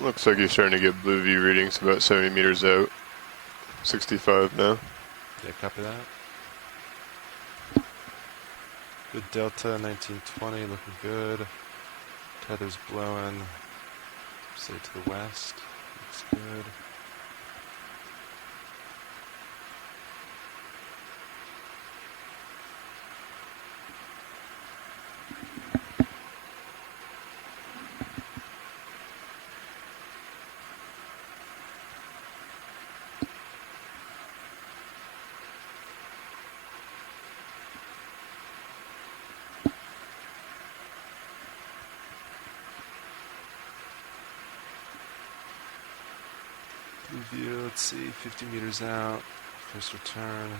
Looks like you're starting to get blue view readings about 70 meters out. 65 now. Yeah, copy that. Good delta, 1920, looking good. Tether's blowing, say to the west. Looks good. View, let's see, 50 meters out, first return.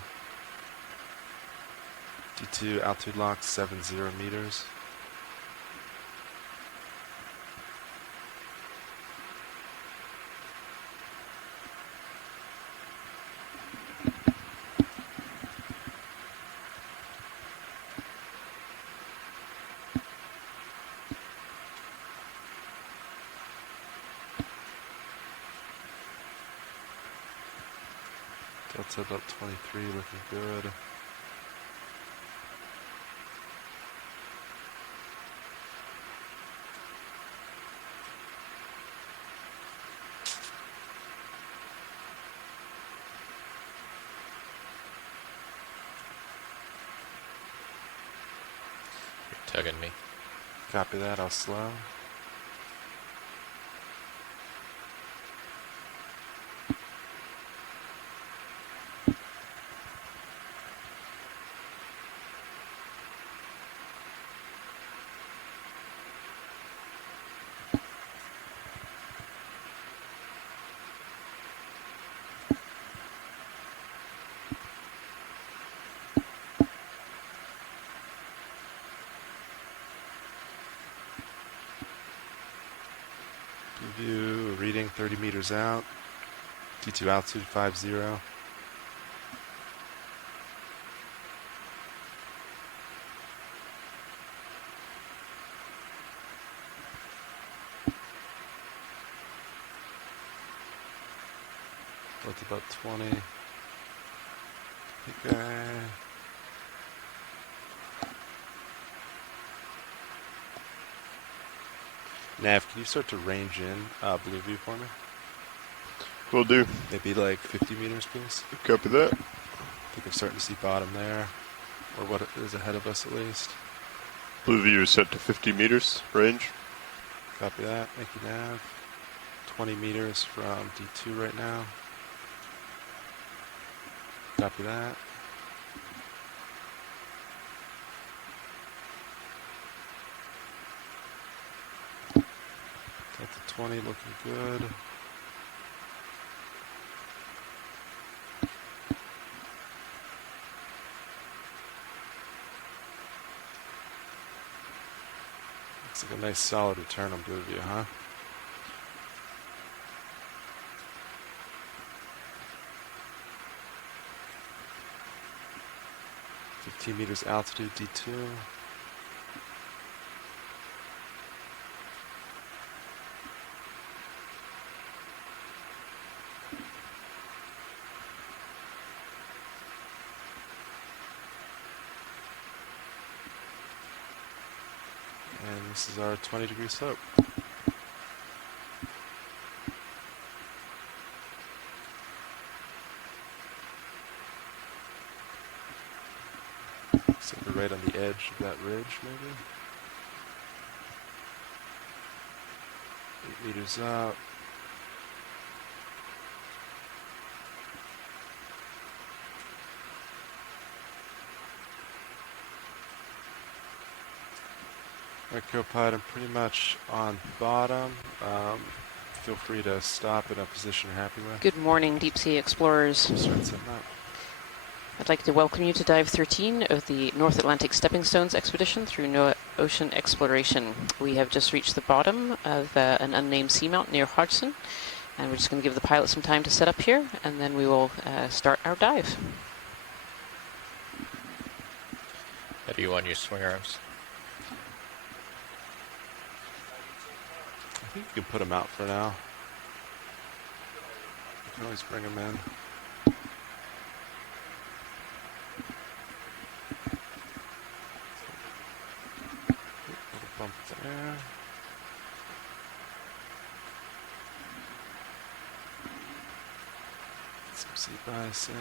D2 altitude lock 70 meters. Delta about 23, looking good. You're tugging me. Copy that, I'll slow. View, reading 30 meters out. D2 altitude 50. Delta about 20. Okay. Nav, can you start to range in blue view for me? Will do. Maybe like 50 meters, please. Copy that. I think I'm starting to see bottom there, or what is ahead of us at least. Blue view is set to 50 meters range. Copy that. Thank you, Nav. 20 meters from D2 right now. Copy that. Delta 20 looking good. Looks like a nice solid return on blue view, huh? Meters altitude D2. And this is our 20-degree slope. So we're right on the edge of that ridge, maybe. 8 meters out. All right, Copilot, I'm pretty much on bottom. Feel free to stop in a position you're happy with. Good morning, Deep Sea Explorers. Start setting up. I'd like to welcome you to Dive 13 of the North Atlantic Stepping Stones expedition through NOAA Ocean Exploration. We have just reached the bottom of an unnamed seamount near Hodgsen, and we're just going to give the pilot some time to set up here, and then we will start our dive. How do you want your swing arms? I think you can put them out for now. You can always bring them in. Little bump there. Some sea bison.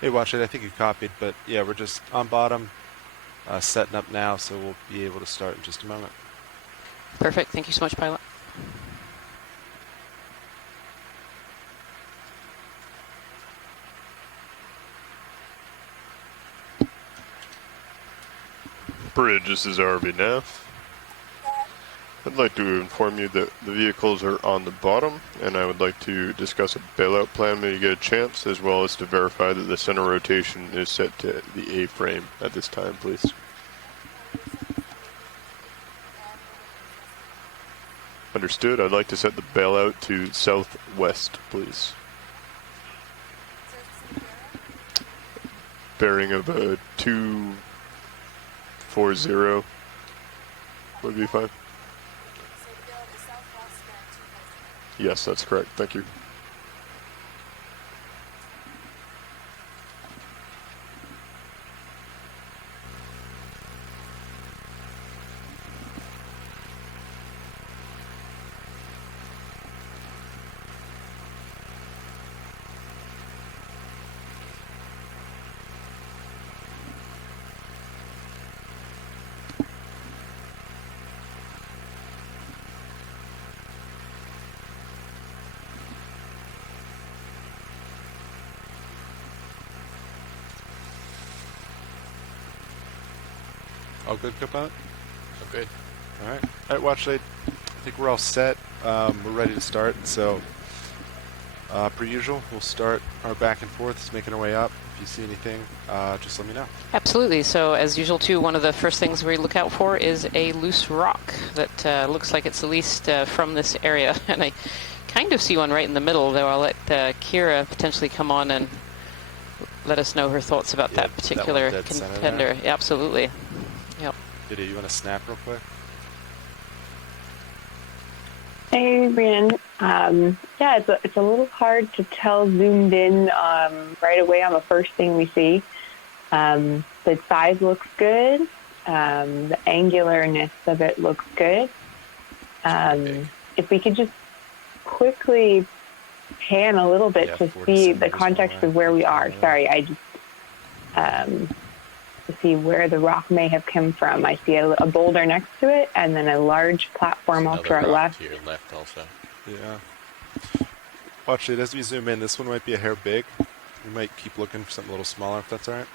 Hey, watch it. I think you copied, but yeah, we're just on bottom, setting up now, so we'll be able to start in just a moment. Perfect. Thank you so much, pilot. Bridge, this is RV Nav. I'd like to inform you that the vehicles are on the bottom, and I would like to discuss a bailout plan when you get a chance, as well as to verify that the center rotation is set to the A-frame at this time, please. Understood. I'd like to set the bailout to southwest, please. Bearing of a 240 would be fine. Yes, that's correct. Thank you. All good, Copilot? Okay. All right, watch it. I think we're all set. We're ready to start. So, per usual, we'll start our back and forth, just making our way up. If you see anything, just let me know. Absolutely. So as usual, too, one of the first things we look out for is a loose rock that looks like it's at least from this area. And I kind of see one right in the middle, though I'll let Kira potentially come on and let us know her thoughts about that particular that one dead center contender. there. Yeah, absolutely. Yep. Did you want to snap real quick? Hey, Brian. Yeah, it's a little hard to tell zoomed in right away on the first thing we see. The size looks good. The angularness of it looks good. If we could just quickly pan a little bit to see the context of where we are. Sorry, I just to see where the rock may have come from. I see a boulder next to it, and then a large platform off to our left. To your left also. Yeah. Watch it as we zoom in. This one might be a hair big. We might keep looking for something a little smaller, if that's all right.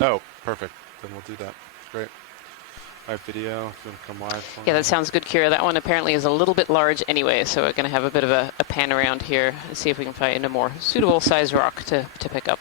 Oh, perfect. Then we'll do that. Great. All right, video. If you want to come wide for Yeah, me. that sounds good, Kira. That one apparently is a little bit large anyway, so we're going to have a bit of a pan around here and see if we can find a more suitable size rock to pick up.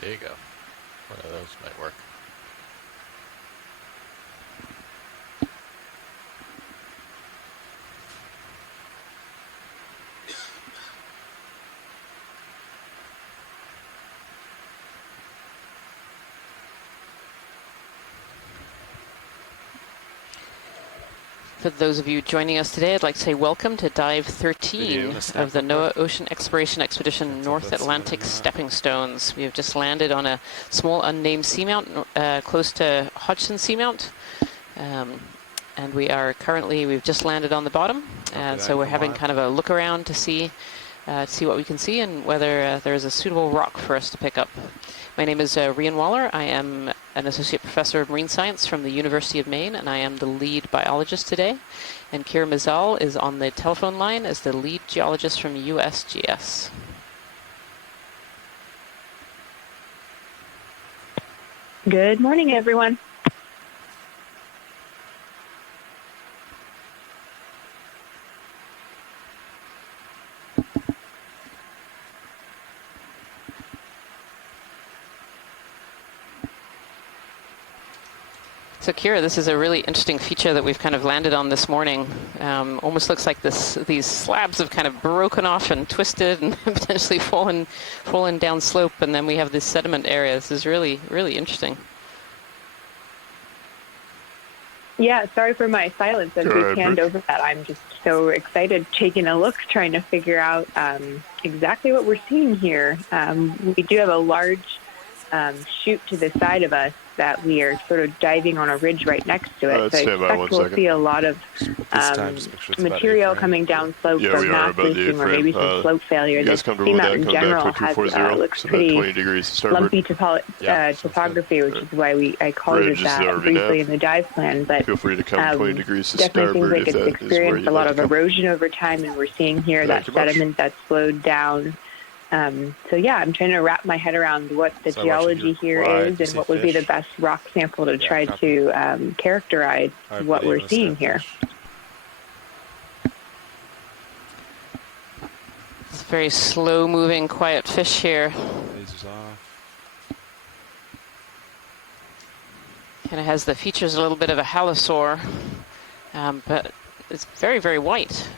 There you go. One of those might work. For those of you joining us today, I'd like to say welcome to Dive 13 of the NOAA Ocean Exploration Expedition North Atlantic Stepping Stones. We have just landed on a small unnamed seamount close to Hodgsen Seamount. And we've just landed on the bottom. And so we're having kind of a look around to see what we can see and whether there is a suitable rock for us to pick up. My name is Rian Waller. I am an associate professor of marine science from the University of Maine, and I am the lead biologist today. And Kira Mizal is on the telephone line as the lead geologist from USGS. Good morning, everyone. So Kira, this is a really interesting feature that we've kind of landed on this morning. Almost looks like these slabs have kind of broken off and twisted and potentially fallen down slope, and then we have this sediment area. This is really, really interesting. Yeah, sorry for my silence as we panned over that. I'm just so excited taking a look, trying to figure out exactly what we're seeing here. We do have a large chute to the side of us that we are sort of diving on a ridge right next to it. So I expect we'll see a lot of material coming down slope from mass leaking or maybe some slope failure. The Seamount in general looks pretty lumpy topography, which is why I called it that briefly in the dive plan. But feel free to come 20 degrees to definitely seems starboard like it's experienced a lot of erosion over time, and we're seeing here that sediment that's slowed down. So yeah, I'm trying to wrap my head around what the geology here is and what would be the best rock sample to try to characterize what we're seeing here. It's a very slow-moving, quiet fish here. Lasers off. Kind of has the features a little bit of a halosaur, but it's very, very white.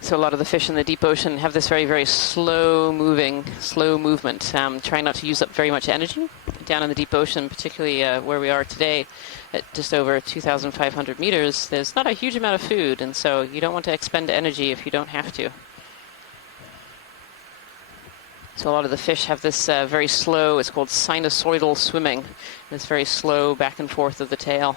So a lot of the fish in the deep ocean have this very, very slow movement, trying not to use up very much energy. Down in the deep ocean, particularly where we are today, at just over 2,500 meters, there's not a huge amount of food, and so you don't want to expend energy if you don't have to. So a lot of the fish have this very slow, it's called sinusoidal swimming, this very slow back and forth of the tail.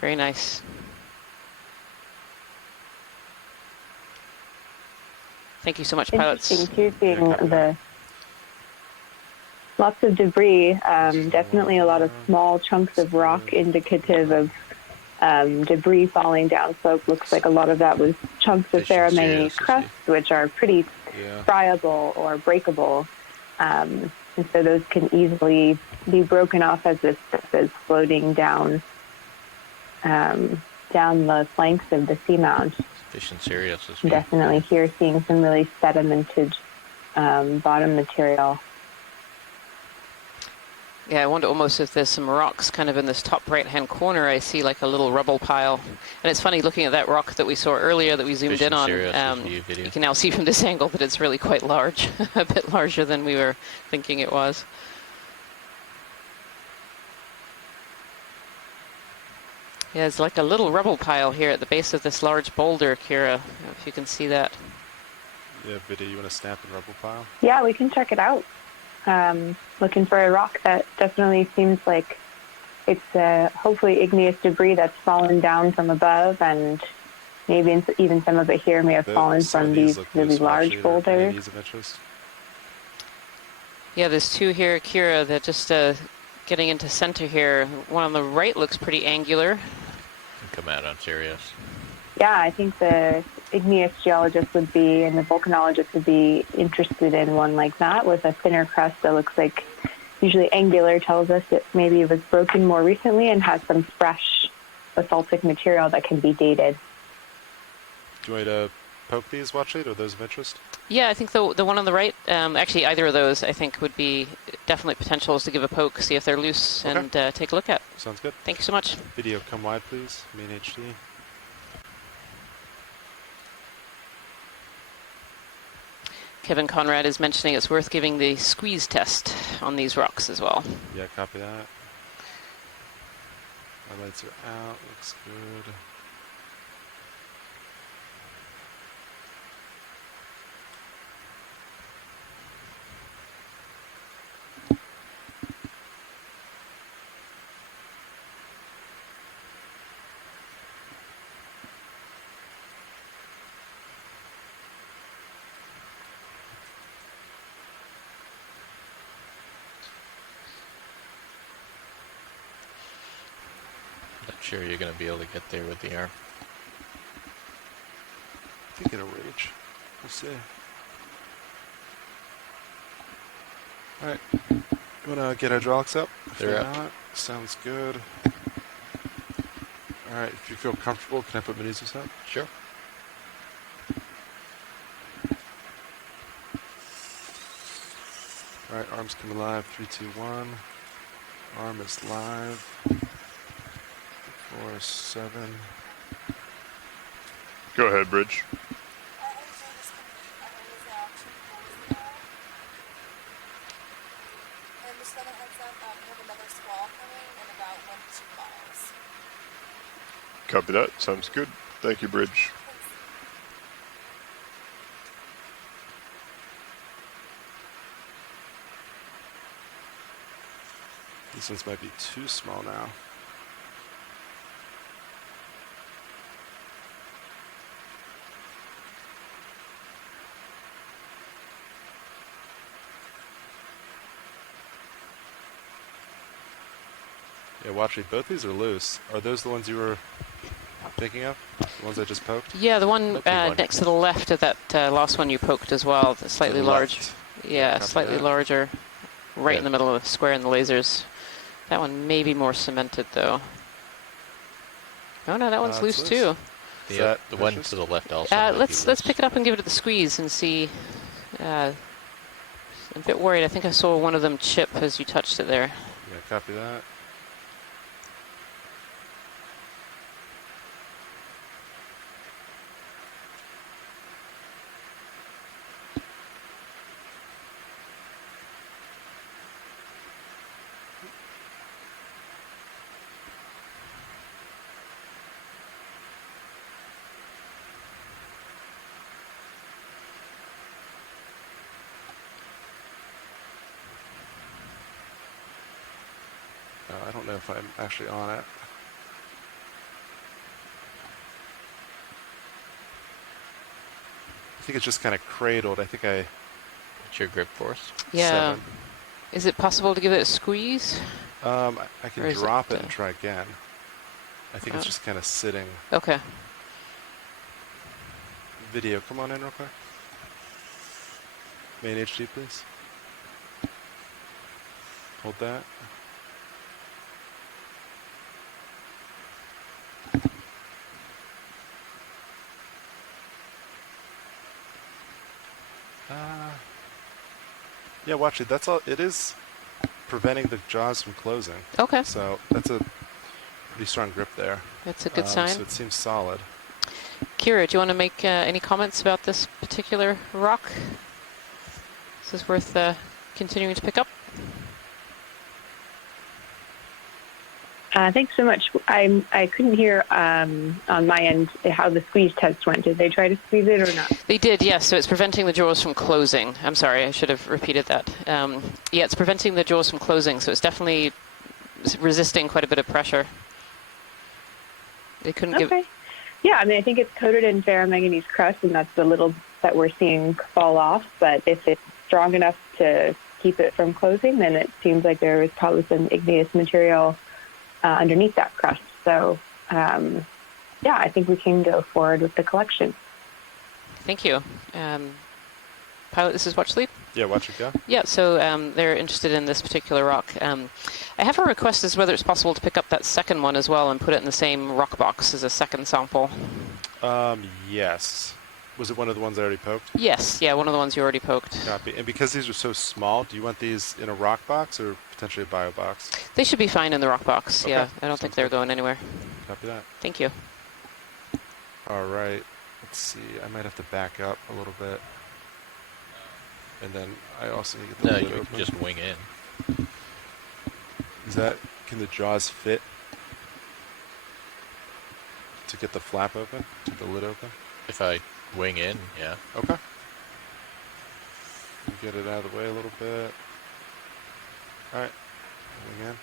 Very nice. Thank you so much, pilots. Interesting too, seeing the lots of debris. Definitely a lot of small chunks of rock indicative of debris falling down slope. Looks like a lot of that was chunks of barramanganese crust, which are pretty friable or breakable. And so those can easily be broken off as this stuff is floating down the flanks of the seamount. Fish and Sirius is Definitely here seeing some really sedimented bottom material. Yeah, I wonder almost if there's some rocks kind of in this top right-hand corner. I see like a little rubble pile. And it's funny looking at that rock that we saw earlier that we zoomed in on. You can now see from this angle that it's really quite large, a bit larger than we were thinking it was. Yeah, there's like a little rubble pile here at the base of this large boulder, Kira, if you can see that. Yeah, Vidya, you want to snap the rubble pile? Yeah, we can check it out. Looking for a rock that definitely seems like it's hopefully igneous debris that's fallen down from above, and maybe even some of it here may have fallen from these really large boulders. Yeah, there's two here, Kira, that just getting into center here. One on the right looks pretty angular. Come out on Sirius. Yeah, I think the igneous geologist would be, and the volcanologist would be interested in one like that with a thinner crust that looks like, usually angular tells us that maybe it was broken more recently and has some fresh basaltic material that can be dated. Do you want me to poke these, Watchlead? Are those of interest? Yeah, I think the one on the right, actually either of those, I think would be definitely potentials to give a poke, see if they're loose, and take a look at. Sounds good. Thank you so much. Video, come wide, please. Main HD. Kevin Conrad is mentioning it's worth giving the squeeze test on these rocks as well. Yeah, copy that. My lights are out. Looks good. Sure, you're gonna be able to get there with the arm. I think it'll reach. We'll see. Alright. You wanna get hydraulics up? If They're up. not, sounds good. Alright, if you feel comfortable, can I put Meneses up? Sure. Alright, arm's coming live. 3, 2, 1. Arm is live. 4, 7. Go ahead, Bridge. And just another heads up, we have another squall coming in about 1 to 2 miles. Copy that. Sounds good. Thank you, Bridge. These ones might be too small now. Yeah, watch it. Both these are loose. Are those the ones you were thinking of? The ones I just poked? Yeah, the one Looks like one. next to the left of that last one you poked as well, the slightly the large. left. Yeah, copy slightly that. larger, right Yeah. in the middle of the square in the lasers. That one may be more cemented though. Oh no, that one's it's loose loose. too. Is The, that the one vicious? to the left also. might be Let's loose. pick it up and give it the squeeze and see. I'm a bit worried. I think I saw one of them chip as you touched it there. Yeah, copy that. I don't know if I'm actually on it. I think it's just kind of cradled. I think I... What's your grip force? Yeah. 7. Is it possible to give it a squeeze? I Or can is drop it, it and try again. I think it's oh. just kind of sitting. Okay. Video, come on in real quick. Main HD, please. Hold that. Yeah, watch it. That's all. It is preventing the jaws from closing. Okay. So that's a pretty strong grip there. That's a good sign. So it seems solid. Kira, do you want to make any comments about this particular rock? Is this worth continuing to pick up? Thanks so much. I couldn't hear on my end how the squeeze test went. Did they try to squeeze it or not? They did, yes. So it's preventing the jaws from closing. I'm sorry, I should have repeated that. Yeah, it's preventing the jaws from closing, so it's definitely resisting quite a bit of pressure. They couldn't give... Okay. Yeah, I mean, I think it's coated in ferromanganese crust, and that's the little that we're seeing fall off. But if it's strong enough to keep it from closing, then it seems like there was probably some igneous material underneath that crust. So, yeah, I think we can go forward with the collection. Thank you. Pilot, this is Watch Lead. Yeah, watch it go. Yeah, so they're interested in this particular rock. I have a request as whether it's possible to pick up that second one as well and put it in the same rock box as a second sample. Yes. Was it one of the ones I already poked? Yes, yeah, one of the ones you already poked. Copy. And because these are so small, do you want these in a rock box or potentially a bio box? They should be fine in the rock box, Okay, yeah. I don't think sounds they're good. going anywhere. Copy that. Thank you. All right. Let's see. I might have to back up a little bit. And then I also need to get the No, lid you open. can just wing in. Is that... Can the jaws fit to get the flap open? To the lid open? If I wing in, yeah. Okay. Get it out of the way a little bit. All right. Again.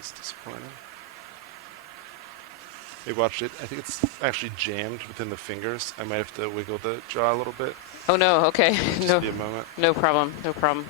is disappointing. Hey, watch it. I think it's actually jammed within the fingers. I might have to wiggle the jaw a little bit. Oh no, okay. Just No, be a moment. no problem, no problem.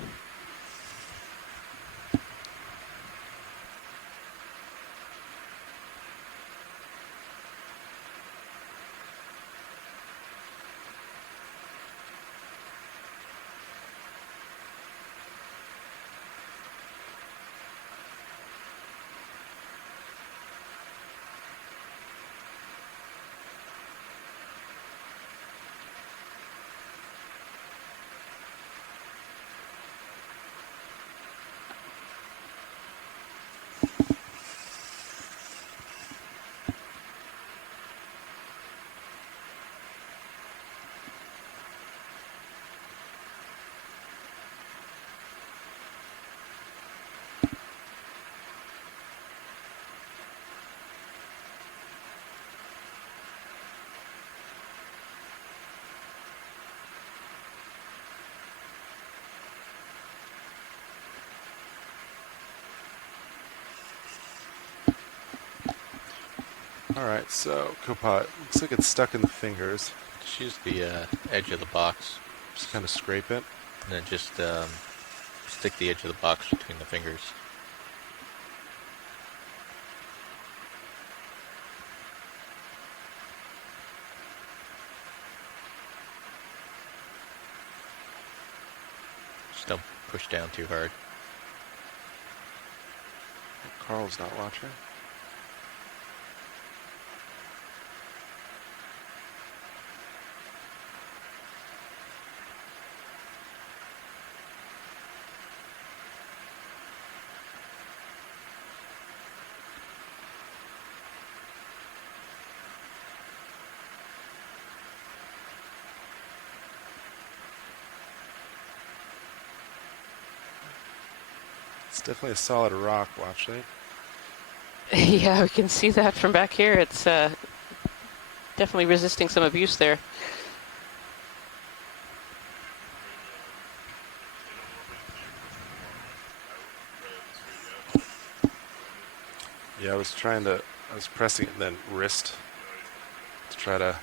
Alright, so Copilot, looks like it's stuck in the fingers. Just use the edge of the box, Just kind of scrape it. and then just stick the edge of the box between the fingers. Just don't push down too hard. Carl's not watching. It's definitely a solid rock, watch it. Yeah, we can see that from back here. It's definitely resisting some abuse there. Yeah, I was pressing it and then wrist to try to,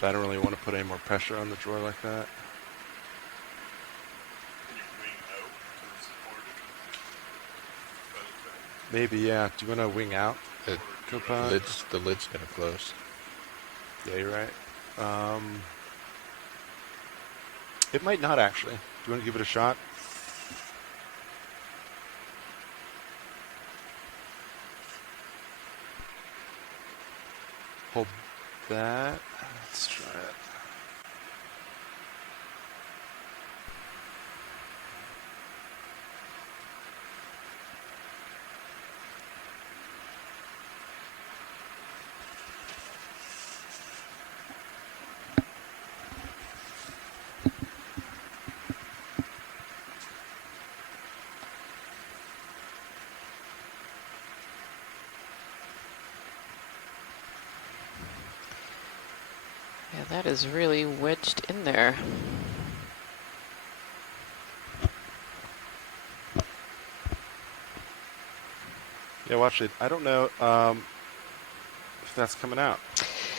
but I don't really want to put any more pressure on the drawer like that. Maybe, yeah. Do you want to wing out? The Copilot? the lid's gonna close. Yeah, you're right. It might not actually. Do you want to give it a shot? Hold that. Let's try it. Yeah, that is really wedged in there. Yeah, watch it. I don't know if that's coming out.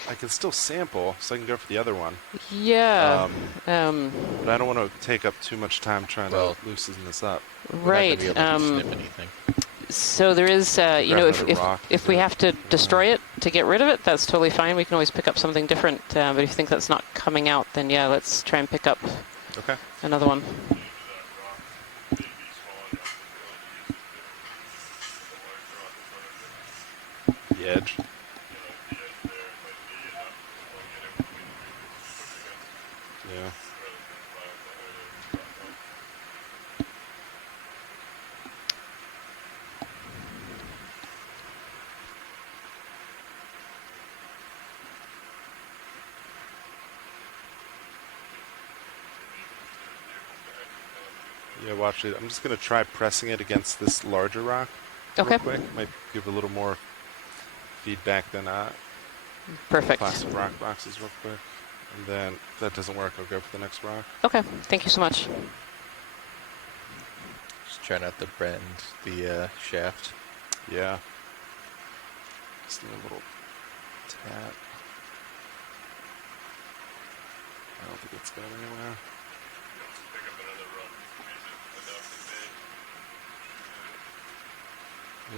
I can still sample, so I can go for the other one. Yeah. But I don't want to take up too much time trying Well, to loosen this up. Right. We're not gonna be able to snip anything. So there is, you know, another rock if to we do it. have to destroy it to get rid of it, that's totally fine. We can always pick up something different. But if you think that's not coming out, then yeah, let's try and pick up Okay. another one. The edge. Yeah. Yeah, watch it. I'm just going to try pressing it against this larger rock Okay. real quick. Might give a little more feedback than Perfect. plastic rock boxes real quick. And then if that doesn't work, I'll go for the next rock. Okay. Thank you so much. Just try not to bend the shaft. Yeah. Just need a little tap. I don't think it's going anywhere. Pick up another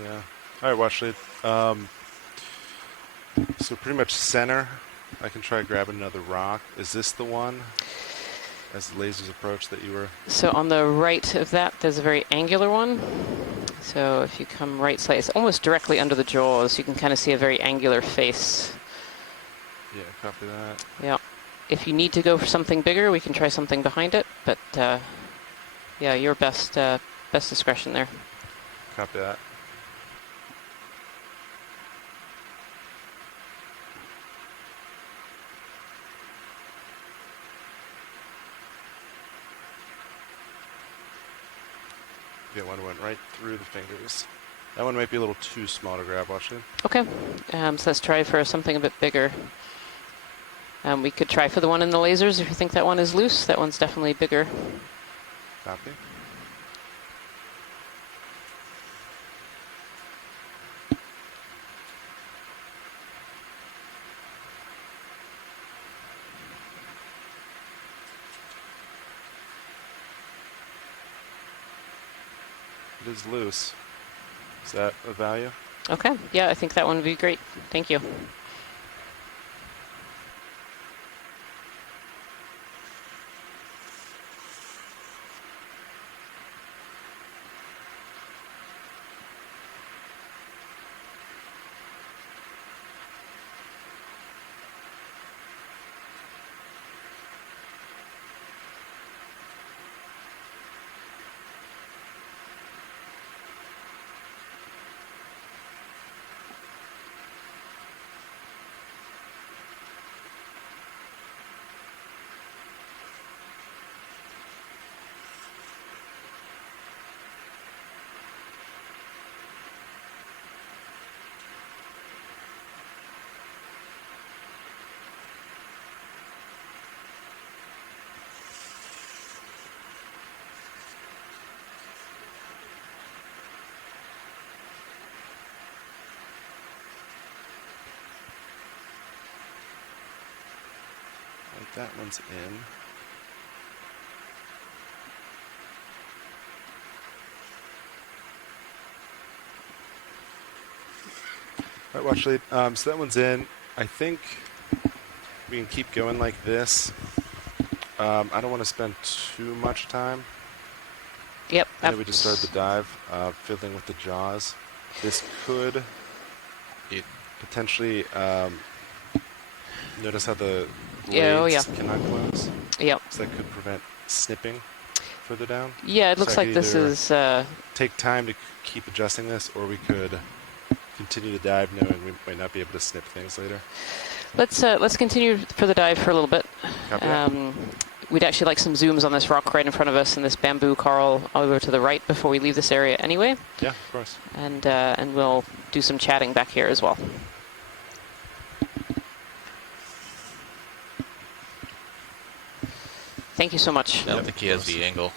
run. Yeah. All right, watch lead. So pretty much center. I can try grabbing another rock. Is this the one, as the lasers approach, that you were? So on the right of that, there's a very angular one. So if you come right side, it's almost directly under the jaws. You can kind of see a very angular face. Yeah, copy that. Yeah. If you need to go for something bigger, we can try something behind it. But yeah, your best discretion there. Copy that. Yeah, one went right through the fingers. That one might be a little too small to grab, watch it. Okay. So let's try for something a bit bigger. We could try for the one in the lasers if you think that one is loose. That one's definitely bigger. Copy. It is loose. Is that a value? Okay. Yeah, I think that one would be great. Thank you. Right, that one's in. All right, watch lead. So that one's in. I think we can keep going like this. I don't want to spend too much time. Yep. I know we just started the dive, fiddling with the jaws. This could potentially notice how the blades cannot close. Yep. So that could prevent snipping further down. Yeah, it So looks I like could this either is... take time to keep adjusting this, or we could continue the dive knowing we might not be able to snip things later. Let's continue for the dive for a little bit. Copy that. We'd actually like some zooms on this rock right in front of us and this bamboo coral over to the right before we leave this area anyway. Yeah, of course. And we'll do some chatting back here as well. Thank you so much. I don't think he has the angle.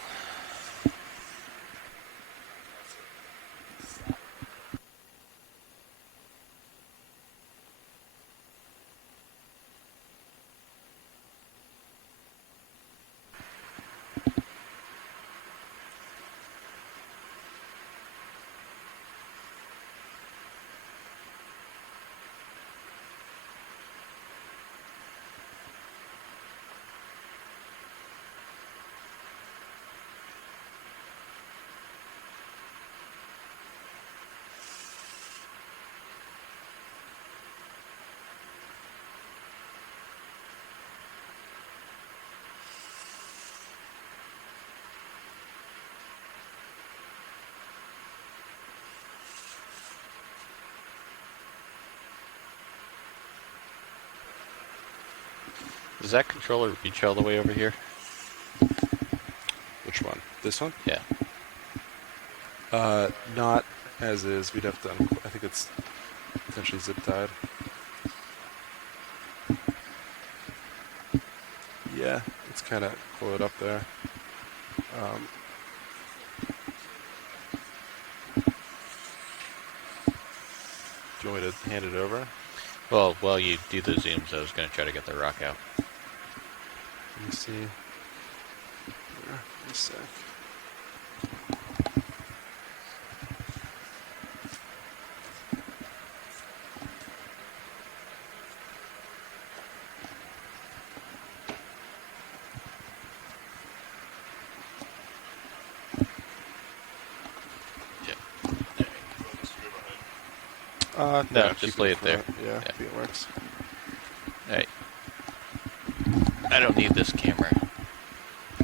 Does that controller reach all the way over here? Which one? This one? Yeah. Not as is. We'd have to. I think it's potentially zip tied. Yeah, it's kind of coiled up there. you want me to hand it over? Well, while you do the zooms, I was going to try to get the rock out. Let me see. Here, a sec. No, keep just lay it there. Yeah, Yeah. I think it works. Alright. I don't need this camera.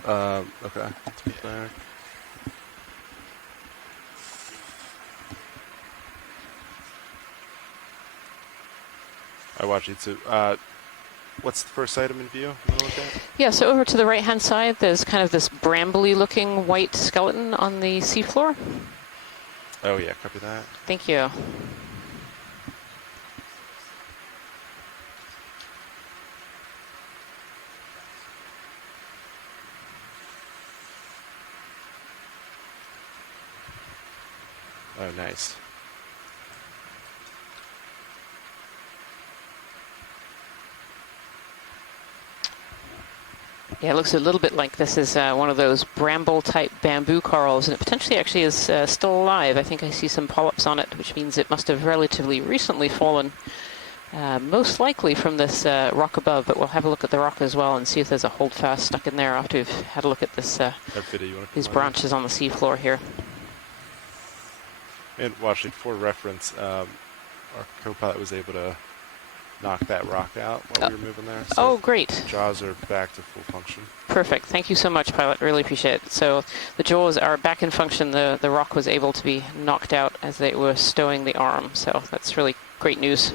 Okay. Let's move back. I watch it. So, what's the first item in view you want to look at? Yeah, so over to the right-hand side, there's kind of this brambly-looking white skeleton on the seafloor. Oh yeah, copy that. Thank you. Oh, nice. Yeah, it looks a little bit like this is one of those bramble-type bamboo corals, and it potentially actually is still alive. I think I see some polyps on it, which means it must have relatively recently fallen, most likely from this rock above, but we'll have a look at the rock as well and see if there's a holdfast stuck in there after we've had a look at this, these branches on the seafloor here. And watch it for reference. Our co-pilot was able to knock that rock out while we were moving there. So Oh, great. jaws are back to full function. Perfect. Thank you so much, pilot. Really appreciate it. So the jaws are back in function. The rock was able to be knocked out as they were stowing the arm. So that's really great news.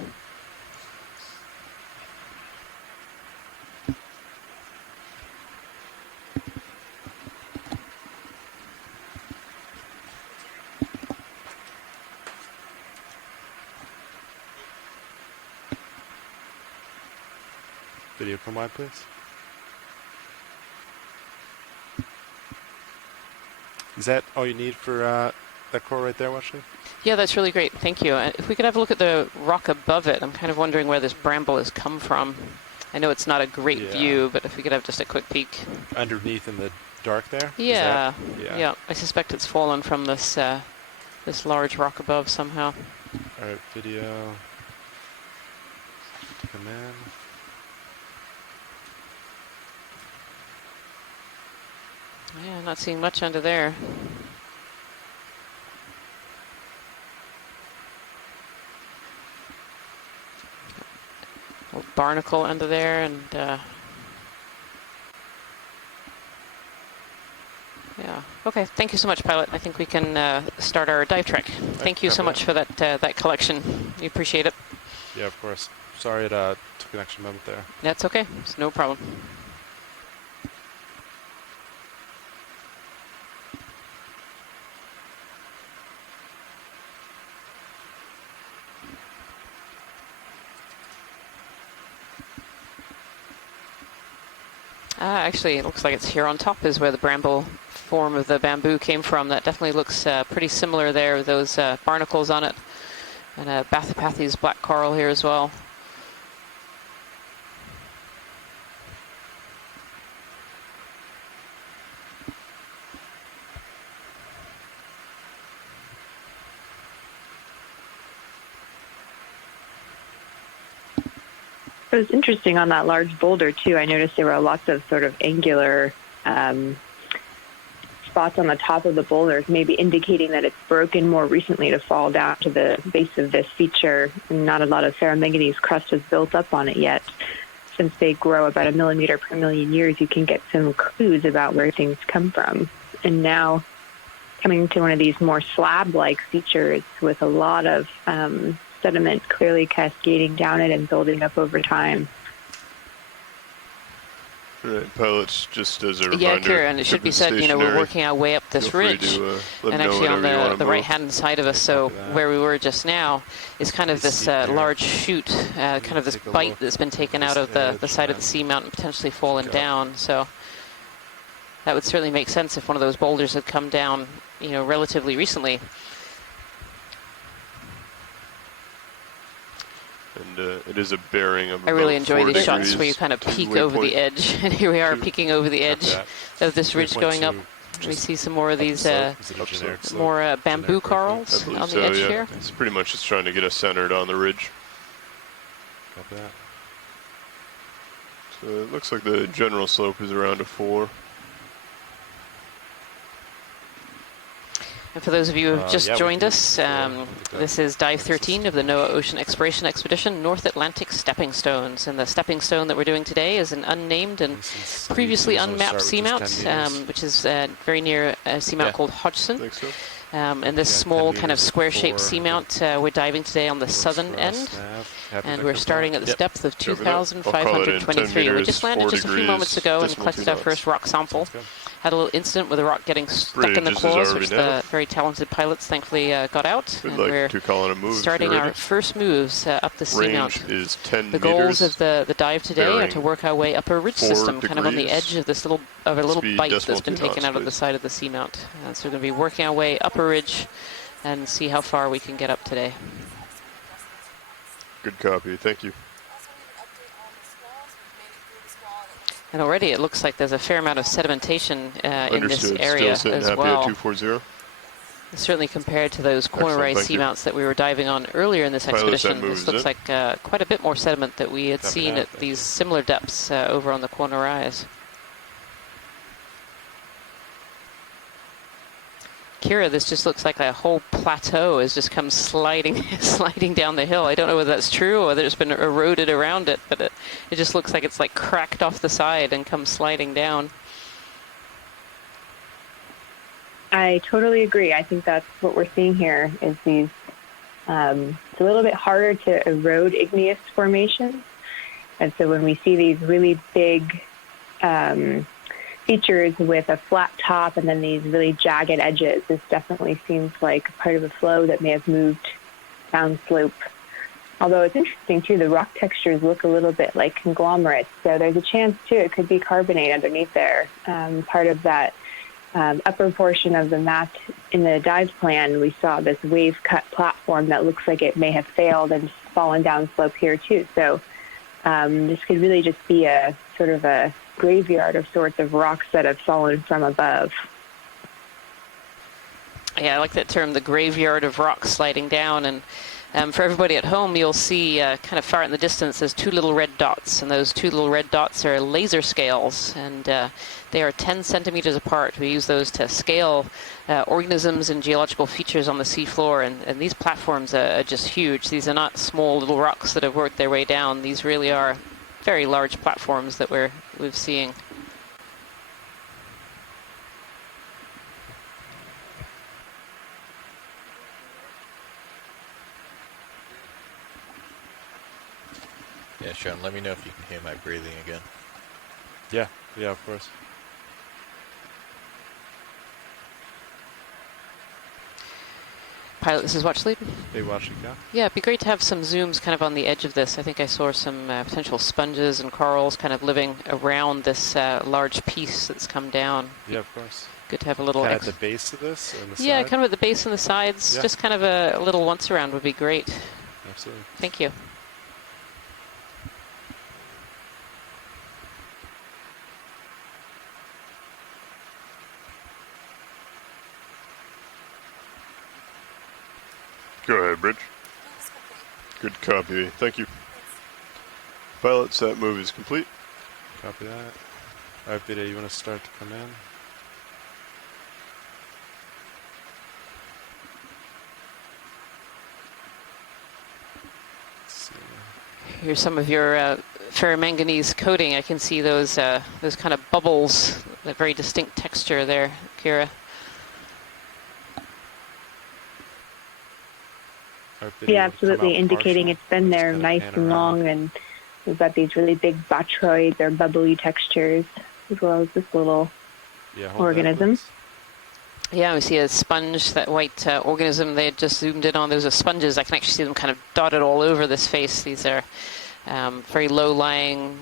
Video come wide, please. Is that all you need for that core right there, Wesley? Yeah, that's really great. Thank you. If we could have a look at the rock above it, I'm kind of wondering where this bramble has come from. I know it's not a great view, but if we could have just a quick peek. Underneath in the dark there? Yeah. Yeah. I suspect it's fallen from this this large rock above somehow. All right, video. Come in. Yeah, not seeing much under there. A barnacle under there, and yeah. Okay, thank you so much, pilot. I think we can start our dive trek. Thank you so much for that that collection. We appreciate it. Yeah, of course. Sorry it took an extra moment there. That's okay. It's no problem. Actually, it looks like it's here on top is where the bramble form of the bamboo came from. That definitely looks pretty similar there, those barnacles on it. And Bathypathes black coral here as well. It was interesting on that large boulder, too. I noticed there were lots of sort of angular spots on the top of the boulders, maybe indicating that it's broken more recently to fall down to the base of this feature. And not a lot of ferromanganese crust has built up on it yet. Since they grow about 1 millimeter per million years, you can get some clues about where things come from. And now coming to one of these more slab-like features with a lot of sediment clearly cascading down it and building up over time. Right, pilots, just as a reminder. Yeah, Kieran, it should be said, you know, we're working our way up this ridge. And actually on the right-hand side of us, so where we were just now, is kind of this large chute, kind of this bite that's been taken out of the side of the seamount and potentially fallen down. So that would certainly make sense if one of those boulders had come down, you know, relatively recently. and it is a bearing of I really about enjoy 4 these shots degrees where you kind of to peek over the waypoint. edge. And here we are Two. peeking over the edge of this ridge going up. 3.2 We just see some more of up the these slope. Is it a up slope. generic slope? more bamboo Generic waypoint? corals I believe on the so, edge yeah. here. It's pretty much just trying to get us centered on the ridge. Copy that. So it looks like the general slope is around a 4. And for those of you who have just Yeah, we joined can us, do 4. I think that this is Dive makes 13 sense. of the NOAA Ocean Exploration Expedition, North Atlantic Stepping Stones. And the stepping stone that we're doing today is an unnamed and Since previously you usually unmapped start with just 10 seamount, meters, which is very near a seamount Yeah. called Hodgsen. I think so. And this Yeah, 10 small kind of meters square-shaped for, seamount, we're diving today on the works southern for us, end. Nav. Happy And to we're confirm. starting at this Yep. depth of Copy that. I'll call it in 10 2,523. We meters, just landed 4 just a few moments degrees, ago and decimal collected 2 our knots. first rock sample. Sounds good. Had a little incident with the rock getting stuck in the Bridge is claws, already which now. the very talented pilots thankfully got out. We'd And like we're to call in a move. starting if you're our ready. first moves up the Range seamount. is 10 The meters. goals of the dive today are bearing to work our way up a ridge 4 system, kind of on the degrees. edge of this little Speed bite decimal that's been 2 taken knots, out of the please. side of the seamount. So we're going to be working our way up a ridge and see how far we can get up today. Good copy. Thank you. Also need an update on the squalls. We've made it through the squall and it looks And already it looks like there's a fair amount of sedimentation in this Understood. area Still sitting as happy well. at 240. Certainly compared to those corner Excellent, rise thank you. seamounts that we were diving on earlier in this Pilots, that expedition, moves this looks it. like quite a bit more sediment that we had Copy seen that, at thank these you. similar depths over on the corner rise. Kira, this just looks like a whole plateau has just come sliding sliding down the hill. I don't know whether that's true or whether it's been eroded around it, but it just looks like it's like cracked off the side and come sliding down. I totally agree. I think that's what we're seeing here is these, it's a little bit harder to erode igneous formations. And so when we see these really big features with a flat top and then these really jagged edges, this definitely seems like part of a flow that may have moved downslope. Although it's interesting too, the rock textures look a little bit like conglomerates. So there's a chance too, it could be carbonate underneath there. Part of that upper portion of the map in the dive plan, we saw this wave cut platform that looks like it may have failed and fallen down slope here too. So this could really just be a sort of a graveyard of sorts of rocks that have fallen from above. Yeah, I like that term, the graveyard of rocks sliding down. And for everybody at home, you'll see kind of far in the distance, there's 2 little red dots. And those 2 little red dots are laser scales. And they are 10 centimeters apart. We use those to scale organisms and geological features on the seafloor. And these platforms are just huge. These are not small little rocks that have worked their way down. These really are very large platforms that we're seeing. Yeah, Sean, let me know if you can hear my breathing again. Yeah, yeah, of course. Pilot, this is Watch Lead. Hey, watch it go. Yeah, it'd be great to have some zooms kind of on the edge of this. I think I saw some potential sponges and corals kind of living around this large piece that's come down. Yeah, of course. Good to have a little... Kind of at the base of this? On the Yeah, side? kind of at the base and the sides. Yeah. Just kind of a little once around would be great. Absolutely. Thank you. Go ahead, Bridge. moves complete. Good copy. Thank you. Pilots, that move is complete. Copy that. Alright, Beta, you want to start to come in? Let's see. Here's some of your ferromanganese coating. I can see those kind of bubbles, that very distinct texture there, Kira. Alright, Beta, Yeah, you wanna come absolutely, out indicating partial? it's been Just there kinda nice pan and around. long, and we've got these really big botroids or bubbly textures, as well as this little Yeah, hold that, organism. please. Yeah, we see a sponge, that white organism they had just zoomed in on. Those are sponges. I can actually see them kind of dotted all over this face. These are very low-lying,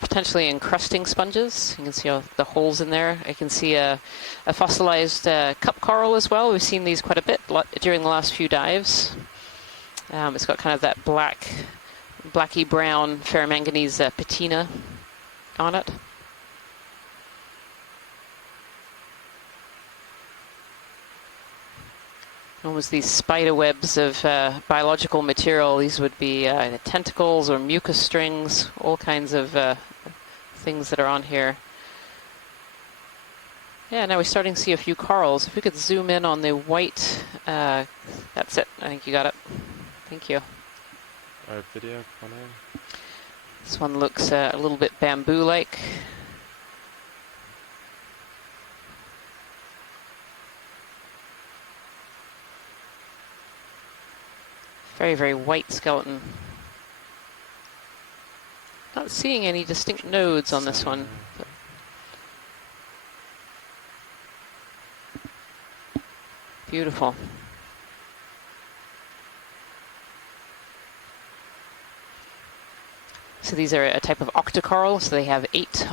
potentially encrusting sponges. You can see all the holes in there. I can see a fossilized cup coral as well. We've seen these quite a bit during the last few dives. It's got kind of that black blacky brown ferromanganese patina on it. Almost these spider webs of biological material. These would be tentacles or mucus strings, all kinds of things that are on here. Yeah, now we're starting to see a few corals. If we could zoom in on the white, that's it. I think you got it. Thank you. All right, video, come on in. This one looks a little bit bamboo-like. Very, very white skeleton. Not seeing any distinct nodes on this one. But beautiful. So these are a type of octocoral, so they have 8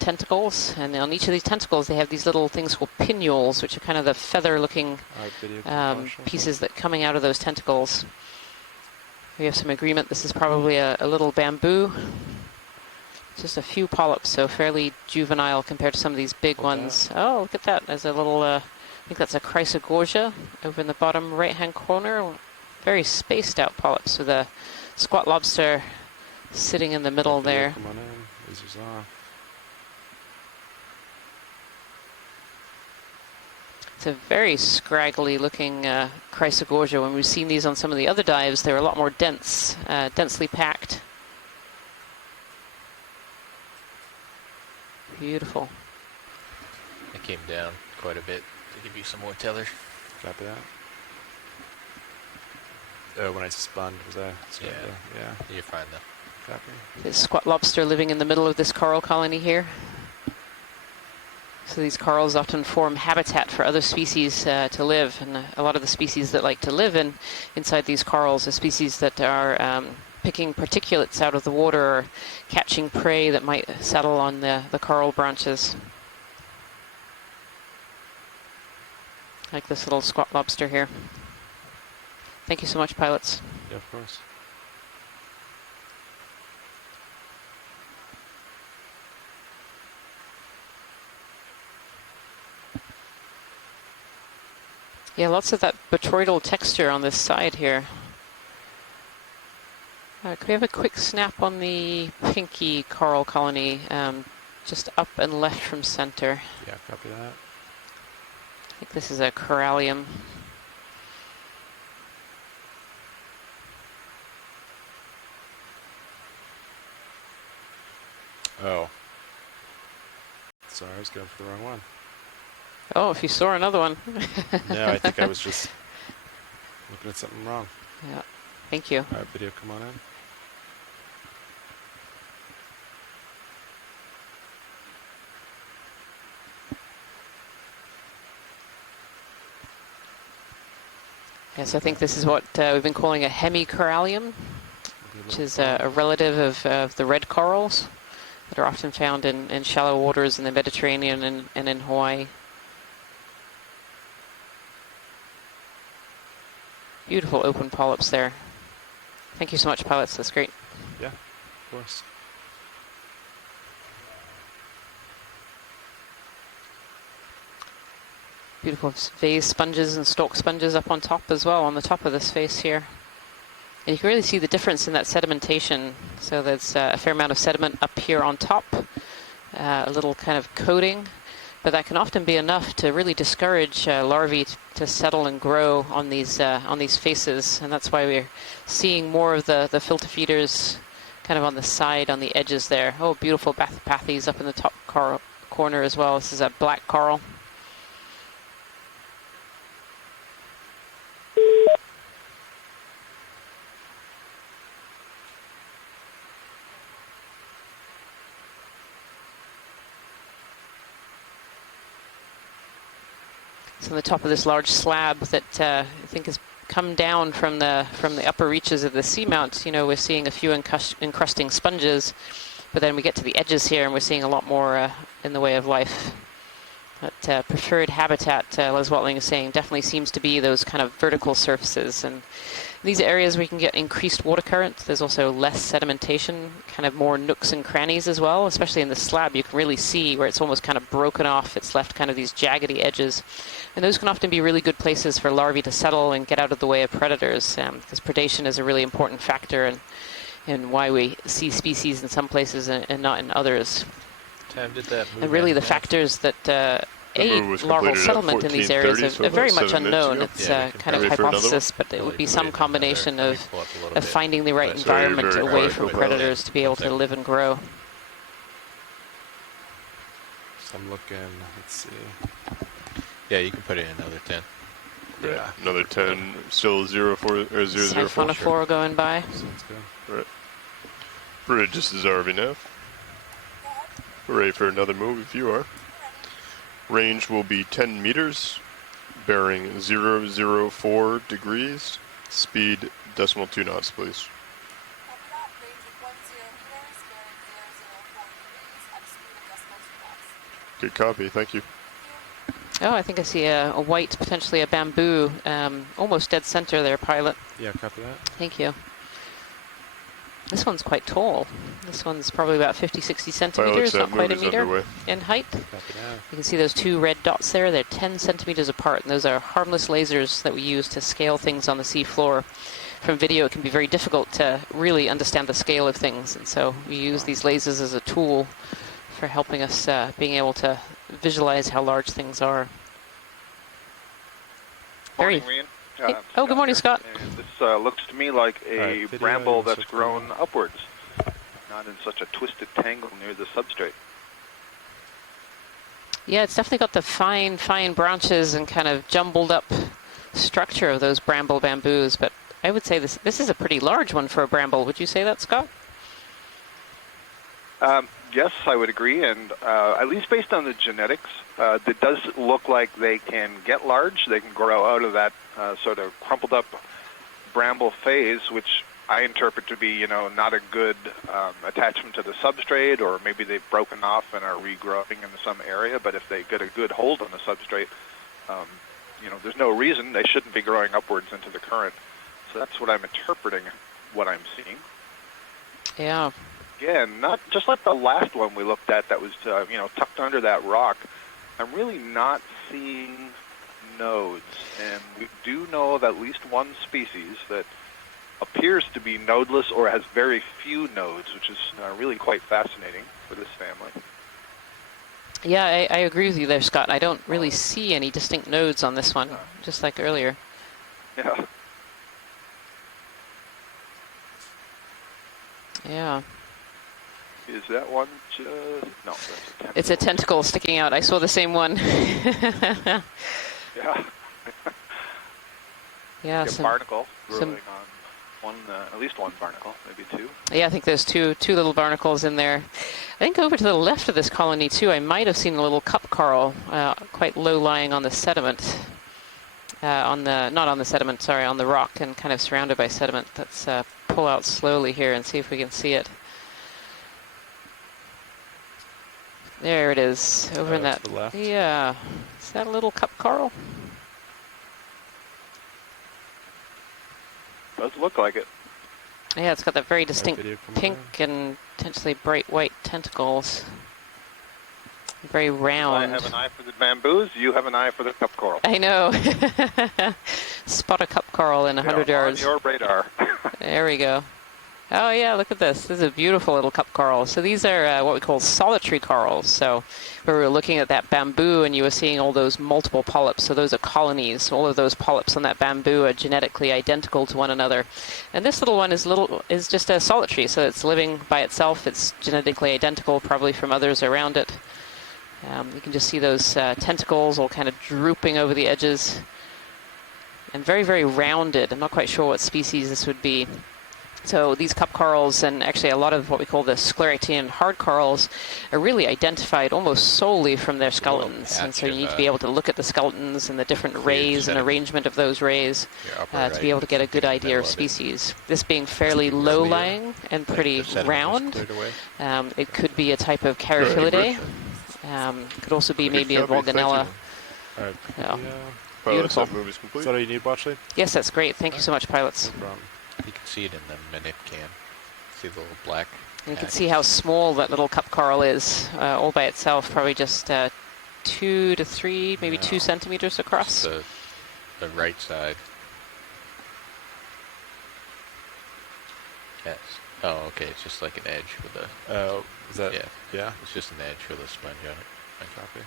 tentacles, and on each of these tentacles they have these little things called pinnules, which are kind of the feather-looking pieces that coming out of those tentacles. We have some agreement this is probably a little bamboo. Just a few polyps, so fairly juvenile compared to some of these big ones. Oh, look at that. There's a little, I think that's a chrysogorgia over in the bottom right-hand corner. Very spaced out polyps with a squat lobster sitting in the middle there. Come on in. Lasers off. It's a very scraggly looking chrysogorgia. When we've seen these on some of the other dives, they're a lot more dense, densely packed. Beautiful. It came down quite a bit to give you some more tellers. Copy that. When I spun, was I? Yeah. Yeah. You're fine though. Copy. There's squat lobster living in the middle of this coral colony here. So these corals often form habitat for other species to live, and a lot of the species that like to live inside these corals are species that are picking particulates out of the water or catching prey that might settle on the coral branches. Like this little squat lobster here. Thank you so much, pilots. Yeah, of course. Yeah, lots of that botryoidal texture on this side here. Could we have a quick snap on the pinky coral colony, just up and left from center? Yeah, copy that. I think this is a corallium. Oh. Sorry, I was going for the wrong one. Oh, if you saw another one. No, I think I was just looking at something wrong. Yeah, thank you. All right, video, come on in. Yes, I think this is what we've been calling a hemicorallium, which is a relative of the red corals that are often found in shallow waters in the Mediterranean and in Hawaii. Beautiful open polyps there. Thank you so much, pilots. That's great. Yeah, of course. Beautiful vase sponges and stalk sponges up on top as well, on the top of this face here. And you can really see the difference in that sedimentation. So there's a fair amount of sediment up here on top, a little kind of coating, but that can often be enough to really discourage larvae to settle and grow on these faces, and that's why we're seeing more of the filter feeders kind of on the side, on the edges there. Oh, beautiful bathypathes up in the top corner as well. This is a black coral. So on the top of this large slab that I think has come down from the upper reaches of the seamount, you know, we're seeing a few encrusting sponges, but then we get to the edges here and we're seeing a lot more in the way of life. That preferred habitat, Les Watling is saying, definitely seems to be those kind of vertical surfaces. And these areas where you can get increased water current, there's also less sedimentation, kind of more nooks and crannies as well, especially in the slab. You can really see where it's almost kind of broken off. It's left kind of these jaggedy edges. And those can often be really good places for larvae to settle and get out of the way of predators, because predation is a really important factor in why we see species in some places and not in others. Time did that move And really in the half? factors that aid was larval completed at settlement in these areas 14:30, so are very about much 7 minutes unknown. ago. It's Yeah, we can kind of wait for another hypothesis, but it Really would be put some it in combination another- of, pull up a little of bit. finding the right Right, sorry, environment very away quiet from for a predators to be able to second. live and grow. So I'm looking. Let's see. Yeah, you can put in another 10. Yeah. Another 10, still 04 or 004. Siphonophore going by. Sounds good. Right. Bridge, this is RV nav. We're ready for another move if you are. Range will be 10 meters, bearing 004 degrees, speed decimal 2 knots, please. Copy that. Range of 10 meters, bearing 004 degrees, at a speed of decimal 2 knots. Good copy, thank you. Oh, I think I see a white, potentially a bamboo, almost dead center there, pilot. Yeah, copy that. Thank you. This one's quite tall. This one's probably about 50, 60 Pilot, centimeters, that not quite a move is meter underway. in height. Copy that. You can see those two red dots there. They're 10 centimeters apart, and those are harmless lasers that we use to scale things on the sea floor. From video, it can be very difficult to really understand the scale of things, and so we use these lasers as a tool for helping us being able to visualize how large things are. Very. Morning, Rian. Hey. Oh, good morning, Scott. And this looks to me like a Alright, video bramble and that's switch grown video. upwards, not in such a twisted tangle near the substrate. Yeah, it's definitely got the fine, fine branches and kind of jumbled up structure of those bramble bamboos, but I would say this is a pretty large one for a bramble. Would you say that, Scott? Yes, I would agree, and at least based on the genetics, it does look like they can get large. They can grow out of that sort of crumpled up bramble phase, which I interpret to be, you know, not a good attachment to the substrate, or maybe they've broken off and are regrowing in some area. But if they get a good hold on the substrate, you know, there's no reason they shouldn't be growing upwards into the current. So that's what I'm interpreting, what I'm seeing. Yeah. Again, not just like the last one we looked at that was, you know, tucked under that rock. I'm really not seeing nodes, and we do know of at least one species that appears to be nodeless or has very few nodes, which is really quite fascinating for this family. Yeah, I agree with you there, Scott. I don't really see any distinct nodes on this one, just like earlier. Yeah. Yeah. Is that one just... No, that's a tentacle. It's a tentacle sticking out. I saw the same one. Yeah. Yeah, A some, barnacle growing some- on one, at least one barnacle, maybe two. yeah, I think there's two little barnacles in there. I think over to the left of this colony too, I might have seen a little cup coral, quite low lying on the sediment. On the rock, and kind of surrounded by sediment. Let's pull out slowly here and see if we can see it. There it is, over in That's that. the left. Yeah, is that a little cup coral? Does look like it. Yeah, it's got that very distinct video coming pink and potentially bright white tentacles. Very round. I have an eye for the bamboos. You have an eye for the cup coral. I know. Spot a cup coral in 100 They're yards. on your radar. There we go. Oh yeah, look at this. This is a beautiful little cup coral. So these are what we call solitary corals. So where we were looking at that bamboo and you were seeing all those multiple polyps. So those are colonies. All of those polyps on that bamboo are genetically identical to one another. And this little one is just a solitary. So it's living by itself. It's genetically identical probably from others around it. You can just see those tentacles all kind of drooping over the edges. And very, very rounded. I'm not quite sure what species this would be. So these cup corals, and actually a lot of what we call the scleractinian hard corals, are really identified almost solely from their skeletons. And so you need to be able to look at the skeletons and the different rays and arrangement of those rays to be able to get a good idea of species. This being fairly low-lying and pretty round, it could be a type of Caryophyllidea. Could also be Good maybe a job, thank you. Volganella. All right. Yeah. Yeah. Pilots, Beautiful. that move is Is complete. that all you need, Watchley? Yes, that's great. Thank you so much, pilots. No problem. You can see it in the minute cam. See the little black. You can patch? see how small that little cup coral is, all by itself, probably just 2 to 3, maybe No. 2 centimeters Just across. the right side. Yes. Oh, okay. It's just like an edge with a. Oh, is that? Yeah. Yeah. It's just an edge with a sponge on it. I copy.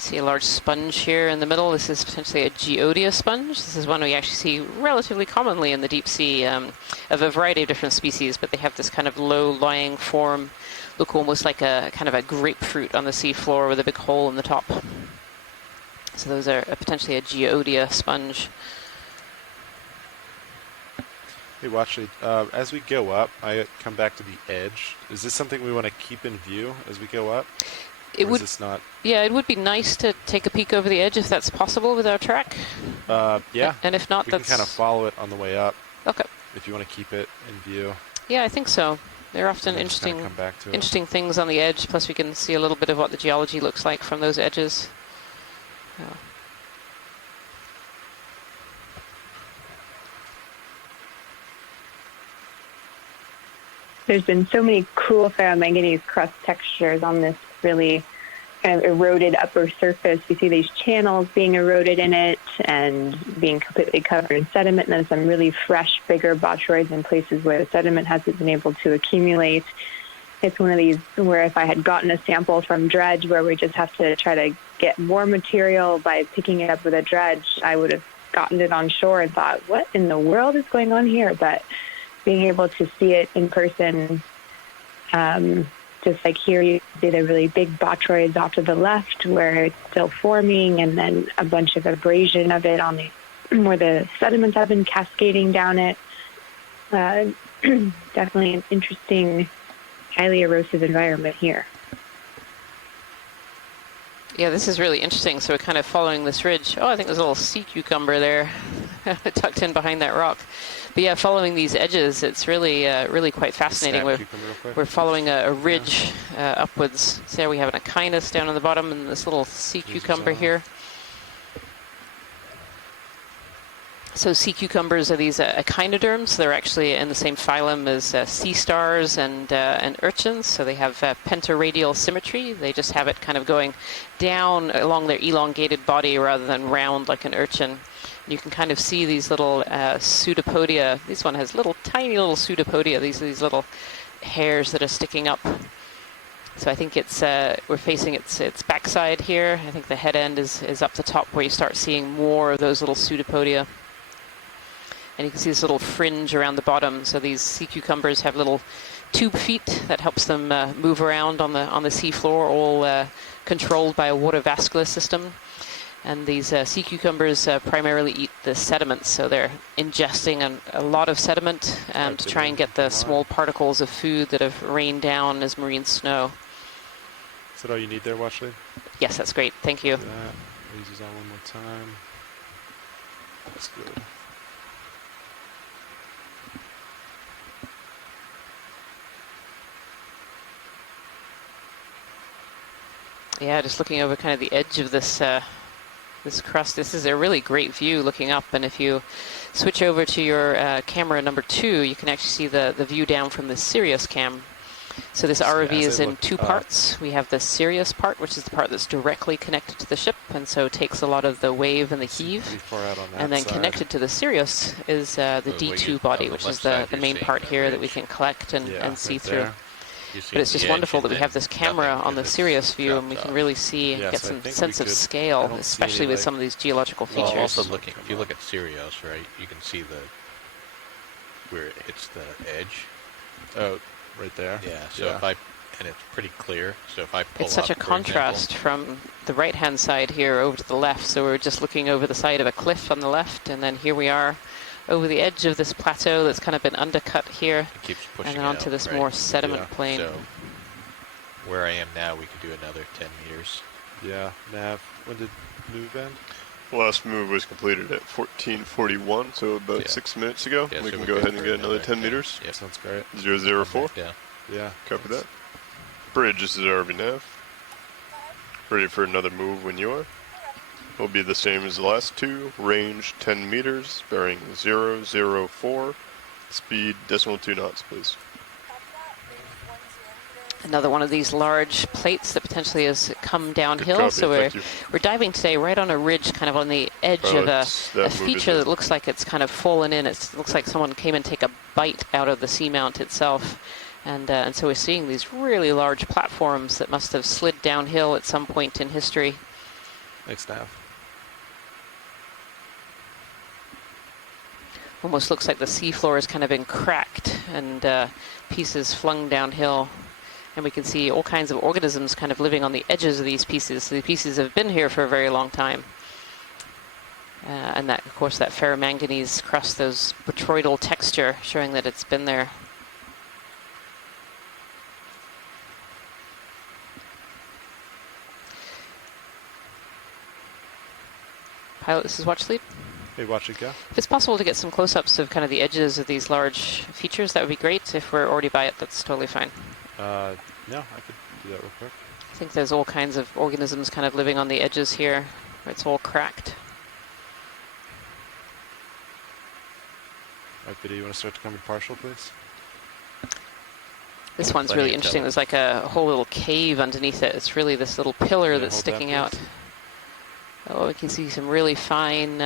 See a large sponge here in the middle. This is potentially a Geodia sponge. This is one we actually see relatively commonly in the deep sea of a variety of different species, but they have this kind of low-lying form, look almost like a kind of a grapefruit on the seafloor with a big hole in the top. So those are potentially a Geodia sponge. Hey, Watchley, as we go up, I come back to the edge. Is this something we want to keep in view as we go up? It Or would, is this not? yeah, it would be nice to take a peek over the edge if that's possible with our track. Yeah. And if not, We can that's kind of follow it on the way up okay. if you want to keep it in view. Yeah, I think so. There are often And then just kinda interesting, come back to it. interesting things on the edge. Plus, we can see a little bit of what the geology looks like from those edges. Oh. There's been so many cool ferromanganese crust textures on this really kind of eroded upper surface. You see these channels being eroded in it and being completely covered in sediment, and then some really fresh, bigger botryoids in places where the sediment hasn't been able to accumulate. It's one of these where if I had gotten a sample from dredge where we just have to try to get more material by picking it up with a dredge, I would have gotten it on shore and thought, what in the world is going on here? But being able to see it in person, just like here, you see the really big botryoids off to the left where it's still forming, and then a bunch of abrasion of it on the where the sediments have been cascading down it. Definitely an interesting, highly erosive environment here. Yeah, this is really interesting. So we're kind of following this ridge. Oh, I think there's a little sea cucumber there tucked in behind that rock. But yeah, following these edges, it's really, really quite fascinating. Snap cucumber real quick. We're following a ridge upwards. So there we have an Okeanos down on the bottom and this little sea cucumber here. So sea cucumbers are these echinoderms. They're actually in the same phylum as sea stars and urchins. So they have pentaradial symmetry. They just have it kind of going down along their elongated body rather than round like an urchin. You can kind of see these little pseudopodia. This one has tiny little pseudopodia. These little hairs that are sticking up. So I think it's we're facing its backside here. I think the head end is up the top where you start seeing more of those little pseudopodia. And you can see this little fringe around the bottom. So these sea cucumbers have little tube feet that helps them move around on the sea floor, all controlled by a water vascular system. And these sea cucumbers primarily eat the sediments, so they're ingesting a lot of sediment to try and get the small particles of food that have rained down as marine snow. Is that all you need there, Watchley? Yes, that's great. Thank you. That. Raise these all one more time. That's good. Yeah, just looking over kind of the edge of this this crust. This is a really great view looking up, and if you switch over to your camera number 2, you can actually see the view down from the Sirius cam. So this ROV is in 2 parts. We have the Sirius part, which is the part that's directly connected to the ship, and so takes a lot of the wave and the heave. Pretty far out on that And then side. connected to the Sirius is the D2 body, which is the main part here that we can collect and see right through. there. But it's just wonderful that we have this camera on the Sirius view, and we can really see and Yes, get I some think sense we of could- I scale, don't see especially any, with like- some of these geological Well, features. also looking, if you look at Sirius, right, you can see where it hits the edge. Oh, right there. Yeah. So if and it's pretty clear. So if I pull It's such a up, for contrast from the right-hand side here over to the left. So we're just looking over the side of a cliff on the left, and then here we are over the edge of this plateau that's kind of been undercut here, example, it keeps pushing and then onto out, this right? more sediment Yeah. plain. So where I am now, we could do another 10 meters. Yeah. Nav. When did move end? Last move was completed at 14:41, so about Yeah. 6 minutes ago. Yeah, We so can we're go good ahead and for get another another- 10 yeah, meters. Yep. Sounds great. 004. Yeah. Yeah. Copy thanks. that. Bridge, this is RV Nav. Ready for another move when you are. Will be the same as the last two. Range 10 meters, bearing 004. Speed decimal 2 knots, please. Another one of these large plates that potentially has come downhill. copy, So thank you. we're diving today right on a ridge, kind of on the edge of Pilots, a that move is feature in. that looks like it's kind of fallen in. It looks like someone came and take a bite out of the seamount itself. And so we're seeing these really large platforms that must have slid downhill at some point in history. Thanks, Nav. Almost looks like the seafloor has kind of been cracked and pieces flung downhill. And we can see all kinds of organisms kind of living on the edges of these pieces. So the pieces have been here for a very long time. And that, of course, that ferromanganese crust, those botryoidal texture, showing that it's been there. Pilot, this is watch lead. Hey, watch it go. If it's possible to get some close-ups of kind of the edges of these large features, that would be great. If we're already by it, that's totally fine. No, I could do that real quick. I think there's all kinds of organisms kind of living on the edges here, where it's all cracked. All right, video, you want to start to come in partial, please? This one's Plenty really of interesting. tele- There's like a whole little cave underneath it. It's really this little pillar Yeah, that's hold that, sticking out. please. Oh, we can see some really fine,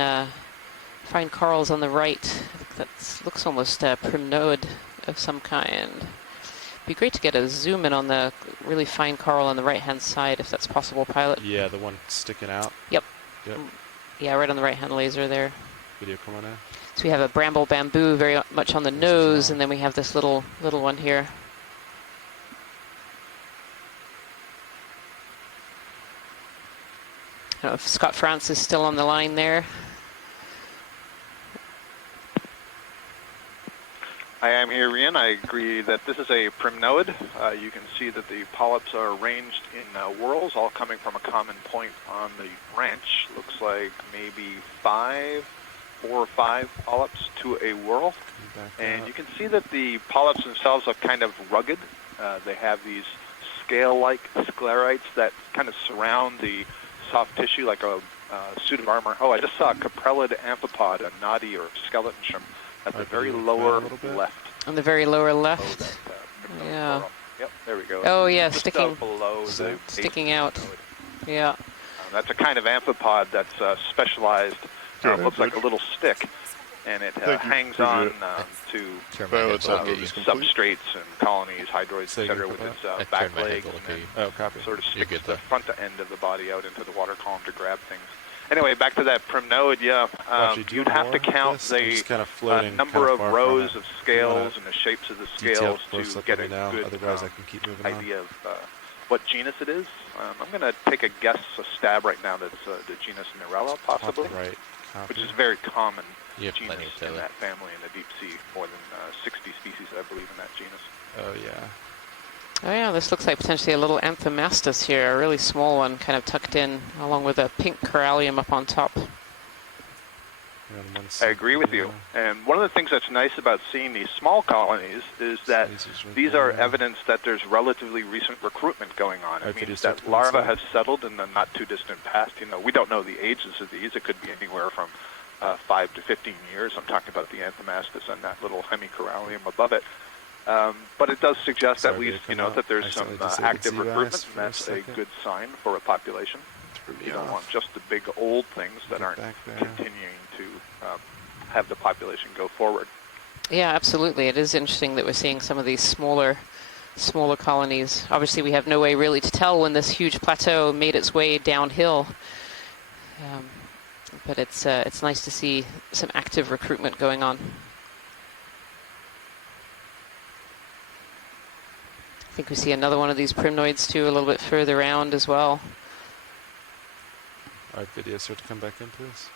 fine corals on the right. I think that looks almost a primnode of some kind. Be great to get a zoom in on the really fine coral on the right-hand side, if that's possible, pilot. Yeah, the one sticking out. Yep. Yep. Yeah, right on the right-hand laser there. Video, come on in. So we have a bramble bamboo very much on the This is nose, all. and then we have this little one here. I don't know if Scott France is still on the line there. I am here, Ian. I agree that this is a primnode. You can see that the polyps are arranged in whorls, all coming from a common point on the branch. Looks like maybe 4 or 5 polyps to a whorl. And you can see that the polyps themselves are kind of rugged. They have these scale-like sclerites that kind of surround the soft tissue like a suit of armor. Oh, I just saw a caprellid amphipod, a noddy or skeleton shrimp, at the very lower left. On the very lower Oh, left. that, Yeah. coral. Yep, there we go. Oh, yeah, Just sticking- below the sticking base out. of the node. Yeah. That's a kind of amphipod that's specialized. Go ahead, Looks like a Bridge. little stick, and it Thank you. hangs Appreciate on it. to Turn my head Pilots, to that look move at is you. complete. substrates and colonies, hydroids, So you etc., can with come its I back turned my head legs, to and look at then you. Oh, copy. sort of You're sticks good, the though. front end of the body out into the water column to grab things. Anyway, back to that primnode, yeah. Actually, do you You'd have to want more count of this? They're the just kind of floating number kind of far from rows it. of If you want scales and the shapes of the detailed scales close to up get of a it now. good Otherwise, I can keep moving on. idea of what genus it is. I'm going to take a guess, a stab right now that's the genus Mirella, Top possibly, right. Copy. which is a very common You have genus plenty of in tele. that family in the deep sea. More than 60 species, I believe, in that genus. Oh, yeah. Oh yeah, this looks like potentially a little anthomastus here, a really small one kind of tucked in, along with a pink corallium up on top. We're on one I side agree with you. now. And one of the things that's nice about seeing these small colonies is that Lasers right these are there. evidence that there's relatively recent recruitment going on. Right, It video means start that to go inside. larvae have settled in the not too distant past. You know, we don't know the ages of these. It could be anywhere from 5 to 15 years. I'm talking about the anthomastus and that little hemicorallium above it. But it does suggest Sorry, at video least, come that out. there's Accidentally some disabled active ZUIs recruitment, for and a that's a second. good sign for a population. Turn You me don't off. want just the big old things that Get aren't back there. continuing to have the population go forward. Yeah, absolutely. It is interesting that we're seeing some of these smaller colonies. Obviously, we have no way really to tell when this huge plateau made its way downhill. But it's nice to see some active recruitment going on. I think we see another one of these primnoids too, a little bit further around as well. All right, video, start to come back in, please.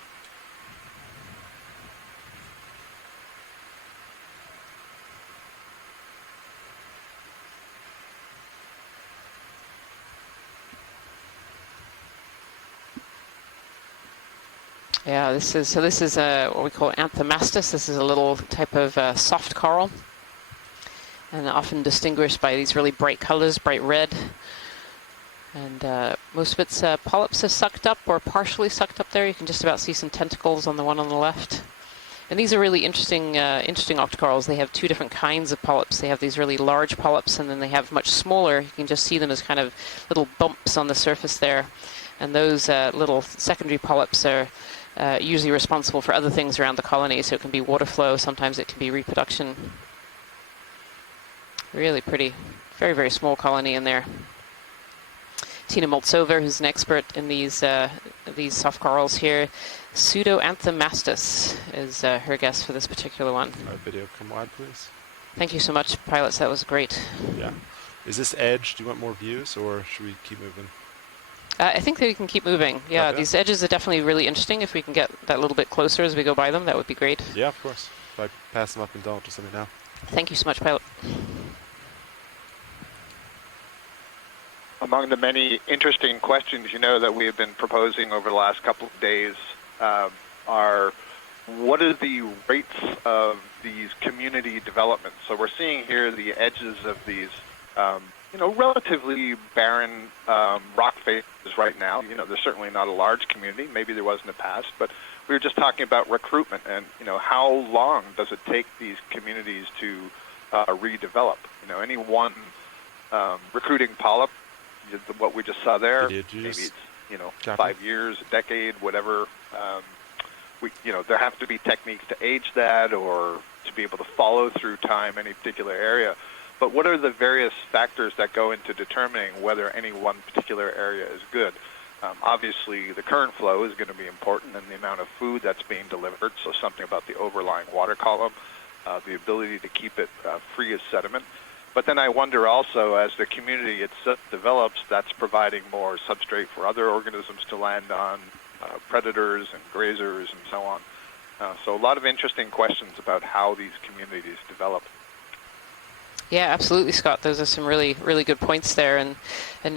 Yeah, this is what we call anthomastus. This is a little type of soft coral, and often distinguished by these really bright colors, bright red. And most of its polyps are sucked up or partially sucked up there. You can just about see some tentacles on the one on the left. And these are really interesting octocorals. They have two different kinds of polyps. They have these really large polyps, and then they have much smaller. You can just see them as kind of little bumps on the surface there. And those little secondary polyps are usually responsible for other things around the colony. So it can be water flow. Sometimes it can be reproduction. Really pretty. Very, very small colony in there. Tina Moltsova, who's an expert in these soft corals here. Pseudoanthomastus is her guess for this particular one. All right, video, come wide, please. Thank you so much, pilots. That was great. Yeah. Is this edge? Do you want more views, or should we keep moving? I think that we can keep moving. Yeah, Okay. These edges are definitely really interesting. If we can get that little bit closer as we go by them, that would be great. Yeah, of course. If I pass them up and don't, just let me know. Thank you so much, pilot. Among the many interesting questions, that we have been proposing over the last couple of days are what are the rates of these community developments? So we're seeing here the edges of these, relatively barren rock faces right now. There's certainly not a large community. Maybe there was in the past, but we were just talking about recruitment and, how long does it take these communities to redevelop? Any one recruiting polyp, what we just saw there, maybe it's 5 years, a decade, whatever. There have to be techniques to age that or to be able to follow through time any particular area. But what are the various factors that go into determining whether any one particular area is good? Obviously, the current flow is going to be important, and the amount of food that's being delivered. So something about the overlying water column, the ability to keep it free of sediment. But then I wonder also, as the community itself develops, that's providing more substrate for other organisms to land on, predators and grazers and so on. So a lot of interesting questions about how these communities develop. Yeah, absolutely, Scott. Those are some really, really good points there. And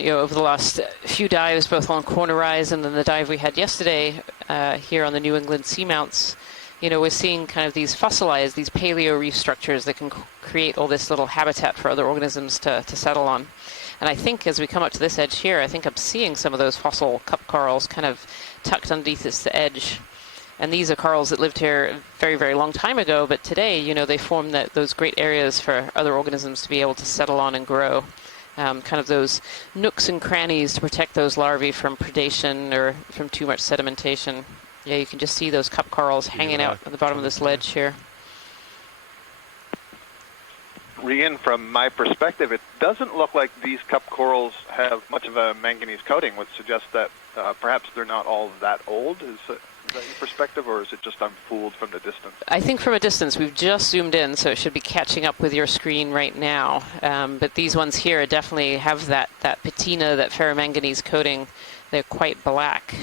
over the last few dives, both on Corner Rise and then the dive we had yesterday here on the New England Seamounts, we're seeing kind of these fossilized, these paleo reef structures that can create all this little habitat for other organisms to settle on. And I think as we come up to this edge here, I think I'm seeing some of those fossil cup corals kind of tucked underneath this edge. And these are corals that lived here a very, very long time ago, but today, they form those great areas for other organisms to be able to settle on and grow. Kind of those nooks and crannies to protect those larvae from predation or from too much sedimentation. Yeah, you can just see those cup corals hanging out at the bottom of this ledge here. Rian, from my perspective, it doesn't look like these cup corals have much of a manganese coating, which suggests that perhaps they're not all that old. Is that your perspective, or is it just I'm fooled from the distance? I think from a distance. We've just zoomed in, so it should be catching up with your screen right now. But these ones here definitely have that patina, that ferromanganese coating. They're quite black.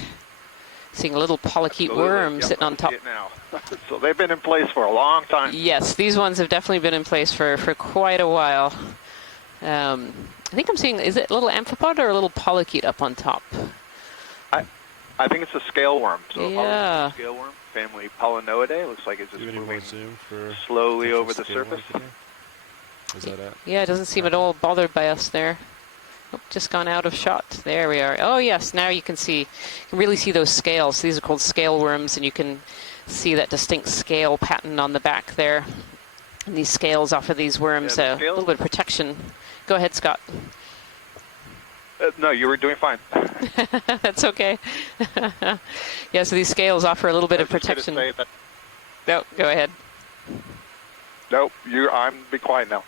Seeing a little polychaete worm sitting on top. Now. So they've been in place for a long time. Yes, these ones have definitely been in place for quite a while. I think I'm seeing, is it a little amphipod or a little polychaete up on top? I think it's a scale worm. So yeah. Scale worm, family Polynoidae. Looks like it's just moving for slowly over the surface. Is that it? Yeah, it doesn't seem at all bothered by us there. Oh, just gone out of shot. There we are. Oh yes, now you can really see those scales. These are called scale worms, and you can see that distinct scale pattern on the back there. And these scales offer these worms a little bit of protection. Go ahead, Scott. No, you were doing fine. That's okay. Yeah, so these scales offer a little bit of protection. No, go ahead. Nope, I'm be quiet now.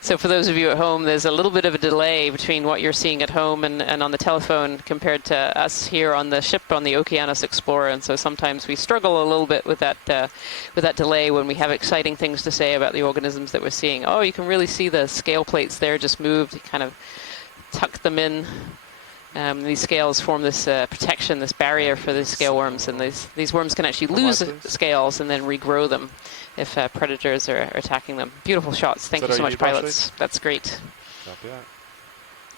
So for those of you at home, there's a little bit of a delay between what you're seeing at home and on the telephone compared to us here on the ship on the Okeanos Explorer. And so sometimes we struggle a little bit with that delay when we have exciting things to say about the organisms that we're seeing. Oh, you can really see the scale plates there just moved. You kind of tuck them in. These scales form this protection, this barrier for the scale worms, and these worms can actually lose scales and then regrow them if predators are attacking them. Beautiful shots. Thank you so much, pilots. That's great. Copy that.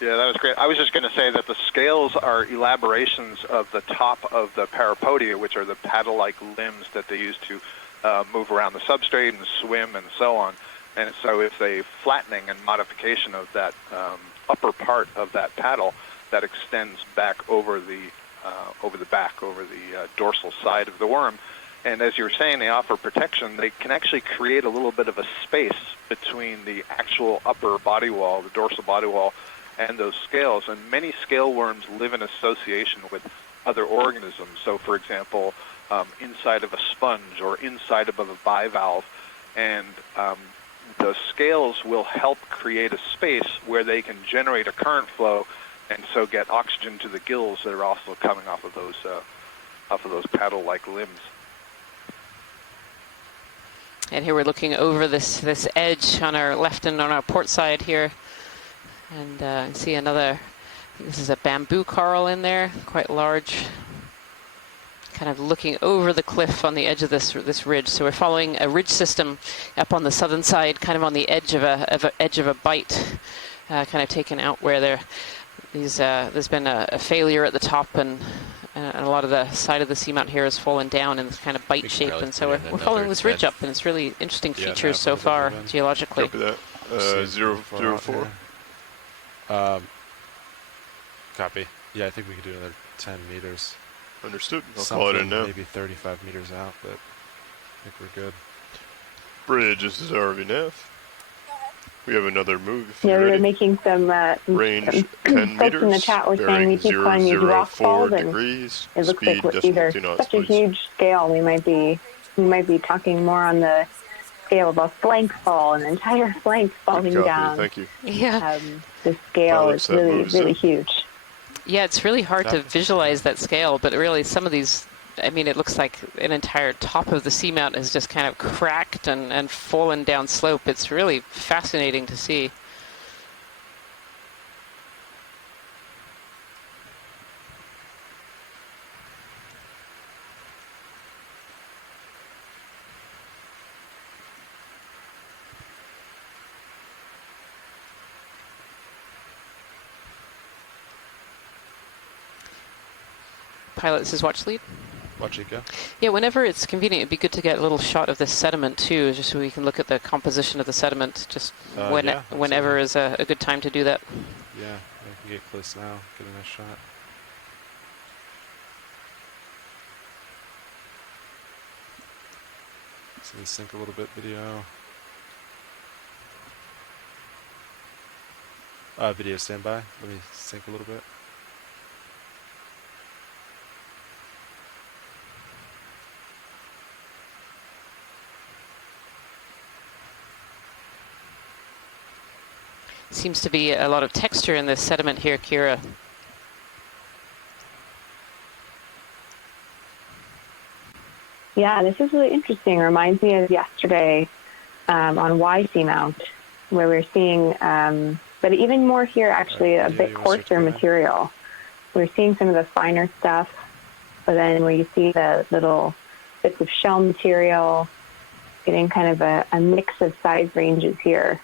Yeah, that was great. I was just going to say that the scales are elaborations of the top of the parapodia, which are the paddle-like limbs that they use to move around the substrate and swim and so on. And so it's a flattening and modification of that upper part of that paddle that extends back over the dorsal side of the worm. And as you were saying, they offer protection. They can actually create a little bit of a space between the actual upper body wall, the dorsal body wall, and those scales. And many scale worms live in association with other organisms. So, for example, inside of a sponge or inside of a bivalve. And the scales will help create a space where they can generate a current flow and so get oxygen to the gills that are also coming off of those paddle-like limbs. And here we're looking over this edge on our left and on our port side here. And see another, this is a bamboo coral in there, quite large. Kind of looking over the cliff on the edge of this ridge. So we're following a ridge system up on the southern side, kind of on the edge of a bight, kind of taken out where there's been a failure at the top, and a lot of the side of the seamount here has fallen down in this kind of bite shape. And so we're following this ridge up, and it's really interesting features so far geologically. Copy that. 004. Copy. Yeah, I think we could do another 10 meters. Understood. I'll Something call it in now. Maybe 35 meters out, but I think we're good. Bridge, this is RV Nav. We have another move. If Yeah, you're we were ready. making some Range some 10 folks meters. in the chat were saying bearing we keep calling these rock 004 falls, and degrees. it looks Speed like these are decimal 2 knots, such a please. huge scale. We might be talking more on the scale of a flank fall, an entire flank falling Good copy. down. Thank you. Yeah. The scale Pilots, is that really moves really in. huge. Yeah, it's really hard to visualize that scale, but really some of these, I mean, it looks like an entire top of the seamount is just kind of cracked and fallen down slope. It's really fascinating to see. Pilot, this is watch lead. Watch it go. Yeah, whenever it's convenient, it'd be good to get a little shot of this sediment too, just so we can look at the composition of the sediment. Just Yeah, whenever absolutely. is a good time to do that. Yeah, I can get close now. Get a nice shot. So let me sync a little bit video. Video standby. Let me sync a little bit. Seems to be a lot of texture in this sediment here, Kira. Yeah, this is really interesting. Reminds me of yesterday on Y Seamount, where we're seeing, but even more here, actually, a bit coarser material. We're seeing some of the finer stuff, but then where you see the little bits of shell material, getting kind of a mix of size ranges here.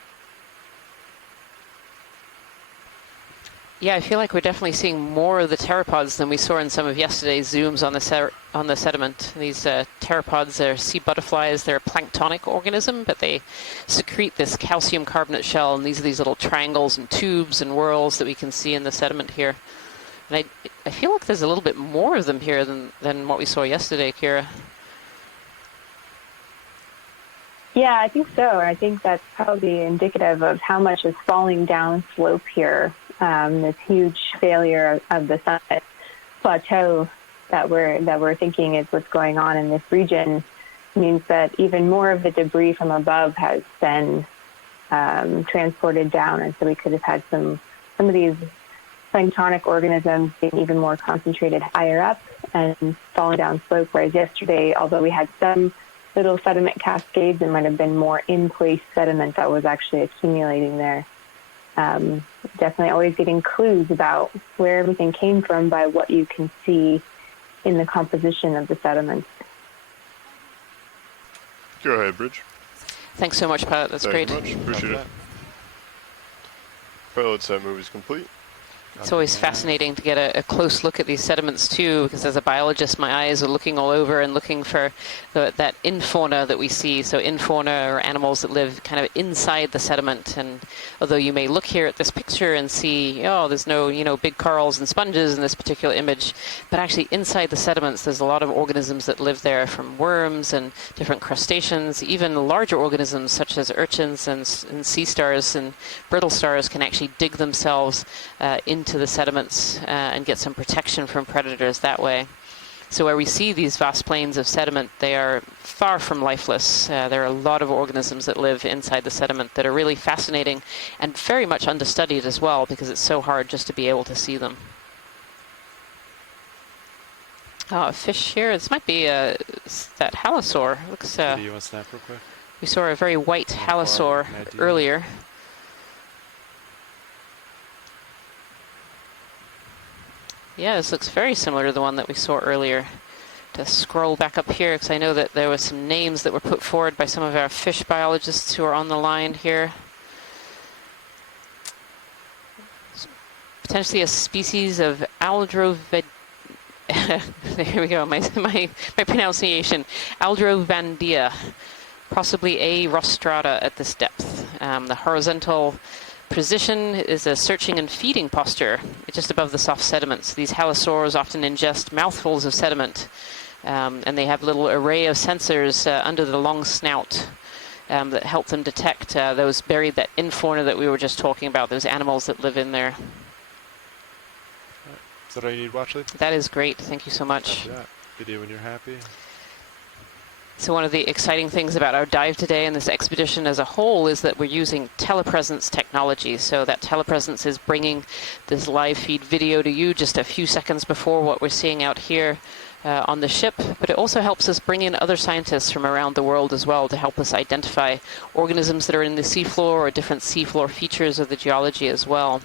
Yeah, I feel like we're definitely seeing more of the pteropods than we saw in some of yesterday's zooms on the sediment. These pteropods are sea butterflies. They're a planktonic organism, but they secrete this calcium carbonate shell, and these are these little triangles and tubes and whorls that we can see in the sediment here. And I feel like there's a little bit more of them here than what we saw yesterday, Kira. Yeah, I think so. I think that's probably indicative of how much is falling down slope here. This huge failure of the summit plateau that we're thinking is what's going on in this region means that even more of the debris from above has been transported down, and so we could have had some of these planktonic organisms being even more concentrated higher up and falling down slope. Whereas yesterday, although we had some little sediment cascades, there might have been more in-place sediment that was actually accumulating there. Definitely always getting clues about where everything came from by what you can see in the composition of the sediments. Go ahead, Bridge. Thanks so much, Pilot. That's Thank great. you much. Appreciate it. Pilots, that move is complete. It's always fascinating to get a close look at these sediments too, because as a biologist, my eyes are looking all over and looking for that infauna that we see. So infauna are animals that live kind of inside the sediment. And although you may look here at this picture and see, oh, there's no, big corals and sponges in this particular image, but actually inside the sediments, there's a lot of organisms that live there, from worms and different crustaceans, even larger organisms such as urchins and sea stars and brittle stars can actually dig themselves into the sediments and get some protection from predators that way. So where we see these vast plains of sediment, they are far from lifeless. There are a lot of organisms that live inside the sediment that are really fascinating and very much understudied as well, because it's so hard just to be able to see them. Oh, a fish here. This might be that halosaur. Looks. Do you want to snap real quick? We saw a very white halosaur earlier. Yeah, this looks very similar to the one that we saw earlier. To scroll back up here, because I know that there were some names that were put forward by some of our fish biologists who are on the line here. Potentially a species of Aldroved. There we go, my pronunciation. Aldrovandia, possibly A. rostrata at this depth. The horizontal position is a searching and feeding posture just above the soft sediments. These halosaurs often ingest mouthfuls of sediment, and they have a little array of sensors under the long snout that help them detect those buried, that infauna that we were just talking about, those animals that live in there. Is that all you need, Watchley? That is great. Thank you so much. Video when you're happy. So one of the exciting things about our dive today and this expedition as a whole is that we're using telepresence technology. So that telepresence is bringing this live feed video to you just a few seconds before what we're seeing out here on the ship. But it also helps us bring in other scientists from around the world as well to help us identify organisms that are in the seafloor or different seafloor features of the geology as well.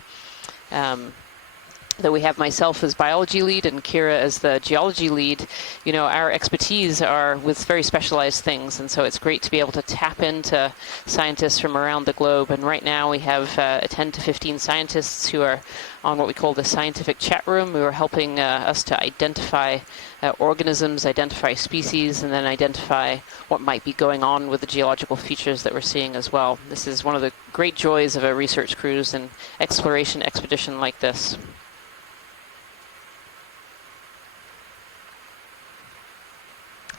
Though we have myself as biology lead and Kira as the geology lead, our expertise are with very specialized things, and so it's great to be able to tap into scientists from around the globe. And right now we have 10 to 15 scientists who are on what we call the scientific chat room, who are helping us to identify organisms, identify species, and then identify what might be going on with the geological features that we're seeing as well. This is one of the great joys of a research cruise and exploration expedition like this.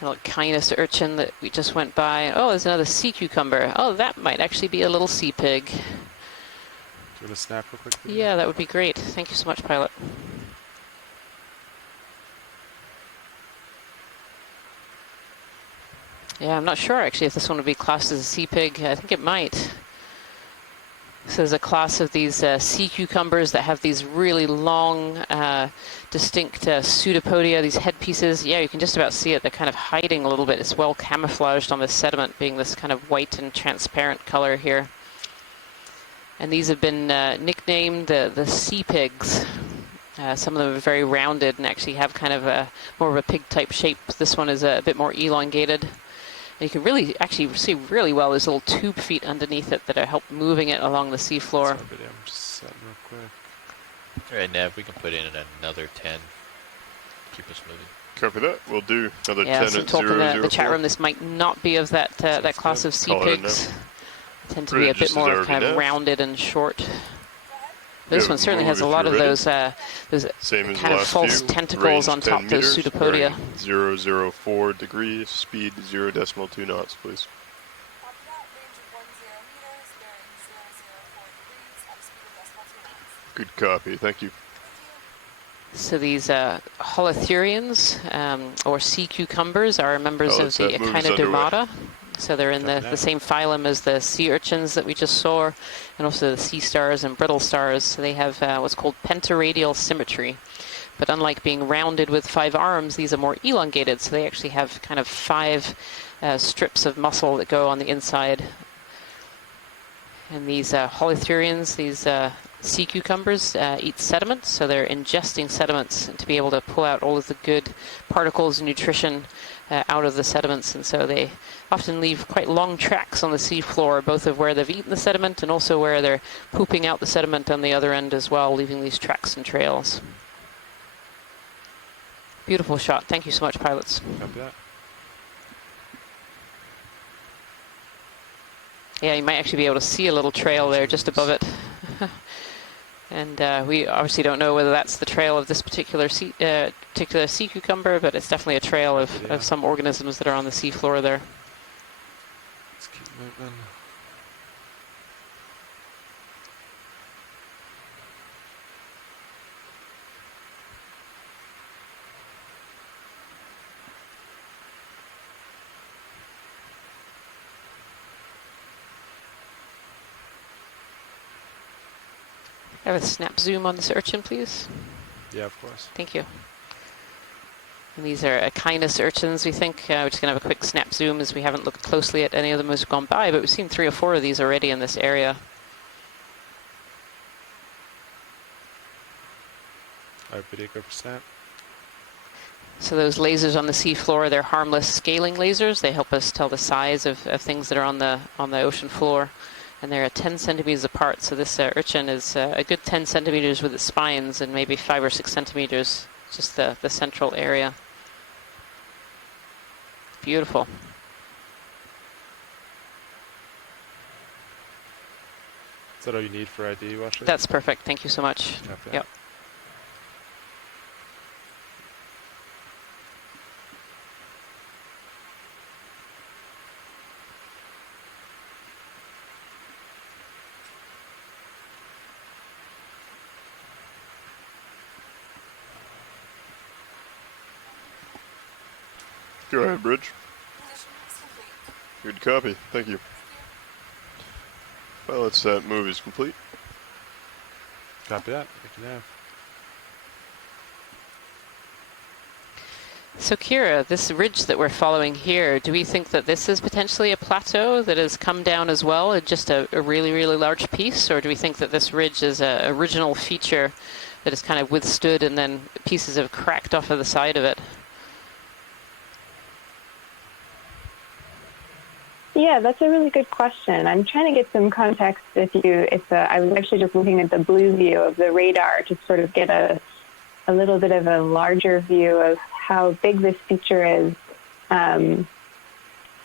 A little Okeanos urchin that we just went by. Oh, there's another sea cucumber. Oh, that might actually be a little sea pig. Do you want to snap real quick? Yeah, that would be great. Thank you so much, pilot. Yeah, I'm not sure actually if this one would be classed as a sea pig. I think it might. So there's a class of these sea cucumbers that have these really long, distinct pseudopodia, these headpieces. Yeah, you can just about see it. They're kind of hiding a little bit. It's well camouflaged on the sediment, being this kind of white and transparent color here. And these have been nicknamed the sea pigs. Some of them are very rounded and actually have kind of more of a pig-type shape. This one is a bit more elongated. And you can really actually see really well those little tube feet underneath it that are help moving it along the seafloor. I'm just setting real quick. All right, Nav, we can put in another 10. Keep us moving. Copy that. We'll do another 10 so at talk in 004. the chat room, this might not be of that that class of sea Call it a pigs. no. They tend to be a bit more kind of rounded and short. This Yeah, one certainly move has a if lot you're of ready. those Same as kind of last false few. tentacles Range on 10 top, those meters, pseudopodia. bearing 004 degrees, speed 0.2 knots, please. Copy that. Range of 10 meters, bearing 004 degrees, at a speed of 2 knots. Good copy. Thank you. So these holothurians, or sea cucumbers, are members of the Echinodermata. So they're in the same phylum as the sea urchins that we just saw, and also the sea stars and brittle stars. So they have what's called pentaradial symmetry. But unlike being rounded with 5 arms, these are more elongated. So they actually have kind of 5 strips of muscle that go on the inside. And these holothurians, these sea cucumbers eat sediment, so they're ingesting sediments to be able to pull out all of the good particles and nutrition out of the sediments, and so they often leave quite long tracks on the seafloor, both of where they've eaten the sediment and also where they're pooping out the sediment on the other end as well, leaving these tracks and trails. Beautiful shot. Thank you so much, pilots. Copy that. Yeah, you might actually be able to see a little trail there just above it. And we obviously don't know whether that's the trail of this particular sea cucumber, but it's definitely a trail of some organisms that are on the seafloor there. Let's keep moving. Have a snap zoom on this urchin, please. Yeah, of course. Thank you. And these are Okeanos urchins, we think. We're just going to have a quick snap zoom as we haven't looked closely at any of them as we've gone by, but we've seen 3 or 4 of these already in this area. All right, video, go for snap. So those lasers on the seafloor, they're harmless scaling lasers. They help us tell the size of things that are on the ocean floor. And they're 10 centimeters apart, so this urchin is a good 10 centimeters with its spines and maybe 5 or 6 centimeters, just the central area. Beautiful. Is that all you need for ID, Washley? That's perfect. Thank you so much. Copy that. Yep. Go ahead, Bridge. Position is complete. Good copy. Thank you. Pilot's move is complete. Copy that. Thank you, Nav. So Kira, this ridge that we're following here, do we think that this is potentially a plateau that has come down as well, just a really, really large piece? Or do we think that this ridge is an original feature that has kind of withstood and then pieces have cracked off of the side of it? Yeah, that's a really good question. I'm trying to get some context with you. I was actually just looking at the blue view of the radar to sort of get a little bit of a larger view of how big this feature is.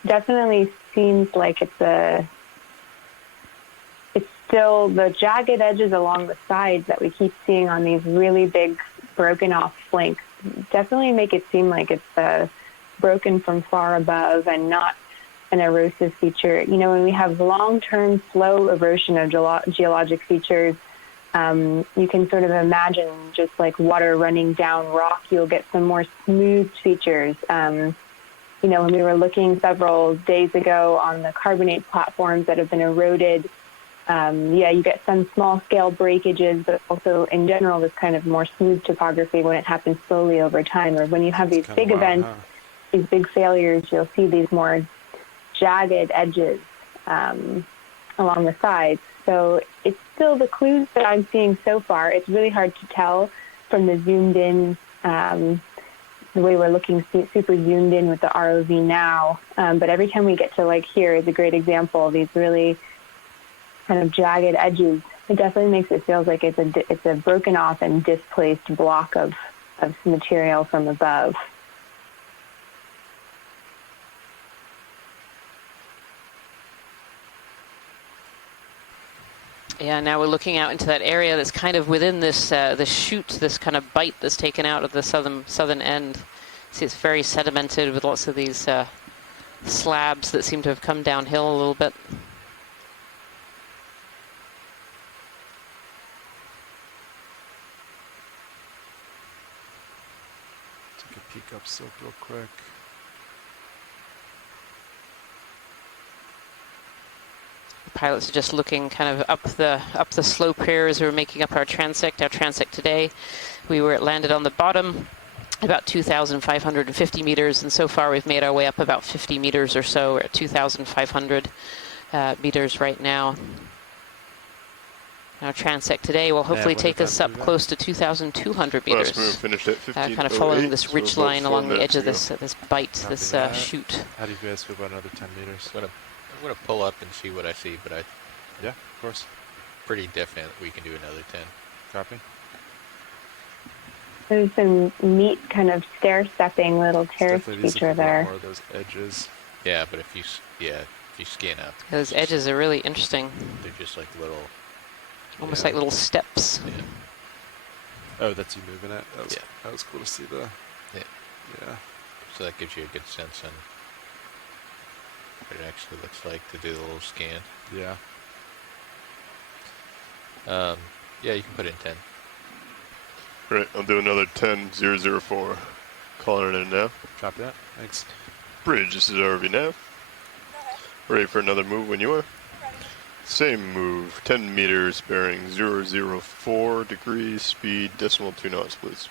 Definitely seems like it's still the jagged edges along the sides that we keep seeing on these really big broken off flanks definitely make it seem like it's broken from far above and not an erosive feature. You know, when we have long-term slow erosion of geologic features, you can sort of imagine just like water running down rock, you'll get some more smooth features. You know, when we were looking several days ago on the carbonate platforms that have been eroded, yeah, you get some small-scale breakages, but also in general this kind of more smooth topography when it happens slowly over time. Or when you have these big events, these big failures, you'll see these more jagged edges along the sides. So it's still the clues that I'm seeing so far. It's really hard to tell from the zoomed in, the way we're looking super zoomed in with the ROV now. But every time we get to like here is a great example of these really kind of jagged edges. It definitely makes it feel like it's a broken off and displaced block of material from above. Yeah, now we're looking out into that area that's kind of within this this chute, this kind of bite that's taken out of the southern end. See, it's very sedimented with lots of these slabs that seem to have come downhill a little bit. Take a peek up slope real quick. Pilots are just looking kind of up the slope here as we're making up our transect. Our transect today, we were landed on the bottom about 2,550 meters, and so far we've made our way up about 50 meters or so. We're at 2,500 meters right now. Our transect today will hopefully what take did us that up move at? close to 2,200 meters. Last move finished at 15:08. Kind of following this so ridge about line 4 along the edge minutes of to this bite, Copy this that. chute. How do you guys feel about another 10 meters? I'm gonna pull up and see what I see, but I'm Yeah, of course. pretty definite we can do another 10. Copy. There's some neat kind of stair-stepping little terrace Definitely these feature look a lot there. more of those edges. Yeah, but if you scan up, Those edges are really interesting, they're just like little. almost Yeah. like little steps. Yeah. Oh, that's you moving it? Yeah. That was cool to see the... Yeah. Yeah. So that gives you a good sense on what it actually looks like to do the little scan. Yeah. Yeah, you can put in 10. Right, I'll do another 10-004. Calling it in now. Copy that. Thanks. Bridge, this is RV now. Go ahead. Ready for another move when you are. Ready. Same move, 10 meters, bearing 004 degrees, speed decimal 2 knots, please.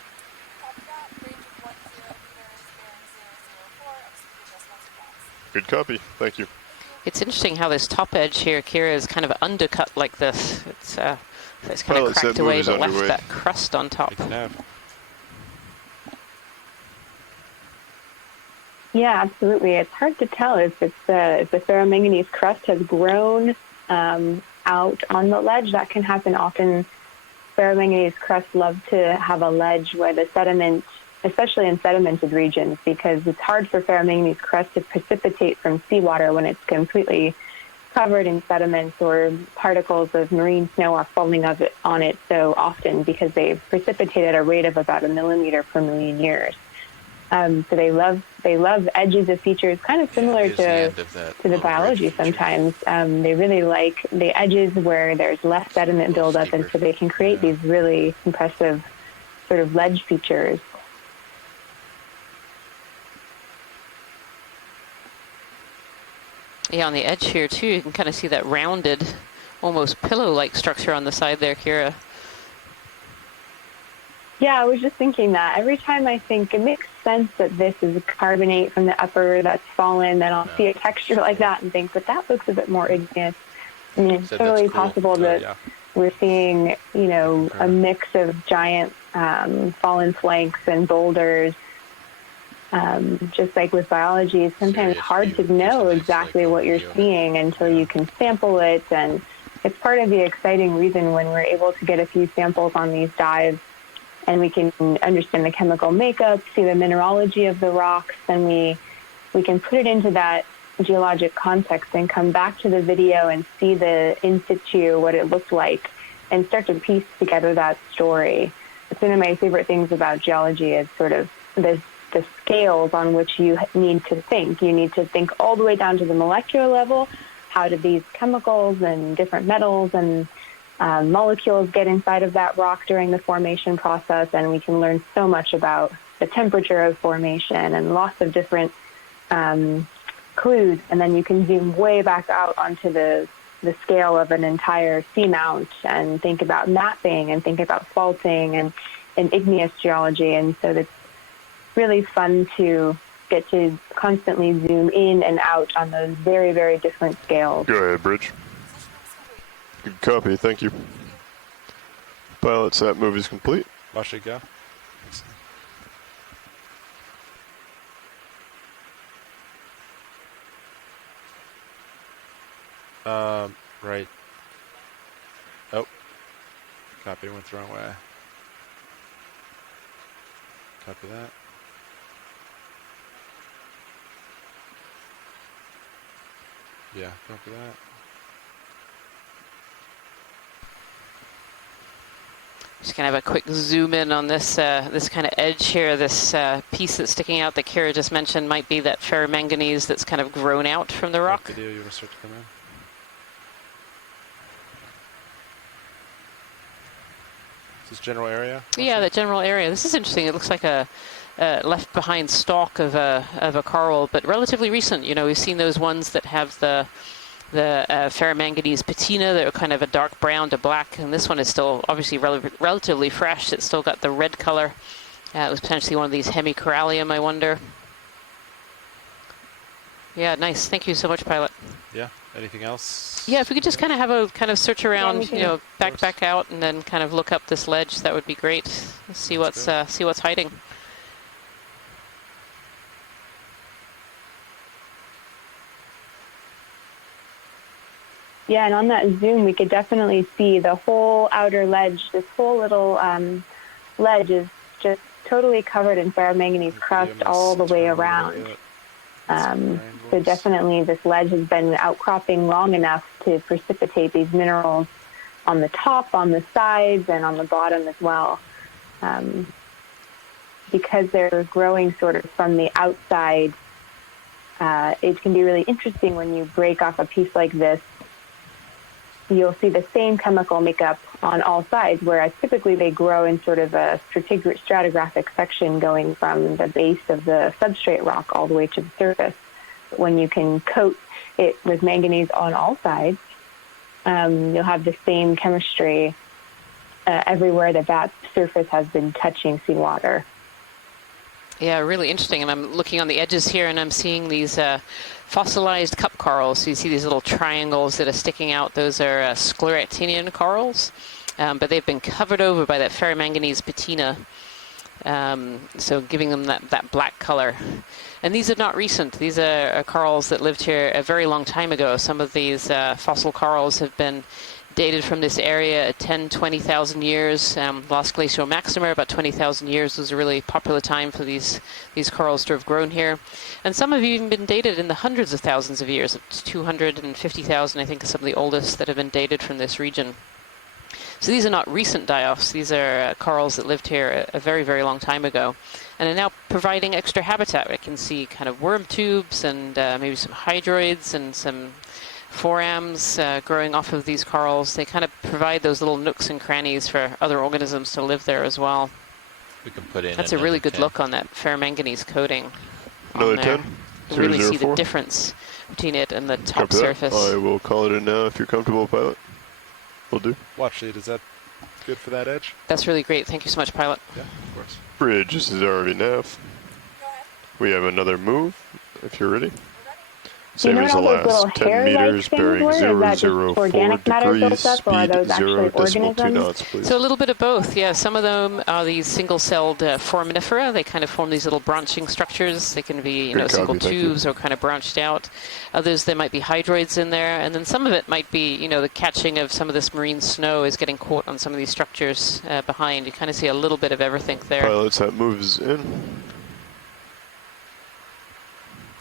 Copy that. Range of 10 meters, bearing 004, and speed adjustment to knots. Good copy, thank you. It's interesting how this top edge here, Kira, is kind of undercut like this. It's kind Well, of it's cracked that move away, is but left underway. that crust on top. Take a nav. Yeah, absolutely. It's hard to tell if the ferromanganese crust has grown out on the ledge. That can happen often. Ferromanganese crusts love to have a ledge where the sediment, especially in sedimented regions, because it's hard for ferromanganese crust to precipitate from seawater when it's completely covered in sediments or particles of marine snow are falling on it so often because they precipitate at a rate of about 1 millimeter per million years. So they love edges of features, kind of similar to the biology sometimes. They really like the edges where there's less sediment buildup, and so they can create these really impressive sort of ledge features. Yeah, on the edge here too, you can kind of see that rounded, almost pillow-like structure on the side there, Kira. Yeah, I was just thinking that. Every time I think it makes sense that this is carbonate from the upper that's fallen, then I'll see a texture like that and think, but that looks a bit more igneous. I mean, it's totally possible that we're seeing, a mix of giant fallen flanks and boulders. Just like with biology, it's sometimes hard to know exactly what you're seeing until you can sample it. And it's part of the exciting reason when we're able to get a few samples on these dives and we can understand the chemical makeup, see the mineralogy of the rocks, then we can put it into that geologic context and come back to the video and see the in situ, what it looked like, and start to piece together that story. It's one of my favorite things about geology is sort of the scales on which you need to think. You need to think all the way down to the molecular level. How do these chemicals and different metals and molecules get inside of that rock during the formation process? And we can learn so much about the temperature of formation and lots of different clues. And then you can zoom way back out onto the scale of an entire seamount and think about mapping and think about faulting and igneous geology. And so that's really fun to get to constantly zoom in and out on those very, very different scales. Go ahead, Bridge. Good copy, thank you. Pilots, that move is complete. Watch it go. Right. Oh. Copy, went the wrong way. Copy that. Yeah, copy that. Just gonna have a quick zoom in on this this kind of edge here. This piece that's sticking out that Kira just mentioned might be that ferromanganese that's kind of grown out from the rock. Video, you want to start to come in? Is this general area? Yeah, that general area. This is interesting. It looks like a left behind stalk of a coral, but relatively recent. We've seen those ones that have the ferromanganese patina that are kind of a dark brown to black, and this one is still obviously relatively fresh. It's still got the red color. It was potentially one of these hemicorallium, I wonder. Yeah, nice. Thank you so much, pilot. Yeah. Anything else? Yeah, if we could just kind of have a kind of search around, we can- you know, course. back out, and then kind of look up this ledge, that would be great. See Sounds see what's hiding. Yeah, and on that zoom, we could definitely see the whole outer ledge. This whole little ledge is just totally covered in ferromanganese crust all the way around. So definitely this ledge has been outcropping long enough to precipitate these minerals on the top, on the sides, and on the bottom as well. Because they're growing sort of from the outside, it can be really interesting when you break off a piece like this. You'll see the same chemical makeup on all sides, whereas typically they grow in sort of a stratigraphic section going from the base of the substrate rock all the way to the surface. But when you can coat it with manganese on all sides, you'll have the same chemistry everywhere that surface has been touching seawater. Yeah, really interesting. And I'm looking on the edges here, and I'm seeing these fossilized cup corals. So you see these little triangles that are sticking out. Those are scleractinian corals, but they've been covered over by that ferromanganese patina, so giving them that black color. And these are not recent. These are corals that lived here a very long time ago. Some of these fossil corals have been dated from this area at 10, 20,000 years. Last glacial maxima, about 20,000 years, was a really popular time for these corals to have grown here. And some have even been dated in the hundreds of thousands of years. 250,000, I think, are some of the oldest that have been dated from this region. So these are not recent die-offs. These are corals that lived here a very, very long time ago and are now providing extra habitat. I can see kind of worm tubes and maybe some hydroids and some forams growing off of these corals. They kind of provide those little nooks and crannies for other organisms to live there as well. We can put in. That's a really good look on that ferromanganese coating. Another on there. 10. You really see the 004. difference between it and the top Copy that. surface. I will call it in now if you're comfortable, pilot. Will do. Watch lead. Is that good for that edge? That's really great. Thank you so much, pilot. Yeah, of course. Bridge, this is RV nav. Go ahead. We have another move, if you're ready. Do you Same know as the what all those little last. 10 hair-like meters, things bearing were? Is that just 004 organic matter built degrees, up, or are speed those actually 0.2 organisms? knots, please. So a little bit of both, yeah. Some of them are these single-celled foraminifera. They kind of form these little branching structures. They can be, you Good know, single copy, thank you. tubes or kind of branched out. Others, there might be hydroids in there. And then some of it might be, you know, the catching of some of this marine snow is getting caught on some of these structures behind. You kind of see a little bit of everything there. Pilots, that moves in.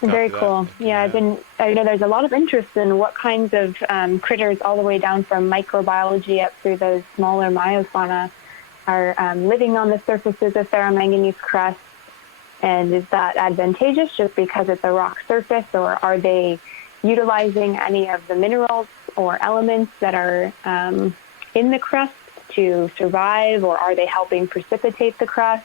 Very Copy that. cool. Thank you, Yeah, I know there's a lot of interest in what kinds of critters all the way down from microbiology up through those smaller myofauna are living on the surfaces of ferromanganese crust. And is that advantageous just because it's a rock surface, or are they utilizing any of the minerals or elements that are in the crust to survive, or are they helping precipitate the crust?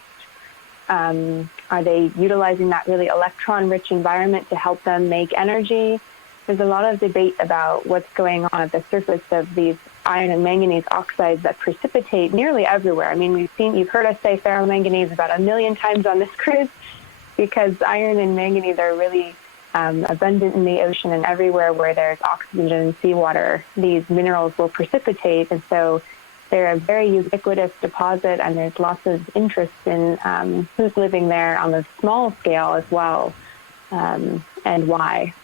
Are they utilizing that really electron-rich environment to help them make energy? There's a lot of debate about what's going on at the surface of these iron and manganese oxides that precipitate nearly everywhere. I mean, you've heard us say ferromanganese about 1 million times on this cruise, because iron and manganese are really abundant in the ocean, and everywhere where there's oxygen and seawater, these minerals will precipitate. And so they're a very ubiquitous deposit, and there's lots of interest in who's living there on a small scale as well, and why.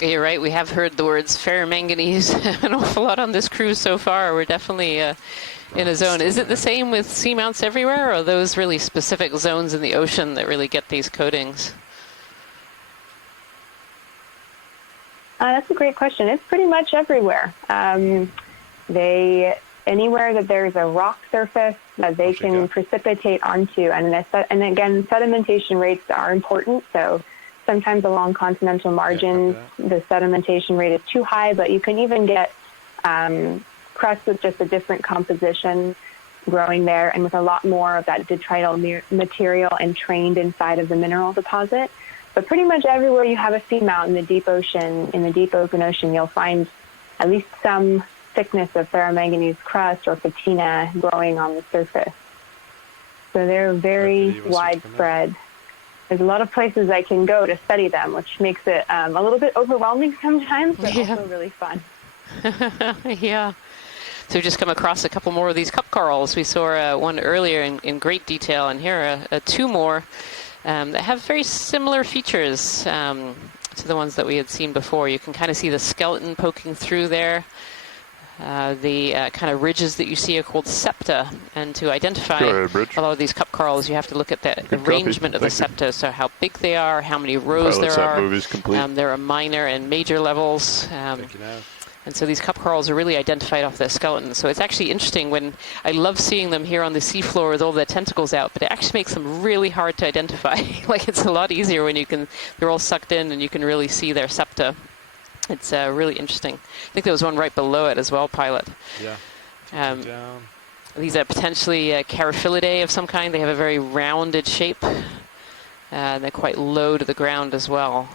You're right. We have heard the words ferromanganese an awful lot on this cruise so far. We're definitely in a zone. Is it the same with seamounts everywhere, or are those really specific zones in the ocean that really get these coatings? That's a great question. It's pretty much everywhere. Anywhere that there's a rock surface that they can precipitate onto, and again, sedimentation rates are important. So sometimes along continental margins, the sedimentation rate is too high, but you can even get crust with just a different composition growing there, and with a lot more of that detrital material entrained inside of the mineral deposit. But pretty much everywhere you have a seamount in the deep ocean, in the deep open ocean, you'll find at least some thickness of ferromanganese crust or patina growing on the surface. So they're very widespread. there's a lot of places I can go to study them, which makes it a little bit overwhelming sometimes, but also really fun. Yeah. So we've just come across a couple more of these cup corals. We saw one earlier in great detail, and here are two more that have very similar features to the ones that we had seen before. You can kind of see the skeleton poking through there. The kind of ridges that you see are called septa, and to identify Go ahead, Rich. a lot of these cup corals, you have to look at the Good arrangement copy. of the Thank you. septa, so how big they are, how many rows Pilot there set are. move is complete. There are minor and major levels. Thank you, Nav. And so these cup corals are really identified off their skeleton. So it's actually interesting when I love seeing them here on the seafloor with all their tentacles out, but it actually makes them really hard to identify. Like it's a lot easier when they're all sucked in and you can really see their septa. It's really interesting. I think there was one right below it as well, Pilot. Yeah. Down. These are potentially Charaphilidae of some kind. They have a very rounded shape. They're quite low to the ground as well.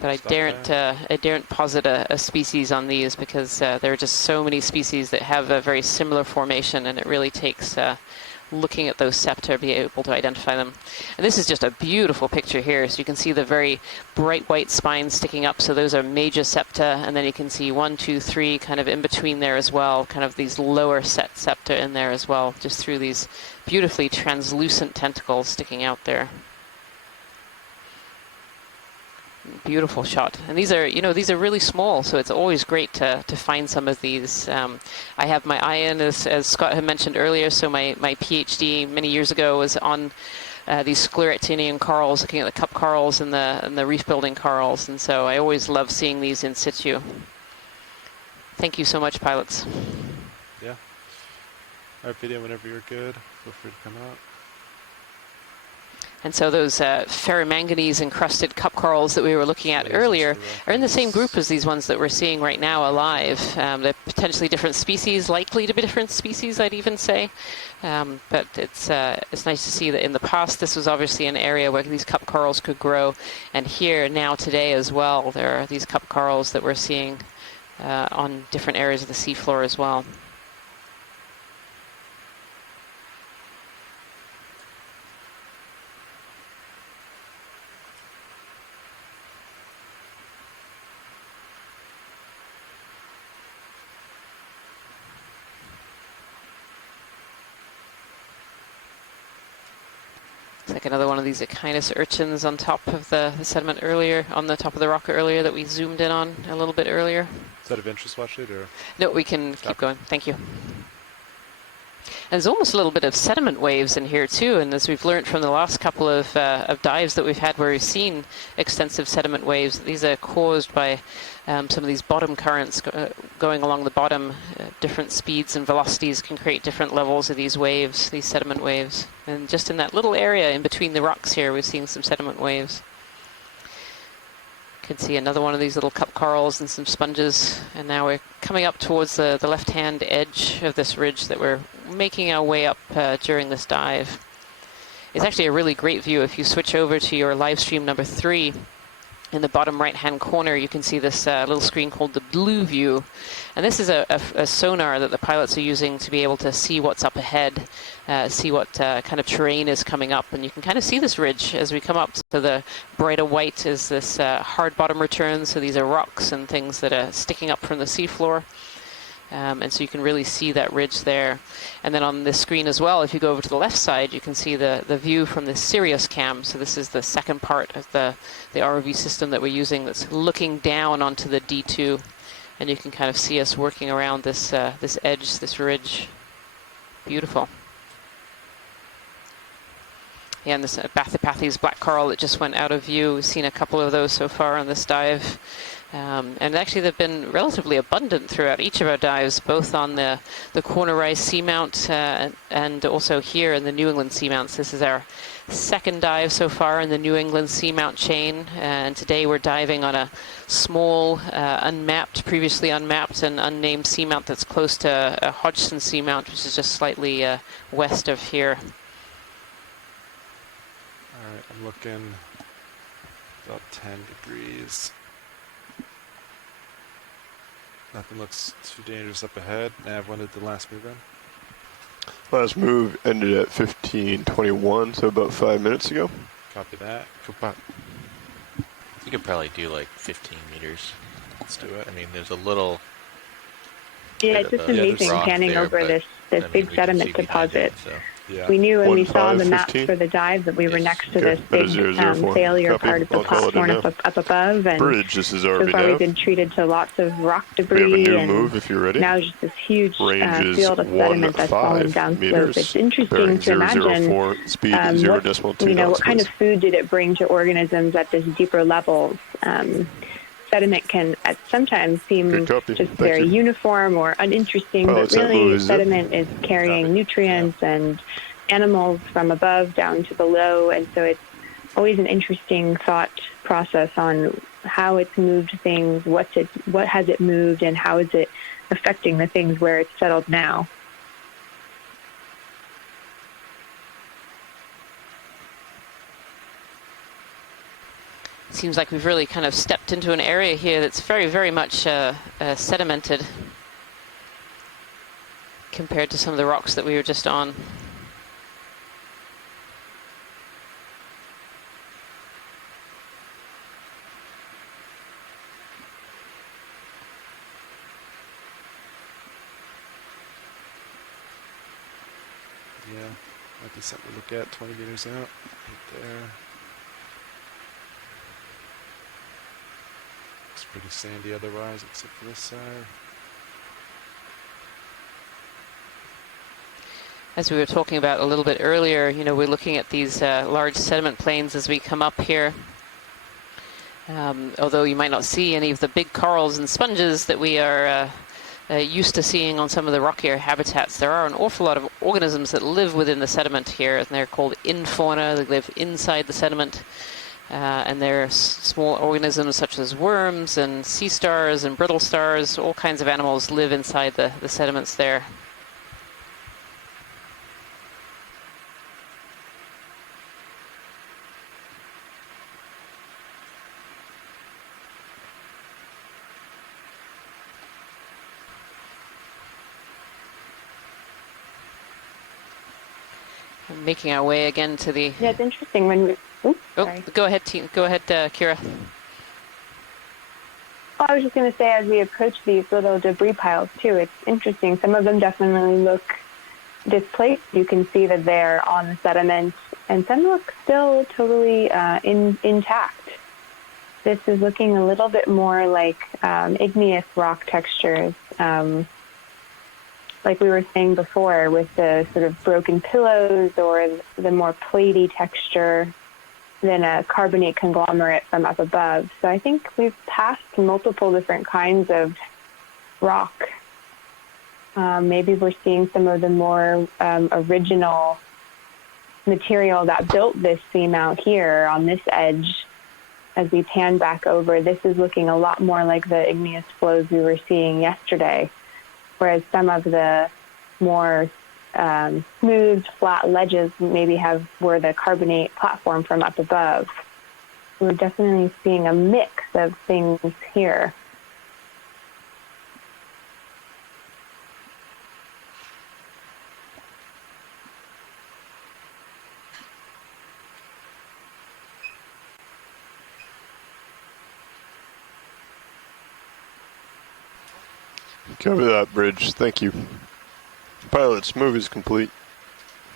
But I daren't posit a species on these because there are just so many species that have a very similar formation, and it really takes looking at those septa to be able to identify them. And this is just a beautiful picture here. So you can see the very bright white spines sticking up. So those are major septa, and then you can see 1, 2, 3 kind of in between there as well, kind of these lower set septa in there as well, just through these beautifully translucent tentacles sticking out there. Beautiful shot. And these are, these are really small, so it's always great to find some of these. I have my eye in, as Scott had mentioned earlier, so my PhD many years ago was on these scleractinian corals, looking at the cup corals and the reef-building corals, and so I always love seeing these in situ. Thank you so much, pilots. Yeah. Our video whenever you're good. Feel free to come out. And so those ferromanganese encrusted cup corals that we were looking at earlier are in the same group as these ones that we're seeing right now alive. They're potentially different species, likely to be different species, I'd even say. But it's nice to see that in the past this was obviously an area where these cup corals could grow. And here now today as well, there are these cup corals that we're seeing on different areas of the seafloor as well. It's like another one of these Okeanos urchins on top of the sediment earlier, on the top of the rock earlier that we zoomed in on a little bit earlier. Is that of interest, Watchley, or? No, we can keep going. Thank you. And there's almost a little bit of sediment waves in here too, and as we've learned from the last couple of dives that we've had where we've seen extensive sediment waves, these are caused by some of these bottom currents going along the bottom. Different speeds and velocities can create different levels of these waves, these sediment waves. And just in that little area in between the rocks here, we're seeing some sediment waves. You can see another one of these little cup corals and some sponges, and now we're coming up towards the left-hand edge of this ridge that we're making our way up during this dive. It's actually a really great view. If you switch over to your live stream number 3, in the bottom right-hand corner, you can see this little screen called the blue view. And this is a sonar that the pilots are using to be able to see what's up ahead, see what kind of terrain is coming up. And you can kind of see this ridge as we come up. So the brighter white is this hard bottom return. So these are rocks and things that are sticking up from the seafloor. And so you can really see that ridge there. And then on this screen as well, if you go over to the left side, you can see the view from the Sirius cam. So this is the second part of the ROV system that we're using that's looking down onto the D2. And you can kind of see us working around this edge, this ridge. Beautiful. Yeah, and this Bathypathes black coral that just went out of view. We've seen a couple of those so far on this dive. And actually they've been relatively abundant throughout each of our dives, both on the Corner Rise Seamount and also here in the New England Seamounts. This is our second dive so far in the New England Seamount chain, and today we're diving on a small, previously unmapped and unnamed seamount that's close to a Hodgsen Seamount, which is just slightly west of here. All right, I'm looking about 10 degrees. Nothing looks too dangerous up ahead. Nav, when did the last move in? Last move ended at 15:21, so about 5 minutes ago. Copy that. Goodbye. You could probably do like 15 meters. Let's do it. I mean, there's a little Yeah, bit it's of just a amazing rock panning there, over but, this I mean, big we can sediment see behind deposit. it, so. Yeah. We knew when we saw the maps 15. for the dive that we were Yes. next to Okay, this that big is 004. failure Copy. part of the I'll call it in platform now. up above, and Bridge, this is so RV far we've nav. been treated to lots of rock We have a debris new and move if you're ready. now just this huge Range is field of sediment that's falling 15 down slope. meters. It's interesting Bearing to imagine 004, speed 0.2 knots. what kind of food did it bring to organisms at this deeper levels. Sediment can sometimes seem Good copy. just Thank very you. uniform or uninteresting, Pilots, but that move really is it. sediment is carrying Copy. nutrients and animals from above down to below, and so it's always an interesting thought process on how it's moved things, what has it moved, and how is it affecting the things where it's settled now. Seems like we've really kind of stepped into an area here that's very, very much sedimented compared to some of the rocks that we were just on. Yeah. Might be something to look at. 20 meters out. Right there. It's pretty sandy otherwise, except for this side. As we were talking about a little bit earlier, you know, we're looking at these large sediment plains as we come up here. Although you might not see any of the big corals and sponges that we are used to seeing on some of the rockier habitats, there are an awful lot of organisms that live within the sediment here, and they're called infauna. They live inside the sediment. And there are small organisms such as worms and sea stars and brittle stars. All kinds of animals live inside the sediments there. And making our way again to the... Yeah, it's interesting when we... sorry. Go ahead, Kira. Oh, I was just going to say, as we approach these little debris piles, too, it's interesting. Some of them definitely look displaced. You can see that they're on the sediment, and some look still totally intact. This is looking a little bit more like igneous rock textures, like we were saying before, with the sort of broken pillows or the more platey texture than a carbonate conglomerate from up above. So I think we've passed multiple different kinds of rock. Maybe we're seeing some of the more original material that built this seamount here on this edge. As we pan back over, this is looking a lot more like the igneous flows we were seeing yesterday, whereas some of the more smooth, flat ledges maybe were the carbonate platform from up above. We're definitely seeing a mix of things here. Cover that bridge. Thank you. Pilots, move is complete.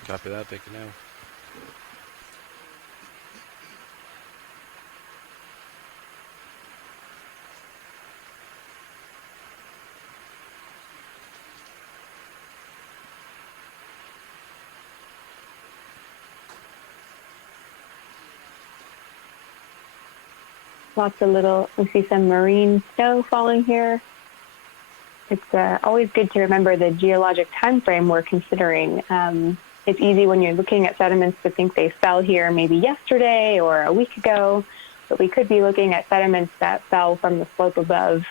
Copy that. Thank you now. Lots of we see some marine snow falling here. It's always good to remember the geologic time frame we're considering. It's easy when you're looking at sediments to think they fell here maybe yesterday or a week ago, but we could be looking at sediments that fell from the slope above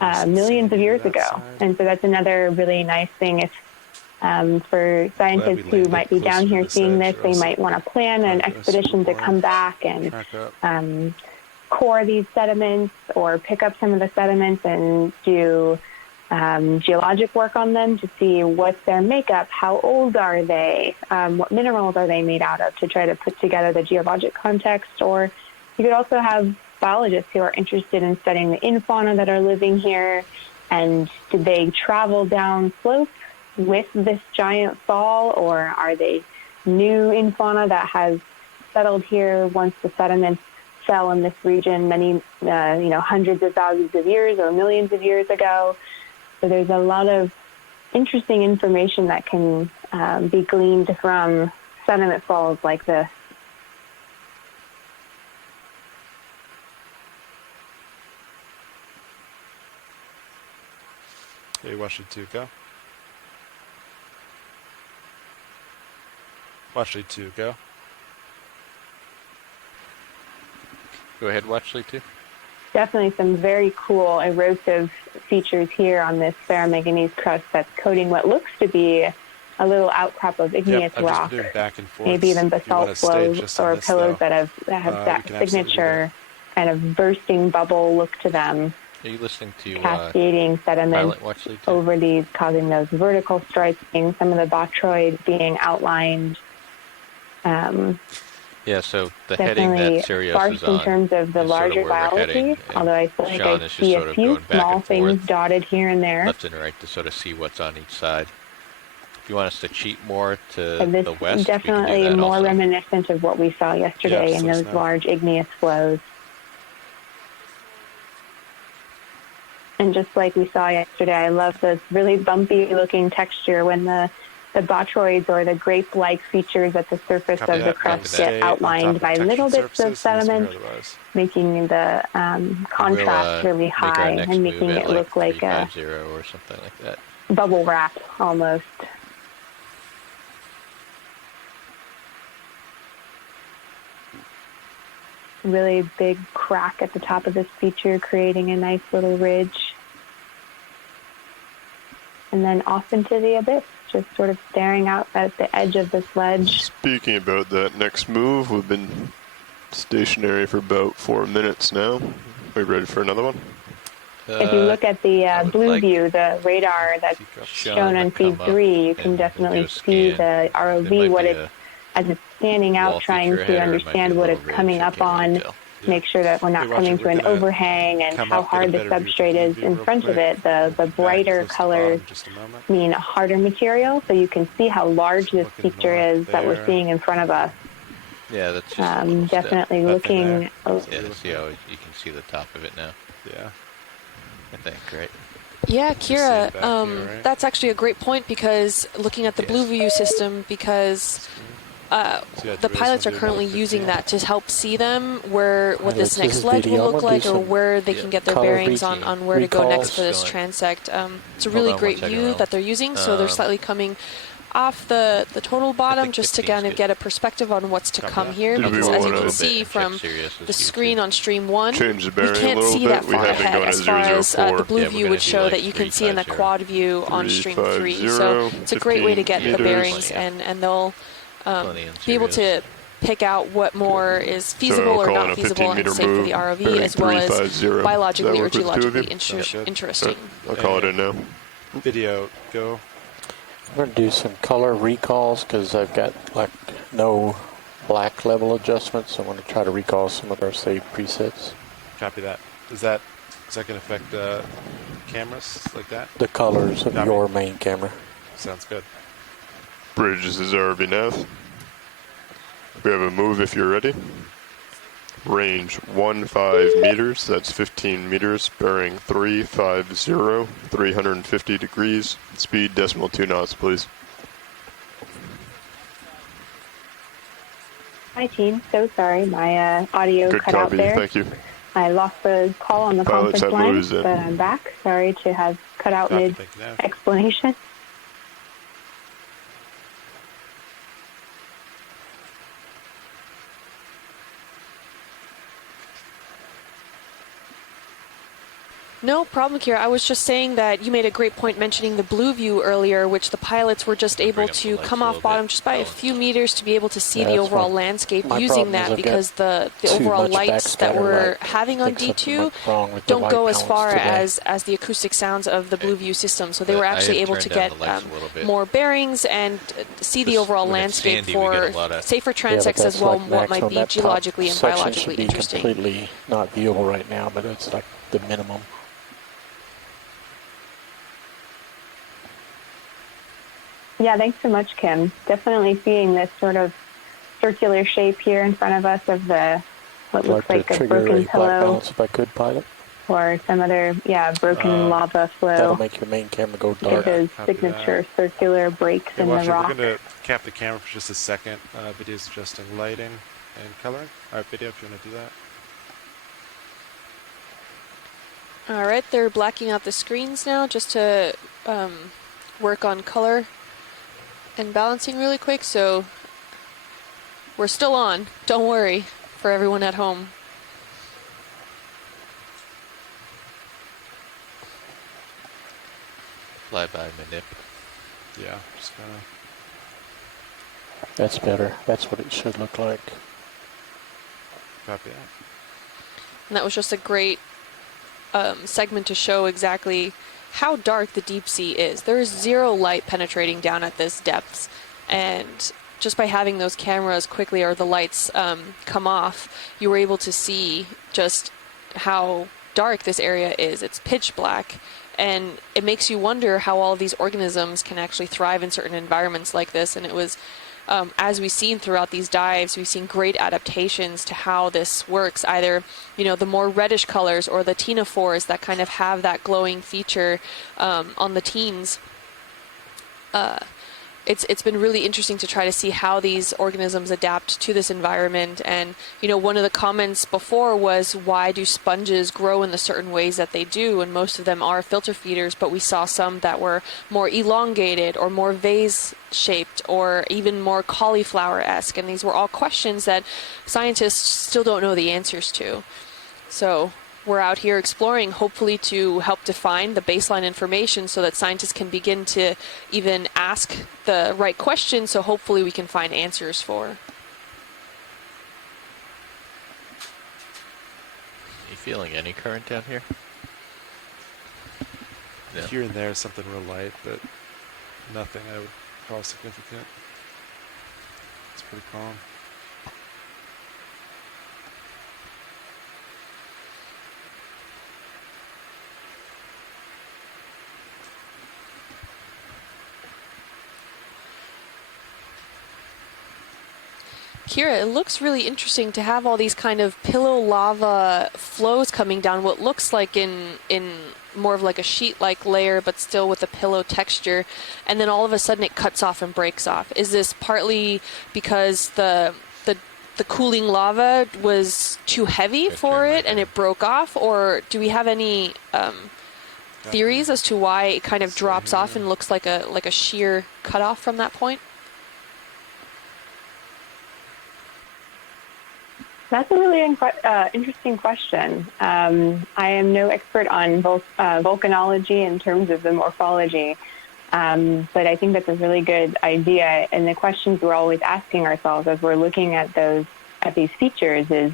millions of years ago. And so that's another really nice thing. If for scientists who might be down here seeing this, they might want to plan an expedition to come back and core these sediments or pick up some of the sediments and do geologic work on them to see what's their makeup, how old are they, what minerals are they made out of, to try to put together the geologic context. Or you could also have biologists who are interested in studying the infauna that are living here, and did they travel down slope with this giant fall, or are they new infauna that has settled here once the sediments fell in this region many, hundreds of thousands of years or millions of years ago. So there's a lot of interesting information that can be gleaned from sediment falls like this. Hey, Washley 2, go. Washley 2, go. Go ahead, Watchley, too. Definitely some very cool erosive features here on this ferromanganese crust that's coating what looks to be a little outcrop of igneous I've rock. just been doing back and forth. Maybe even If you wanna basalt stay flows just on or this, pillows though, that have we that can absolutely do signature kind of bursting bubble look to them, Are you listening to cascading sediment Pilot Watchley, too? over these, causing those vertical striking, some of the botroids being outlined. Yeah, so the heading that Definitely Sirius sparse is in on terms of the is sort of larger where we're heading, biology, and although I feel like Sean I is just see sort a of few going back small and things forth, dotted here and there. left and right, to sort of see what's on each side. If you want us to cheat more to And this the is west, we can definitely do that more also. reminiscent of what we saw yesterday just in let us those know. large igneous flows. And just like we saw yesterday, I love this really bumpy looking texture when the botroids or the grape-like features at the surface Copy of the that. crust Copy that. get outlined by little bits of sediment, making the contrast really Make our high next and move making at it look like a 350 or something like that. bubble wrap almost. Really big crack at the top of this feature, creating a nice little ridge. And then off into the abyss, just sort of staring out at the edge of this ledge. Speaking about that next move, we've been stationary for about 4 minutes now. We ready for another one? If you look at the I would blue like view, the radar that's Sean shown to on come feed up 3, you can and do definitely a see scan. the There ROV, might what be it's, a as it's standing out, wall trying feature to ahead, or it might be understand a what little it's coming ridge, I up can't really on, tell. make sure that we're not Hey, coming Roger, to we're an gonna overhang, and come how up, get a hard the better view of the substrate blue is view in real front of quick. it. The Back brighter close to the colors bottom, just a moment. mean harder material, so you can see how large this Looking feature north is that we're there. seeing in front of us. Yeah, that's just a little Definitely Nothing looking. there. step. Yeah, see how you can see the top of it now, Yeah. I think, right? Yeah, Just seeing Kira, back here, right? that's actually a great point, because looking at the Blue View system, because the pilots are currently using that to help see them what this next ledge will look like, or where they can get their bearings on where to go next for this transect. It's a really great view that they're using, so they're slightly coming off the total bottom just to kind of get a perspective on what's to come here, Did we because as you wanna can see from the screen on stream 1, change the we bearing a can't little see bit? that We far have been ahead going as at far as 004. the blue Yeah, we're view gonna would do show like that you can see in the 350. quad view on stream 3. So it's a great way to get the 15 bearings, meters. and they'll Plenty in be able to Sirius. pick out what more is feasible I'll or call not in a feasible and 15-meter safe for the move, ROV, bearing as well as 350. Does that biologically or work with the two of geologically you? interesting. I'll call it in now. Video, go. I'm going to do some color recalls because I've got like no black level adjustments. I'm going to try to recall some of our saved presets. Copy that. Is that going to affect cameras like that? The colors of Copy. your main camera. Sounds good. Bridge, this is RV nav. We have a move if you're ready. Range 15 meters, that's 15 meters, bearing 350, 350 degrees. Speed decimal 2 knots, please. Hi, team. So sorry, my audio Good cut out copy, there. thank you. I lost the call on the Pilots conference have line, moves in. but I'm back. Sorry to have cut out Copy, thank you, Nav. mid-explanation. No problem, Kira. I was just saying that you made a great point mentioning the blue view earlier, which the pilots were just able to come off bottom just by a few meters to be able to see the overall landscape using that, because the overall lights that we're having on D2 don't go as far as the acoustic sounds of the blue view system. So they were actually able to get more bearings and see the overall landscape for safer transects as well, what might be geologically and biologically interesting. Completely not viewable right now, but it's like the minimum. Yeah, thanks so much, Kim. Definitely seeing this sort of circular shape here in front of us of the what looks like a broken pillow, if I could, pilot, or some other broken lava flow. That'll make your main camera go dark. Get those signature circular breaks in the rock. We're going to cap the camera for just a second. Video's adjusting lighting and coloring. All right, video, if you want to do that. All right, they're blacking out the screens now just to work on color and balancing really quick, so we're still on. Don't worry, for everyone at home. Fly by manip. Yeah, just kind of. That's better. That's what it should look like. Copy that. And that was just a great segment to show exactly how dark the deep sea is. There is zero light penetrating down at this depth, and just by having those cameras quickly, or the lights come off, you were able to see just how dark this area is. It's pitch black, and it makes you wonder how all of these organisms can actually thrive in certain environments like this. And it was, as we've seen throughout these dives, we've seen great adaptations to how this works. Either, the more reddish colors, or the ctenophores that kind of have that glowing feature on the teens. It's been really interesting to try to see how these organisms adapt to this environment. And, one of the comments before was, why do sponges grow in the certain ways that they do? And most of them are filter feeders, but we saw some that were more elongated or more vase-shaped or even more cauliflower-esque. And these were all questions that scientists still don't know the answers to. So we're out here exploring, hopefully to help define the baseline information so that scientists can begin to even ask the right questions, so hopefully we can find answers for. Are you feeling any current down here? No. Here and there, something real light, but nothing I would call significant. It's pretty calm. Kira, it looks really interesting to have all these kind of pillow lava flows coming down what looks like in more of like a sheet-like layer, but still with a pillow texture, and then all of a sudden it cuts off and breaks off. Is this partly because the cooling lava was too heavy for it and it broke off, or do we have any theories as to why it kind of drops off and looks like a sheer cutoff from that point? That's a really interesting question. I am no expert on volcanology in terms of the morphology, but I think that's a really good idea. And the questions we're always asking ourselves as we're looking at these features is,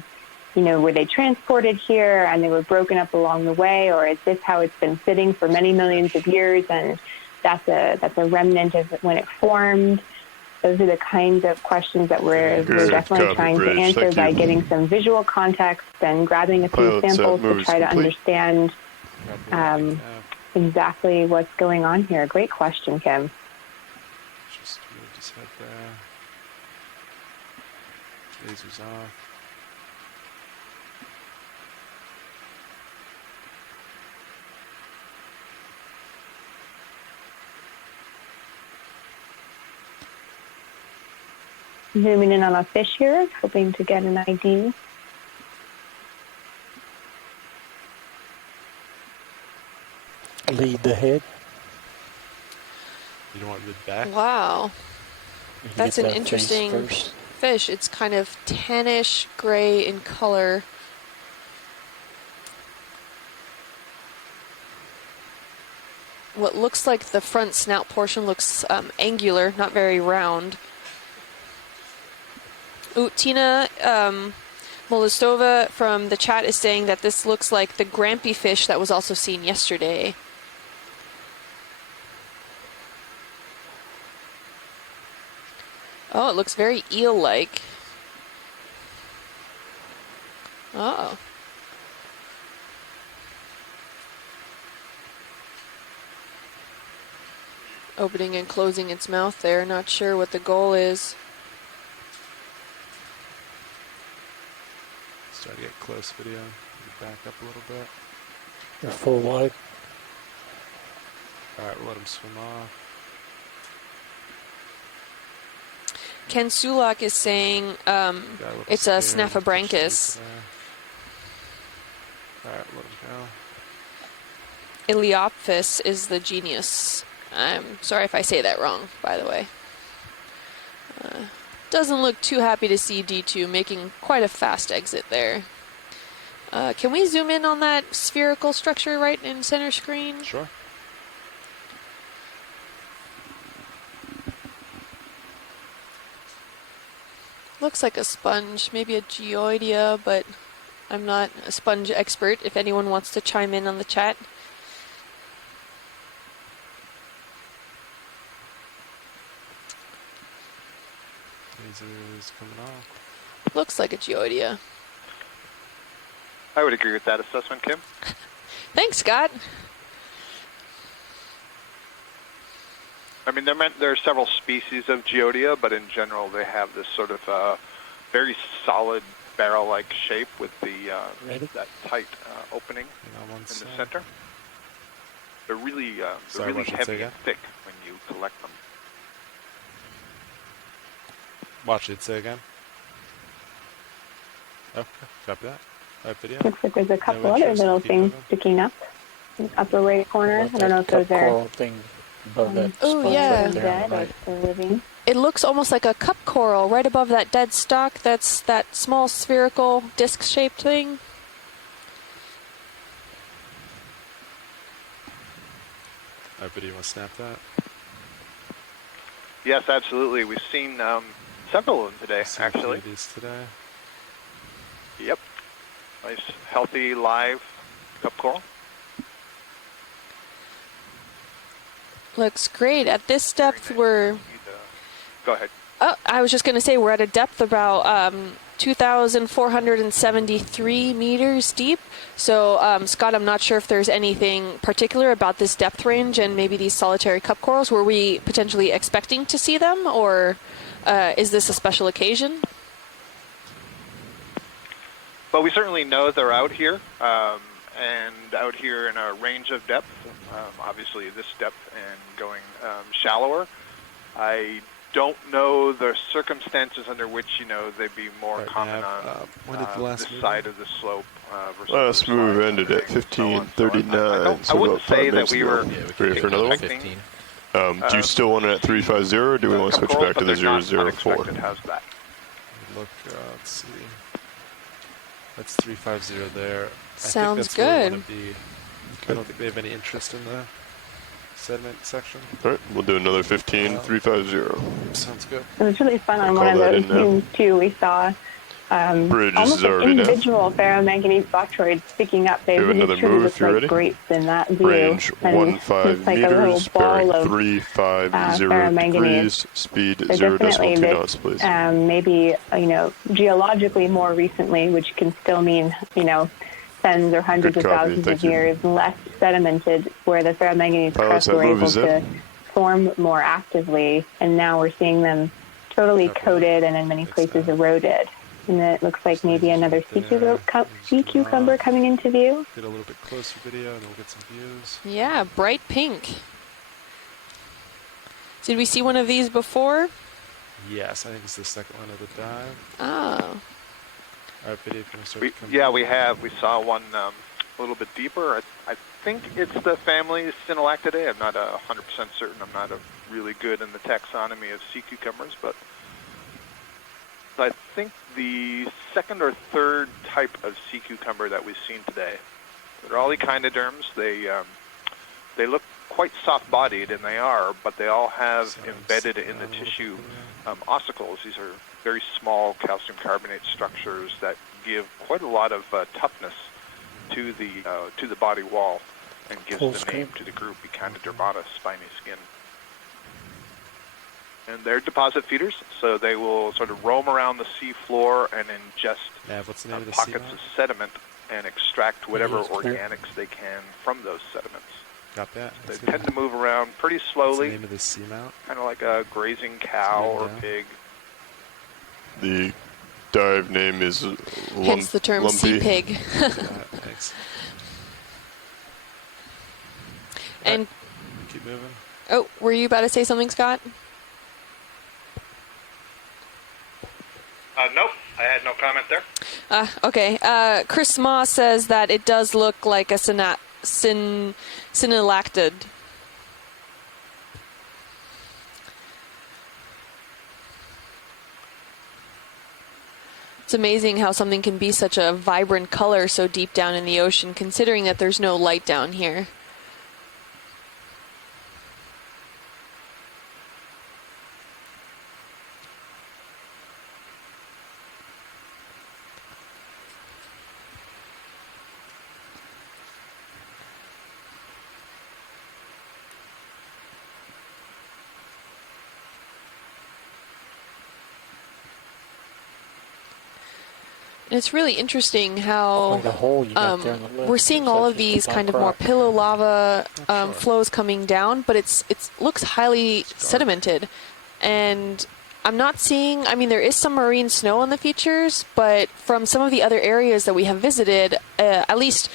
were they transported here and they were broken up along the way, or is this how it's been sitting for many millions of years and that's a remnant of when it formed? Those are the kinds of questions that we're definitely trying to answer by getting some visual context and grabbing a few samples to try to understand exactly what's going on here. Great question, Kim. Just move his head there. Lasers off. Zooming in on a fish here, hoping to get an ID. Lead the head. You don't want the back? Wow. That's an interesting fish. It's kind of tannish gray in color. what looks like the front snout portion looks angular, not very round. Ooh, Tina Molostova from the chat is saying that this looks like the grampy fish that was also seen yesterday. Oh, it looks very eel-like. Oh. Opening and closing its mouth there. Not sure what the goal is. Let's try to get close video. Back up a little bit. They're full wide. Alright, we'll let them swim off. Ken Sulak is saying it's a Snaphobranchus. Alright, let them go. Iliophis is the genius. I'm sorry if I say that wrong, by the way. Doesn't look too happy to see D2 making quite a fast exit there. Can we zoom in on that spherical structure right in center screen? Sure. Looks like a sponge, maybe a geoidea, but I'm not a sponge expert if anyone wants to chime in on the chat. Laser is coming off. Looks like a geoidea. I would agree with that assessment, Kim. Thanks, Scott. I mean, there are several species of Geodia, but in general, they have this sort of very solid barrel-like shape with the that tight opening in the center. They're really heavy and thick when you collect them. Watch it say again. Okay, copy that. Alright, video. Looks like there's a couple other little things sticking up in the upper right corner. I don't know if those are thing above that oh, spot yeah. right there. dead or still living. It looks almost like a cup coral right above that dead stalk. That's that small spherical disc-shaped thing. Alright, video, you want to snap that? Yes, absolutely. We've seen several of them today, actually. These today. Yep. Nice, healthy, live cup coral. Looks great. At this depth, we're... Go ahead. Oh, I was just going to say we're at a depth about 2,473 meters deep. So, Scott, I'm not sure if there's anything particular about this depth range and maybe these solitary cup corals. Were we potentially expecting to see them, or is this a special occasion? Well, we certainly know they're out here, and out here in a range of depth. Obviously, this depth and going shallower. I don't know the circumstances under which, they'd be more common on this side of the slope. Versus Last move ended at 15:39. I wouldn't say that we were ready for another one. Do you still want it at 350, or do we want to switch back to the 004? How's that? Look, let's see. That's 350 there. Sounds I think that's good. Where we want to be. I don't think they have any interest in the sediment section. All right, we'll do another 15:350. Sounds good. It was really fun on one of those zooms too. We saw Bridge almost is like already individual ferromanganese boctroids sticking up. They We have really another truly move, look if you're like ready. grapes in that view. Range And 15 like a little meters, ball bearing of 350 degrees, speed They're 0.2 definitely knots, please. maybe geologically more recently, which can still mean tens or hundreds Good of copy, thousands thank of you. years less sedimented, where the ferromanganese crusts that were move able is to in. form more actively, and now we're seeing them totally coated and in many places eroded. And it looks like maybe another sea cucumber coming into view. Get a little bit closer video and we'll get some views. Yeah, bright pink. Did we see one of these before? Yes, I think it's the second one of the dive. Oh. Alright, video, can we start to come Yeah, we have. We saw one a little bit deeper. I think it's the family Synallactidae. I'm not 100% certain. I'm not really good in the taxonomy of sea cucumbers, but I think the second or third type of sea cucumber that we've seen today. They're all echinoderms. They look quite soft-bodied, and they are, but they all have embedded in the tissue ossicles. These are very small calcium carbonate structures that give quite a lot of toughness to the body wall, and gives the name to the group, Echinodermata, spiny skin. And they're deposit feeders, so they will sort of roam around the sea floor and ingest what's the name of the pockets seamount? of sediment and extract whatever organics they can from those sediments. Got that. They tend to move around pretty slowly. What's the name of the seamount? Kind of like a grazing cow or pig. The dive name is Hence the term lumpy. sea pig. Thanks. And keep moving. oh, were you about to say something, Scott? Nope, I had no comment there. Okay. Chris Ma says that it does look like a synallactid. It's amazing how something can be such a vibrant color so deep down in the ocean, considering that there's no light down here. And it's really interesting how we're seeing all of these kind of more pillow lava flows coming down, but it looks highly sedimented. And I'm not seeing, I mean, there is some marine snow on the features, but from some of the other areas that we have visited, at least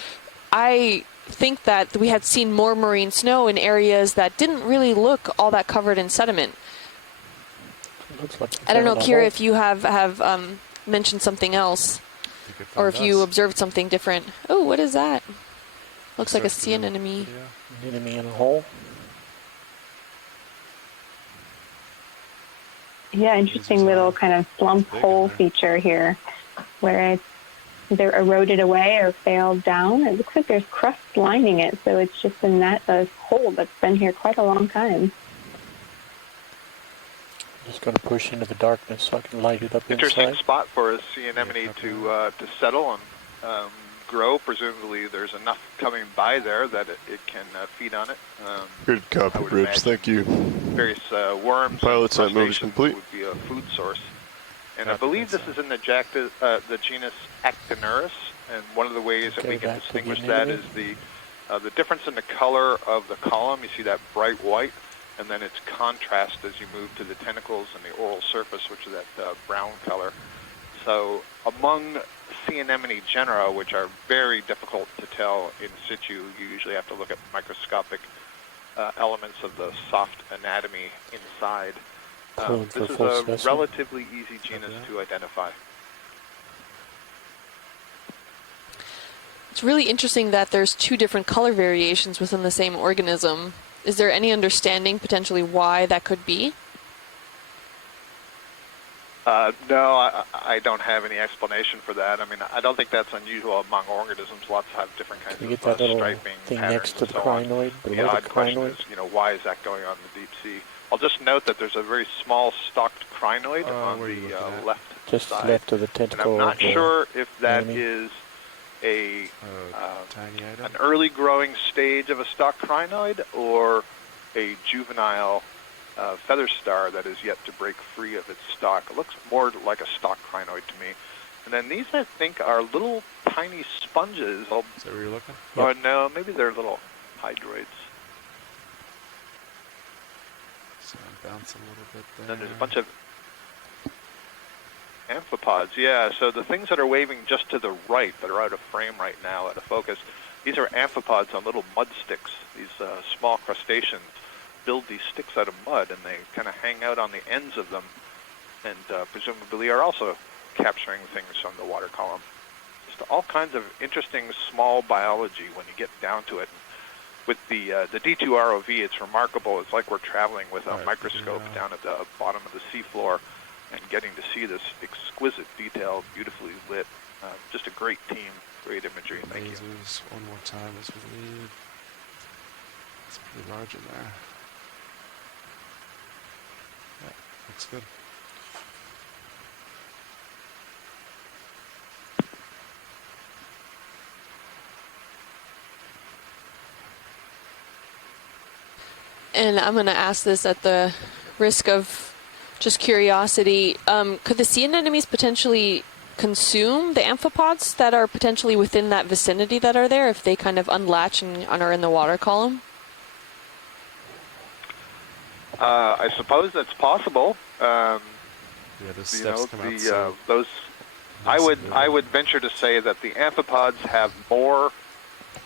I think that we had seen more marine snow in areas that didn't really look all that covered in sediment. I don't know, Kira, if you have mentioned something else, or if you observed something different. Oh, what is that? Looks like a sea anemone. Anemone in a hole. Yeah, interesting little kind of slump hole feature here, where it's either eroded away or failed down. It looks like there's crust lining it, so it's just a hole that's been here quite a long time. Just going to push into the darkness so I can light it up Interesting inside. spot for a sea anemone to settle and grow. Presumably there's enough coming by there that it can feed on it. Good copy, Bridge. Thank you. Various worms Pilots, and that move is complete. would be a food source. And I believe this is in the genus Actinurus, and one of the ways that we can distinguish that is the difference in the color of the column. You see that bright white, and then its contrast as you move to the tentacles and the oral surface, which is that brown color. So among sea anemone genera, which are very difficult to tell in situ, you usually have to look at microscopic elements of the soft anatomy inside. This is a relatively easy genus to identify. It's really interesting that there's two different color variations within the same organism. Is there any understanding potentially why that could be? No, I don't have any explanation for that. I mean, I don't think that's unusual among organisms. Lots have different kinds of striping thing patterns next to and the so on. crinoid. The odd question is, why is that going on in the deep sea? I'll just note that there's a very small stalked crinoid on the left just side. left of the tentacle. And I'm not sure if that is an early growing stage of a stalked crinoid or a juvenile feather star that is yet to break free of its stalk. It looks more like a stalked crinoid to me. And then these, I think, are little tiny sponges. Is that where you're looking? Oh, no, maybe they're little hydroids. So bounce a little bit there. And there's a bunch of amphipods, yeah. So the things that are waving just to the right, that are out of frame right now, out of focus, these are amphipods on little mud sticks. These small crustaceans build these sticks out of mud, and they kind of hang out on the ends of them, and presumably are also capturing things from the water column. Just all kinds of interesting small biology when you get down to it. With the D2 ROV, it's remarkable. It's like we're traveling with a microscope down at the bottom of the seafloor and getting to see this exquisite detail, beautifully lit. Just a great team, great imagery. Thank you. One more time as we leave. Let's Pretty large in there. Yeah, looks good. And I'm going to ask this at the risk of just curiosity. Could the sea anemones potentially consume the amphipods that are potentially within that vicinity that are there if they kind of unlatch and are in the water column? I suppose that's possible. Yeah, the steps come out so those. I would venture to say that the amphipods have more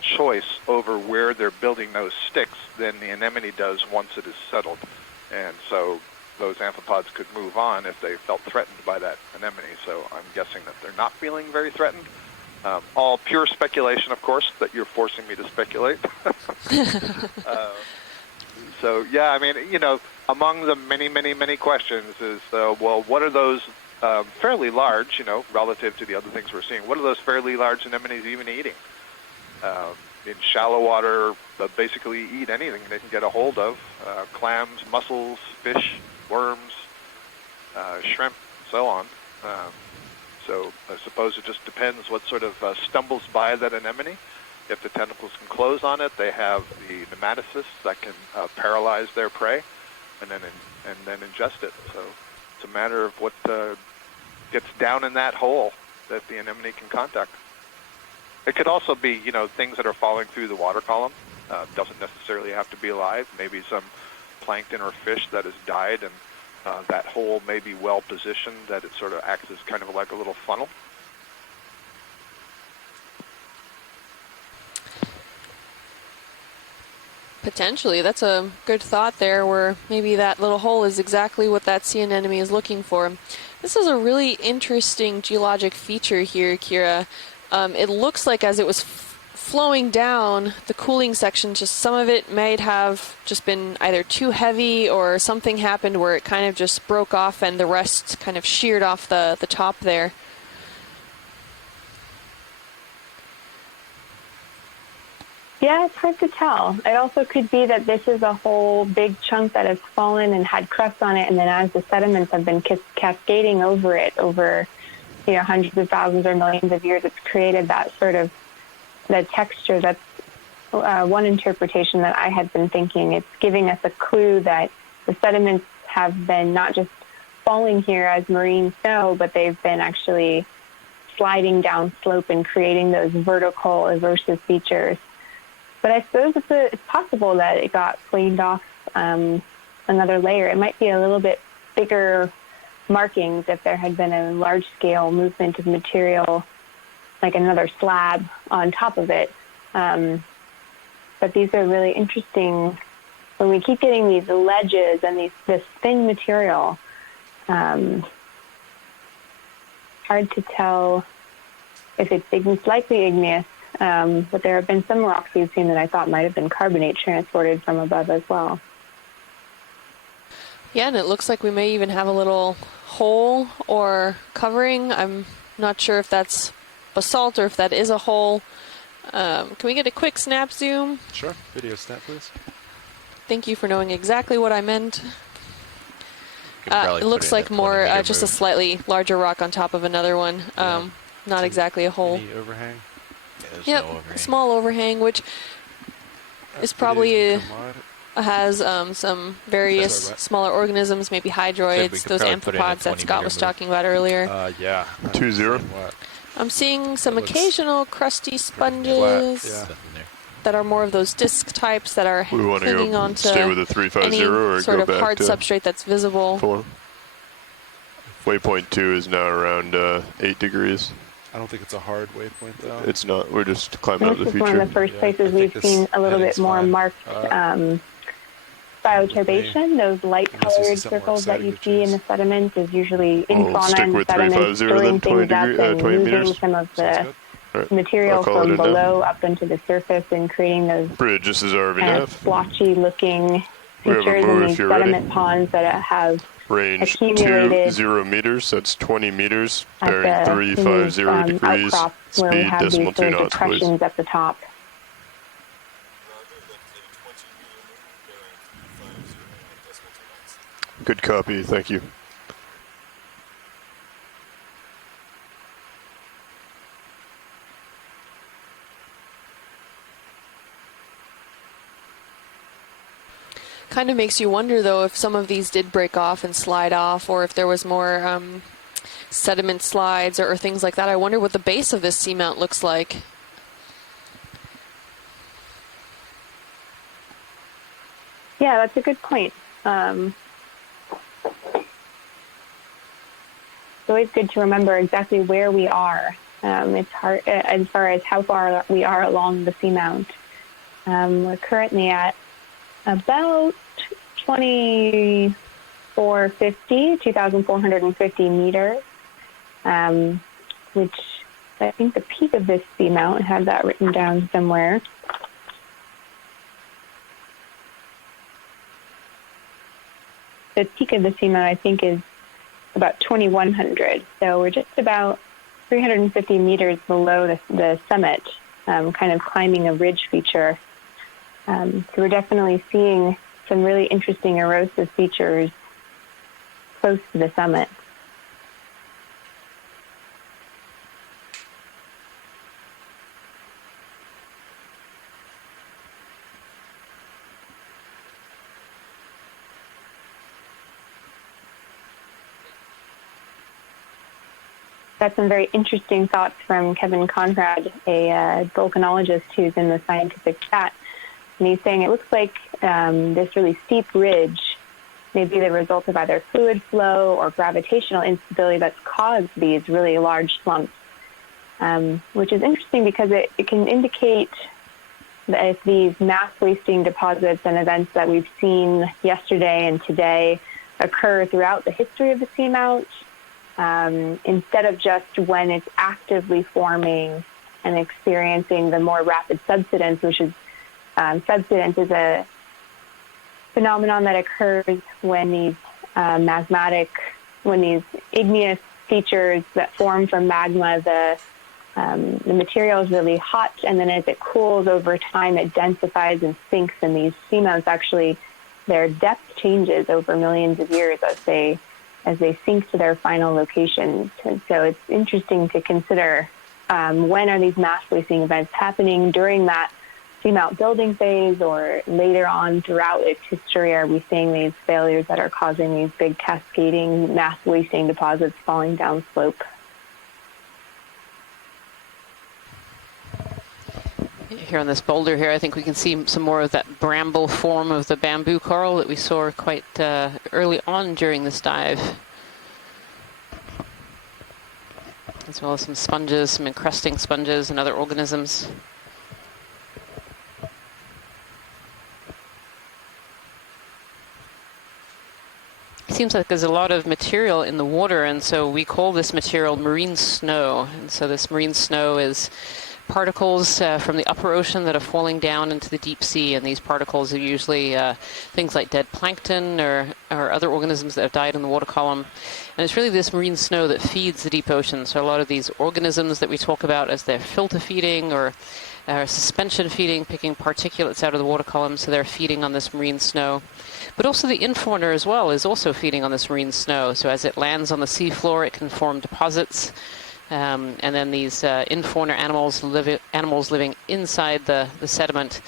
choice over where they're building those sticks than the anemone does once it is settled, and so those amphipods could move on if they felt threatened by that anemone. So I'm guessing that they're not feeling very threatened. All pure speculation, of course, that you're forcing me to speculate. So yeah, I mean, you know, among the many questions is, well, what are those fairly large, you know, relative to the other things we're seeing, what are those fairly large anemones even eating? In shallow water, they'll basically eat anything they can get a hold of, clams, mussels, fish, worms, shrimp, so on. So I suppose it just depends what sort of stumbles by that anemone. If the tentacles can close on it, they have the nematocysts that can paralyze their prey and then ingest it. So it's a matter of what gets down in that hole that the anemone can contact. It could also be, you know, things that are falling through the water column. Doesn't necessarily have to be alive. Maybe some plankton or fish that has died, and that hole may be well positioned that it sort of acts as kind of like a little funnel. Potentially. That's a good thought there, where maybe that little hole is exactly what that sea anemone is looking for. This is a really interesting geologic feature here, Kira. It looks like as it was flowing down the cooling section, just some of it might have just been either too heavy or something happened where it kind of just broke off and the rest kind of sheared off the top there. Yeah, it's hard to tell. It also could be that this is a whole big chunk that has fallen and had crust on it, and then as the sediments have been cascading over it over, you know, hundreds of thousands or millions of years, it's created that sort of the texture. That's one interpretation that I had been thinking. It's giving us a clue that the sediments have been not just falling here as marine snow, but they've been actually sliding down slope and creating those vertical aversive features. But I suppose it's possible that it got planed off another layer. It might be a little bit bigger markings if there had been a large-scale movement of material, like another slab on top of it. But these are really interesting. When we keep getting these ledges and this thin material, hard to tell if it's likely igneous. But there have been some rocks we've seen that I thought might have been carbonate transported from above as well. Yeah, and it looks like we may even have a little hole or covering. I'm not sure if that's basalt or if that is a hole. Can we get a quick snap zoom? Sure. Video snap, please. Thank you for knowing exactly what I meant. It looks like more just a slightly larger rock on top of another one. Not exactly a hole. Any overhang? Yep, no overhang. Small overhang, which is probably has some various smaller organisms, maybe hydroids, those amphipods that Scott was talking about earlier. Yeah. 2-0. I'm seeing some occasional crusty sponges that are more of those disc types that are hanging on to stay with a 350 any or sort go of back hard to substrate that's visible. 4. Waypoint 2 is now around 8 degrees. I don't think it's a hard waypoint, though. It's not. We're just climbing up the This is feature. one of the first places we've seen a little bit more marked bioturbation. Those light-colored circles that you see in the sediment is usually in fauna and sediment stirring things up and moving some of the material from below up into the surface and creating those bridge. This is kind of splotchy-looking features in these sediment ponds that have range accumulated 0 meters. That's 20 meters, bearing 350 degrees. Speed decimal 2 knots, please. Depressions at the top. Good copy, thank you. Kind of makes you wonder, though, if some of these did break off and slide off, or if there was more sediment slides or things like that. I wonder what the base of this seamount looks like. Yeah, that's a good point. It's always good to remember exactly where we are. It's hard as far as how far we are along the seamount. We're currently at about 2,450 meters, which I think the peak of this seamount, I have that written down somewhere. The peak of the seamount, I think, is about 2,100. So we're just about 350 meters below the summit, kind of climbing a ridge feature. So we're definitely seeing some really interesting erosive features close to the summit. Got some very interesting thoughts from Kevin Conrad, a volcanologist who's in the scientific chat. And he's saying it looks like this really steep ridge may be the result of either fluid flow or gravitational instability that's caused these really large slumps, which is interesting because it can indicate that if these mass wasting deposits and events that we've seen yesterday and today occur throughout the history of the seamount, instead of just when it's actively forming and experiencing the more rapid subsidence, which is subsidence is a phenomenon that occurs when these when these igneous features that form from magma, the material is really hot, and then as it cools over time, it densifies and sinks, and these seamounts actually, their depth changes over millions of years as they sink to their final locations. And so it's interesting to consider when are these mass wasting events happening during that seamount building phase, or later on throughout its history are we seeing these failures that are causing these big cascading mass wasting deposits falling down slope. Here on this boulder here, I think we can see some more of that bramble form of the bamboo coral that we saw quite early on during this dive. As well as some sponges, some encrusting sponges and other organisms. It seems like there's a lot of material in the water, and so we call this material marine snow. And so this marine snow is particles from the upper ocean that are falling down into the deep sea, and these particles are usually things like dead plankton or other organisms that have died in the water column. And it's really this marine snow that feeds the deep ocean. So a lot of these organisms that we talk about as they're filter feeding or suspension feeding, picking particulates out of the water column, so they're feeding on this marine snow. But also the infauna as well is also feeding on this marine snow. So as it lands on the seafloor, it can form deposits. And then these infauna animals living inside the sediment,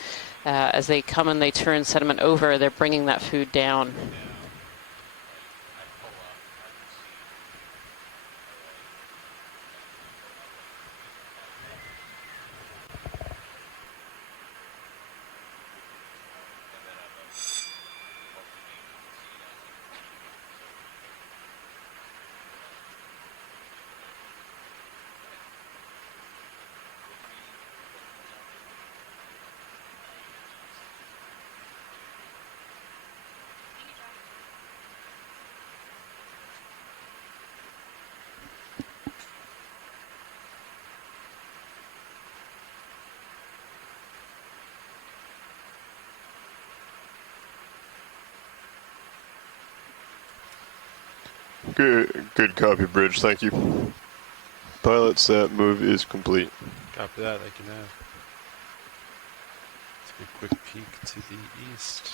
as they come and they turn sediment over, they're bringing that food down. Good copy, Bridge. Thank you. Pilot sat move is complete. Copy that. Thank you, Nav. Let's take a quick peek to the east.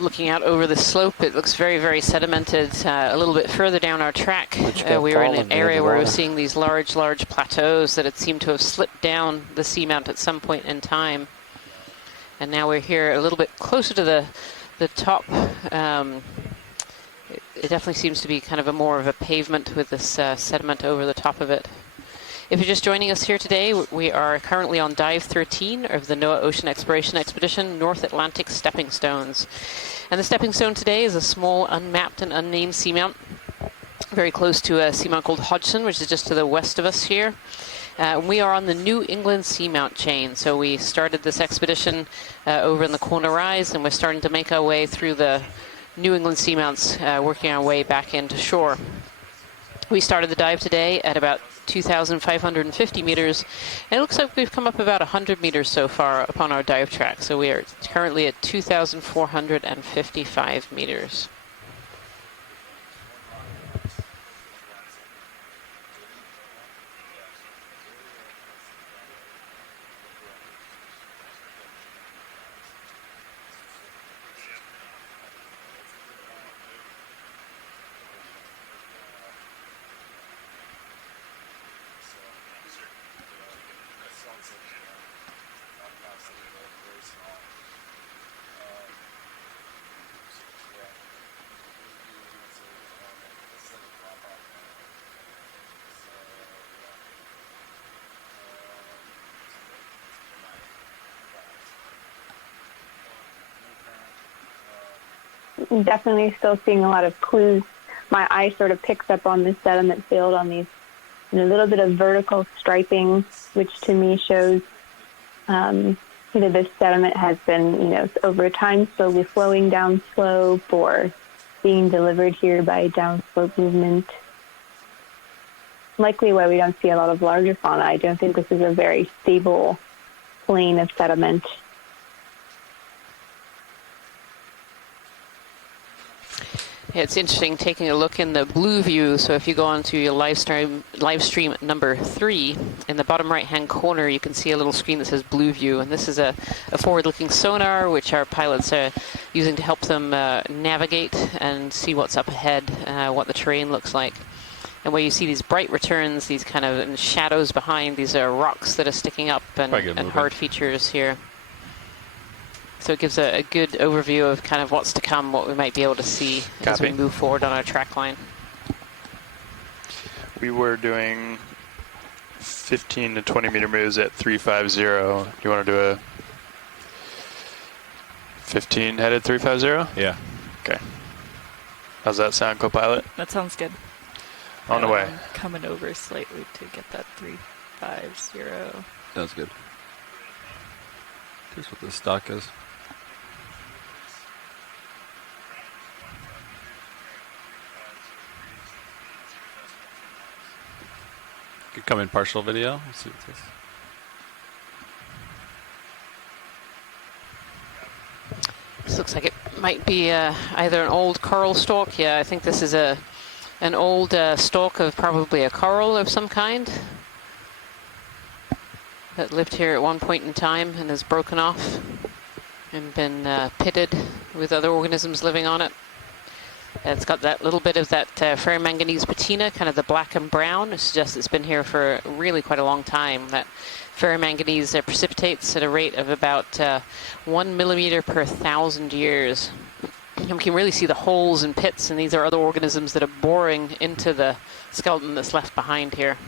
Looking out over the slope, it looks very, very sedimented. A little bit further down our track, we were in an area where we were seeing these large, large plateaus that had seemed to have slipped down the seamount at some point in time. And now we're here a little bit closer to the top. It definitely seems to be kind of more of a pavement with this sediment over the top of it. If you're just joining us here today, we are currently on Dive 13 of the NOAA Ocean Exploration Expedition, North Atlantic Stepping Stones. And the stepping stone today is a small, unmapped and unnamed seamount, very close to a seamount called Hodgsen, which is just to the west of us here. We are on the New England Seamount chain, so we started this expedition over in the Corner Rise, and we're starting to make our way through the New England Seamounts, working our way back into shore. We started the dive today at about 2,550 meters, and it looks like we've come up about 100 meters so far upon our dive track, so we are currently at 2,455 meters. Definitely still seeing a lot of clues. My eye sort of picks up on this sediment field on these, a little bit of vertical striping, which to me shows this sediment has been, over time slowly flowing down slope or being delivered here by downslope movement. Likely why we don't see a lot of larger fauna. I don't think this is a very stable plain of sediment. Yeah, it's interesting taking a look in the blue view. So if you go onto your live stream number 3, in the bottom right-hand corner, you can see a little screen that says blue view. And this is a forward-looking sonar, which our pilots are using to help them navigate and see what's up ahead, what the terrain looks like. And where you see these bright returns, these kind of shadows behind, these are rocks that are sticking up and hard features here. So it gives a good overview of kind of what's to come, what we might be able to see as we move forward on our track line. We were doing 15 to 20 meter moves at 350. Do you want to do a 15 headed 350? Yeah. Okay. How's that sound, co-pilot? That sounds good. On the way. Coming over slightly to get that 350. Sounds good. Here's what the stock is. Could come in partial video. Let's see what this. This looks like it might be either an old coral stalk. Yeah, I think this is an old stalk of probably a coral of some kind that lived here at one point in time and has broken off and been pitted with other organisms living on it. It's got that little bit of that ferromanganese patina, kind of the black and brown. It suggests it's been here for really quite a long time. That ferromanganese precipitates at a rate of about 1 millimeter per 1,000 years. And we can really see the holes and pits, and these are other organisms that are boring into the skeleton that's left behind here.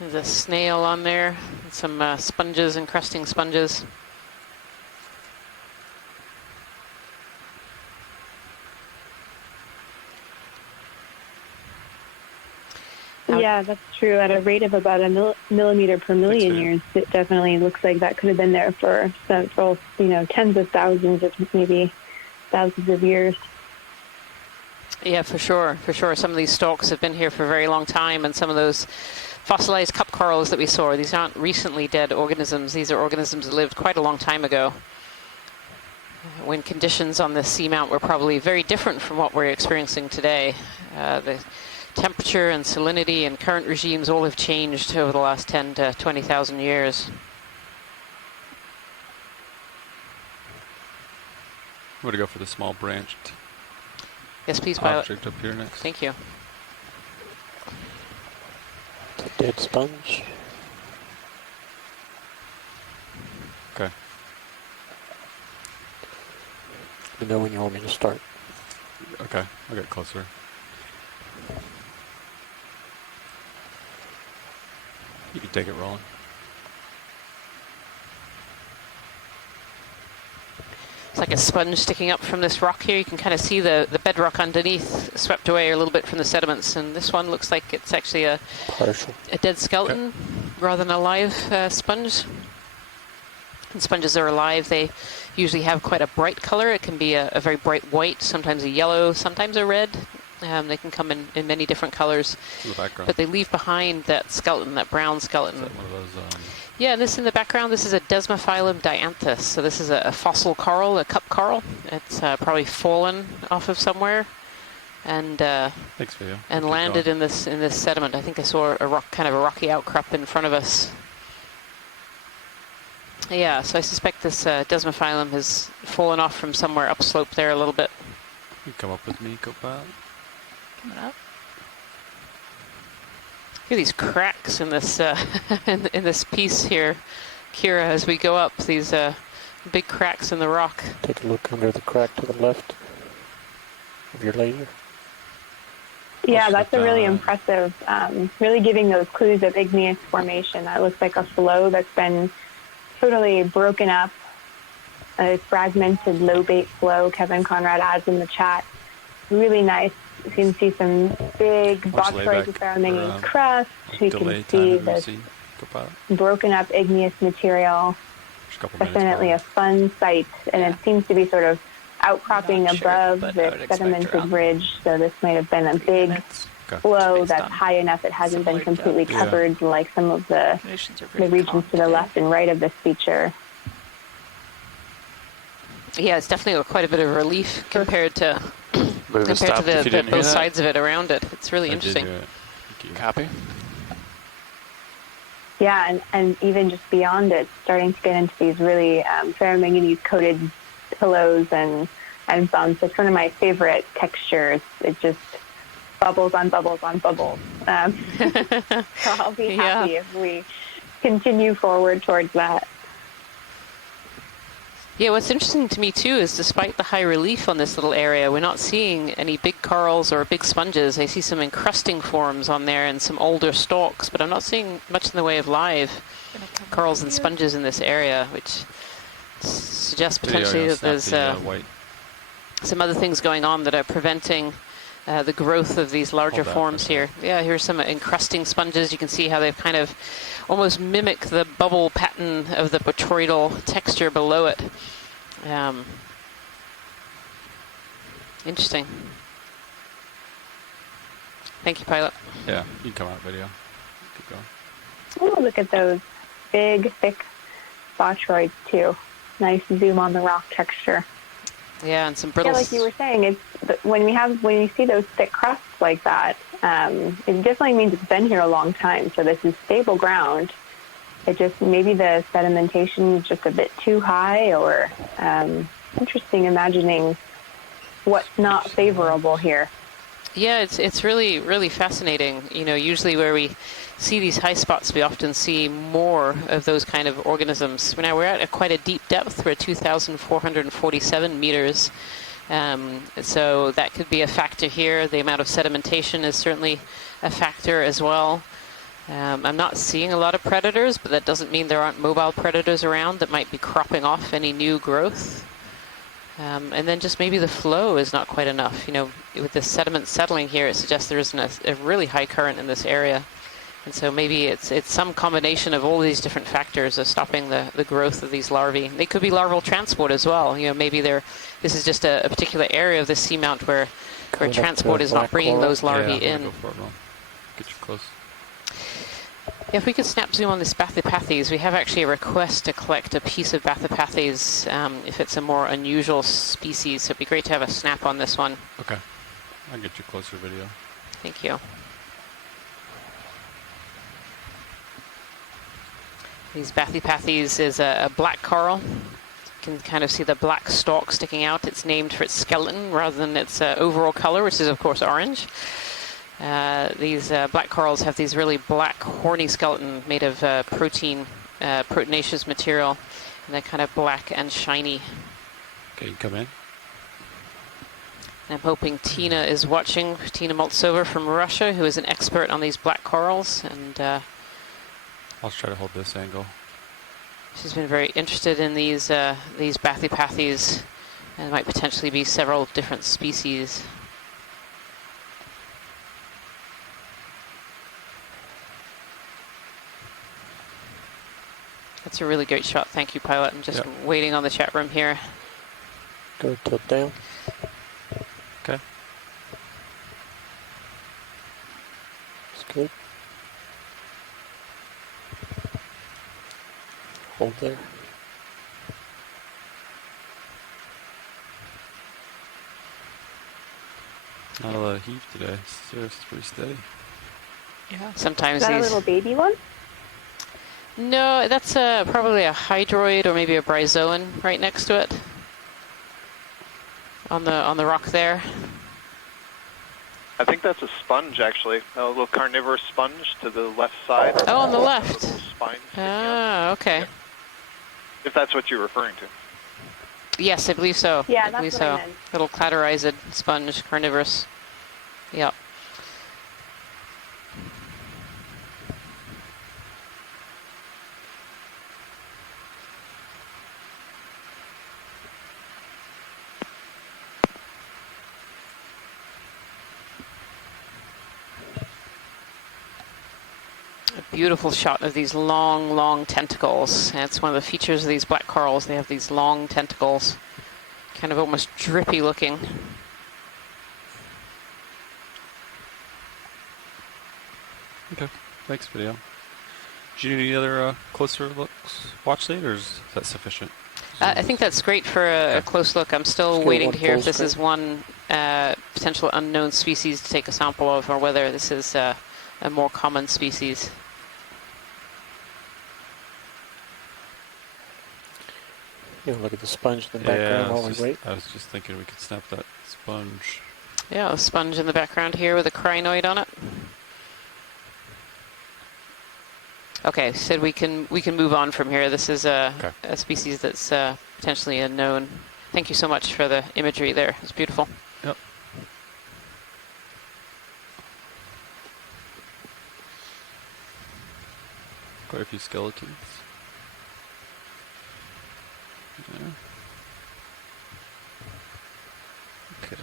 There's a snail on there, and some sponges, encrusting sponges. Yeah, that's true. At a rate of about a millimeter per million years, it definitely looks like that could have been there for several, tens of thousands, if maybe thousands of years. Yeah, for sure, for sure. Some of these stalks have been here for a very long time, and some of those fossilized cup corals that we saw, these aren't recently dead organisms. These are organisms that lived quite a long time ago, when conditions on the seamount were probably very different from what we're experiencing today. The temperature and salinity and current regimes all have changed over the last 10 to 20,000 years. going to go for the small branched Yes, please, pilot. object up here next. Thank you. It's a dead sponge. Okay. You know when you want me to start. Okay, I'll get closer. You can take it rolling. It's like a sponge sticking up from this rock here. You can kind of see the bedrock underneath swept away a little bit from the sediments. And this one looks like it's actually a dead skeleton rather than a live sponge. And sponges are alive. They usually have quite a bright color. It can be a very bright white, sometimes a yellow, sometimes a red. They can come in many different colors. In the background. But they leave behind that skeleton, that brown skeleton. Is that one of those, Yeah, this in the background, this is a Desmophyllum dianthus. So this is a fossil coral, a cup coral. It's probably fallen off of somewhere and Thanks, video. and Keep landed going. in this sediment. I think I saw a rock, kind of a rocky outcrop in front of us. Yeah, so I suspect this Desmophyllum has fallen off from somewhere upslope there a little bit. You come up with me, co-pilot. Coming up. Look at these cracks in this in this piece here, Kira. As we go up, these big cracks in the rock. Take a look under the crack to the left of your laser. Yeah, that's a really impressive, really giving those clues of igneous formation. That looks like a flow that's been totally broken up, a fragmented lobate flow. Kevin Conrad adds in the chat. Really nice. You can see some big botrytes surrounding crust. You can see this broken up igneous material. Definitely a fun sight, and it seems to be sort of outcropping above the sedimented ridge. So this might have been a big flow that's high enough it hasn't been completely covered like some of the regions to the left and right of this feature. Yeah, it's definitely quite a bit of relief compared to both sides of it around it. It's really interesting. Copy. Yeah, and even just beyond it, starting to get into these really ferromanganese-coated pillows and bumps. It's one of my favorite textures. It just bubbles on bubbles on bubbles. So I'll be happy if we continue forward towards that. Yeah, what's interesting to me too is despite the high relief on this little area, we're not seeing any big corals or big sponges. I see some encrusting forms on there and some older stalks, but I'm not seeing much in the way of live corals and sponges in this area, which suggests potentially that there's some other things going on that are preventing the growth of these larger forms here. Yeah, here's some encrusting sponges. You can see how they've kind of almost mimic the bubble pattern of the botryoidal texture below it. Interesting. Thank you, pilot. Yeah, you can come out video. Keep going. Oh, look at those big, thick botroids too. Nice zoom on the rock texture. Yeah, and some brittle. Yeah, like you were saying, it's when you see those thick crusts like that, it definitely means it's been here a long time. So this is stable ground. It just maybe the sedimentation is just a bit too high, or interesting imagining what's not favorable here. Yeah, it's really, really fascinating. You know, usually where we see these high spots, we often see more of those kind of organisms. Now we're at quite a deep depth. We're at 2,447 meters. So that could be a factor here. The amount of sedimentation is certainly a factor as well. I'm not seeing a lot of predators, but that doesn't mean there aren't mobile predators around that might be cropping off any new growth. And then just maybe the flow is not quite enough. You know, with the sediment settling here, it suggests there isn't a really high current in this area. And so maybe it's some combination of all these different factors of stopping the growth of these larvae. They could be larval transport as well. You know, maybe this is just a particular area of the seamount where transport is not bringing those larvae in. Go for it, Ron. Get you close. Yeah, if we could snap zoom on this Bathypathes, we have actually a request to collect a piece of Bathypathes if it's a more unusual species. So it'd be great to have a snap on this one. Okay. I'll get you closer video. Thank you. These Bathypathes is a black coral. You can kind of see the black stalk sticking out. It's named for its skeleton rather than its overall color, which is of course orange. These black corals have these really black horny skeleton made of proteinaceous material, and they're kind of black and shiny. Okay, you come in. And I'm hoping Tina is watching, Tina Maltsova from Russia, who is an expert on these black corals, and I'll try to hold this angle. she's been very interested in these bathypathes, and might potentially be several different species. That's a really great shot. Thank you, pilot. I'm just waiting on the chat room here. Go tilt down. Okay. It's good. Hold there. Not a lot of heave today. It's pretty steady. Yeah. Sometimes Is that these. a little baby one? No, that's probably a hydroid or maybe a bryozoan right next to it. On the rock there. I think that's a sponge, actually. A little carnivorous sponge to the left side. Oh, on the left. Little spine sticking out. Ah, okay. Yeah. If that's what you're referring to. Yes, I believe so. Yeah, I believe that's what I so. meant. Little cladorized sponge, carnivorous. Yep. A beautiful shot of these long, long tentacles. And it's one of the features of these black corals. They have these long tentacles, kind of almost drippy looking. Okay, thanks, video. Do you need any other closer looks, watch late, or is that sufficient? I think that's great for a close look. I'm still Let's go waiting one to hear if full this is one potential unknown species to take a sample of, or whether this is a more common species. You know, look at the sponge in the background while we wait. I was just thinking we could snap that sponge. Yeah, a sponge in the background here with a crinoid on it. Okay, so we can move on from here. This is a species that's potentially unknown. Thank you so much for the imagery there. It's beautiful. Yep. Quite a few skeletons. Yeah. Okay.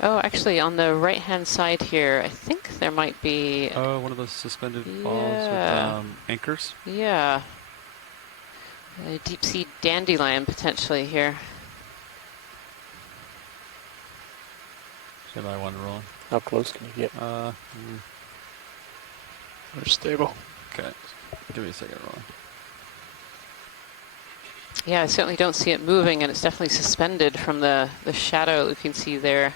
Oh, actually, on the right-hand side here, I think there might be... Oh, one of those suspended balls with anchors? Yeah. A deep-sea dandelion, potentially, here. Should I want to roll? How close can you get? They're stable. Okay. Give me a second, roll. Yeah, I certainly don't see it moving, and it's definitely suspended from the shadow that you can see there.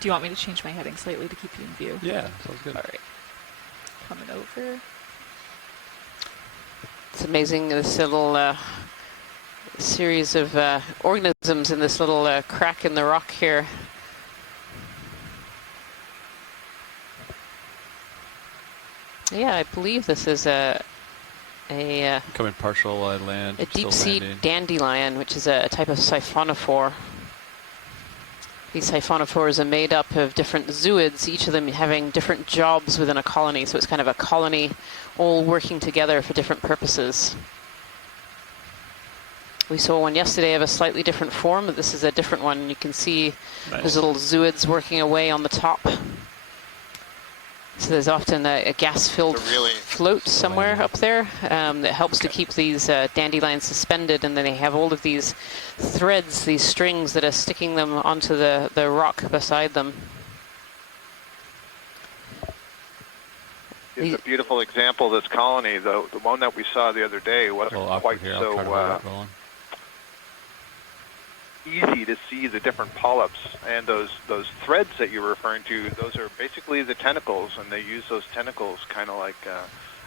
Do you want me to change my heading slightly to keep you in view? Yeah, sounds good. All right. Coming over. It's amazing, this little series of organisms in this little crack in the rock here. Yeah, I believe this is a Coming partial, I land. a deep sea dandelion, which is a type of siphonophore. These siphonophores are made up of different zooids, each of them having different jobs within a colony. So it's kind of a colony all working together for different purposes. We saw one yesterday of a slightly different form, but this is a different one. You can see there's little zooids working away on the top. So there's often a gas-filled float somewhere up there that helps to keep these dandelions suspended, and then they have all of these threads, these strings that are sticking them onto the rock beside them. It's a beautiful example of this colony. The one that we saw the other day wasn't quite so... easy to see the different polyps, and those threads that you're referring to, those are basically the tentacles, and they use those tentacles kind of like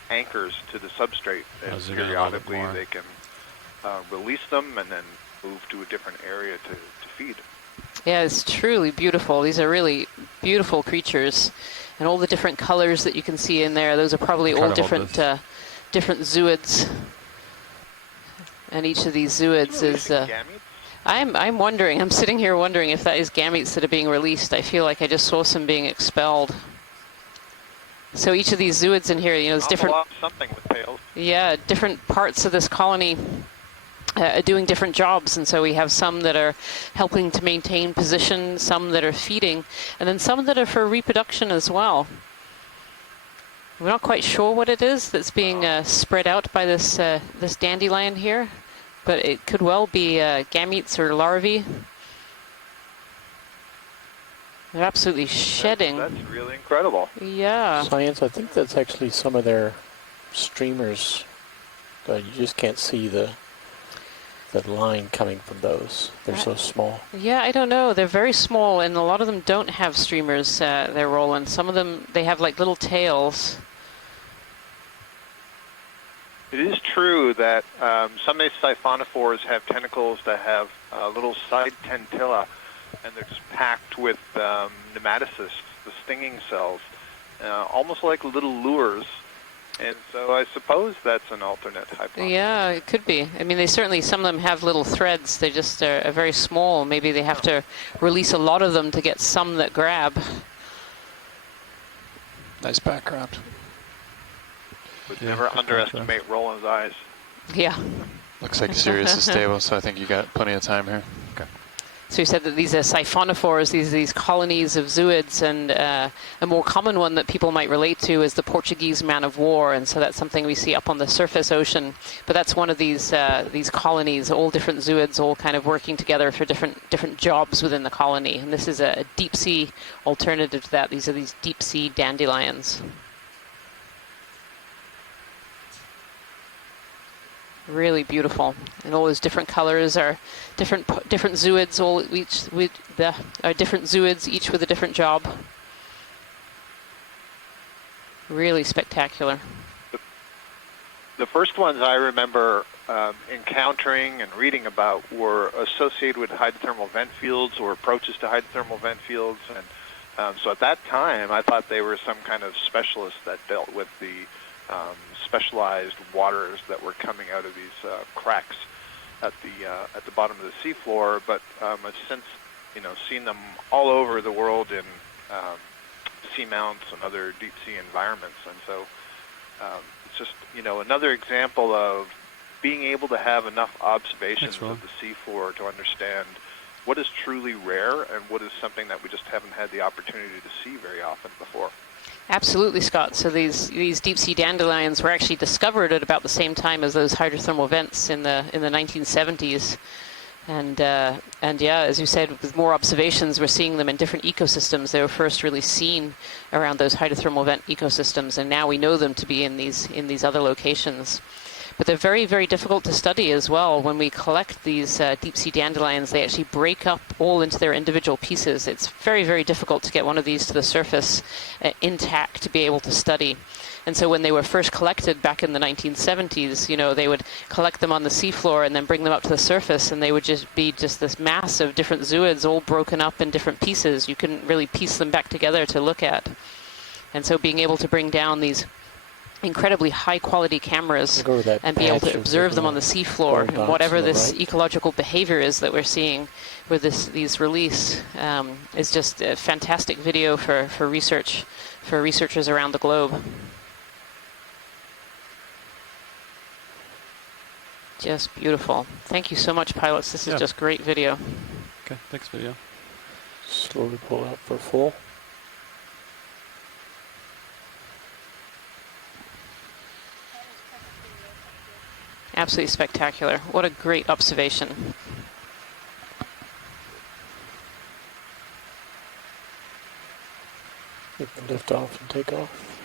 anchors to the substrate, and periodically they can release them and then move to a different area to feed. Yeah, it's truly beautiful. These are really beautiful creatures, and all the different colors that you can see in there, those are probably all different different zooids. And each of these zooids is... I'm wondering, I'm sitting here wondering if that is gametes that are being released. I feel like I just saw some being expelled. So each of these zooids in here, you know, there's different... something with tails. Yeah, different parts of this colony are doing different jobs, and so we have some that are helping to maintain position, some that are feeding, and then some that are for reproduction as well. We're not quite sure what it is that's being spread out by this this dandelion here, but it could well be gametes or larvae. They're absolutely shedding. That's really incredible. Yeah. Science, I think that's actually some of their streamers. You just can't see the line coming from those. They're so small. Yeah, I don't know. They're very small, and a lot of them don't have streamers they're rolling. Some of them, they have like little tails. It is true that some of these siphonophores have tentacles that have little side tentilla, and they're just packed with nematocysts, the stinging cells, almost like little lures. And so I suppose that's an alternate hypothesis. Yeah, it could be. I mean, some of them have little threads. They just are very small. Maybe they have to release a lot of them to get some that grab. Nice background. Would never underestimate Roland's eyes. Yeah. Looks like Sirius is stable, so I think you got plenty of time here. Okay. So you said that these are siphonophores, these colonies of zooids, and a more common one that people might relate to is the Portuguese man of war, and so that's something we see up on the surface ocean. But that's one of these colonies, all different zooids, all kind of working together for different jobs within the colony. And this is a deep sea alternative to that. These are these deep sea dandelions. Really beautiful, and all those different colors are different zooids. Are different zooids, each with a different job. Really spectacular. The first ones I remember encountering and reading about were associated with hydrothermal vent fields or approaches to hydrothermal vent fields, and so at that time I thought they were some kind of specialists that dealt with the specialized waters that were coming out of these cracks at the bottom of the seafloor. But I've since seen them all over the world in seamounts and other deep sea environments, and so it's just another example of being able to have enough observations of the seafloor to understand what is truly rare and what is something that we just haven't had the opportunity to see very often before. Absolutely, Scott. So these deep sea dandelions were actually discovered at about the same time as those hydrothermal vents in the 1970s. And yeah, as you said, with more observations, we're seeing them in different ecosystems. They were first really seen around those hydrothermal vent ecosystems, and now we know them to be in these other locations. But they're very, very difficult to study as well. When we collect these deep sea dandelions, they actually break up all into their individual pieces. It's very, very difficult to get one of these to the surface intact to be able to study. And so when they were first collected back in the 1970s, they would collect them on the seafloor and then bring them up to the surface, and they would just be this mass of different zooids all broken up in different pieces. You couldn't really piece them back together to look at. And so being able to bring down these incredibly high quality cameras and be able to observe them on the seafloor, and whatever this ecological behavior is that we're seeing with these release is just a fantastic video for researchers around the globe. Just beautiful. Thank you so much, pilots. This is just great video. Okay, thanks, video. Slowly pull out for full. Absolutely spectacular. What a great observation. You can lift off and take off.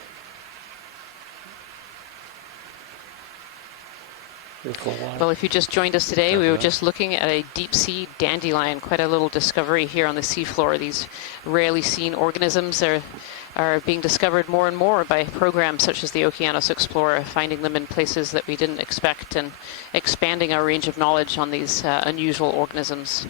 Beautiful water. Well, if you just joined us today, we were just looking at a deep sea dandelion, quite a little discovery here on the seafloor. These rarely seen organisms are being discovered more and more by programs such as the Okeanos Explorer, finding them in places that we didn't expect and expanding our range of knowledge on these unusual organisms.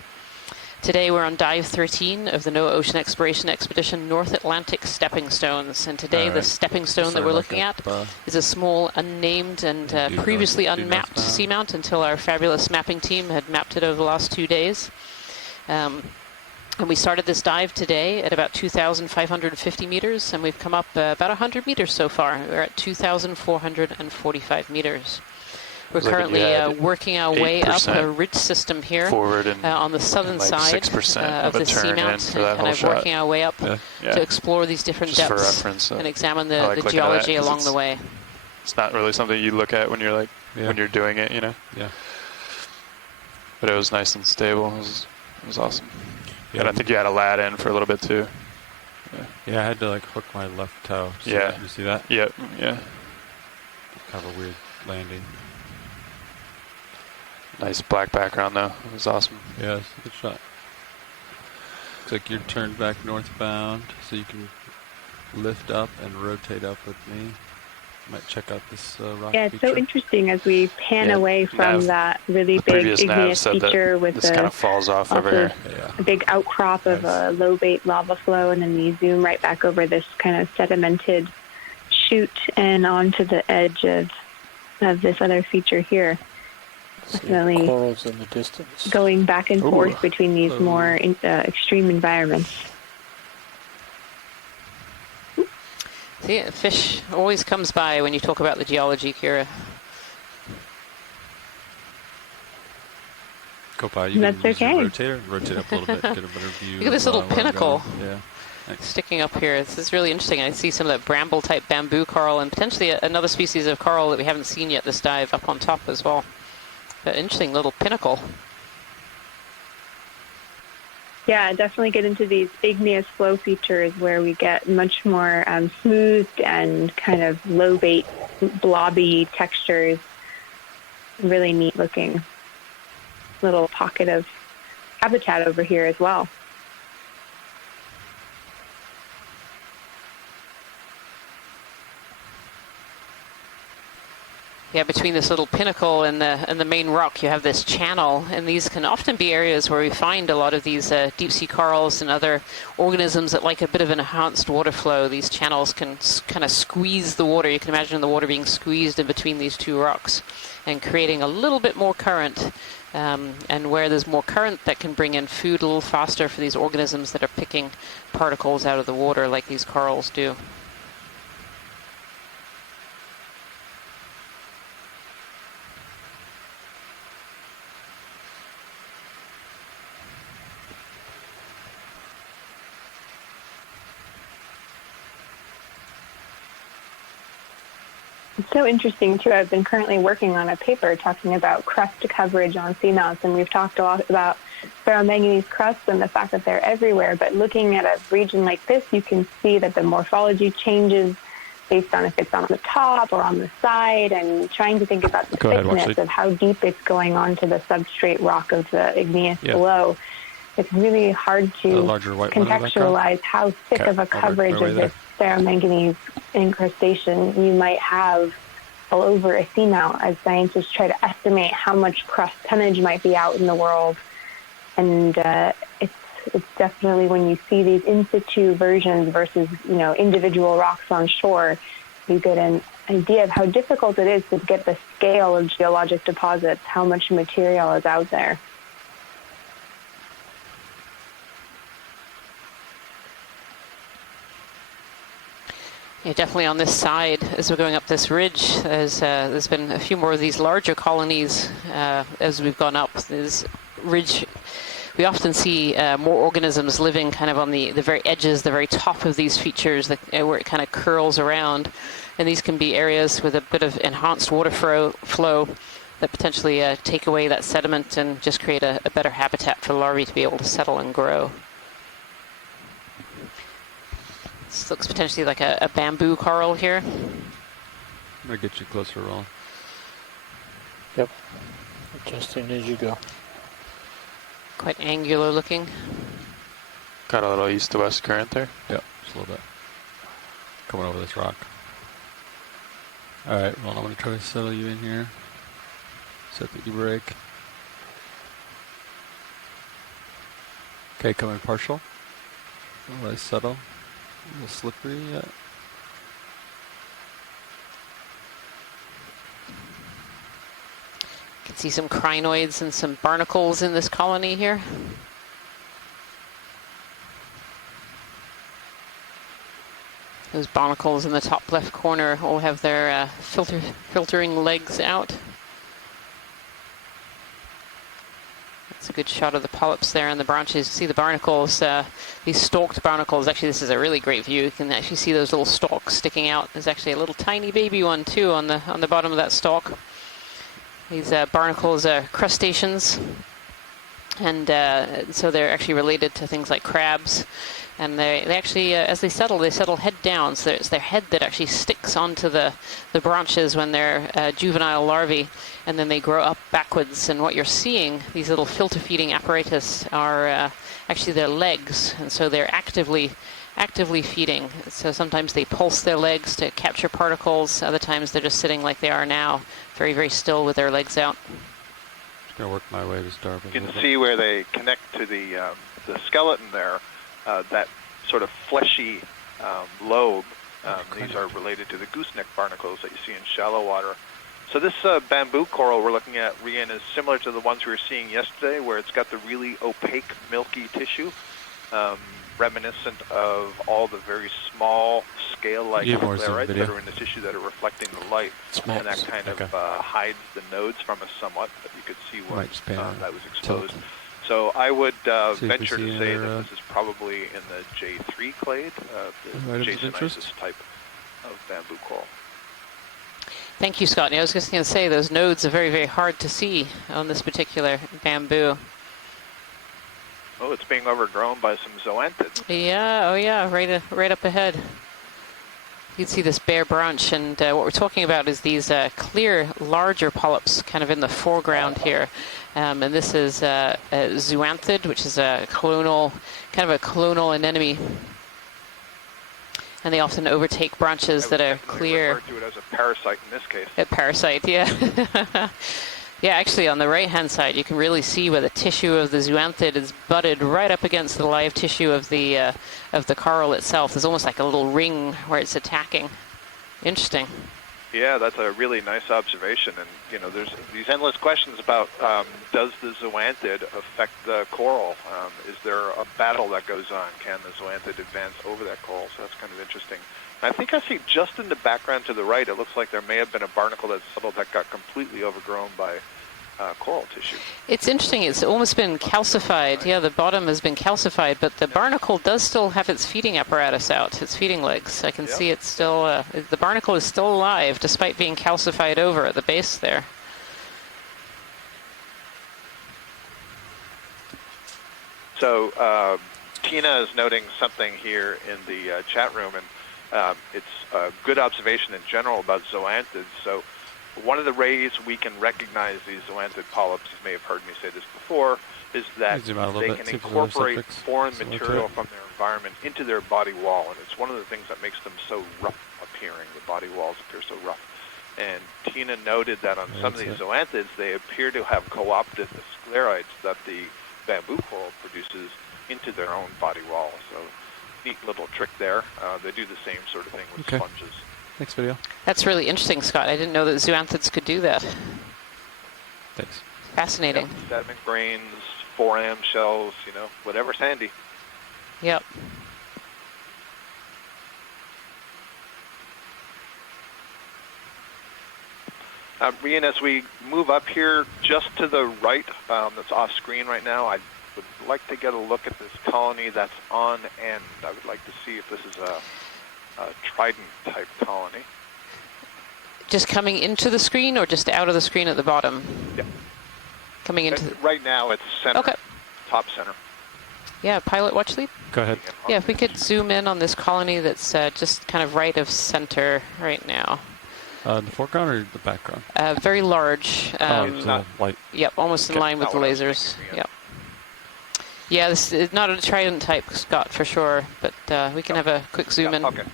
Today we're on dive 13 of the NOAA Ocean Exploration Expedition North Atlantic Stepping Stones, and today the stepping stone that we're looking at is a small unnamed and previously unmapped seamount until our fabulous mapping team had mapped it over the last 2 days. And we started this dive today at about 2,550 meters, and we've come up about 100 meters so far. We're at 2,445 meters. We're currently working our way up a ridge system here on the southern side of the seamount, and kind of working our way up to explore these different depths and examine the geology along the way. It's not really something you look at when you're when you're doing it, you know. Yeah. But it was nice and stable. It was awesome. Yeah, and I think you had a lad in for a little bit too. Yeah, I had to like hook my left toe. So yeah. You see that? Yep. Yeah. Kind of a weird landing. Nice black background though. It was awesome. Yeah, it's a good shot. Looks like you're turned back northbound, so you can lift up and rotate up with me. Might check out this rock Yeah, it's feature. so interesting as we pan away from that really big igneous feature with this kind of falls off over here. A big outcrop of a low-bait lava flow, and then we zoom right back over this kind of sedimented chute and onto the edge of this other feature here. Definitely corals in the distance. Going back and forth between these more extreme environments. See, fish always comes by when you talk about the geology, Kira. Go by. You That's can use okay. your rotator, rotate up a little bit, get a better view. Look at this little where I'm pinnacle. going. Yeah. Sticking up here. This is really interesting. I see some of that bramble-type bamboo coral and potentially another species of coral that we haven't seen yet this dive up on top as well. But interesting little pinnacle. Yeah, definitely get into these igneous flow features where we get much more smoothed and kind of low bait, blobby textures. Really neat looking little pocket of habitat over here as well. Yeah, between this little pinnacle and the main rock, you have this channel, and these can often be areas where we find a lot of these deep-sea corals and other organisms that like a bit of an enhanced water flow. These channels can kind of squeeze the water. You can imagine the water being squeezed in between these two rocks and creating a little bit more current. And where there's more current, that can bring in food a little faster for these organisms that are picking particles out of the water like these corals do. It's so interesting, too. I've been currently working on a paper talking about crust coverage on seamounts, and we've talked a lot about ferromanganese crusts and the fact that they're everywhere. But looking at a region like this, you can see that the morphology changes based on if it's on the top or on the side, and trying to think about the thickness of how deep it's going onto the substrate rock of the igneous below. It's really hard to contextualize how thick of a coverage of this ferromanganese incrustation you might have all over a seamount as scientists try to estimate how much crust tonnage might be out in the world. And it's definitely, when you see these in situ versions versus, individual rocks on shore, you get an idea of how difficult it is to get the scale of geologic deposits, how much material is out there. Yeah, definitely on this side, as we're going up this ridge, there's been a few more of these larger colonies as we've gone up this ridge. We often see more organisms living kind of on the very edges, the very top of these features, where it kind of curls around. And these can be areas with a bit of enhanced water flow that potentially take away that sediment and just create a better habitat for larvae to be able to settle and grow. This looks potentially like a bamboo coral here. I'm going to get you closer, Roland. Yep. Adjusting as you go. Quite angular looking. Got a little east to west current there. Yep, just a little bit. Coming over this rock. Alright, well, I'm going to try to settle you in here. Set the e-brake. Okay, coming partial. Let I settle. A little slippery yet. You can see some crinoids and some barnacles in this colony here. Those barnacles in the top left corner all have their filtering legs out. That's a good shot of the polyps there and the branches. See the barnacles, these stalked barnacles. Actually, this is a really great view. You can actually see those little stalks sticking out. There's actually a little tiny baby one too on the bottom of that stalk. These barnacles are crustaceans, and so they're actually related to things like crabs. And they actually, as they settle head down. So it's their head that actually sticks onto the branches when they're juvenile larvae, and then they grow up backwards. And what you're seeing, these little filter feeding apparatus, are actually their legs, and so they're actively feeding. So sometimes they pulse their legs to capture particles. Other times they're just sitting like they are now, very, very still with their legs out. Just gonna work my way to starboard. You can see where they connect to the skeleton there. That sort of fleshy lobe. These are related to the gooseneck barnacles that you see in shallow water. So this bamboo coral we're looking at, Rian, is similar to the ones we were seeing yesterday, where it's got the really opaque, milky tissue, reminiscent of all the very small scale-like sclerites that are in the tissue that are reflecting the light. And that kind of hides the nodes from us somewhat, but you could see what that was exposed. So I would venture to say that this is probably in the J3 clade, the Jasonisis type of bamboo coral. Thank you, Scott. I was just going to say those nodes are very, very hard to see on this particular bamboo. Oh, it's being overgrown by some zoanthids. Yeah, oh yeah, right up ahead. You can see this bare branch, and what we're talking about is these clear, larger polyps kind of in the foreground here. And this is a zoanthid, which is a colonal, kind of a colonal anemone. And they often overtake branches that are clear. Refer to it as a parasite in this case. A parasite, yeah. Yeah, actually on the right-hand side, you can really see where the tissue of the zoanthid is butted right up against the live tissue of the coral itself. There's almost like a little ring where it's attacking. Interesting. Yeah, that's a really nice observation. And, you know, there's these endless questions about does the zoanthid affect the coral? Is there a battle that goes on? Can the zoanthid advance over that coral? So that's kind of interesting. I think I see just in the background to the right, it looks like there may have been a barnacle that settled that got completely overgrown by coral tissue. It's interesting. It's almost been calcified. Yeah, the bottom has been calcified, but the barnacle does still have its feeding apparatus out, its feeding legs. I can see it's still, the barnacle is still alive despite being calcified over at the base there. So Tina is noting something here in the chat room, and it's a good observation in general about zoanthids. So one of the ways we can recognize these zoanthid polyps, you may have heard me say this before, is that they can incorporate foreign material from their environment into their body wall. And it's one of the things that makes them so rough appearing. The body walls appear so rough. And Tina noted that on some of these zoanthids, they appear to have co-opted the sclerites that the bamboo coral produces into their own body wall. So neat little trick there. They do the same sort of thing with sponges. Next video. That's really interesting, Scott. I didn't know that zoanthids could do that. Thanks. Fascinating. Yep. Sediment grains, foram shells, you know, whatever's handy. Yep. Rian, as we move up here, just to the right, that's off screen right now, I would like to get a look at this colony that's on end. I would like to see if this is a trident-type colony. Just coming into the screen or just out of the screen at the bottom? Yeah. Coming into... Right now, it's center. Okay. Top center. Yeah, pilot watch lead? Go ahead. Yeah, if we could zoom in on this colony that's just kind of right of center right now. The foreground or the background? Very large. It's not light. Yep, almost in line with the lasers. Yep. Yeah, this is not a trident type, Scott, for sure, but we can have a quick zoom in. Okay.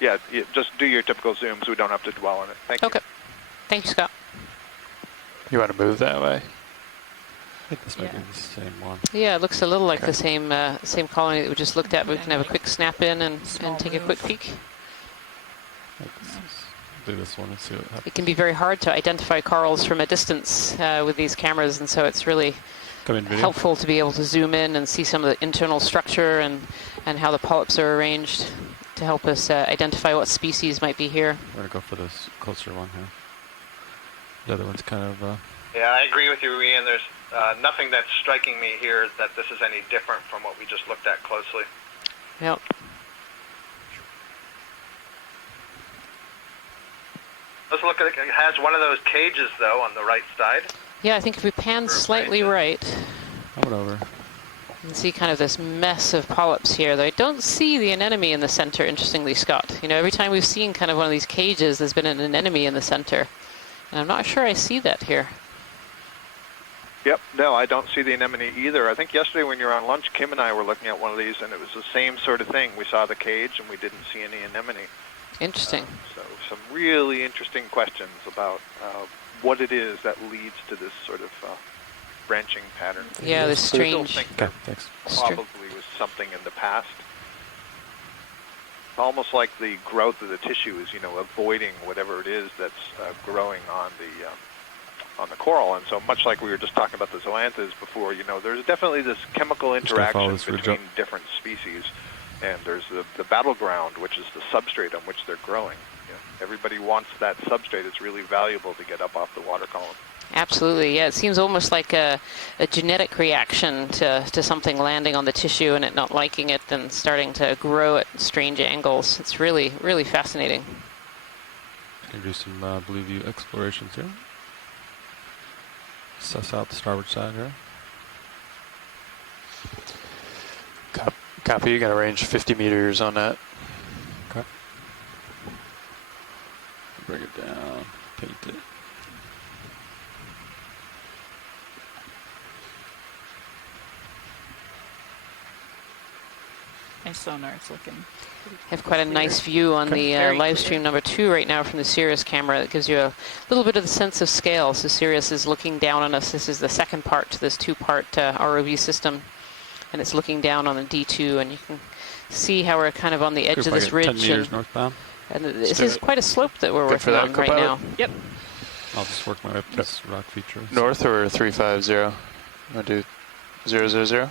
Yeah, just do your typical zoom so we don't have to dwell on it. Thank you. Okay. Thank you, Scott. You want to move that way? I think this might be the same one. Yeah, it looks a little like the same colony that we just looked at, but we can have a quick snap in and take a quick peek. Do this one and see what happens. It can be very hard to identify corals from a distance with these cameras, and so it's really helpful to be able to zoom in and see some of the internal structure and how the polyps are arranged to help us identify what species might be here. We're going to go for this closer one here. The other one's kind of... Yeah, I agree with you, Ian. There's nothing that's striking me here that this is any different from what we just looked at closely. Yep. Let's look at it. It has one of those cages, though, on the right side. Yeah, I think if we pan slightly right, come over. you can see kind of this mess of polyps here, though I don't see the anemone in the center, interestingly, Scott. You know, every time we've seen kind of one of these cages, there's been an anemone in the center. And I'm not sure I see that here. Yep, no, I don't see the anemone either. I think yesterday when you were on lunch, Kim and I were looking at one of these, and it was the same sort of thing. We saw the cage, and we didn't see any anemone. Interesting. So some really interesting questions about what it is that leads to this sort of branching pattern. Yeah, this strange. I still think there probably was something in the past. Almost like the growth of the tissue is, you know, avoiding whatever it is that's growing on the coral. And so much like we were just talking about the zoanthus before, you know, there's definitely this chemical interaction between different species. And there's the battleground, which is the substrate on which they're growing. You know, everybody wants that substrate. It's really valuable to get up off the water column. Absolutely, yeah. It seems almost like a genetic reaction to something landing on the tissue and it not liking it and starting to grow at strange angles. It's really, really fascinating. Can do some blue view explorations here. Suss out the starboard side here. Copy, you got a range 50 meters on that. Okay. Bring it down, paint it. My sonar's looking. Have quite a nice view on the live stream number 2 right now from the Sirius camera. That gives you a little bit of the sense of scale. So Sirius is looking down on us. This is the second part to this 2-part ROV system. And it's looking down on the D2, and you can see how we're kind of on the edge of this ridge. 10 meters northbound. And this is quite a slope that we're working on right now. Yep. I'll just work my way up this rock feature. North or 350? You want to do 000?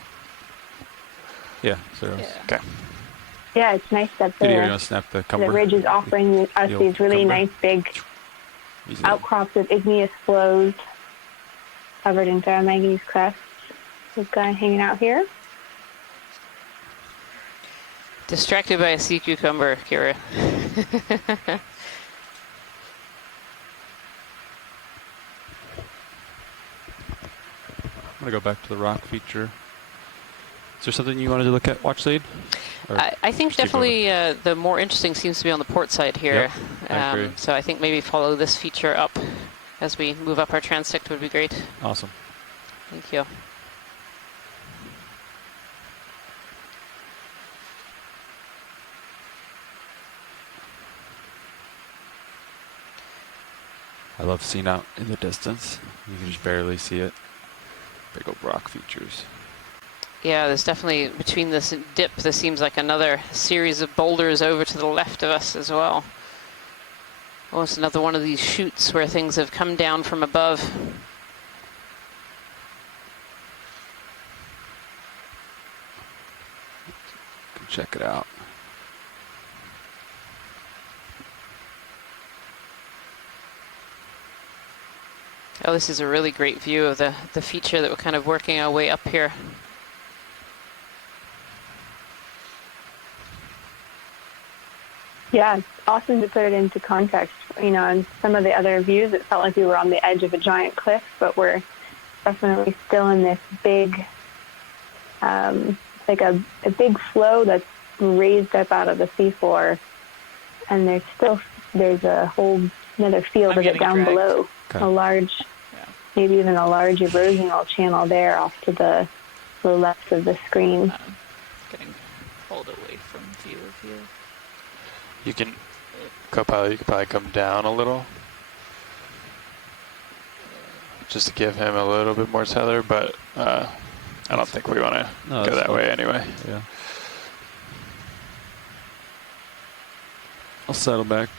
Yeah, zeros. Yeah. Okay. Yeah, it's nice that the ridge is offering us these really nice big outcrops of igneous flows covered in ferromanganese crust. This guy hanging out here. Distracted by a sea cucumber, Kira. I'm going to go back to the rock feature. Is there something you wanted to look at, watch lead? I think definitely the more interesting seems to be on the port side here. Yep, I agree. So I think maybe follow this feature up as we move up our transect would be great. Awesome. Thank you. I love Seamount in the distance. You can just barely see it. Big old rock features. Yeah, there's definitely, between this dip, there seems like another series of boulders over to the left of us as well. Almost another one of these chutes where things have come down from above. Check it out. Oh, this is a really great view of the feature that we're kind of working our way up here. Yeah, it's awesome to put it into context. You know, in some of the other views, it felt like we were on the edge of a giant cliff, but we're definitely still in this big, like a big flow that's raised up out of the seafloor, and there's still there's a whole another field of it down below. Okay. A large, maybe even a large erosional channel there off to the left of the screen. Getting pulled away from view of you. You can, co-pilot, you can probably come down a little. Just to give him a little bit more tether, but I don't think we want to go that way anyway. Yeah. I'll settle back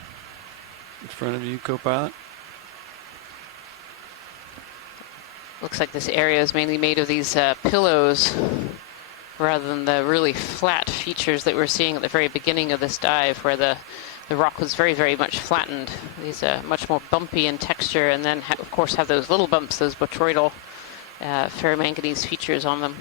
in front of you, co-pilot. Looks like this area is mainly made of these pillows rather than the really flat features that we're seeing at the very beginning of this dive, where the rock was very, very much flattened. These are much more bumpy in texture, and then of course have those little bumps, those botryoidal ferromanganese features on them.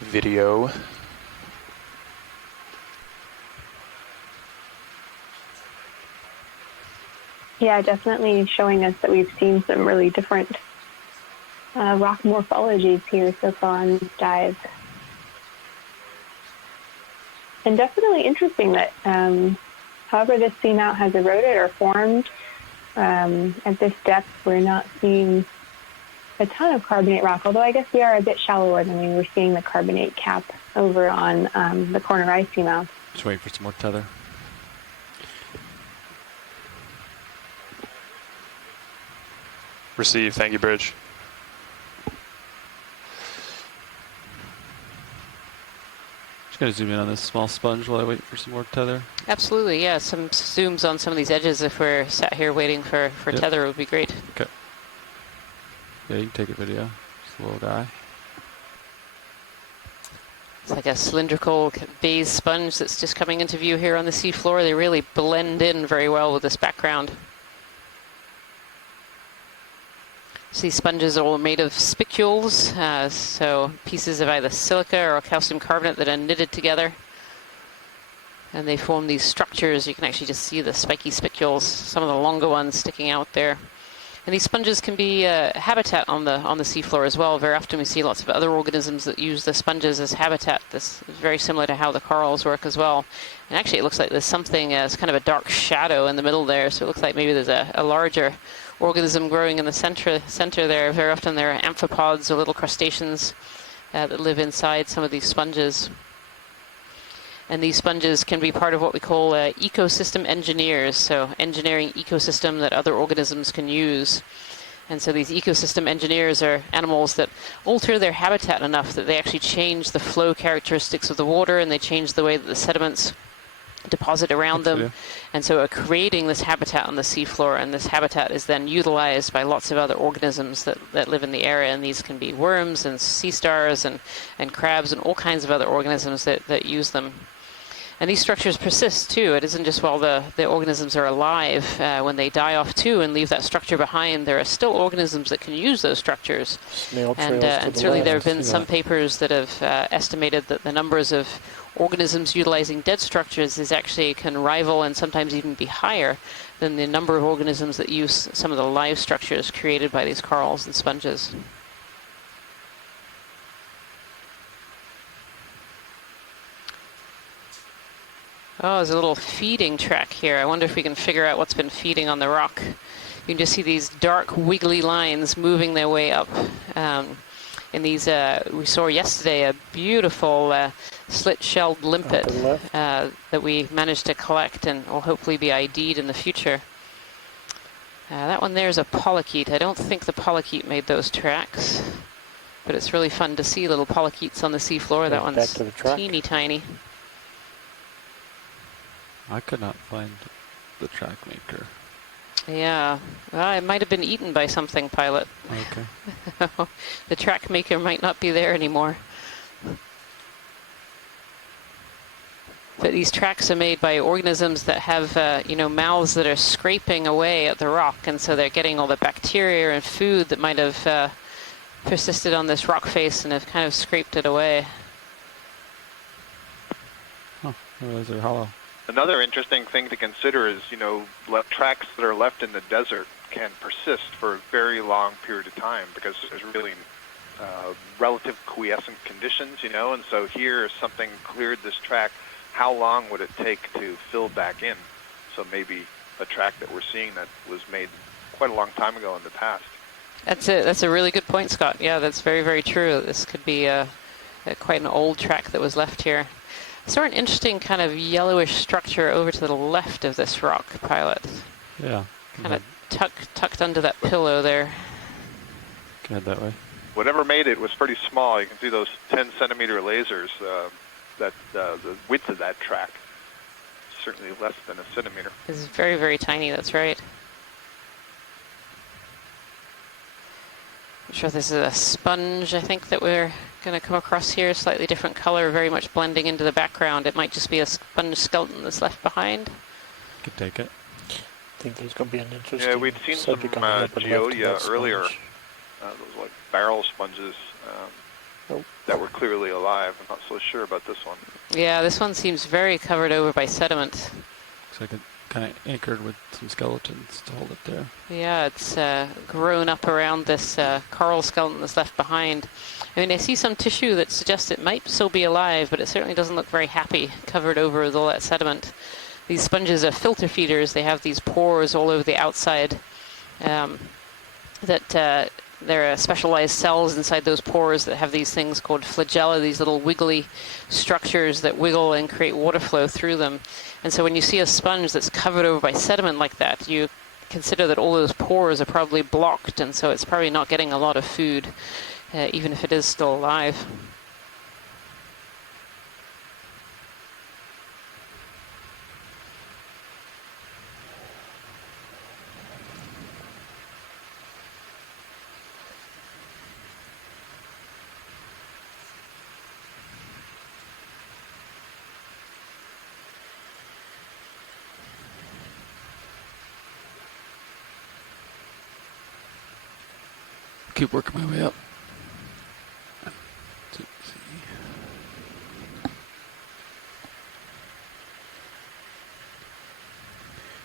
Video. Yeah, definitely showing us that we've seen some really different rock morphologies here so far on this dive. And definitely interesting that however this seamount has eroded or formed, at this depth we're not seeing a ton of carbonate rock, although I guess we are a bit shallower than we were seeing the carbonate cap over on the corner ice seamount. Just waiting for some more tether. Receive, thank you, Bridge. Just gonna zoom in on this small sponge while I wait for some more tether. Absolutely, yeah. Some zooms on some of these edges if we're sat here waiting for tether would be great. Okay. Yeah, you can take a video. Just a little guy. It's like a cylindrical beige sponge that's just coming into view here on the seafloor. They really blend in very well with this background. So these sponges are all made of spicules, so pieces of either silica or calcium carbonate that are knitted together. And they form these structures. You can actually just see the spiky spicules, some of the longer ones sticking out there. And these sponges can be habitat on the seafloor as well. Very often we see lots of other organisms that use the sponges as habitat. This is very similar to how the corals work as well. And actually it looks like there's something as kind of a dark shadow in the middle there. So it looks like maybe there's a larger organism growing in the center there. Very often there are amphipods or little crustaceans that live inside some of these sponges. And these sponges can be part of what we call ecosystem engineers, so engineering ecosystem that other organisms can use. And so these ecosystem engineers are animals that alter their habitat enough that they actually change the flow characteristics of the water, and they change the way that the sediments deposit around them. And so are creating this habitat on the seafloor, and this habitat is then utilized by lots of other organisms that live in the area. And these can be worms and sea stars and crabs and all kinds of other organisms that use them. And these structures persist too. It isn't just while the organisms are alive. When they die off too and leave that structure behind, there are still organisms that can use those structures. And certainly there have been some papers that have estimated that the numbers of organisms utilizing dead structures can rival and sometimes even be higher than the number of organisms that use some of the live structures created by these corals and sponges. Oh, there's a little feeding track here. I wonder if we can figure out what's been feeding on the rock. You can just see these dark, wiggly lines moving their way up. In these, we saw yesterday a beautiful slit-shelled limpet that we managed to collect and will hopefully be ID'd in the future. That one there is a polychaete. I don't think the polychaete made those tracks, but it's really fun to see little polychaetes on the seafloor. That one's teeny tiny. I could not find the track maker. Yeah, well, it might have been eaten by something, pilot. Okay. The track maker might not be there anymore. But these tracks are made by organisms that have, mouths that are scraping away at the rock, and so they're getting all the bacteria and food that might have persisted on this rock face and have kind of scraped it away. Oh, those are hollow. Another interesting thing to consider is, tracks that are left in the desert can persist for a very long period of time because there's really relative quiescent conditions, and so here, if something cleared this track, how long would it take to fill back in? So maybe a track that we're seeing that was made quite a long time ago in the past. That's a really good point, Scott. Yeah, that's very, very true. This could be quite an old track that was left here. I saw an interesting kind of yellowish structure over to the left of this rock pilot. Yeah. Kind of tucked under that pillow there. Can head that way. Whatever made it was pretty small. You can see those 10-centimeter lasers. The width of that track certainly less than a centimeter. It's very, very tiny. That's right. I'm sure this is a sponge, I think, that we're going to come across here. Slightly different color, very much blending into the background. It might just be a sponge skeleton that's left behind. Could take it. I think there's going to be an interesting. Yeah, we'd seen some geodia earlier. Those like barrel sponges that were clearly alive. I'm not so sure about this one. Yeah, this one seems very covered over by sediment. Looks like it kind of anchored with some skeletons to hold it there. Yeah, it's grown up around this coral skeleton that's left behind. I mean, I see some tissue that suggests it might still be alive, but it certainly doesn't look very happy, covered over with all that sediment. These sponges are filter feeders. They have these pores all over the outside there are specialized cells inside those pores that have these things called flagella, these little wiggly structures that wiggle and create water flow through them. And so when you see a sponge that's covered over by sediment like that, you consider that all those pores are probably blocked, and so it's probably not getting a lot of food, even if it is still alive. Keep working my way up. You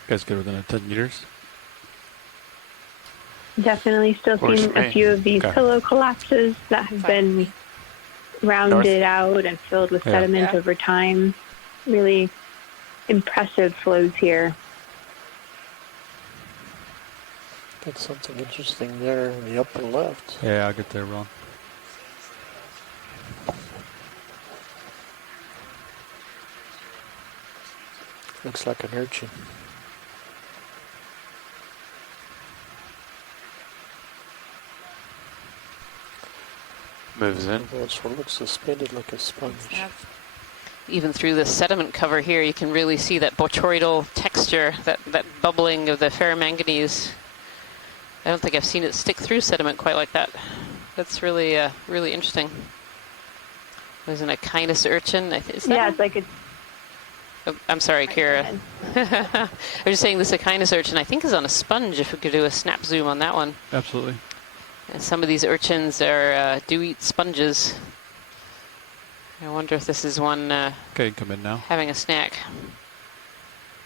guys good within 10 meters? Definitely still seeing a few of these pillow collapses that have been rounded out and filled with sediment over time. Really impressive flows here. Got something interesting there in the upper left. Yeah, I'll get there, Ron. Looks like an urchin. Moves in. That's what looks suspended like a sponge. Even through the sediment cover here, you can really see that botryoidal texture, that bubbling of the ferromanganese. I don't think I've seen it stick through sediment quite like that. That's really, really interesting. There's an Okeanos urchin. Is that yeah, it's like a... Oh, I'm sorry, Kira. I was just saying this Okeanos urchin, I think, is on a sponge, if we could do a snap zoom on that one. Absolutely. And some of these urchins are do eat sponges. I wonder if this is one okay, come in now. Having a snack.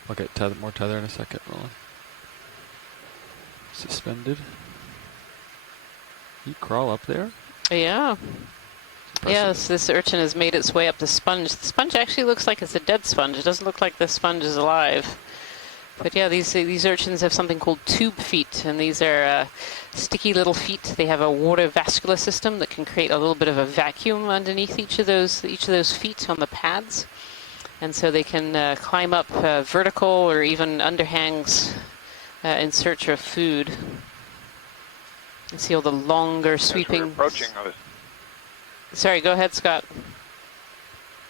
I'll get more tether in a second, Roland. Suspended. You crawl up there? Yeah. Yes, this urchin has made its way up the sponge. The sponge actually looks like it's a dead sponge. It doesn't look like the sponge is alive. But yeah, these urchins have something called tube feet, and these are sticky little feet. They have a water vascular system that can create a little bit of a vacuum underneath each of those feet on the pads, and so they can climb up vertical or even underhangs in search of food. You see all the longer sweeping. As we're approaching, Sorry, go ahead, Scott.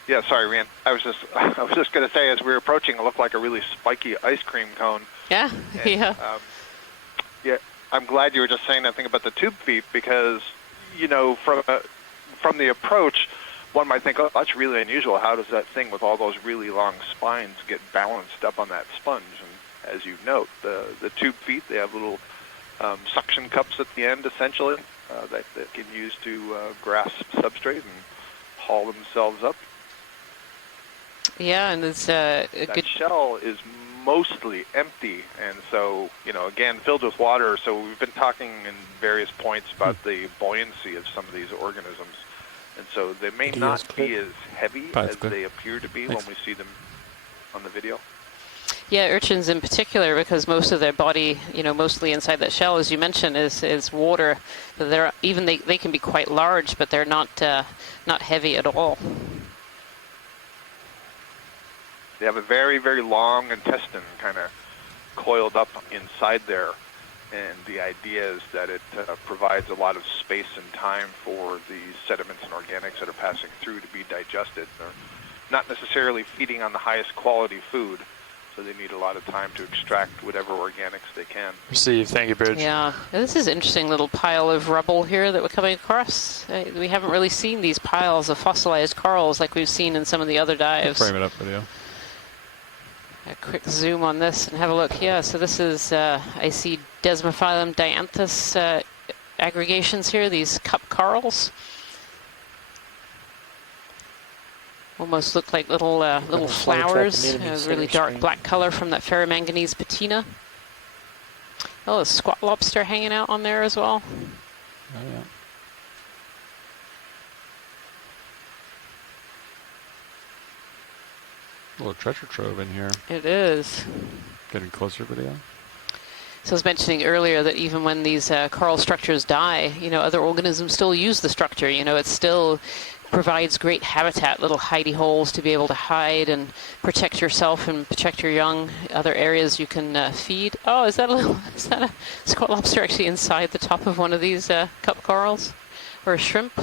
Yeah, sorry, Ryan. I was just going to say, as we were approaching, it looked like a really spiky ice cream cone. Yeah, and, yeah. I'm glad you were just saying that thing about the tube feet because, from the approach, one might think, oh, that's really unusual. How does that thing with all those really long spines get balanced up on that sponge? And as you note, the tube feet, they have little suction cups at the end, essentially, that can use to grasp substrate and haul themselves up. Yeah, and it's a That good. shell is mostly empty, and so, again, filled with water. So we've been talking in various points about the buoyancy of some of these organisms, and so they may not be as heavy as they appear to be when we see them on the video. Yeah, urchins in particular, because most of their body, mostly inside that shell, as you mentioned, is water. So they can be quite large, but they're not heavy at all. They have a very, very long intestine kind of coiled up inside there, and the idea is that it provides a lot of space and time for the sediments and organics that are passing through to be digested. They're not necessarily feeding on the highest quality food, so they need a lot of time to extract whatever organics they can. Receive. Thank you, Bridge. Yeah, this is an interesting little pile of rubble here that we're coming across. We haven't really seen these piles of fossilized corals like we've seen in some of the other dives. Frame it up video. A quick zoom on this and have a look. Yeah, so this is, I see Desmophyllum dianthus aggregations here, these cup corals. Almost look like little flowers, really dark black color from that ferromanganese patina. Oh, a squat lobster hanging out on there as well. Oh, yeah. A little treasure trove in here. It is. Getting closer video. So I was mentioning earlier that even when these coral structures die, other organisms still use the structure. It still provides great habitat, little hidey holes to be able to hide and protect yourself and protect your young. Other areas you can feed. Oh, is that a squat lobster actually inside the top of one of these cup corals, or a shrimp?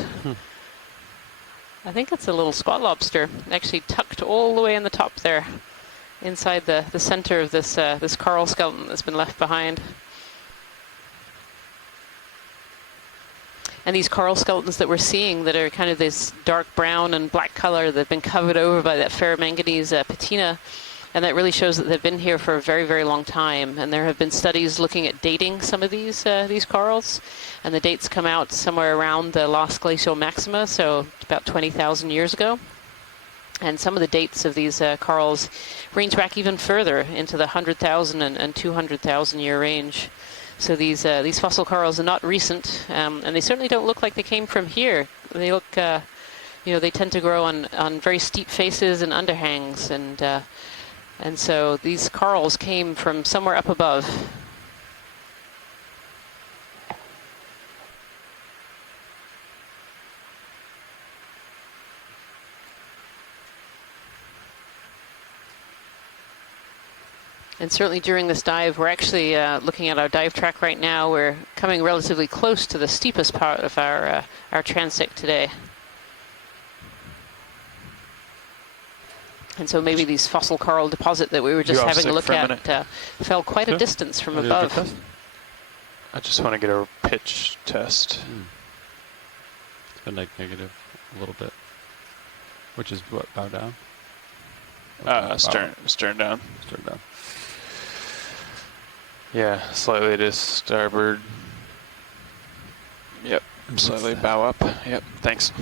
I think it's a little squat lobster, actually tucked all the way in the top there, inside the center of this this coral skeleton that's been left behind. And these coral skeletons that we're seeing that are kind of this dark brown and black color that have been covered over by that ferromanganese patina, and that really shows that they've been here for a very, very long time. And there have been studies looking at dating some of these corals, and the dates come out somewhere around the last glacial maxima, so about 20,000 years ago. And some of the dates of these corals range back even further into the 100,000 and 200,000 year range. So these fossil corals are not recent, and they certainly don't look like they came from here. They look, they tend to grow on very steep faces and underhangs, and so these corals came from somewhere up above. And certainly during this dive, we're actually looking at our dive track right now. We're coming relatively close to the steepest part of our transect today. And so maybe these fossil coral deposit that we were just having a look at fell quite a distance from above. I just want to get a pitch test. It's been negative a little bit. Which is what, bow down? Stern down. Stern down. Yeah, slightly to starboard. Yep, slightly bow up. Yep, thanks.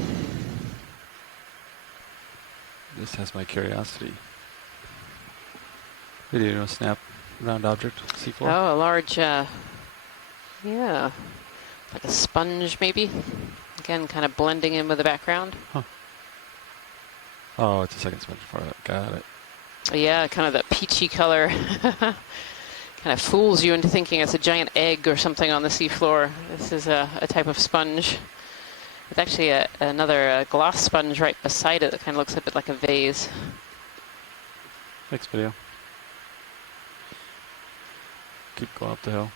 This has my curiosity. Video snap round object, seafloor. Oh, a large, yeah, like a sponge maybe. Again, kind of blending in with the background. Huh. Oh, it's a second sponge before that. Got it. Yeah, kind of that peachy color. Kind of fools you into thinking it's a giant egg or something on the seafloor. This is a type of sponge. It's actually another glass sponge right beside it that kind of looks a bit like a vase. Thanks, video. Keep going up the hill.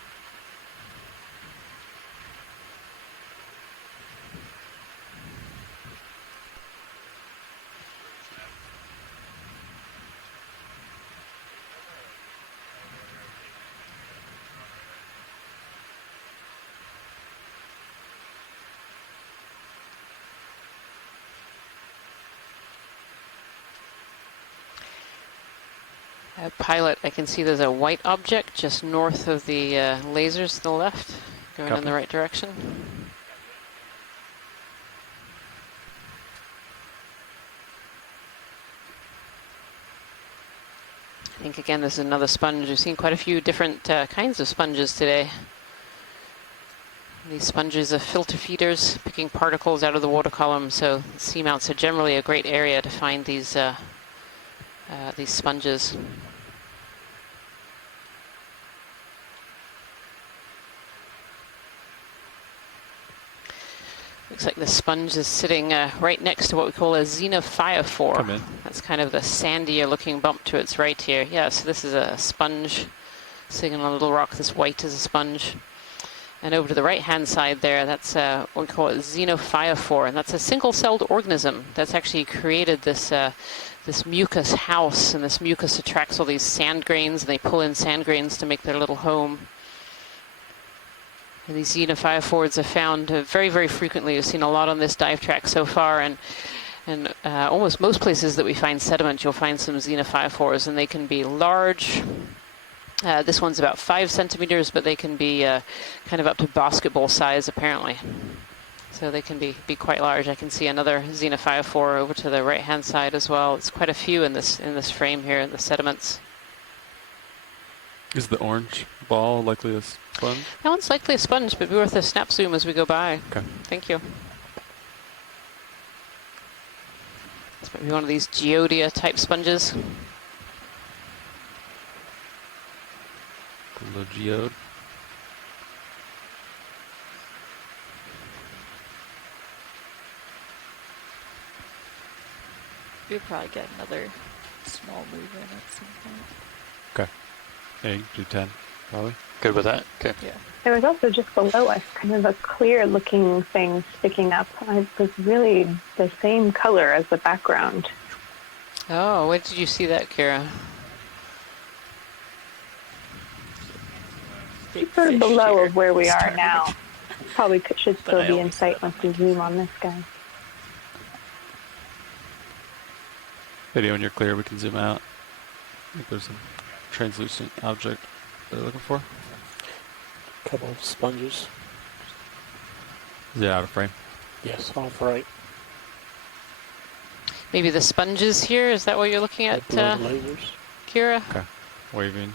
Pilot, I can see there's a white object just north of the lasers to the left, going in the right direction. I think again this is another sponge. We've seen quite a few different kinds of sponges today. These sponges are filter feeders, picking particles out of the water column, so seamounts are generally a great area to find these sponges. Looks like the sponge is sitting right next to what we call a xenophyrophore. Come in. That's kind of the sandier looking bump to its right here. Yeah, so this is a sponge sitting on a little rock. This white is a sponge. And over to the right-hand side there, that's what we call it xenophyrophore, and that's a single-celled organism that's actually created this this mucus house, and this mucus attracts all these sand grains, and they pull in sand grains to make their little home. And these xenophyrophores are found very, very frequently. We've seen a lot on this dive track so far, and almost most places that we find sediment, you'll find some xenophyrophores, and they can be large. This one's about 5 centimeters, but they can be kind of up to basketball size, apparently. So they can be quite large. I can see another xenophyrophore over to the right-hand side as well. It's quite a few in this frame here, in the sediments. Is the orange ball likely a sponge? That one's likely a sponge, but be worth a snap zoom as we go by. Okay. Thank you. This might be one of these geodia type sponges. The geode. We'll probably get another small movement at some point. Okay. Yeah, you can do 10, probably. Good with that? Okay. Yeah. There was also just below us kind of a clear-looking thing sticking up. It was really the same color as the background. Oh, where did you see that, Kira? It's sort of below of where we are now. Probably should still be in sight once we zoom on this guy. Video when you're clear, we can zoom out. I think there's a translucent object that they're looking for. A couple of sponges. Is it out of frame? Yes, off right. Maybe the sponges here? Is that what you're looking at, lasers. Kira? Okay. Waving.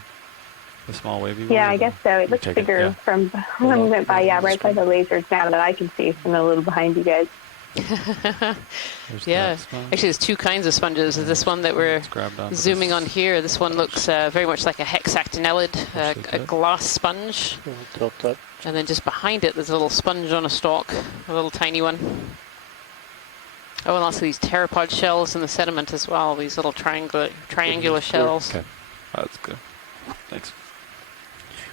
The small wavy one? Yeah, I guess so. It looks bigger from when we went by. Yeah, right by the lasers now that I can see from a little behind you guys. Yeah, actually there's two kinds of sponges. There's this one that we're zooming on here. This one looks very much like a hexactinellid, a glass sponge. And then just behind it there's a little sponge on a stalk, a little tiny one. Oh, and also these pteropod shells in the sediment as well, these little triangular shells. Okay, that's good. Thanks.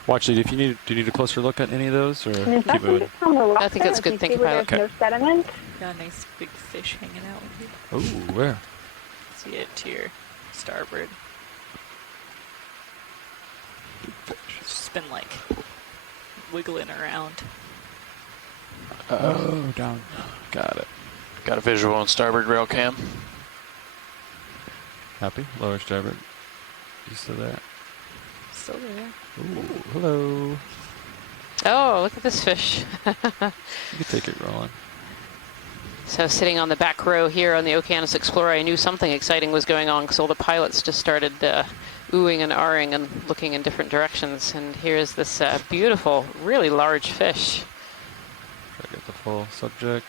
Watch it. If you need, do you need a closer look at any of those, or keep moving? I think that's good. Think about it. No sediment. Got a nice big fish hanging out with you. Oh, where? See it to your starboard. It's just been like wiggling around. Oh, down. Got it. Got a visual on starboard rail cam. Happy? Lower starboard. You still there? Still there. Ooh, hello. Oh, look at this fish. You can take it rolling. So sitting on the back row here on the Okeanos Explorer, I knew something exciting was going on because all the pilots just started oohing and ahhing and looking in different directions. And here's this beautiful, really large fish. Try to get the full subject.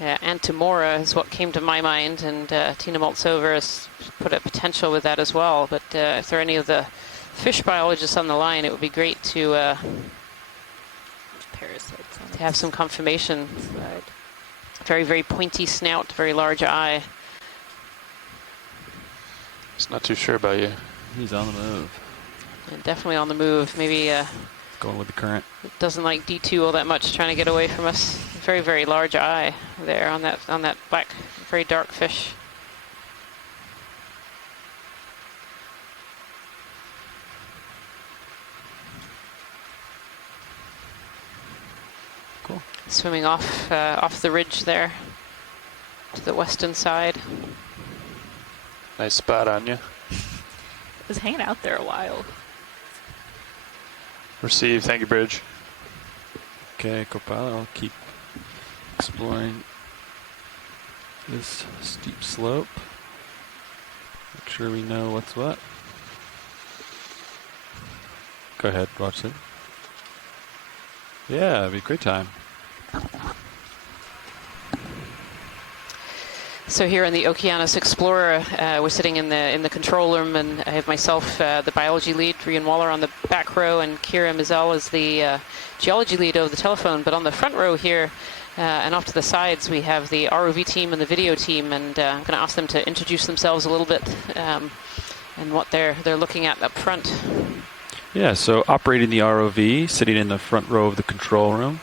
Antimora is what came to my mind, and Tina Maltsover has put a potential with that as well. But if there are any of the fish biologists on the line, it would be great to parasites on have some confirmation. Very, very pointy snout, very large eye. It's not too sure about you. He's on the move. And definitely on the move. Maybe going with the current. Doesn't like D2 all that much, trying to get away from us. Very, very large eye there on that black, very dark fish. Cool. Swimming off the ridge there to the western side. Nice spot on you. It was hanging out there a while. Receive. Thank you, Bridge. Okay, Copilot, I'll keep exploring this steep slope. Make sure we know what's what. Go ahead, watch it. Yeah, it'd be a great time. So here in the Okeanos Explorer, we're sitting in the control room, and I have myself, the biology lead, Rian Waller, on the back row, and Kira Mizell is the geology lead over the telephone. But on the front row here, and off to the sides, we have the ROV team and the video team, and I'm going to ask them to introduce themselves a little bit and what they're looking at up front. Yeah, so operating the ROV, sitting in the front row of the control room.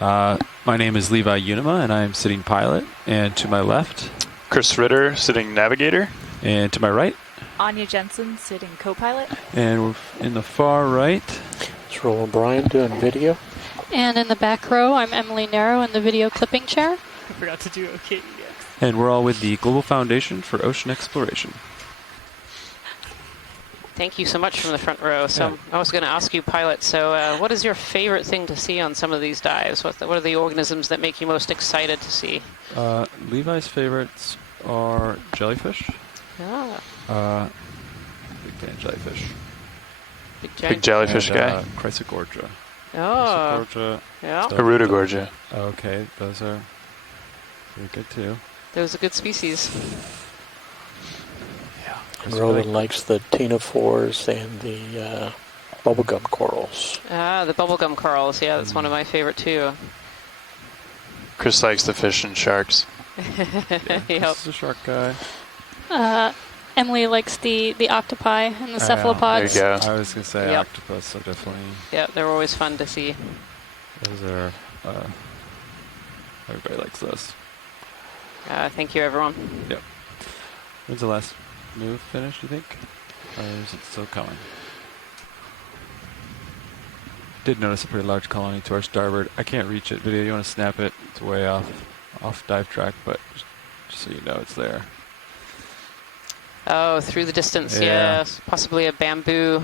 My name is Levi Unima, and I am sitting pilot. And to my left, Chris Ritter, sitting navigator. And to my right, Anya Jensen, sitting co-pilot. And we're in the far right, it's Roland Bryan doing video. And in the back row, I'm Emily Narrow in the video clipping chair. I forgot to do OKEX. and we're all with the Global Foundation for Ocean Exploration. Thank you so much from the front row. So I was going to ask you, pilot, so what is your favorite thing to see on some of these dives? What are the organisms that make you most excited to see? Levi's favorites are jellyfish. Ah. Big fan of jellyfish. Big jellyfish guy. Chrysogorgia. Oh. Chrysogorgia. Yeah. Arutagorgia. Okay, those are very good too. Those are good species. And Roland likes the ctenophores and the bubblegum corals. Ah, the bubblegum corals. Yeah, that's one of my favorite too. Chris likes the fish and sharks. Yep. This is a shark guy. Emily likes the octopi and the cephalopods. There you go. I was going to say Yep. octopus, so definitely. Yeah, they're always fun to see. Those are, everybody likes those. Thank you, everyone. Yep. When's the last move finished, you think? Or is it still coming? Did notice a pretty large colony to our starboard. I can't reach it. Video, you want to snap it? It's way off dive track, but just so you know it's there. Oh, through the distance, Yeah. yes. Possibly a bamboo.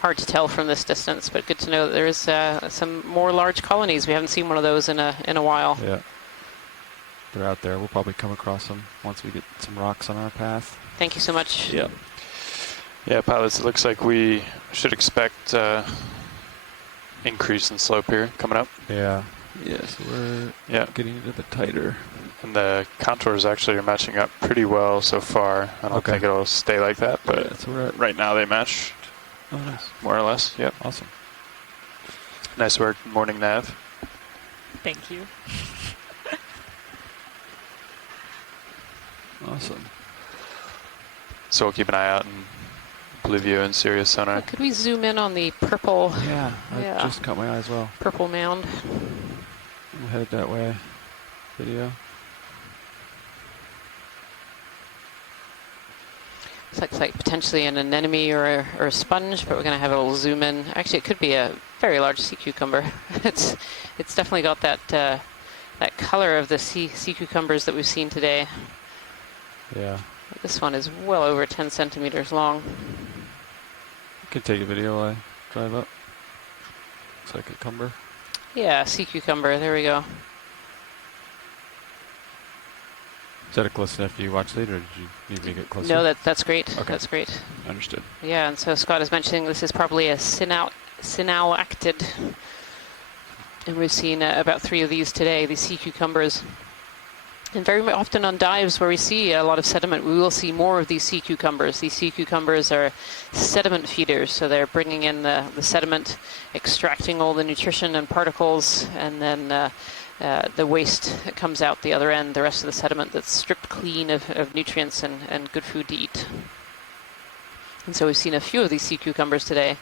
Hard to tell from this distance, but good to know that there is some more large colonies. We haven't seen one of those in a while. Yeah. They're out there. We'll probably come across them once we get some rocks on our path. Thank you so much. Yep. Yeah, pilots, it looks like we should expect increase in slope here coming up. Yeah. Yeah, so we're getting into the tighter. And the contours actually are matching up pretty well so far. I don't think it'll stay like that, but yeah, so we're at right now they match. Oh, nice. More or less, yep. Awesome. Nice work, morning nav. Thank you. Awesome. So we'll keep an eye out in Blue View and Sirius sonar. Could we zoom in on the purple? Yeah, I just caught my eye as well. Purple mound. I'm headed that way. Video. Looks like potentially an anemone or a sponge, but we're going to have a little zoom in. Actually, it could be a very large sea cucumber. It's definitely got that that color of the sea cucumbers that we've seen today. Yeah. This one is well over 10 centimeters long. You can take a video while I drive up. Looks like a cucumber. Yeah, sea cucumber. There we go. Is that a close enough for you watch later, or did you need me to get closer? No, that's great. Okay. That's great. Understood. Yeah, and so Scott is mentioning this is probably a synalactid. And we've seen about 3 of these today, these sea cucumbers. And very often on dives where we see a lot of sediment, we will see more of these sea cucumbers. These sea cucumbers are sediment feeders, so they're bringing in the sediment, extracting all the nutrition and particles, and then the waste that comes out the other end, the rest of the sediment that's stripped clean of nutrients and good food to eat. And so we've seen a few of these sea cucumbers today.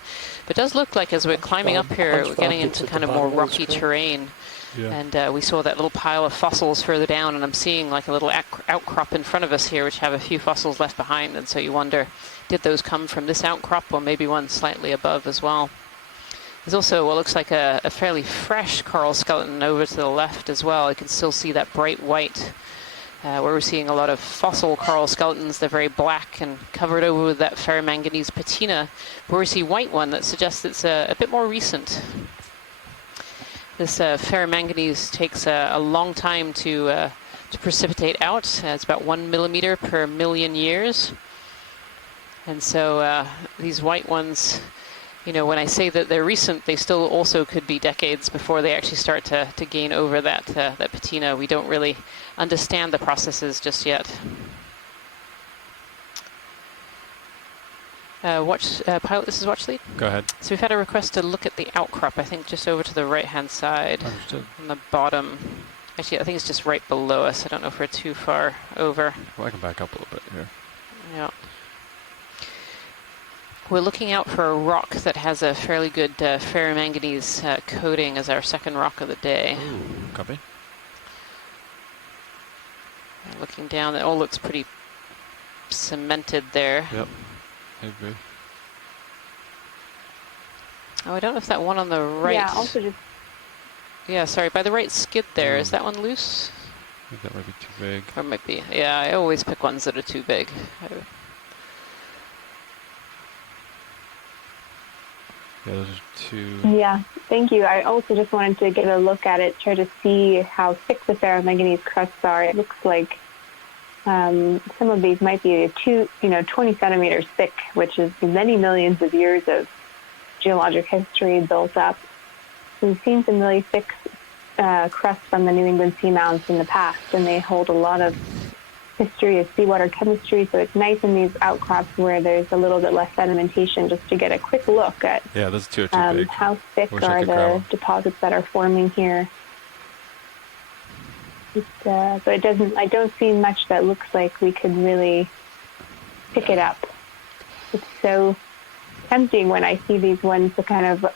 But it does look like as we're climbing up here, we're getting into kind of more rocky terrain. Yeah. And we saw that little pile of fossils further down, and I'm seeing like a little outcrop in front of us here, which have a few fossils left behind. And so you wonder, did those come from this outcrop, or maybe one slightly above as well? There's also what looks like a fairly fresh coral skeleton over to the left as well. You can still see that bright white, where we're seeing a lot of fossil coral skeletons. They're very black and covered over with that ferromanganese patina, where we see white one that suggests it's a bit more recent. This ferromanganese takes a long time to precipitate out. It's about 1 millimeter per million years. And so these white ones, you know, when I say that they're recent, they still also could be decades before they actually start to gain over that patina. We don't really understand the processes just yet. Pilot, this is watch lead. Go ahead. So we've had a request to look at the outcrop, I think just over to the right-hand side. Understood. On the bottom. Actually, I think it's just right below us. I don't know if we're too far over. Well, I can back up a little bit here. Yeah. We're looking out for a rock that has a fairly good ferromanganese coating as our second rock of the day. Ooh, copy. Looking down, it all looks pretty cemented there. Yep, I agree. Oh, I don't know if that one on the right... Yeah, also just... Yeah, sorry, by the right skid there, is that one loose? I think that might be too big. Or it might be. Yeah, I always pick ones that are too big. Yeah, those are two. Yeah, thank you. I also just wanted to get a look at it, try to see how thick the ferromanganese crusts are. It looks like some of these might be 20 centimeters thick, which is many millions of years of geologic history built up. We've seen some really thick crusts from the New England seamounts in the past, and they hold a lot of history of seawater chemistry, so it's nice in these outcrops where there's a little bit less sedimentation just to get a quick look at those two are too big. how thick are the deposits that are forming here. But it doesn't. I don't see much that looks like we could really pick it up. It's so tempting when I see these ones to kind of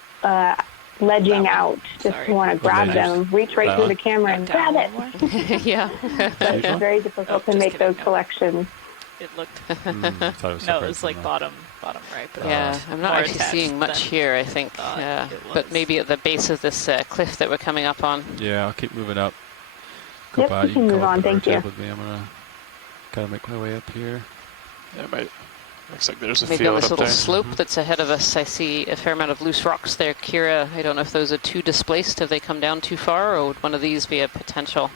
ledging out, just to want to grab them, reach right through the camera and grab it. Yeah. But it's very difficult to make those selections. It looked... No, it was like bottom right. But yeah, I'm not actually seeing much here, I think. But maybe at the base of this cliff that we're coming up on. Yeah, I'll keep moving up. Yep, you can move on, thank you. With me. I'm going to kind of make my way up here. Yeah, looks like there's a Maybe field on this up little there. slope that's ahead of us, I see a fair amount of loose rocks there. Kira, I don't know if those are too displaced. Have they come down too far, or would one of these be a potential?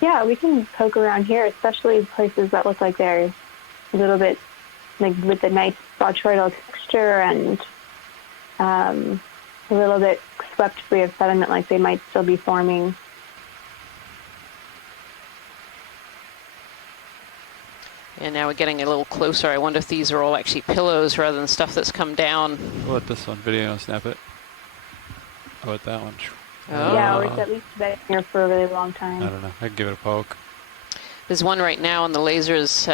Yeah, we can poke around here, especially places that look like they're a little bit, like with the nice botryoidal texture and a little bit swept free of sediment, like they might still be forming. And now we're getting a little closer. I wonder if these are all actually pillows rather than stuff that's come down. We'll let this one video snap it. How about that one? Oh. Yeah, or it's at least been here for a really long time. I don't know. I can give it a poke. There's one right now on the lasers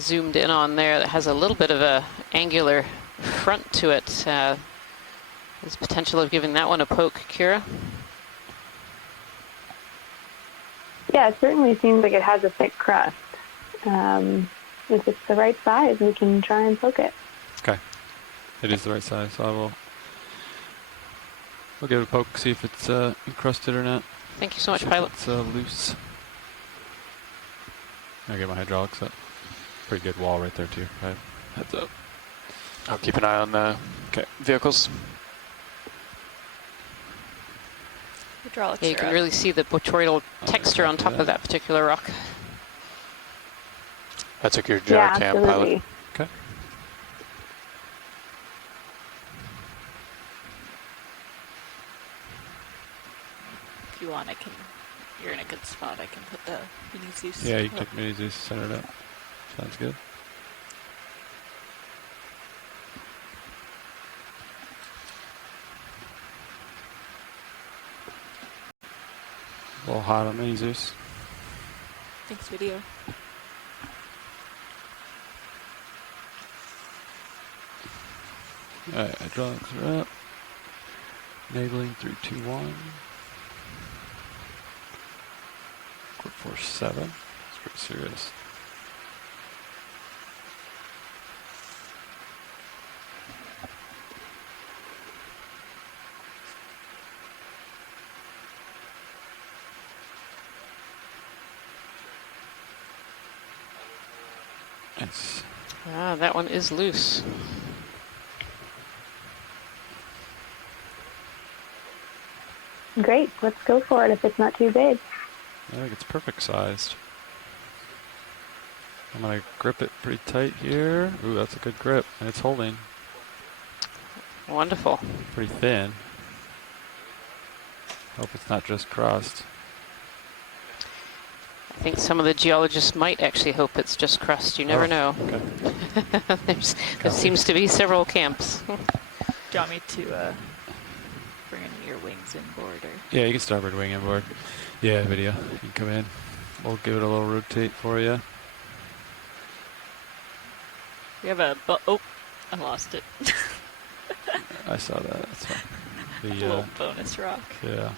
zoomed in on there that has a little bit of a angular front to it. There's potential of giving that one a poke, Kira. Yeah, it certainly seems like it has a thick crust. If it's the right size, we can try and poke it. Okay. It is the right size, so we'll give it a poke, see if it's encrusted or not. Thank you so much, pilot. It's loose. I'll get my hydraulics up. Pretty good wall right there, too. Right. Heads up. I'll keep an eye on the vehicles. Hydraulics Yeah, you can really see the botryoidal texture on top of that particular rock. I took your jar cam, pilot. Okay. If you want, you're in a good spot. I can put the mini Zeus. Yeah, you can get mini Zeus centered up. Sounds good. A little hot on mini Zeus. Thanks, video. Alright, hydraulics are up. Enabling 321. Quick force 7. It's pretty serious. Nice. Ah, that one is loose. Great, let's go for it if it's not too big. I think it's perfect sized. I'm going to grip it pretty tight here. Ooh, that's a good grip. And it's holding. Wonderful. Pretty thin. Hope it's not just crust. I think some of the geologists might actually hope it's just crust. You never know. Okay. There seems to be several camps. Do you want me to bring in your wings inboard? Or? Yeah, you can starboard wing inboard. Yeah, video. You can come in. We'll give it a little rotate for you. We have a oh, I lost it. I saw that. That's fine. The little bonus rock. Yeah.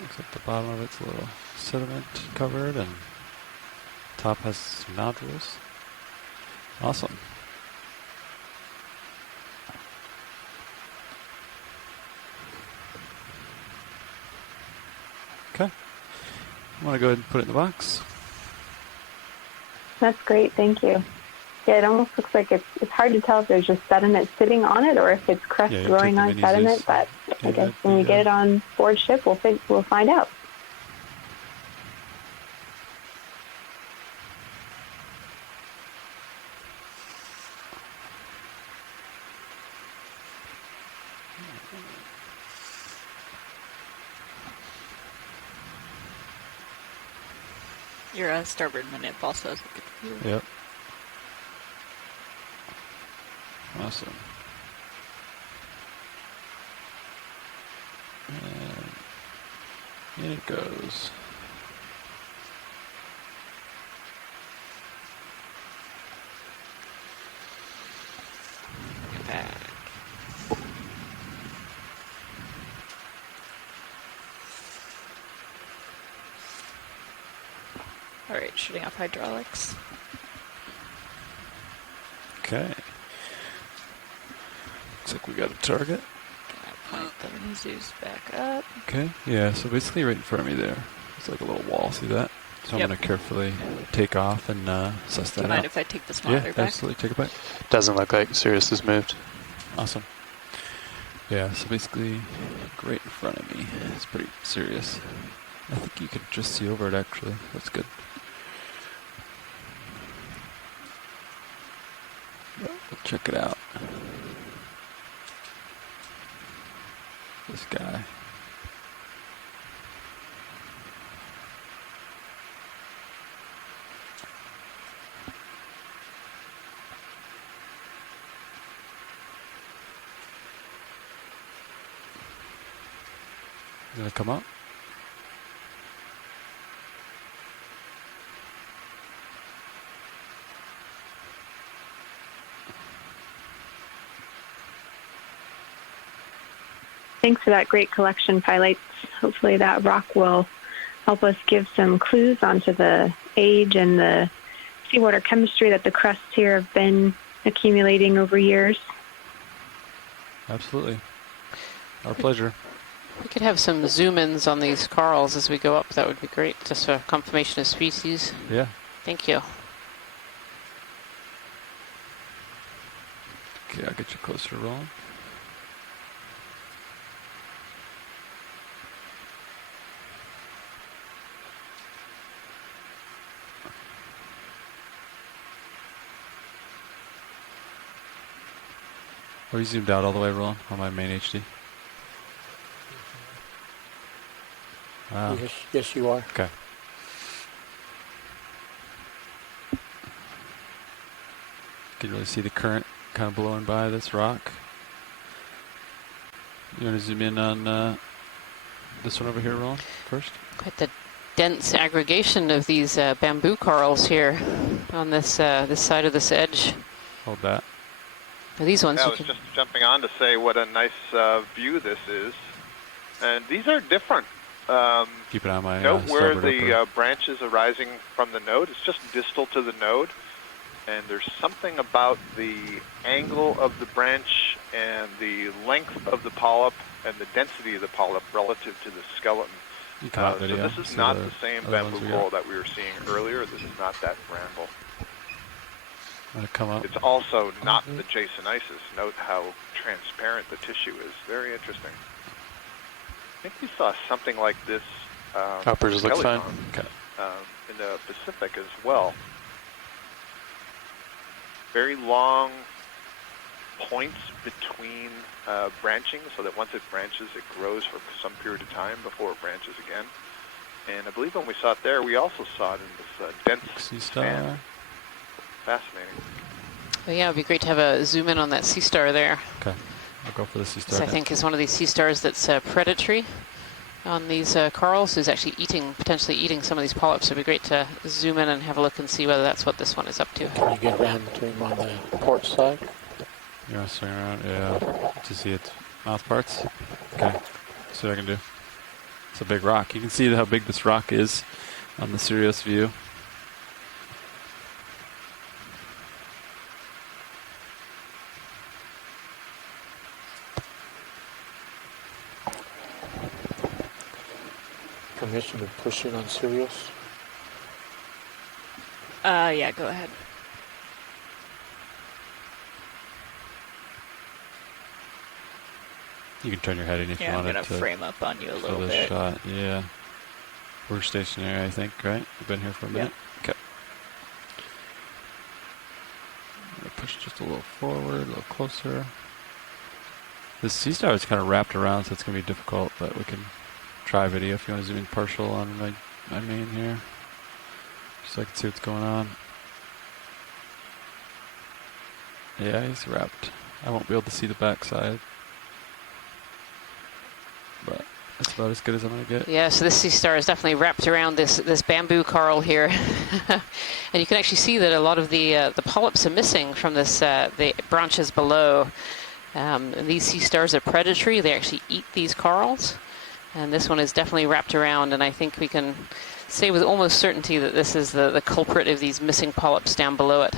Looks like the bottom of it's a little sediment covered, and top has some nodules. Awesome. Okay. I want to go ahead and put it in the box. That's great. Thank you. Yeah, it almost looks like it's hard to tell if there's just sediment sitting on it or if it's crust growing on sediment, but I guess when we get it on board ship, we'll find out. Your starboard minute also has a good view. Yep. Awesome. And in it goes. Back. All right, shutting off hydraulics. Okay. Looks like we got a target. Gonna point the Mizu's back up. Okay. Yeah, so basically right in front of me there. It's like a little wall, see that? So I'm going to carefully take off and suss that out. Do you mind if I take this monitor back? Absolutely. Take it back. Doesn't look like Sirius has moved. Awesome. Yeah, so basically right in front of me. It's pretty serious. I think you could just see over it actually. That's good. Check it out. This guy. Gonna come up. Thanks for that great collection, pilots. Hopefully that rock will help us give some clues onto the age and the seawater chemistry that the crusts here have been accumulating over years. Absolutely. Our pleasure. We could have some zoom-ins on these corals as we go up. That would be great, just for confirmation of species. Yeah. Thank you. Okay, I'll get you closer to rolling. Are you zoomed out all the way, Roland, on my main HD? Wow. Yes, you are. Okay. You can really see the current kind of blowing by this rock. You want to zoom in on this one over here, Roland, first? Quite the dense aggregation of these bamboo corals here on this this side of this edge. Hold that. These ones. Yeah, I was just jumping on to say what a nice view this is, and these are different. Keep an eye on my note where starboard the branches arising from the node. It's just distal to the node, and there's something about the angle of the branch and the length of the polyp and the density of the polyp relative to the skeleton. So this is not the same bamboo coral that we were seeing earlier. This is not that bramble. Come up. It's also not the Jasonisis. Note how transparent the tissue is. Very interesting. think we saw something like this Uppers looks fine. Helicon, Okay. in the Pacific as well. Very long points between branching, so that once it branches, it grows for some period of time before it branches again. And I believe when we saw it there, we also saw it in this dense Sea span. star. Fascinating. Well, yeah, it'd be great to have a zoom in on that sea star there. Okay, I'll go for the sea This, star. I think, is one of these sea stars that's predatory on these corals, who's actually potentially eating some of these polyps. It'd be great to zoom in and have a look and see whether that's what this one is up to. Can you get around to him on the port side? You want to swing around? Yeah. To see its mouth parts? Okay. See what I can do. It's a big rock. You can see how big this rock is on the Sirius view. Permission to push it on Sirius? Yeah, go ahead. You can turn your head in if you Yeah, I'm wanted gonna to. frame up on you a for little this bit. shot. Yeah. We're stationary, I think, right? We've been here for a minute. Okay. I'm gonna push just a little forward, a little closer. This sea star is kind of wrapped around, so it's gonna be difficult, but we can try video if you want to zoom in partial on my main here, just so I can see what's going on. Yeah, he's wrapped. I won't be able to see the backside, but that's about as good as I'm gonna get. Yeah, so this sea star is definitely wrapped around this bamboo coral here, and you can actually see that a lot of the polyps are missing from this the branches below. And these sea stars are predatory; they actually eat these corals, and this one is definitely wrapped around. And I think we can say with almost certainty that this is the culprit of these missing polyps down below it.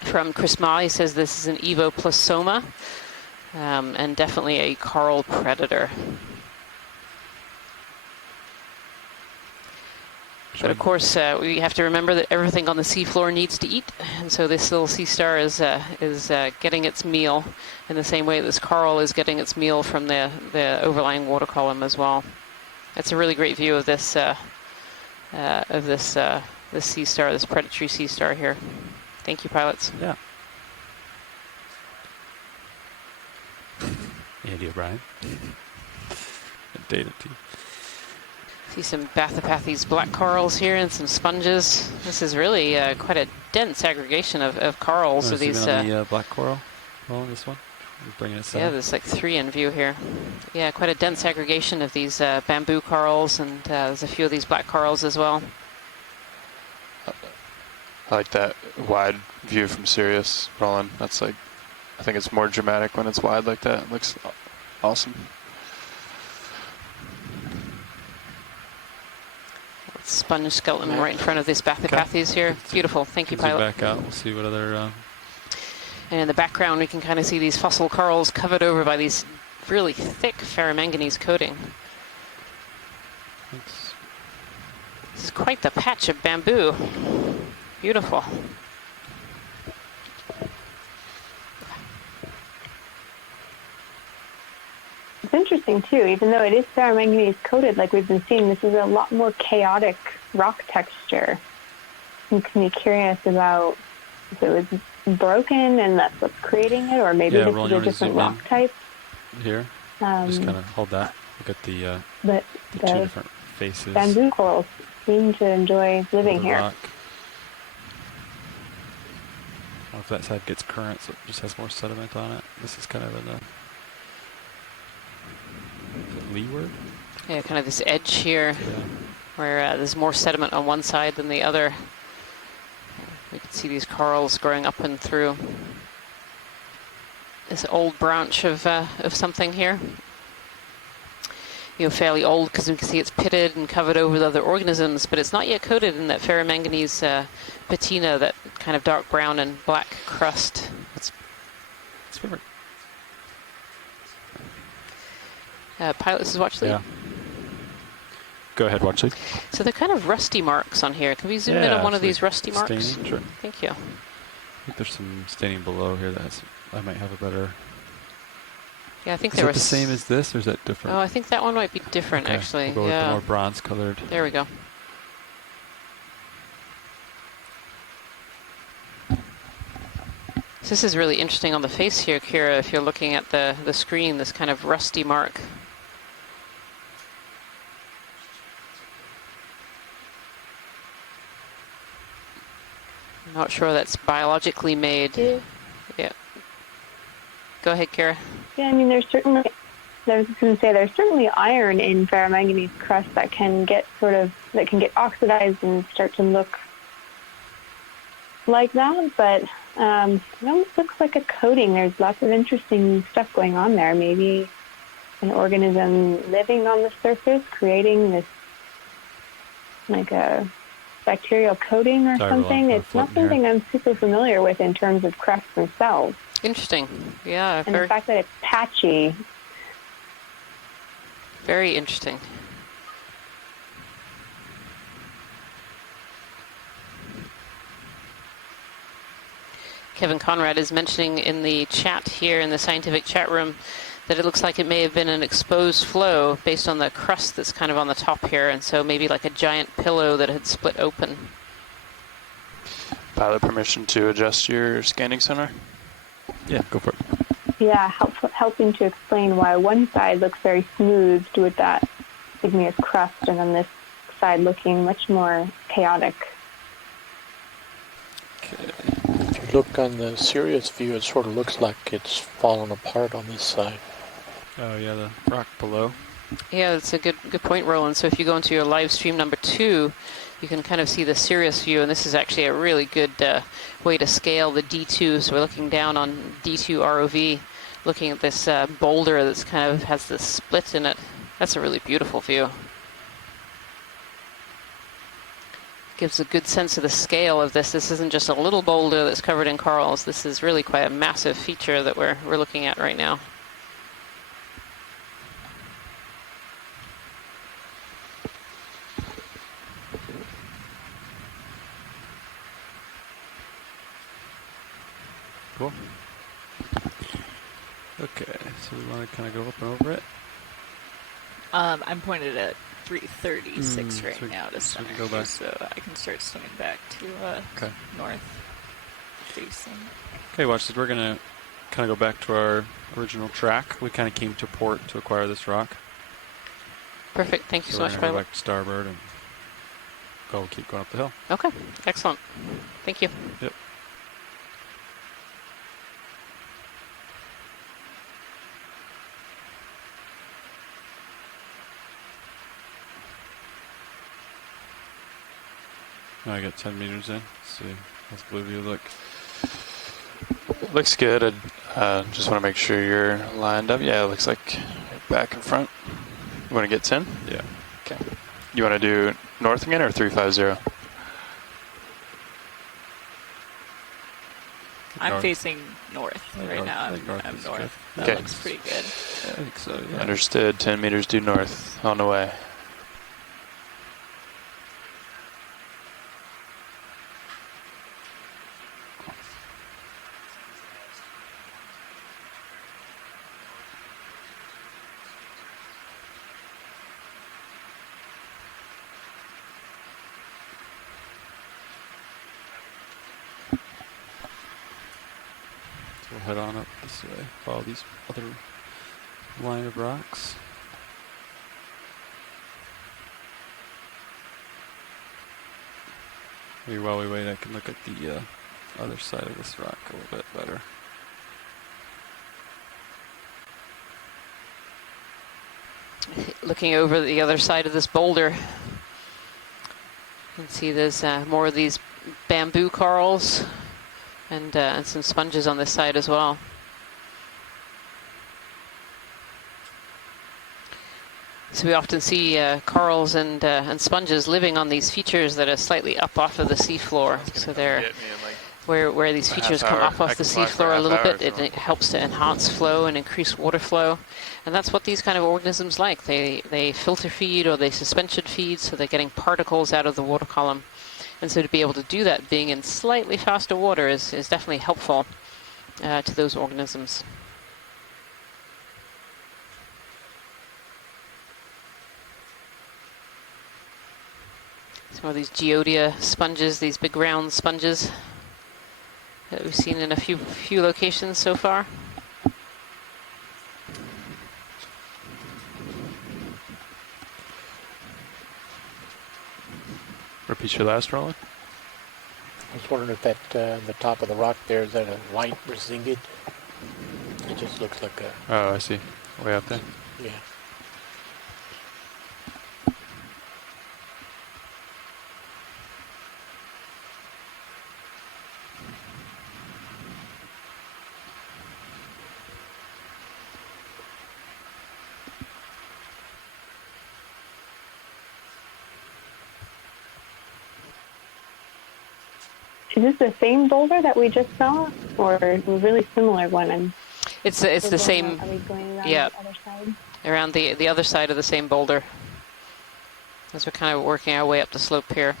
From Chris Ma, he says this is an Evoplasoma. And definitely a coral predator. But of course, we have to remember that everything on the seafloor needs to eat, and so this little sea star is getting its meal in the same way this coral is getting its meal from the overlying water column as well. It's a really great view of this this sea star, this predatory sea star here. Thank you, pilots. Yeah. Andy O'Brien. Data T. See some Bathypathes black corals here and some sponges. This is really quite a dense aggregation of corals. Of these on the black coral. Well, this one. We're bringing it center. Yeah, there's like 3 in view here. Yeah, quite a dense aggregation of these bamboo corals, and there's a few of these black corals as well. I like that wide view from Sirius, Roland. That's like, I think it's more dramatic when it's wide like that. It looks awesome. Sponge skeleton right in front of this Bathypathes here. Beautiful. Thank you, pilot. Back out. We'll see what other. And in the background, we can kind of see these fossil corals covered over by these really thick ferromanganese coating. Thanks. This is quite the patch of bamboo. Beautiful. It's interesting too, even though it is ferromanganese coated like we've been seeing, this is a lot more chaotic rock texture. Makes me curious about if it was broken and that's what's creating it, or maybe this is a different rock type. Here, just kind of hold that. Look at the But two different faces. bamboo corals seem to enjoy living here. Rock. I don't know if that side gets current, so it just has more sediment on it. This is kind of in the leeward. Yeah, kind of this edge here, where there's more sediment on one side than the other. We can see these corals growing up and through this old branch of something here. You know, fairly old because we can see it's pitted and covered over with other organisms, but it's not yet coated in that ferromanganese patina, that kind of dark brown and black crust. It's perfect. Pilot, this is watch lead. Yeah. Go ahead, watch lead. So they're kind of rusty marks on here. Can we zoom in on one of these rusty marks? Staining, sure. Thank you. I think there's some staining below here that I might have a better Yeah, I think Is there that was the same as this, or is that different? Oh, I think that one might be different, Okay, actually. We'll go with yeah. the more bronze colored. There we go. So this is really interesting on the face here, Kira, if you're looking at the screen, this kind of rusty mark. I'm not sure that's biologically made. Yeah. Go ahead, Kira. Yeah, I mean, there's certainly iron in ferromanganese crust that can get oxidized and start to look like that, but it almost looks like a coating. There's lots of interesting stuff going on there. Maybe an organism living on the surface, creating this like a bacterial coating or something. It's not something I'm super familiar with in terms of crusts themselves. Interesting. Yeah. And the fact that it's patchy. Very interesting. Kevin Conrad is mentioning in the chat here in the scientific chat room that it looks like it may have been an exposed flow based on the crust that's kind of on the top here, and so maybe like a giant pillow that had split open. Pilot permission to adjust your scanning sonar? Yeah, go for it. Yeah, helping to explain why one side looks very smooth with that igneous crust, and then this side looking much more chaotic. Okay. If you look on the Sirius view, it sort of looks like it's fallen apart on this side. Oh yeah, the rock below. Yeah, that's a good point, Roland. So if you go into your live stream number 2, you can kind of see the Sirius view, and this is actually a really good way to scale the D2. So we're looking down on D2 ROV, looking at this boulder that's kind of has this split in it. That's a really beautiful view. Gives a good sense of the scale of this. This isn't just a little boulder that's covered in corals. This is really quite a massive feature that we're looking at right now. Cool. Okay, so we want to kind of go up and over it. I'm pointed at 336 right now to so we center, can go back. so I can start swimming back to north facing. Okay, watch this. We're going to kind of go back to our original track. We kind of came to port to acquire this rock. Perfect. Thank you so much, We're Pilot. going to go back to starboard and keep going up the hill. Okay, excellent. Thank you. Yep. Now I got 10 meters in. Let's see. How's blue view look? Looks good. I just want to make sure you're lined up. Yeah, it looks like you're back and front. You want to get 10? Yeah. Okay. You want to do north again or 350? I'm North. facing north right now. I'm north. That looks pretty good. I think so, yeah. Understood. 10 meters due north. On the way. We'll head on up this way, follow these other line of rocks. Maybe while we wait, I can look at the other side of this rock a little bit better. Looking over the other side of this boulder, you can see there's more of these bamboo corals and some sponges on this side as well. So we often see corals and sponges living on these features that are slightly up off of the seafloor. So they're where these features come up off the seafloor a little bit. It helps to enhance flow and increase water flow, and that's what these kind of organisms like. They filter feed or they suspension feed, so they're getting particles out of the water column. And so to be able to do that, being in slightly faster water is definitely helpful to those organisms. or these geodia sponges, these big round sponges that we've seen in a few locations so far. Repeat your last, Roland. I was wondering if that the top of the rock there, is that a white resinged? It just looks like a... Oh, I see. Way up there. Yeah. Is this the same boulder that we just saw, or a really similar one? It's the same. Are we going around yeah, the other side? Around the other side of the same boulder. As we're kind of working our way up the slope here.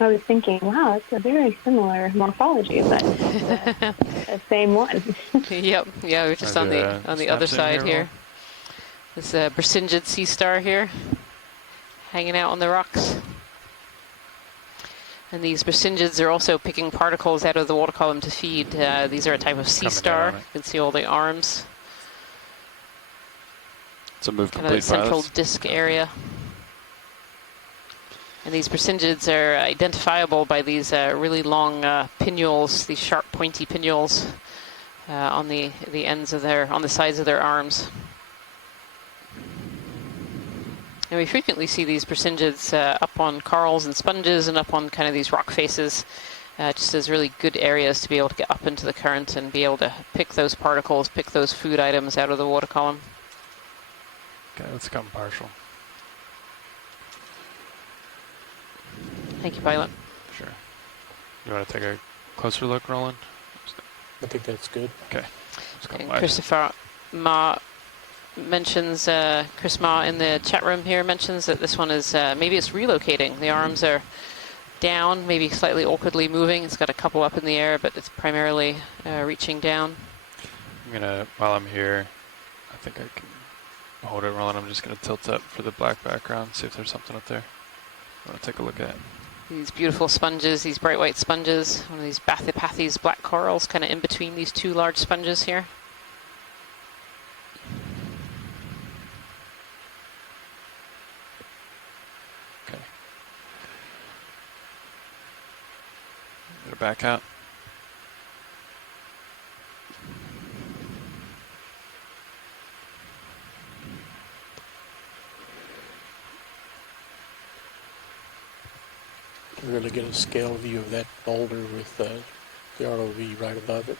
I was thinking, wow, it's a very similar morphology, but the same one. Yep. Yeah, we're just on the other side here. This Bersingid sea star here, hanging out on the rocks. And these Bersingids are also picking particles out of the water column to feed. These are a type of sea star. You can see all the arms. It's a move kind of central pilots. Disk area. And these Bersingids are identifiable by these really long pinnules, these sharp, pointy pinnules on the ends of on the sides of their arms. And we frequently see these Bersingids up on corals and sponges and up on kind of these rock faces, just as really good areas to be able to get up into the current and be able to pick those particles, pick those food items out of the water column. Okay, let's come partial. Thank you, pilot. Sure. You want to take a closer look, Roland? I think that's good. Okay. Let's come And wide. Christopher Ma mentions, Chris Ma in the chat room here mentions that this one is, maybe it's relocating. The arms are down, maybe slightly awkwardly moving. It's got a couple up in the air, but it's primarily reaching down. I'm gonna, while I'm here, I think I can hold it, Roland. I'm just gonna tilt up for the black background, see if there's something up there I want to take a look at. These beautiful sponges, these bright white sponges, one of these Bathypathes black corals kind of in between these two large sponges here. Okay. Get it back out. Really get a scale view of that boulder with the ROV right above it.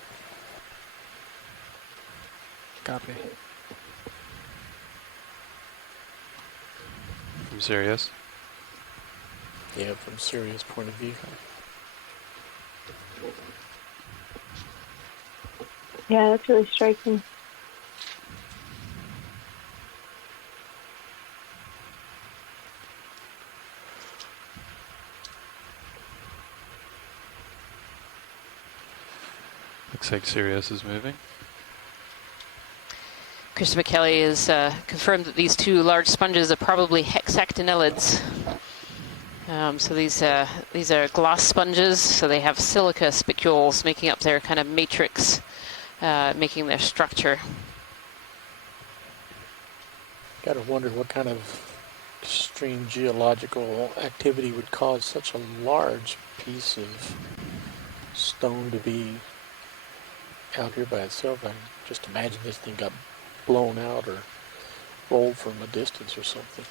Copy. From Sirius? Yeah, from Sirius point of view. Yeah, that's really striking. Looks like Sirius is moving. Christopher Kelly has confirmed that these two large sponges are probably hexactinellids. So these are glass sponges, so they have silica spicules making up their kind of matrix, making their structure. Gotta wonder what kind of extreme geological activity would cause such a large piece of stone to be out here by itself. I can just imagine this thing got blown out or rolled from a distance or something.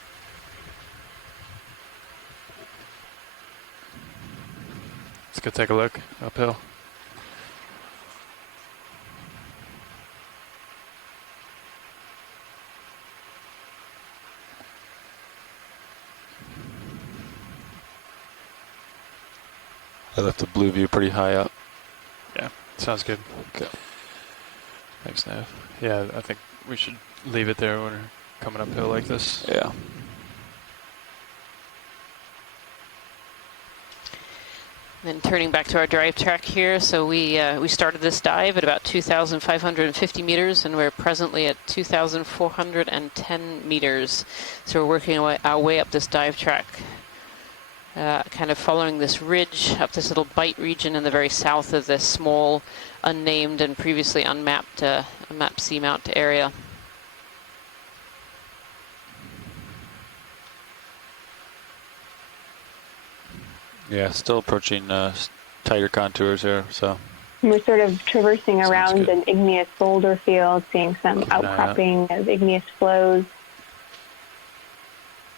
Let's go take a look uphill. I left the blue view pretty high up. Yeah, sounds good. Okay. Thanks, Nav. Yeah, I think we should leave it there when we're coming uphill like this. Yeah. Then turning back to our dive track here, so we started this dive at about 2,550 meters, and we're presently at 2,410 meters. So we're working our way up this dive track, kind of following this ridge up this little bight region in the very south of this small, unnamed and previously unmapped mapped Seamount area. Yeah, still approaching tighter contours here, so. We're sort of traversing around an igneous boulder field, seeing some outcropping of igneous flows,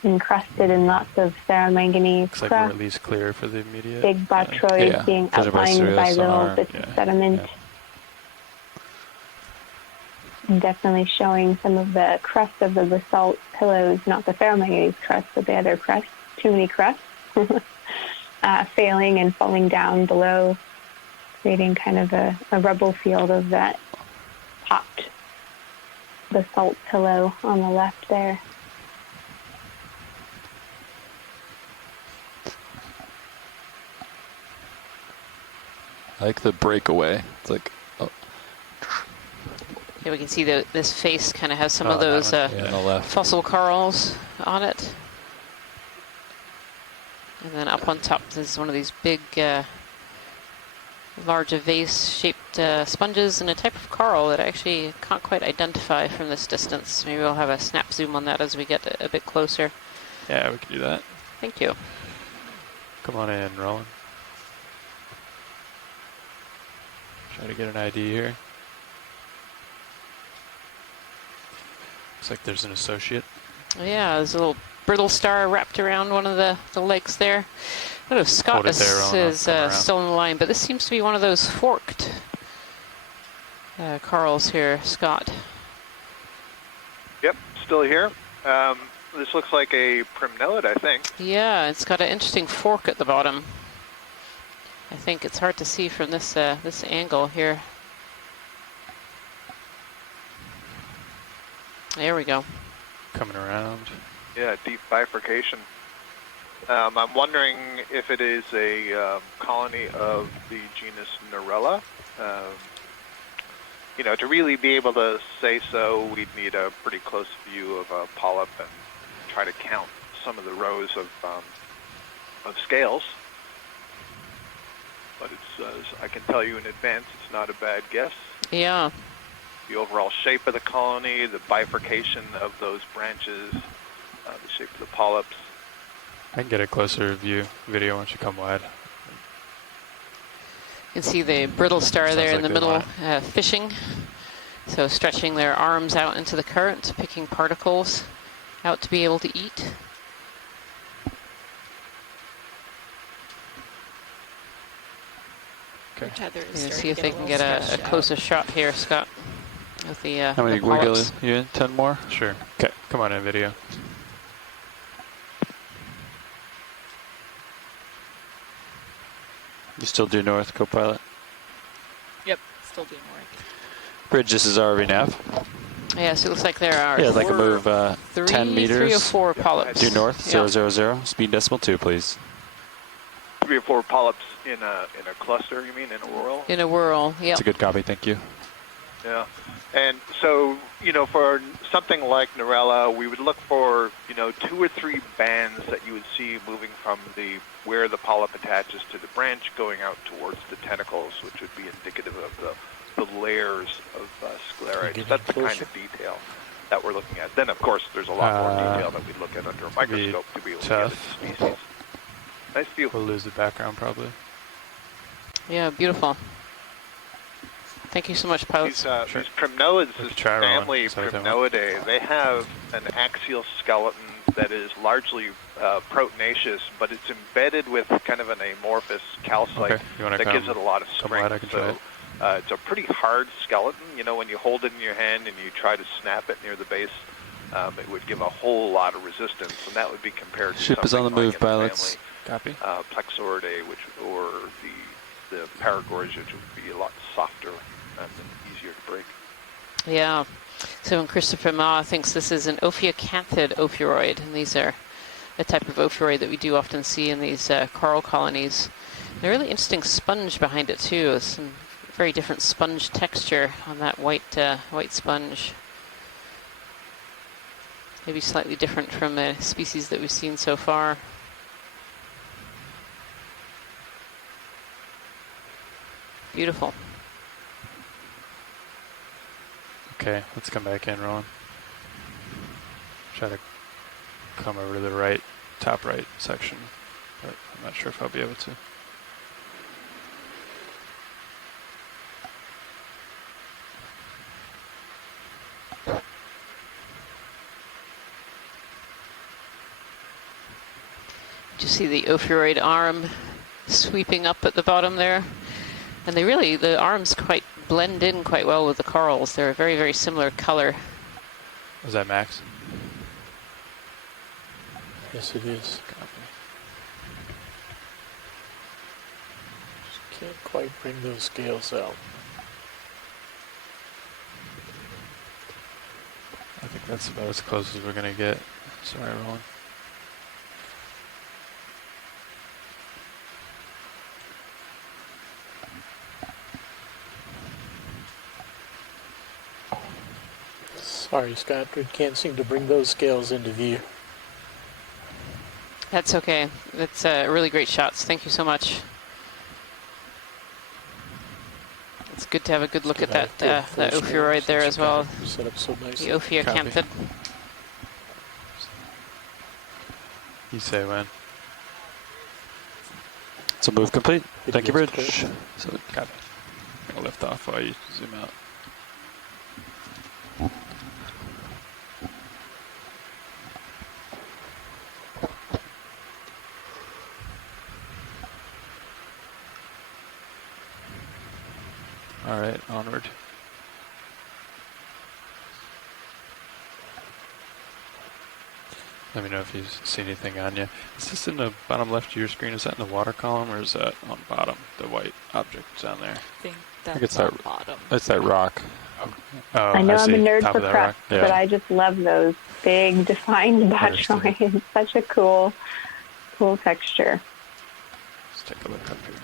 encrusted in lots of ferromanganese. Looks like we're at least clear for the immediate. Big botroids being outlined by little bits of sediment. And definitely showing some of the crust of the basalt pillows, not the ferromanganese crust, but the other crust, too many crusts. Failing and falling down below, creating kind of a rubble field of that popped basalt pillow on the left there. I like the breakaway. It's like, Yeah, we can see this face kind of has some of those fossil corals on it. And then up on top, there's one of these big, large vase-shaped sponges and a type of coral that I actually can't quite identify from this distance. Maybe we'll have a snap zoom on that as we get a bit closer. Yeah, we can do that. Thank you. Come on in, Roland. Try to get an ID here. Looks like there's an associate. Yeah, there's a little brittle star wrapped around one of the legs there. I don't know if Scott is still in the line, but this seems to be one of those forked corals here, Scott. Yep, still here. This looks like a primnoid, I think. Yeah, it's got an interesting fork at the bottom. I think it's hard to see from this this angle here. There we go. Coming around. Yeah, deep bifurcation. I'm wondering if it is a colony of the genus Narella. You know, to really be able to say so, we'd need a pretty close view of a polyp and try to count some of the rows of scales. But it's, I can tell you in advance, it's not a bad guess. Yeah. The overall shape of the colony, the bifurcation of those branches, the shape of the polyps. I can get a closer view video once you come wide. You can see the brittle star there in the middle fishing. So stretching their arms out into the current, picking particles out to be able to eat. Okay. You can see if they can get a closer shot here, Scott. With the, how many wiggle you in? 10 more? Sure. Okay, come on in video. You still due north, co-pilot? Yep, still due north. Bridge, this is RV nav. Yeah, so it looks like there are I'd like to move 10 meters. 3 or 4 polyps. Due north, 000, speed decimal 2, please. 3 or 4 polyps in a cluster, you mean, in a whirl? In a whirl, yeah. That's a good copy, thank you. Yeah, and so, you know, for something like Narella, we would look for, you know, 2 or 3 bands that you would see moving from where the polyp attaches to the branch, going out towards the tentacles, which would be indicative of the layers of sclerites. That's the kind of detail that we're looking at. Then, of course, there's a lot more detail that we'd look at under a microscope to be able to get at the species. Nice view. We'll lose the background probably. Yeah, beautiful. Thank you so much, pilots. These primnoids, this family Primnoidae, they have an axial skeleton that is largely proteinaceous, but it's embedded with kind of an amorphous calcite that gives it a lot of strength. So it's a pretty hard skeleton. You know, when you hold it in your hand and you try to snap it near the base, it would give a whole lot of resistance, and that would be compared to Ship is on the move, pilots. Copy. Plexauridae, or the Paragorgia, which would be a lot softer and easier to break. Yeah. So when Christopher Ma thinks this is an Ophiocanthid ophiuroid, and these are a type of ophiuroid that we do often see in these coral colonies. A really interesting sponge behind it too. Some very different sponge texture on that white sponge. Maybe slightly different from the species that we've seen so far. Beautiful. Okay, let's come back in, Rowan. Try to come over to the right, top right section, but I'm not sure if I'll be able to. You see the ophiuroid arm sweeping up at the bottom there. And the arms quite blend in quite well with the corals. They're a very, very similar color. Was that Max? Yes, it is. Copy. Just can't quite bring those scales out. I think that's about as close as we're going to get. Sorry, Rowan. Sorry, Scott, we can't seem to bring those scales into view. That's okay. That's really great shots. Thank you so much. It's good to have a good look at that ophiuroid there as well. Set up so nicely. The Ophiocanthid. You say when? So move complete. Thank you, Bridge. So copy. I'm gonna lift off while you zoom out. All right, onward. Let me know if you see anything on you. Is this in the bottom left of your screen? Is that in the water column, or is that on bottom, the white object down there? I think I think that's it's on that, bottom. it's that rock. Oh, I know I'm a nerd Top for of that crust, rock. but I just love those big defined botch Understood. lines. Such a cool texture. Let's take a look up here.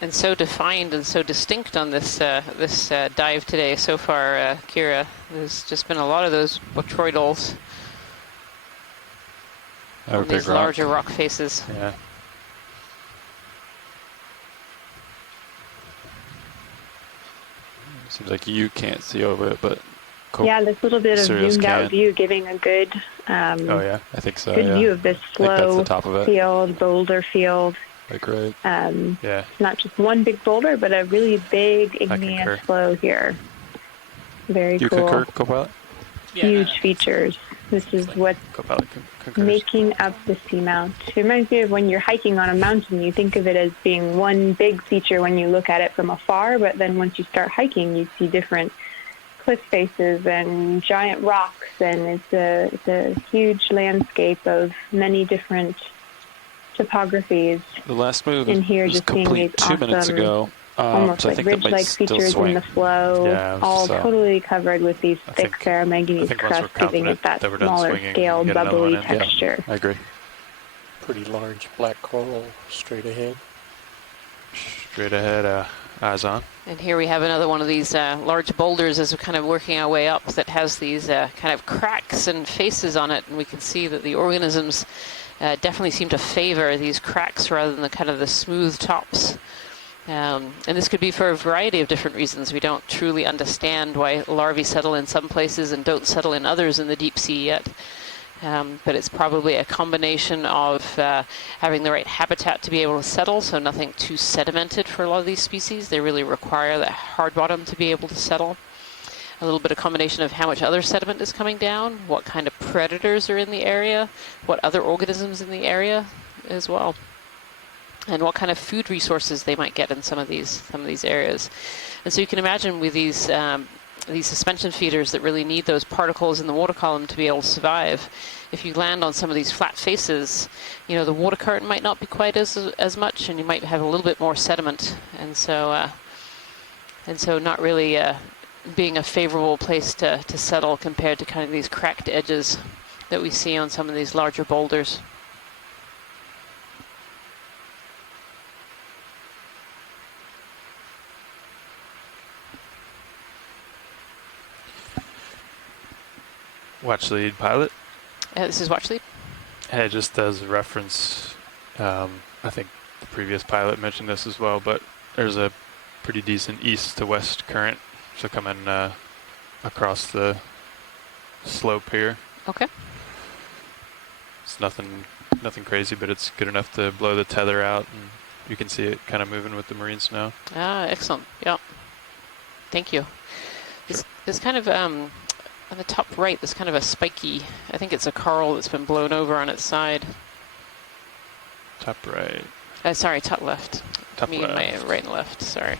And so defined and so distinct on this dive today so far, Kira. There's just been a lot of those botroidals on these larger rock faces. Yeah. Seems like you can't see over it, but Yeah, this little bit of Sirius zoomed out can. view giving a good oh yeah, I think so. good yeah. view of this I think that's slow the top of it. field, boulder field. Like right. Yeah. It's not just one big boulder, but a really big igneous flow here. Very Do you cool. concur, Copilot? Yeah, Huge features. This is what's Copilot concurs. making up the Seamount. It reminds me of when you're hiking on a mountain. You think of it as being one big feature when you look at it from afar, but then once you start hiking, you see different cliff faces and giant rocks, and it's a huge landscape of many different topographies. The last move in here, was just seeing complete these 2 minutes awesome, ago. almost So I like think that might ridge-like still features swing. in the flow, Yeah, all so totally covered with these thick ferromanganese think once we're crust, giving it confident that that we're done smaller swinging, scale, we get another bubbly one in. texture. I agree. Pretty large black coral straight ahead. Straight ahead, eyes on. And here we have another one of these large boulders as we're kind of working our way up that has these kind of cracks and faces on it, and we can see that the organisms definitely seem to favor these cracks rather than the kind of the smooth tops. And this could be for a variety of different reasons. We don't truly understand why larvae settle in some places and don't settle in others in the deep sea yet. But it's probably a combination of having the right habitat to be able to settle, so nothing too sedimented for a lot of these species. They really require that hard bottom to be able to settle. A little bit of combination of how much other sediment is coming down, what kind of predators are in the area, what other organisms in the area as well, and what kind of food resources they might get in some of these areas. And so you can imagine with these suspension feeders that really need those particles in the water column to be able to survive. If you land on some of these flat faces, you know, the water current might not be quite as much, and you might have a little bit more sediment, and so not really being a favorable place to settle compared to kind of these cracked edges that we see on some of these larger boulders. Watch lead pilot. This is watch lead. Hey, just as a reference, I think the previous pilot mentioned this as well, but there's a pretty decent east to west current, so coming across the slope here. Okay. It's nothing crazy, but it's good enough to blow the tether out, and you can see it kind of moving with the marine snow. Ah, excellent. Yeah. Thank you. This kind of on the top right, there's kind of a spiky. I think it's a coral that's been blown over on its side. Top right. Sorry, top left. Top Me left. and my right and left. Sorry.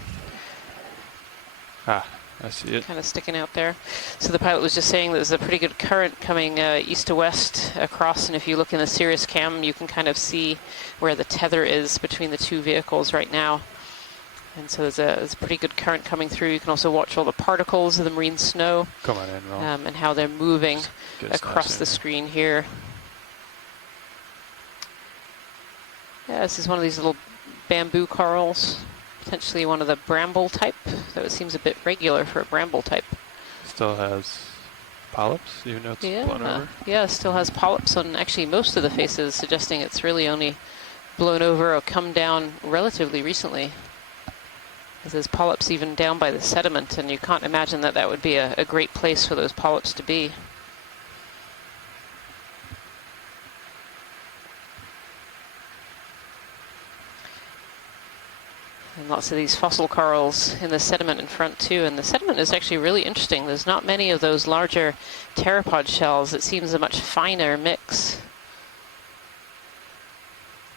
Ah, I see it. Kind of sticking out there. So the pilot was just saying that there's a pretty good current coming east to west across, and if you look in the Sirius cam, you can kind of see where the tether is between the two vehicles right now. And so there's a pretty good current coming through. You can also watch all the particles of the marine snow. Come on in, Roll. And how they're moving across the screen here. Yeah, this is one of these little bamboo corals, potentially one of the bramble type, though it seems a bit regular for a bramble type. Still has polyps, even though it's blown over? Yeah, still has polyps on actually most of the faces, suggesting it's really only blown over or come down relatively recently. There's polyps even down by the sediment, and you can't imagine that that would be a great place for those polyps to be. And lots of these fossil corals in the sediment in front too, and the sediment is actually really interesting. There's not many of those larger pteropod shells. It seems a much finer mix.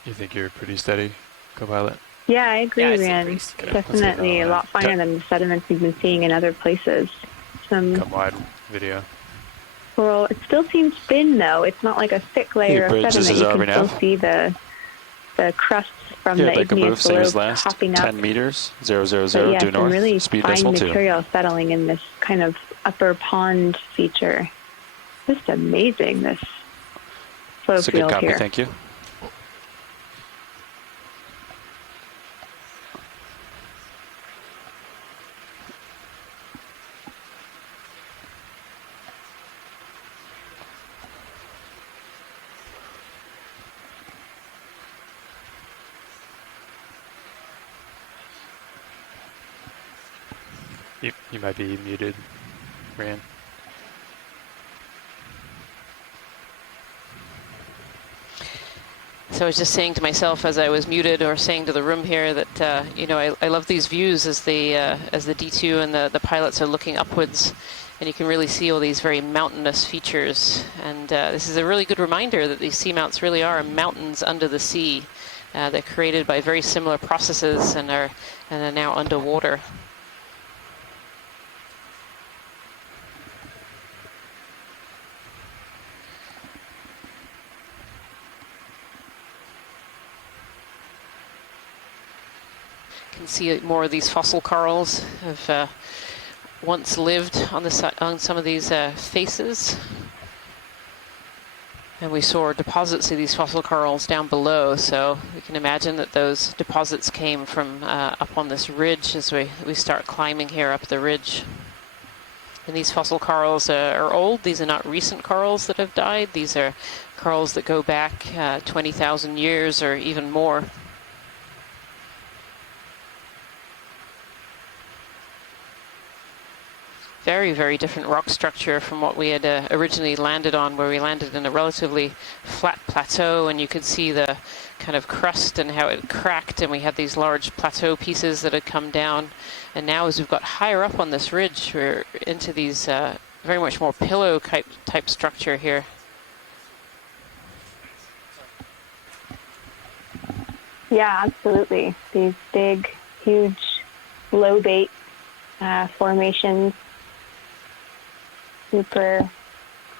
You think you're pretty steady, co-pilot? Yeah, I agree, Ryan. Definitely a lot finer than the sediments we've been seeing in other places. Some wide video. Coral. It still seems thin, though. It's not like a thick layer of sediment. You can still see the crusts from the igneous below popping up. 10 meters, 000, but yeah, due north, really speed fine decimal 2. material settling in this kind of upper pond feature. Just amazing, this flow That's a good field copy, here. thank you. You might be muted, Ryan. So I was just saying to myself as I was muted, or saying to the room here, that you know, I love these views as the D2 and the pilots are looking upwards, and you can really see all these very mountainous features. And this is a really good reminder that these seamounts really are mountains under the sea. They're created by very similar processes and are now underwater. Can see more of these fossil corals have once lived on some of these faces, and we saw deposits of these fossil corals down below. So we can imagine that those deposits came from up on this ridge as we start climbing here up the ridge. And these fossil corals are old. These are not recent corals that have died. These are corals that go back 20,000 years or even more. Very, very different rock structure from what we had originally landed on, where we landed in a relatively flat plateau, and you could see the kind of crust and how it cracked, and we had these large plateau pieces that had come down. And now as we've got higher up on this ridge, we're into these very much more pillow type structure here. Yeah, absolutely. These big, huge, lobate formations. Super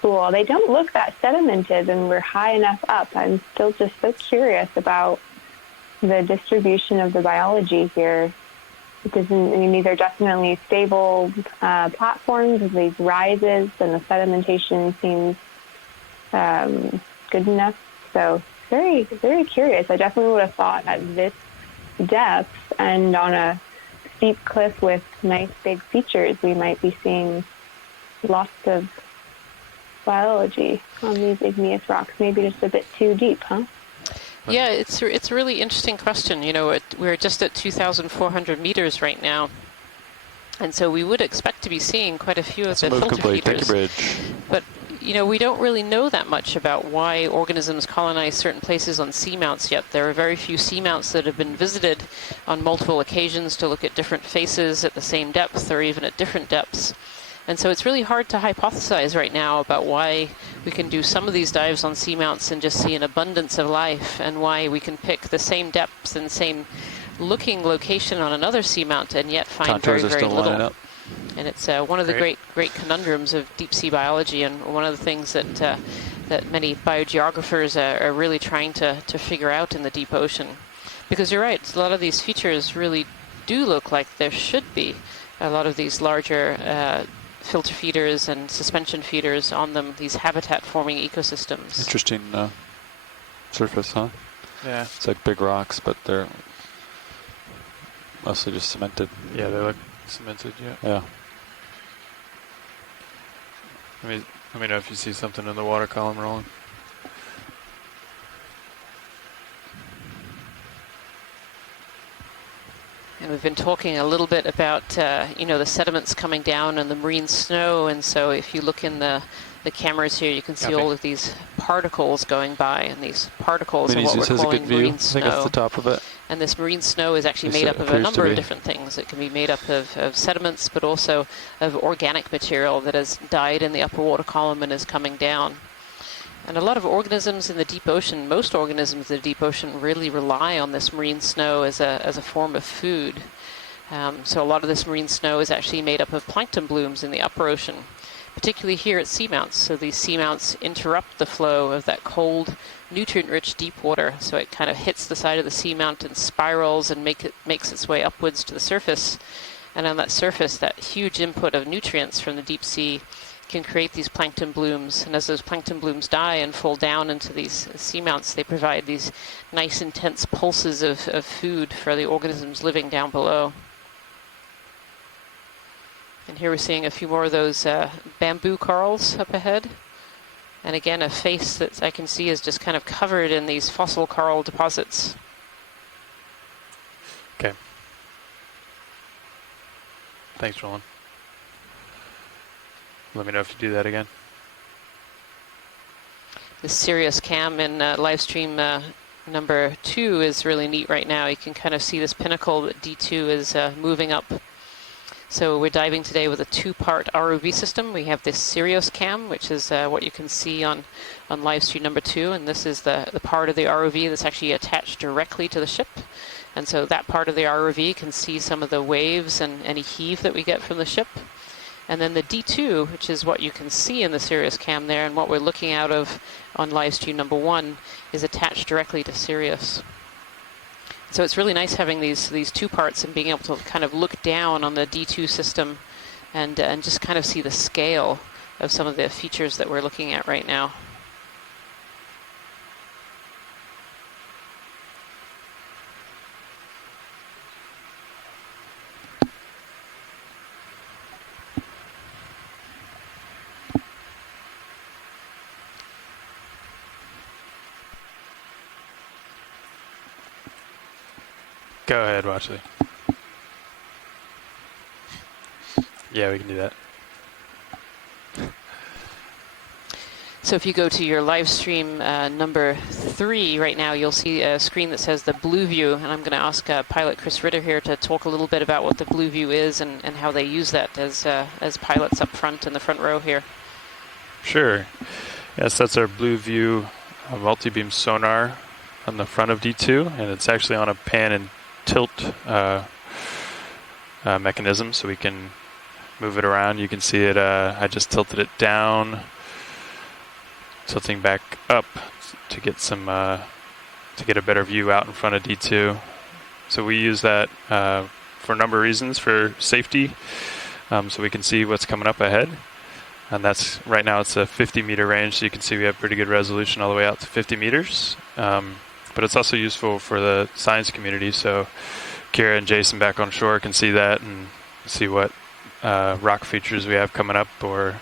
cool. They don't look that sedimented, and we're high enough up. I'm still just so curious about the distribution of the biology here. Because, I mean, these are definitely stable platforms with these rises, and the sedimentation seems good enough. So very, very curious. I definitely would have thought at this depth and on a steep cliff with nice big features, we might be seeing lots of biology on these igneous rocks. Maybe just a bit too deep, huh? Yeah, it's a really interesting question. You know, we're just at 2,400 meters right now, and so we would expect to be seeing quite a few of the filter feeders. But you know, we don't really know that much about why organisms colonize certain places on seamounts yet. There are very few seamounts that have been visited on multiple occasions to look at different faces at the same depth or even at different depths. And so it's really hard to hypothesize right now about why we can do some of these dives on seamounts and just see an abundance of life, and why we can pick the same depth and same looking location on another seamount and yet find very, very little. And it's one of the great conundrums of deep sea biology, and one of the things that that many biogeographers are really trying to figure out in the deep ocean. Because you're right, a lot of these features really do look like there should be a lot of these larger filter feeders and suspension feeders on them, these habitat-forming ecosystems. Interesting surface, huh? Yeah. It's like big rocks, but they're mostly just cemented. Yeah, they look cemented, yeah. Yeah. Let me know if you see something in the water column rolling. And we've been talking a little bit about, you know, the sediments coming down and the marine snow. And so if you look in the cameras here, you can see all of these particles going by. And these particles are what we're calling marine snow. I think that's the top of it. And this marine snow is actually made up of a number of different things. It can be made up of sediments, but also of organic material that has died in the upper water column and is coming down. And a lot of organisms in the deep ocean, most organisms in the deep ocean really rely on this marine snow as a form of food. So a lot of this marine snow is actually made up of plankton blooms in the upper ocean, particularly here at seamounts. So these seamounts interrupt the flow of that cold, nutrient-rich deep water. So it kind of hits the side of the seamount and spirals and makes its way upwards to the surface. And on that surface, that huge input of nutrients from the deep sea can create these plankton blooms, and as those plankton blooms die and fall down into these seamounts, they provide these nice intense pulses of food for the organisms living down below. And here we're seeing a few more of those bamboo corals up ahead, and again a face that I can see is just kind of covered in these fossil coral deposits. Okay. Thanks, Roland. Let me know if you do that again. The Sirius cam in live stream number 2 is really neat right now. You can kind of see this pinnacle that D2 is moving up. So we're diving today with a 2-part ROV system. We have this Sirius cam, which is what you can see on live stream number 2, and this is the part of the ROV that's actually attached directly to the ship. And so that part of the ROV can see some of the waves and any heave that we get from the ship. And then the D2, which is what you can see in the Sirius cam there, and what we're looking out of on live stream number 1, is attached directly to Sirius. So it's really nice having these 2 parts and being able to kind of look down on the D2 system and just kind of see the scale of some of the features that we're looking at right now. Go ahead, Watchley. Yeah, we can do that. So if you go to your live stream number 3 right now, you'll see a screen that says the Blue View, and I'm going to ask pilot Chris Ritter here to talk a little bit about what the Blue View is and how they use that as pilots up front in the front row here. Sure. Yes, that's our Blue View multi-beam sonar on the front of D2, and it's actually on a pan and tilt mechanism, so we can move it around. You can see it, I just tilted it down, tilting back up to get some to get a better view out in front of D2. So we use that for a number of reasons, for safety, so we can see what's coming up ahead, And that's, right now it's a 50 meter range, so you can see we have pretty good resolution all the way out to 50 meters. But it's also useful for the science community, so Kira and Jason back on shore can see that and see what rock features we have coming up, or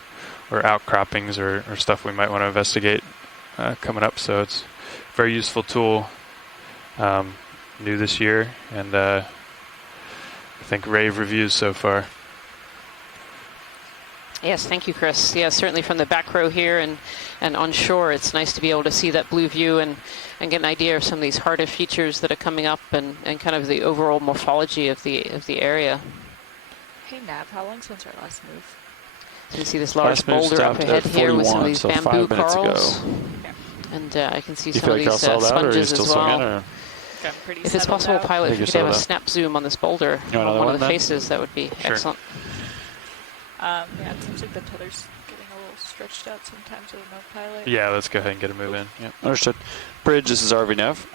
outcroppings or stuff we might want to investigate coming up. So it's a very useful tool, new this year, and I think rave reviews so far. Yes, thank you, Chris. Yeah, certainly from the back row here and on shore, it's nice to be able to see that blue view and get an idea of some of these harder features that are coming up and kind of the overall morphology of the area. Hey, Nav, how long since our last move? So you see this large boulder up ahead here with some of these bamboo corals. And I can see some of these sponges as well. If it's possible, pilot, if you could have a snap zoom on this boulder on one of the faces, that would be excellent. Yeah, it seems like the tether's getting a little stretched out sometimes with no pilot. Yeah, let's go ahead and get a move in. Yep. Understood. Bridge, this is RV Nav.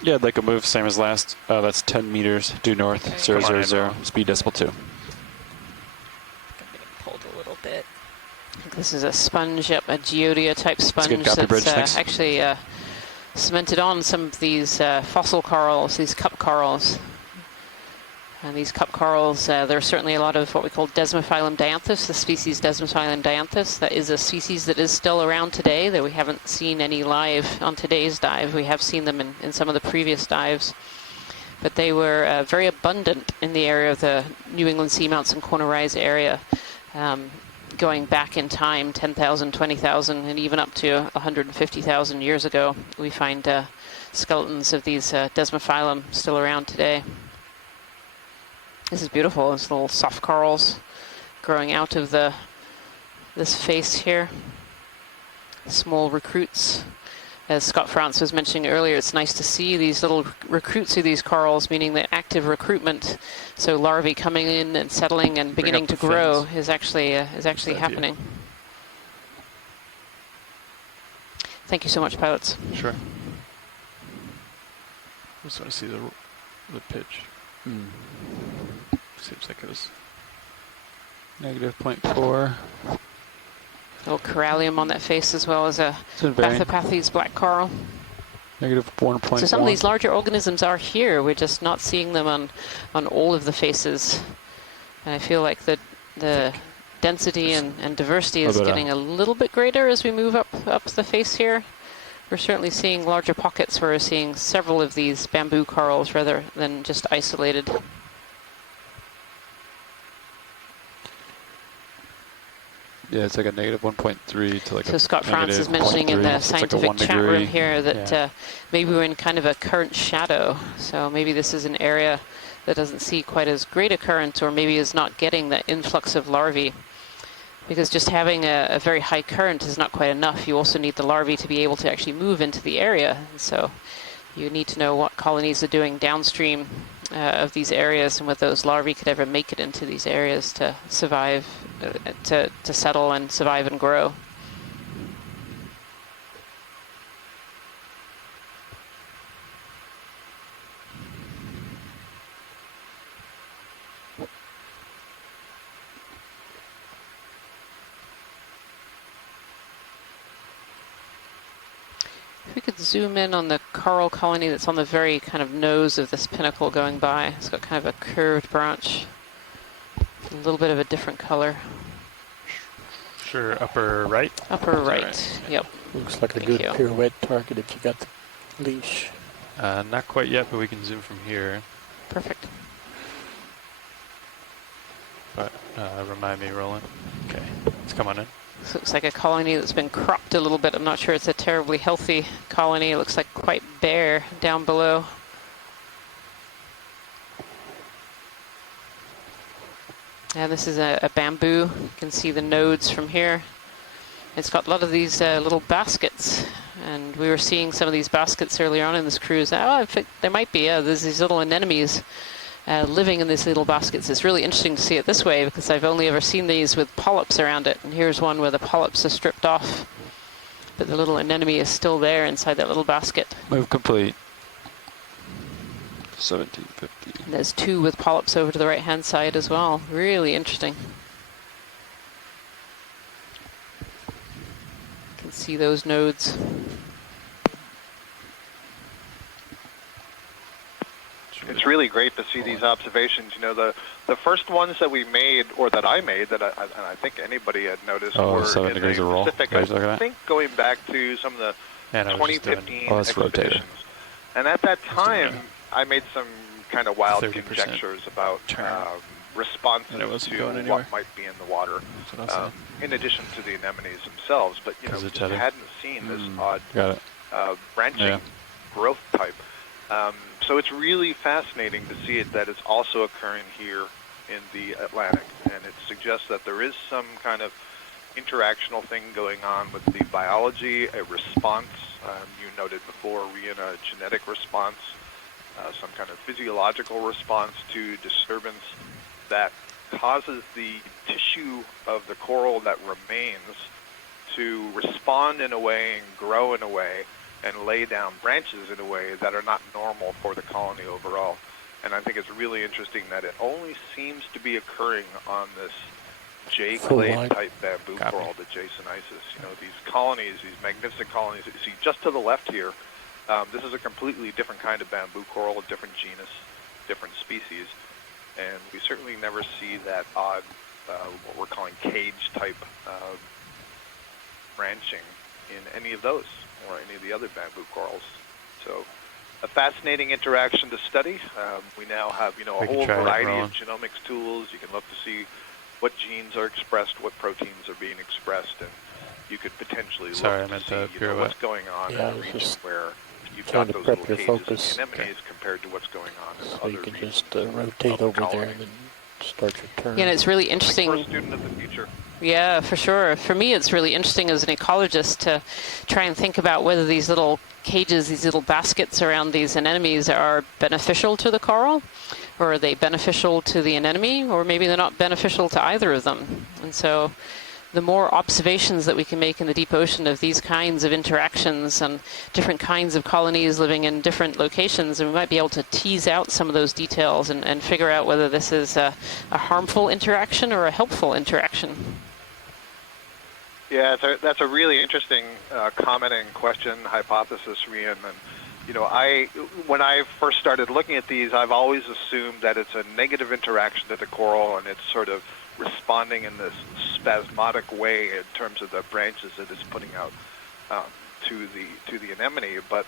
Yeah, I'd like a move, same as last. That's 10 meters due north, okay. 000, speed decimal 2. I'm getting pulled a little bit. I think this is a sponge, yep, a geodia type sponge that's actually cemented on some of these fossil corals, these cup corals. And these cup corals, there are certainly a lot of what we call Desmophyllum dianthus, the species Desmophyllum dianthus. That is a species that is still around today, that we haven't seen any live on today's dive. We have seen them in some of the previous dives. But they were very abundant in the area of the New England Seamounts and Corner Rise area, going back in time, 10,000, 20,000, and even up to 150,000 years ago. We find skeletons of these Desmophyllum still around today. This is beautiful. These little soft corals growing out of this face here. Small recruits. As Scott France was mentioning earlier, it's nice to see these little recruits of these corals, meaning that active recruitment. So larvae coming in and settling and beginning to grow is actually happening. Thank you so much, pilots. Sure. Just want to see the pitch. Seems like it was negative 0.4. A little corallium on that face, as well as a Bathypathes black coral. Negative 1.1. So some of these larger organisms are here. We're just not seeing them on all of the faces. And I feel like the density and diversity is getting a little bit greater as we move up the face here. We're certainly seeing larger pockets where we're seeing several of these bamboo corals rather than just isolated. Yeah, it's like a negative 1.3 to like so Scott France is mentioning in the scientific chat room here that maybe we're in kind of a current shadow. So maybe this is an area that doesn't see quite as great a current, or maybe is not getting that influx of larvae. Because just having a very high current is not quite enough. You also need the larvae to be able to actually move into the area. And so you need to know what colonies are doing downstream of these areas, and whether those larvae could ever make it into these areas to survive, to settle and survive and grow. If we could zoom in on the coral colony that's on the very kind of nose of this pinnacle going by. It's got kind of a curved branch. A little bit of a different color. Sure, upper right? Upper right, yep. Looks like a good pirouette target if you got the leash. Not quite yet, but we can zoom from here. Perfect. But remind me, Roland. Okay, let's come on in. This looks like a colony that's been cropped a little bit. I'm not sure it's a terribly healthy colony. It looks like quite bare down below. And this is a bamboo. You can see the nodes from here. It's got a lot of these little baskets. And we were seeing some of these baskets earlier on in this cruise. Oh, I think there might be. There's these little anemones living in these little baskets. It's really interesting to see it this way, because I've only ever seen these with polyps around it. And here's one where the polyps are stripped off, but the little anemone is still there inside that little basket. Move complete. 1750. And there's two with polyps over to the right-hand side as well. Really interesting. see those nodes. It's really great to see these observations. You know, the first ones that we made, or that I made, and I think anybody had noticed, were 7 in degrees the of roll. Pacific. I think going back to some of the 2015 expeditions. And at that time, I made some kind of wild conjectures about responses to what might be in the water, in addition to the anemones themselves. But, you know, just hadn't seen this odd branching growth type. So it's really fascinating to see it that it's also occurring here in the Atlantic, and it suggests that there is some kind of interactional thing going on with the biology, a response. You noted before, Rian, a genetic response, some kind of physiological response to disturbance that causes the tissue of the coral that remains to respond in a way and grow in a way and lay down branches in a way that are not normal for the colony overall. And I think it's really interesting that it only seems to be occurring on this J-clade type bamboo coral, the Jasonisis. You know, these colonies, these magnificent colonies that you see just to the left here, this is a completely different kind of bamboo coral, a different genus, different species. And we certainly never see that odd, what we're calling cage type branching in any of those, or any of the other bamboo corals. So a fascinating interaction to study. We now have, you know, a whole variety of genomics tools. You can look to see what genes are expressed, what proteins are being expressed, and you could potentially look to see, you know, what's going on in a region where you've got those little cages in the anemones compared to what's going on in other regions. So you can just rotate over there and then start your turn. Yeah, and it's really interesting. For a student of the future. Yeah, for sure. For me, it's really interesting as an ecologist to try and think about whether these little cages, these little baskets around these anemones are beneficial to the coral, or are they beneficial to the anemone, or maybe they're not beneficial to either of them. And so the more observations that we can make in the deep ocean of these kinds of interactions and different kinds of colonies living in different locations, and we might be able to tease out some of those details and figure out whether this is a harmful interaction or a helpful interaction. Yeah, that's a really interesting comment and question, hypothesis, Rian. And, you know, when I first started looking at these, I've always assumed that it's a negative interaction to the coral, and it's sort of responding in this spasmodic way in terms of the branches that it's putting out to the anemone. But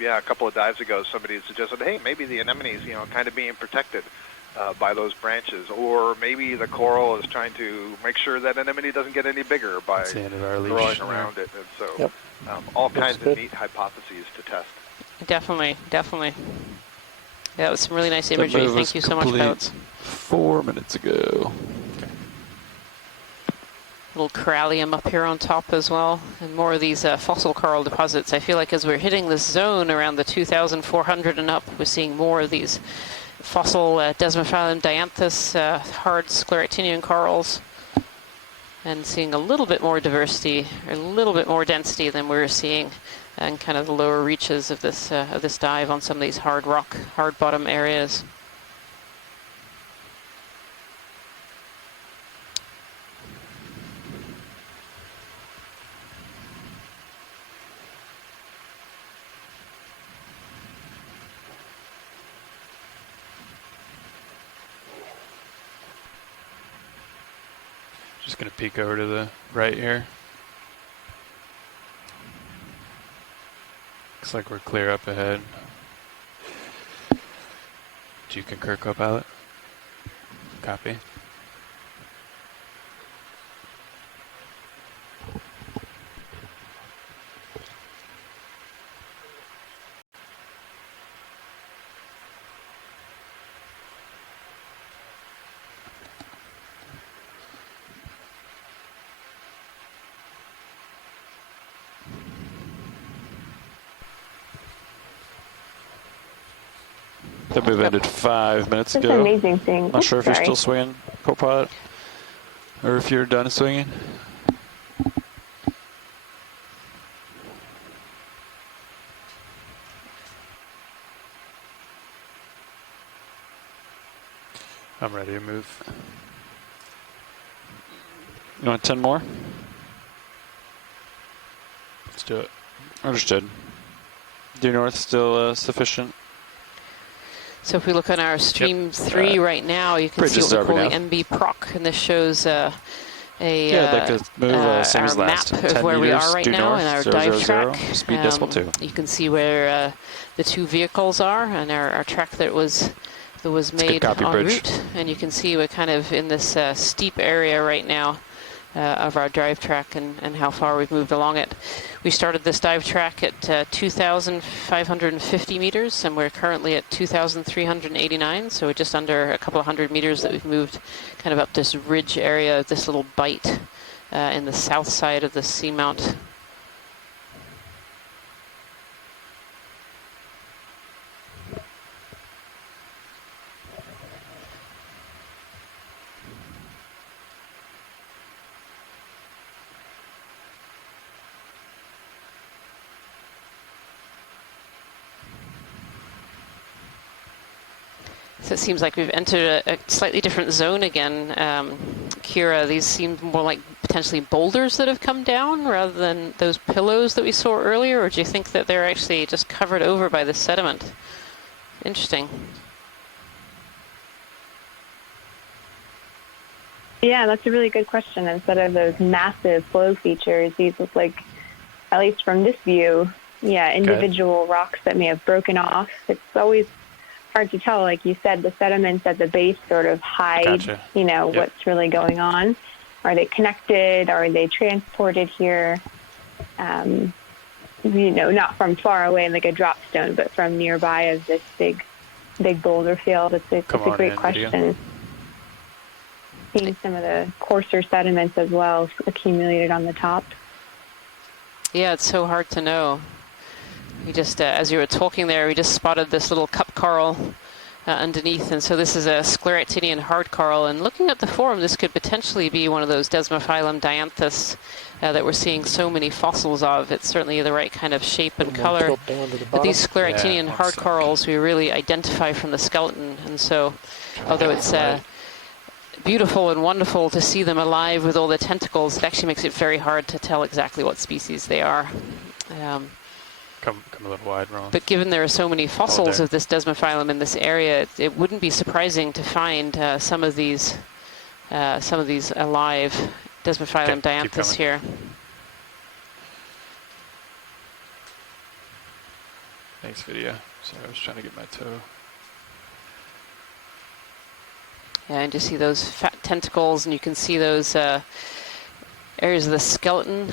yeah, a couple of dives ago, somebody had suggested, hey, maybe the anemone's, you know, kind of being protected by those branches, or maybe the coral is trying to make sure that anemone doesn't get any bigger by growing around it. And so all kinds of neat hypotheses to test. Definitely, definitely. Yeah, that was some really nice imagery. Thank you so much, pilots. 4 minutes ago. Little corallium up here on top as well, and more of these fossil coral deposits. I feel like as we're hitting this zone around the 2,400 and up, we're seeing more of these fossil Desmophyllum dianthus, hard scleractinian corals, and seeing a little bit more diversity, a little bit more density than we were seeing in kind of the lower reaches of this dive on some of these hard rock, hard bottom areas. Just gonna peek over to the right here. Looks like we're clear up ahead. Do you concur, co-pilot? Copy. The move ended 5 minutes That's ago. an amazing thing. Not sure if you're Sorry. still swinging, co-pilot, or if you're done swinging. I'm ready to move. You want 10 more? Let's do it. Understood. Due north still sufficient? So if we look on our stream 3 right now, you can see what we call the MB proc, and this shows Yeah, I'd like to move same as our last. map of 10 where we meters are right due now north, and our 000, dive track. speed decimal 2. You can see where the two vehicles are and our track that was made en route. And you can see we're kind of in this steep area right now of our dive track and how far we've moved along it. We started this dive track at 2,550 meters, and we're currently at 2,389, so we're just under a couple of hundred meters that we've moved kind of up this ridge area, this little bight in the south side of the Seamount. So it seems like we've entered a slightly different zone again. Kira, these seem more like potentially boulders that have come down rather than those pillows that we saw earlier, or do you think that they're actually just covered over by the sediment? Interesting. Yeah, that's a really good question. Instead of those massive flow features, these look like, at least from this view, individual rocks that may have broken off. It's always hard to tell. Like you said, the sediments at the base sort of hide, what's really going on. Are they connected? Are they transported here? Not from far away like a drop stone, but from nearby as this big boulder field. It's a great question. Seeing some of the coarser sediments as well accumulated on the top. Yeah, it's so hard to know. We just, as you were talking there, we just spotted this little cup coral underneath, and so this is a scleractinian hard coral. And looking at the form, this could potentially be one of those Desmophyllum dianthus that we're seeing so many fossils of. It's certainly the right kind of shape and color. But these scleractinian hard corals, we really identify from the skeleton, and so although it's beautiful and wonderful to see them alive with all the tentacles, it actually makes it very hard to tell exactly what species they are. Come a little wide, Ron. But given there are so many fossils of this Desmophyllum in this area, it wouldn't be surprising to find some of these alive Desmophyllum dianthus here. Thanks, video. Sorry, I was trying to get my toe. Yeah, and you see those fat tentacles, and you can see those areas of the skeleton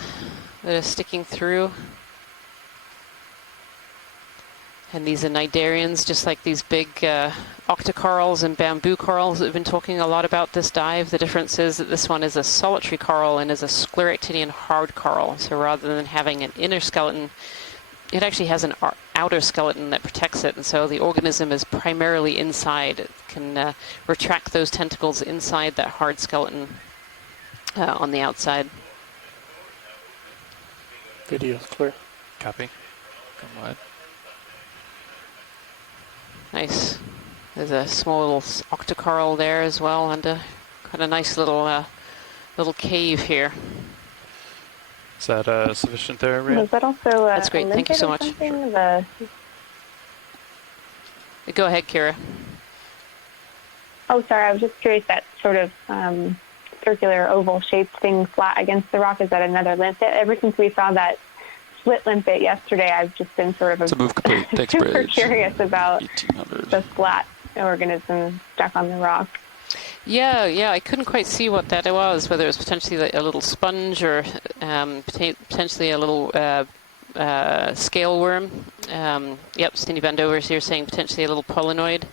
that are sticking through. And these are cnidarians, just like these big octocorals and bamboo corals that we've been talking a lot about this dive. The difference is that this one is a solitary coral and is a scleractinian hard coral. So rather than having an inner skeleton, it actually has an outer skeleton that protects it. And so the organism is primarily inside. It can retract those tentacles inside that hard skeleton on the outside. Video's clear. Copy. Come wide. Nice. There's a small little octocoral there as well, and quite a nice little cave here. Is that sufficient there, Rhea? Was that also That's great. Thank you so much. Go ahead, Kira. Oh, sorry. I was just curious. That sort of circular oval-shaped thing flat against the rock, is that another limpet? Ever since we saw that split limpet yesterday, I've just been sort of super curious about the flat organism stuck on the rock. Yeah, I couldn't quite see what that was, whether it was potentially like a little sponge or potentially a little scale worm. Yep, Stinny Vandover here saying potentially a little pollinoid.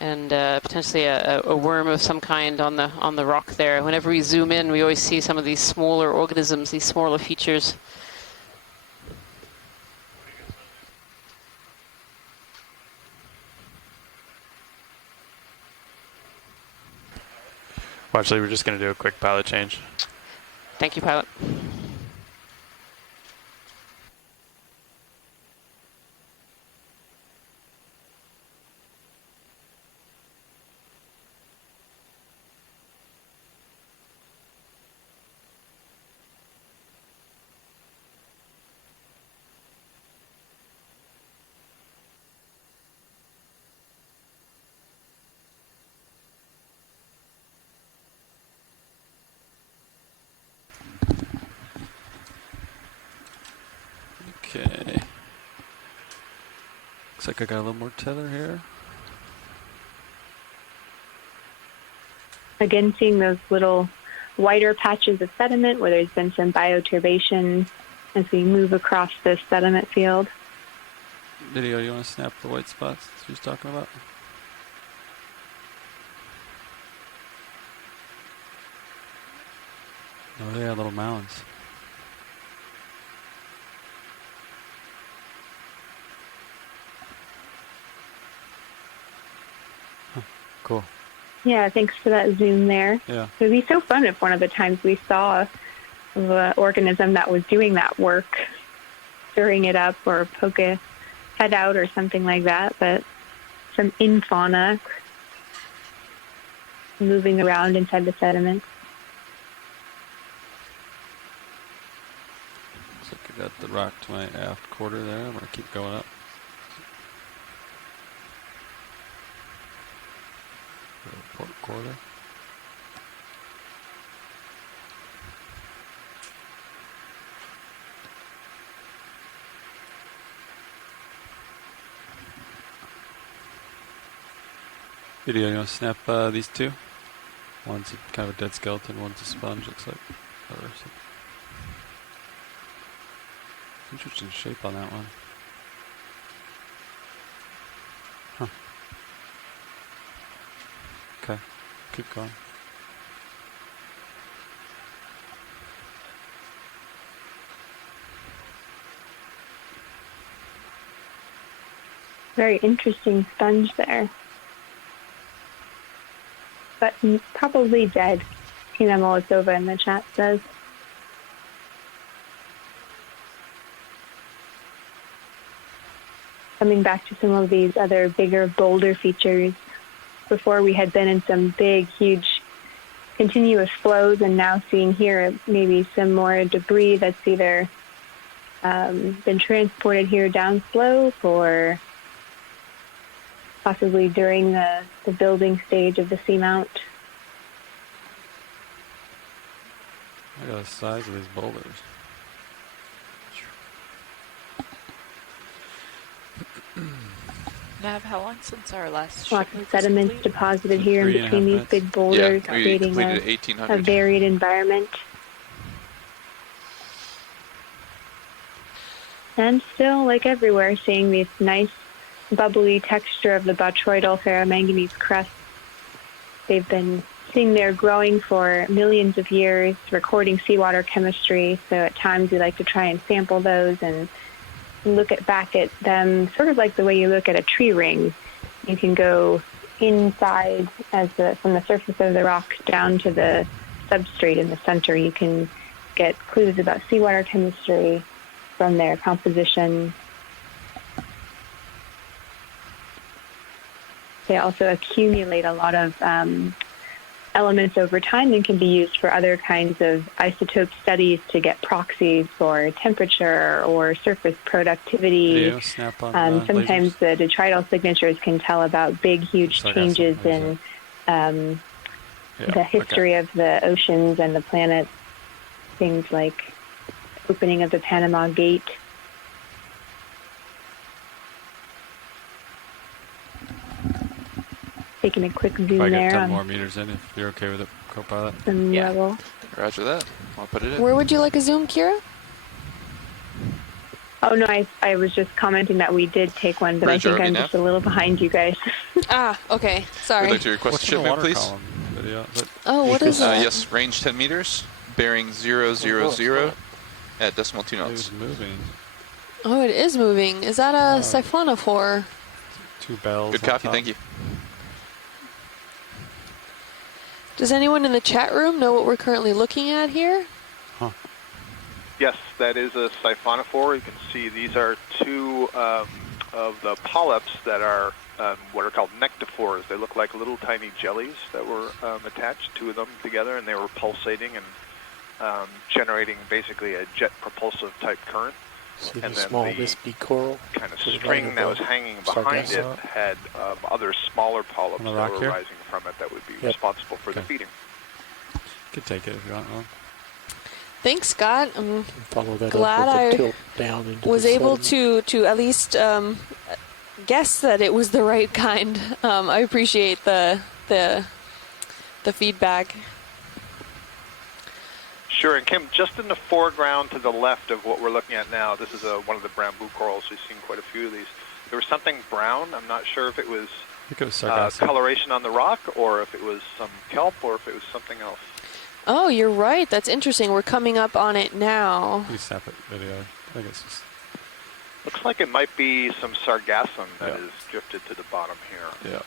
And potentially a worm of some kind on the rock there. Whenever we zoom in, we always see some of these smaller organisms, these smaller features. Well, actually, we're just going to do a quick pilot change. Thank you, pilot. Okay. Looks like I got a little more tether here. Again, seeing those little whiter patches of sediment where there's been some bioturbation as we move across this sediment field. Video, you want to snap the white spots that she's talking about? Oh, yeah, little mounds. Huh, cool. Yeah, thanks for that zoom there. Yeah. It would be so fun if one of the times we saw the organism that was doing that work, stirring it up or poke a head out or something like that, but some infauna moving around inside the sediment. Looks like I got the rock to my aft quarter there. I'm going to keep going up. Port quarter. Video, you want to snap these two? One's kind of a dead skeleton, one's a sponge, looks like. Or something. Interesting shape on that one. Huh. Okay, keep going. Very interesting sponge there. But probably dead. Tina Molosova in the chat says. Coming back to some of these other bigger boulder features. Before we had been in some big, huge, continuous flows, and now seeing here maybe some more debris that's either been transported here downslope or possibly during the building stage of the seamount. Look at the size of these boulders. Nav, how long since our last Lots shipment of sediments was deposited here in between these big boulders, Yeah, we creating completed at a 1800. varied environment. And still, like everywhere, seeing this nice bubbly texture of the botryoidal ferromanganese crust. They've been sitting there growing for millions of years, recording seawater chemistry. So at times we like to try and sample those and look back at them sort of like the way you look at a tree ring. You can go inside from the surface of the rock down to the substrate in the center. You can get clues about seawater chemistry from their composition. They also accumulate a lot of elements over time and can be used for other kinds of isotope studies to get proxies for temperature or surface productivity. Video, snap on Sometimes lasers. the detrital signatures can tell about big, huge So I got changes some in Yeah, the history of the oceans and the planets. Things like opening of the Panama Gate. Taking a quick zoom Probably there get 10 on more meters in if you're okay with it, Copilot. some level. Roger that. I'll put it in. Where would you like a zoom, Kira? Oh, no, I was just commenting that we did take one, but Bridge I think RV I'm nav? just a little behind you guys. Ah, okay. Sorry. We'd like to request What's a in the shipment, water please. column video? Is it- Oh, what is that? Yes, range 10 meters, bearing 000 at decimal 2 knots. It's moving. Oh, it is moving. Is that a siphonophore? Two bells. Good on copy, top. thank you. Does anyone in the chat room know what we're currently looking at here? Yes, that is a siphonophore. You can see these are two of the polyps that are what are called nectophores. They look like little tiny jellies that were attached, two of them together, and they were pulsating and generating basically a jet propulsive type current. See And the then small the wispy coral? kind of to the right string of that the was hanging behind it sargasso? had other smaller polyps On the that rock were here? rising from it that would be Yep. responsible for the Okay. feeding. Could take it if you want one. Thanks, Scott. I'm Follow that glad up with the I tilt down into was the able sediment. to at least guess that it was the right kind. I appreciate the feedback. Sure, and Kim, just in the foreground to the left of what we're looking at now, this is one of the bamboo corals. We've seen quite a few of these. There was something brown. I'm not sure if it was, coloration on the rock, or if it was some kelp, or if it was something else. Oh, you're right. That's interesting. We're coming up on it now. Please snap it video. I think it's just... Looks like it might be some sargassum that is drifted to the bottom here. Yeah.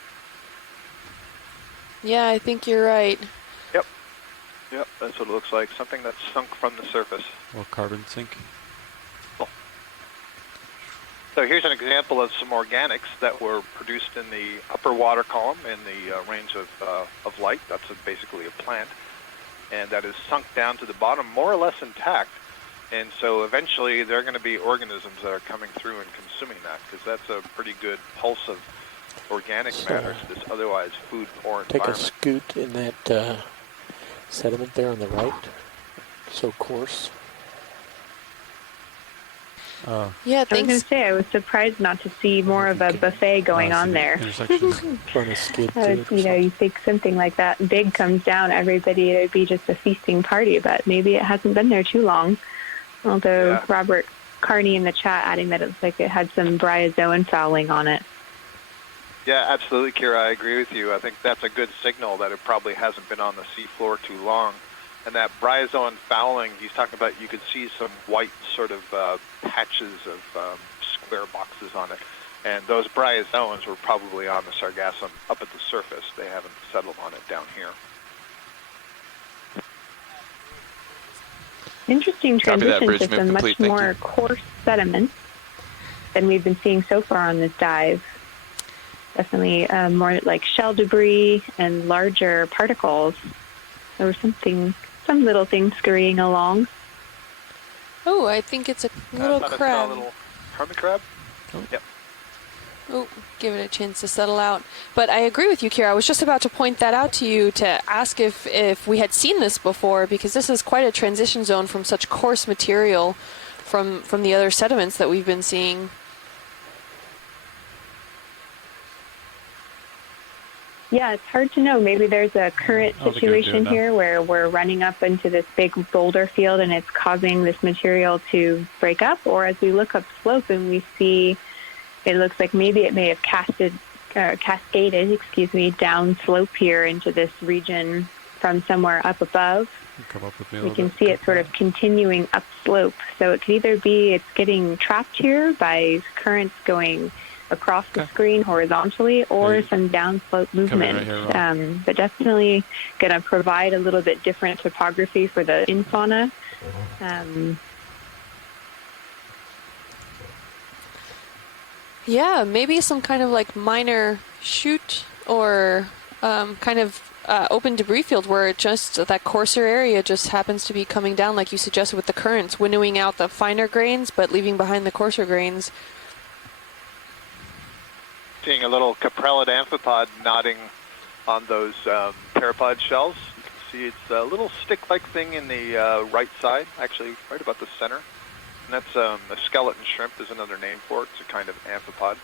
Yeah, I think you're right. Yep, that's what it looks like. Something that's sunk from the surface. Well, carbon sink. Cool. So here's an example of some organics that were produced in the upper water column in the range of light. That's basically a plant. And that is sunk down to the bottom more or less intact. And so eventually there are going to be organisms that are coming through and consuming that, because that's a pretty good pulse of organic matter to this otherwise food-poor environment. Take a scoot in that sediment there on the right. So coarse. Yeah, I was going to say, I was surprised not to see more of a buffet going on there. You think something like that big comes down, everybody, it would be just a feasting party, but maybe it hasn't been there too long. Although Robert Carney in the chat adding that it looks like it had some bryozoan fouling on it. Yeah, absolutely, Kira. I agree with you. I think that's a good signal that it probably hasn't been on the seafloor too long. And that bryozoan fouling, he's talking about, you could see some white sort of patches of square boxes on it. And those bryozoans were probably on the sargassum up at the surface. They haven't settled on it down here. Interesting transition system, much more coarse sediment than we've been seeing so far on this dive. Definitely more like shell debris and larger particles. There was some little thing scurrying along. Oh, I think it's a little crab. A little hermit crab? Oh. Yep. Oh, give it a chance to settle out. But I agree with you, Kira. I was just about to point that out to you to ask if we had seen this before, because this is quite a transition zone from such coarse material from the other sediments that we've been seeing. Yeah, it's hard to know. Maybe there's a current situation here where we're running up into this big boulder field and it's causing this material to break up. Or as we look up slope and we see, it looks like maybe it may have cascaded, down slope here into this region from somewhere up above. Come up with me we can see it sort of continuing upslope. So it could either be it's getting trapped here by currents going across the screen horizontally, or some downslope movement. But definitely going to provide a little bit different topography for the infauna. Yeah, maybe some kind of like minor chute or kind of open debris field where it just, that coarser area just happens to be coming down, like you suggested, with the currents, winnowing out the finer grains, but leaving behind the coarser grains. Seeing a little caprellid amphipod nodding on those pteropod shells. You can see it's a little stick-like thing in the right side, actually right about the center. And that's a skeleton shrimp is another name for it. It's a kind of amphipod.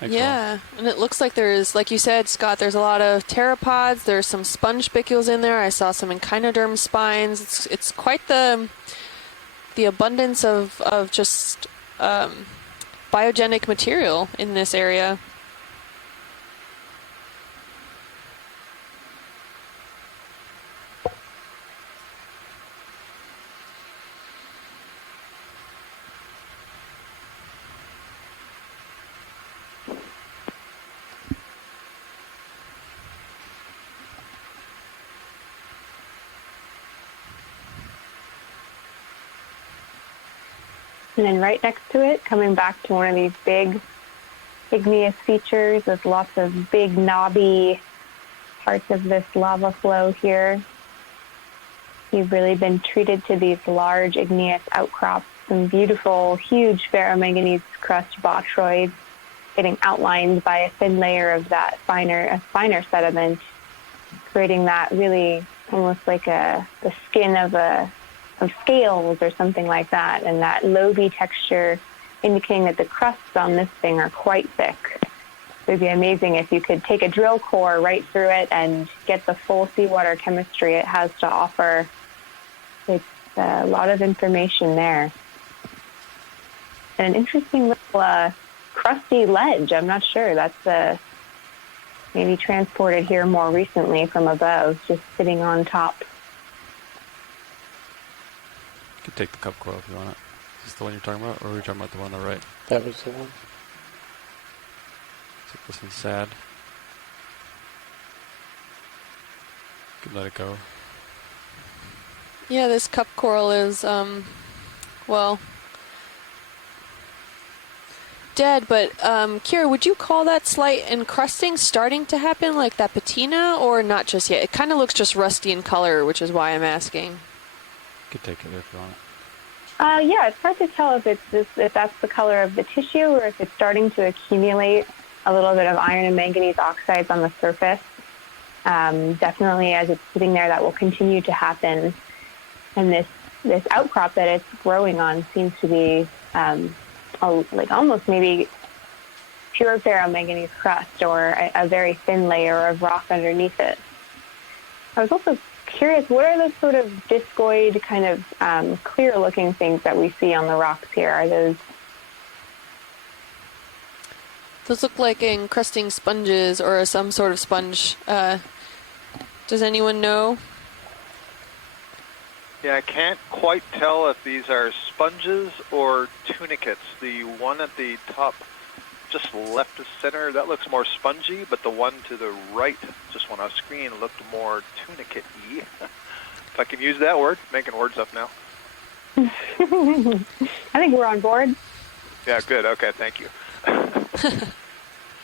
Yeah, and it looks like there's, like you said, Scott, there's a lot of pteropods. There's some sponge spicules in there. I saw some echinoderm spines. It's quite the abundance of just biogenic material in this area. And then right next to it, coming back to one of these big igneous features with lots of big knobby parts of this lava flow here. You've really been treated to these large igneous outcrops, some beautiful, huge ferromanganese crust botroids getting outlined by a thin layer of that finer sediment, creating that really almost like the skin of scales or something like that, and that loamy texture indicating that the crusts on this thing are quite thick. It would be amazing if you could take a drill core right through it and get the full seawater chemistry it has to offer. It's a lot of information there. And an interesting little crusty ledge. I'm not sure. That's maybe transported here more recently from above, just sitting on top. You could take the cup coil if you want it. Is this the one you're talking about, or are we talking about the one on the right? That was the one. So this one's sad. You could let it go. Yeah, this cup coral is, well, dead, but Kira, would you call that slight encrusting starting to happen, like that patina, or not just yet? It kind of looks just rusty in color, which is why I'm asking. You could take it if you want. Yeah, it's hard to tell if that's the color of the tissue or if it's starting to accumulate a little bit of iron and manganese oxides on the surface. Definitely, as it's sitting there, that will continue to happen. And this outcrop that it's growing on seems to be like almost maybe pure ferromanganese crust or a very thin layer of rock underneath it. I was also curious, what are those sort of discoid, kind of clear-looking things that we see on the rocks here? Are those... Those look like encrusting sponges or some sort of sponge. Does anyone know? Yeah, I can't quite tell if these are sponges or tunicates. The one at the top, just left of center, that looks more spongy, but the one to the right, just one off screen, looked more tunicate-y. If I can use that word, making words up now. I think we're on board. Yeah, good. Okay, thank you.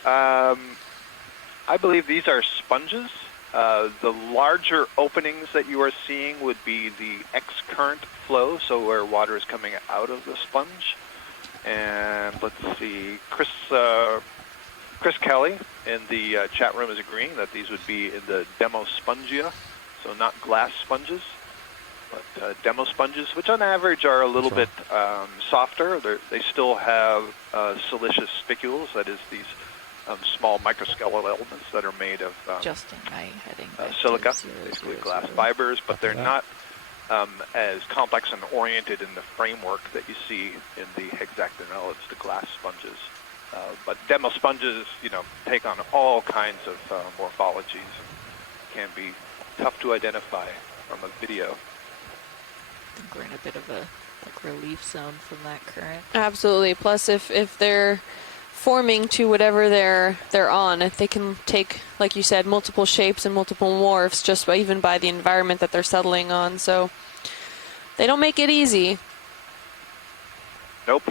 I believe these are sponges. The larger openings that you are seeing would be the X-current flow, so where water is coming out of the sponge. And let's see, Chris Kelly in the chat room is agreeing that these would be in the demospongia, so not glass sponges, but demo sponges, which on average are a little bit softer. They still have siliceous spicules, that is these small microskeletal elements that are made of silica, basically glass fibers, but they're not as complex and oriented in the framework that you see in the hexactinelles, the glass sponges. But demo sponges, take on all kinds of morphologies. Can be tough to identify from a video. I think we're in a bit of a relief zone from that current. Absolutely. Plus, if they're forming to whatever they're on, if they can take, like you said, multiple shapes and multiple morphs just even by the environment that they're settling on. So they don't make it easy. Nope.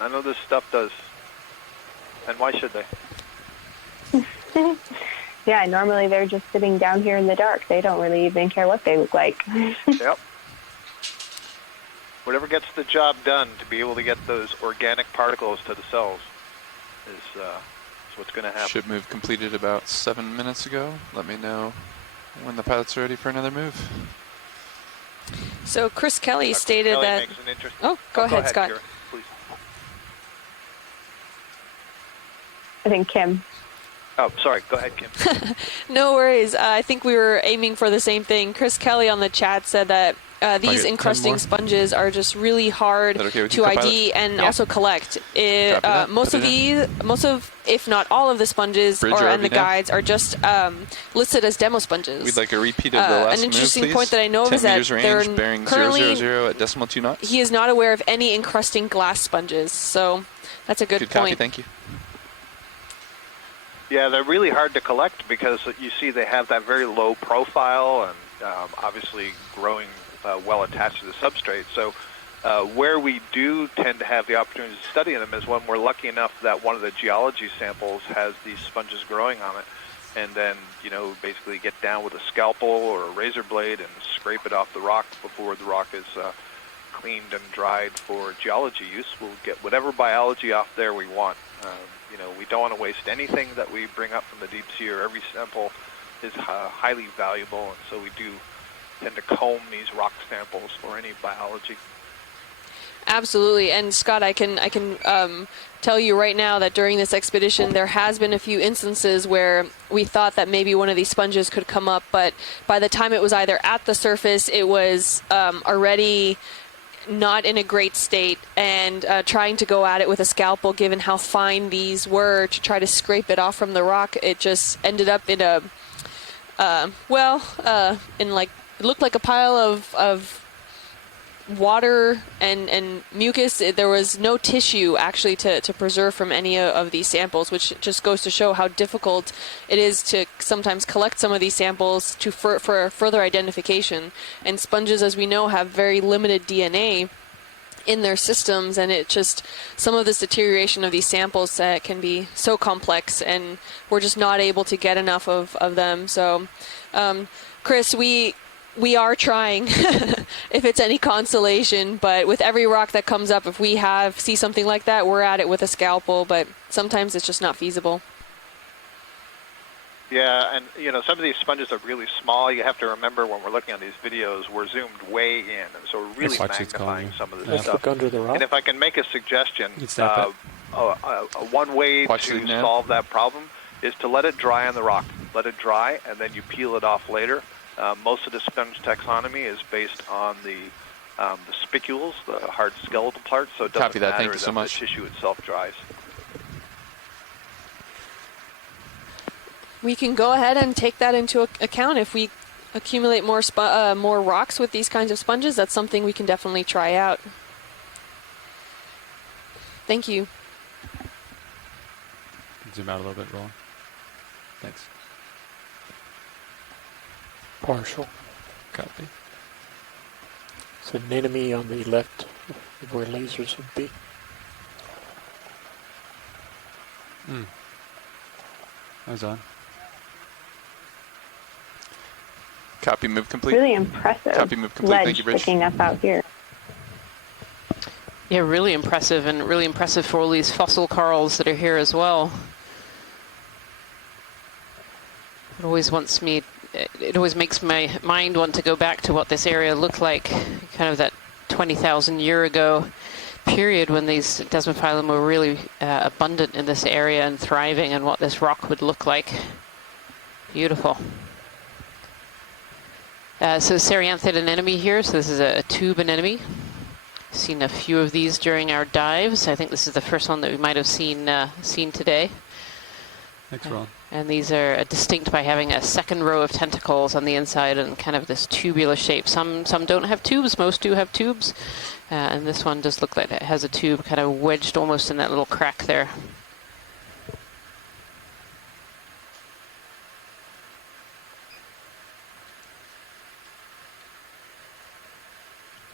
I know this stuff does. And why should they? Yeah, normally they're just sitting down here in the dark. They don't really even care what they look like. Yep. Whatever gets the job done to be able to get those organic particles to the cells is what's going to happen. Ship move completed about 7 minutes ago. Let me know when the pilot's are ready for another move. So Chris Kelly stated Kelly that... makes an interesting... Oh, go ahead, Scott. Kira, please. I think Kim. Oh, sorry. Go ahead, Kim. No worries. I think we were aiming for the same thing. Chris Kelly on the chat said that these encrusting sponges are just really hard to ID and also collect. Most of, if not all of the sponges and the guides are just listed as demo sponges. We'd like a repeat of the last An interesting move, point that I know of is that they're bearing currently 000 at decimal 2 knots. He is not aware of any encrusting glass sponges, so that's a good point. Copy, thank you. Yeah, they're really hard to collect because you see they have that very low profile and obviously growing well attached to the substrate. So where we do tend to have the opportunity to study them is when we're lucky enough that one of the geology samples has these sponges growing on it, and then, basically get down with a scalpel or a razor blade and scrape it off the rock before the rock is cleaned and dried for geology use. We'll get whatever biology off there we want. We don't want to waste anything that we bring up from the deep sea or every sample is highly valuable, and so we do tend to comb these rock samples for any biology. Absolutely, and Scott, I can tell you right now that during this expedition there has been a few instances where we thought that maybe one of these sponges could come up, but by the time it was either at the surface, it was already not in a great state, and trying to go at it with a scalpel, given how fine these were, to try to scrape it off from the rock, it just ended up in a in like, it looked like a pile of water and mucus. There was no tissue actually to preserve from any of these samples, which just goes to show how difficult it is to sometimes collect some of these samples for further identification. And sponges, as we know, have very limited DNA in their systems, and it just, some of this deterioration of these samples can be so complex, and we're just not able to get enough of them. So Chris, we are trying, if it's any consolation, but with every rock that comes up, if we see something like that, we're at it with a scalpel, but sometimes it's just not feasible. Yeah, and some of these sponges are really small. You have to remember, when we're looking at these videos, we're zoomed way in, and so we're really magnifying some of this Let's stuff. look under the rock. And if I can make a suggestion, one way Watch to solve that problem is to let it dry on the rock. Let it dry, and then you peel it off later. Most of the sponge taxonomy is based on the spicules, the hard skeletal parts, so it doesn't Copy that. matter Thank you so much. the tissue itself dries. We can go ahead and take that into account. If we accumulate more rocks with these kinds of sponges, that's something we can definitely try out. Thank you. Zoom out a little bit, Roland. Thanks. Partial. Copy. So an enemy on the left of where lasers would be. Eyes on. Copy, move complete. Really impressive. Copy, move complete. Ledge Thank you, Rich. sticking up out here. Yeah, really impressive, and really impressive for all these fossil corals that are here as well. It always makes my mind want to go back to what this area looked like, kind of that 20,000 year ago period when these desmophyllum were really abundant in this area and thriving, and what this rock would look like. Beautiful. So Cereanthid anemone here, so this is a tube anemone. Seen a few of these during our dives. I think this is the first one that we might have seen today. Thanks, Ron. And these are distinct by having a second row of tentacles on the inside and kind of this tubular shape. Some don't have tubes, most do have tubes. And this one does look like it has a tube kind of wedged almost in that little crack there.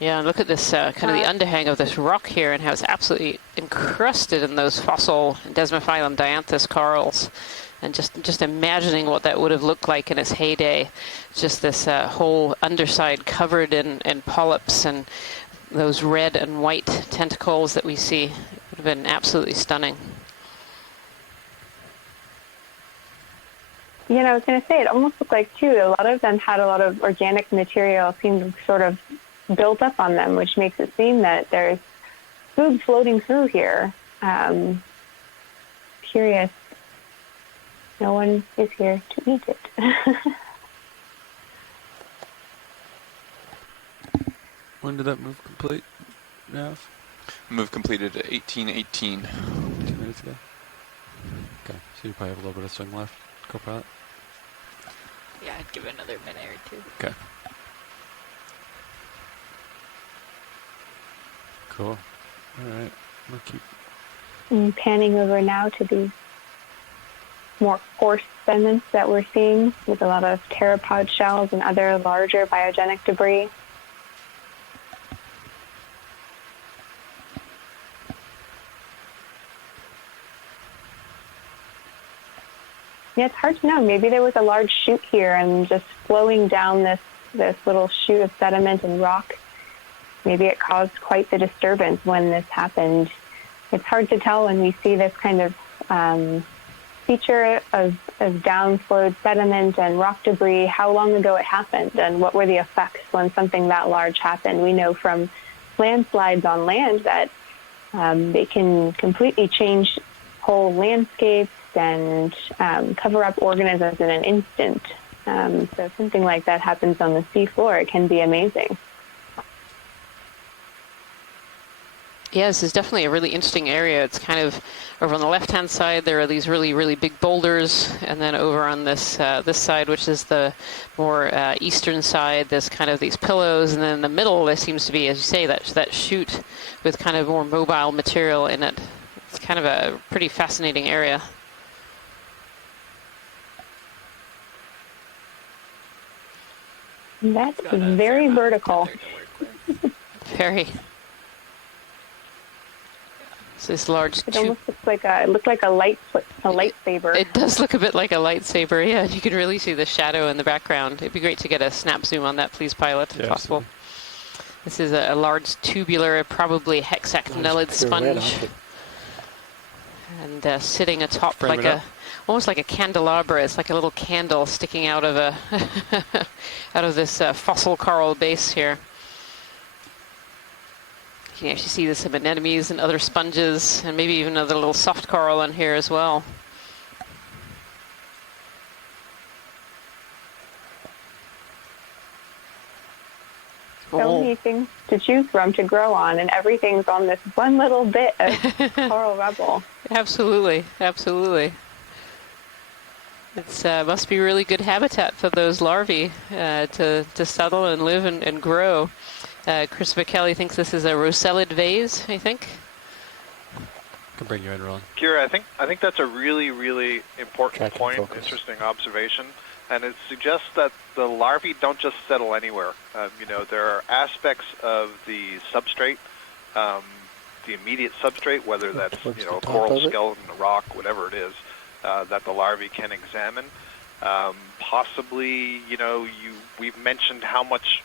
Yeah, and look at this kind of the underhang of this rock here, and how it's absolutely encrusted in those fossil Desmophyllum dianthus corals. And just imagining what that would have looked like in its heyday. Just this whole underside covered in polyps, and those red and white tentacles that we see. It would have been absolutely stunning. I was going to say, it almost looked like, too, a lot of them had a lot of organic material seemed sort of built up on them, which makes it seem that there's food floating through here. Curious. No one is here to eat it. When did that move complete, Nav? Move completed at 18:18. 2 minutes ago. Okay, so you probably have a little bit of swing left, co-pilot. Yeah, I'd give it another minute or two. Okay. Cool. All right. We'll keep. I'm panning over now to these more coarse sediments that we're seeing, with a lot of pteropod shells and other larger biogenic debris. Yeah, it's hard to know. Maybe there was a large chute here, and just flowing down this little chute of sediment and rock, maybe it caused quite the disturbance when this happened. It's hard to tell when we see this kind of feature of downflowed sediment and rock debris, how long ago it happened, and what were the effects when something that large happened. We know from landslides on land that they can completely change whole landscapes and cover up organisms in an instant. So if something like that happens on the seafloor, it can be amazing. Yeah, this is definitely a really interesting area. It's kind of over on the left-hand side, there are these really, really big boulders, and then over on this this side, which is the more eastern side, there's kind of these pillows, and then in the middle there seems to be, as you say, that chute with kind of more mobile material in it. It's kind of a pretty fascinating area. That's very vertical. Very. So this large it almost looks like a lightsaber. It does look a bit like a lightsaber, yeah. You can really see the shadow in the background. It'd be great to get a snap zoom on that, please, pilot, if possible. Absolutely. This is a large tubular, probably hexactinellid sponge, and sitting atop almost like a candelabra. It's like a little candle sticking out of a out of this fossil coral base here. You can actually see some anemones and other sponges, and maybe even another little soft coral on here as well. So many things to choose from to grow on, and everything's on this one little bit of coral rubble. Absolutely, absolutely. It must be really good habitat for those larvae to settle and live and grow. Chris McKelly thinks this is a rosellid vase, I think. Can bring you in, Ron. Kira, I think that's a really, really important point, interesting observation, and it suggests that the larvae don't just settle anywhere. There are aspects of the substrate, the immediate substrate, whether that's a coral skeleton, a rock, whatever it is, that the larvae can examine. Possibly, we've mentioned how much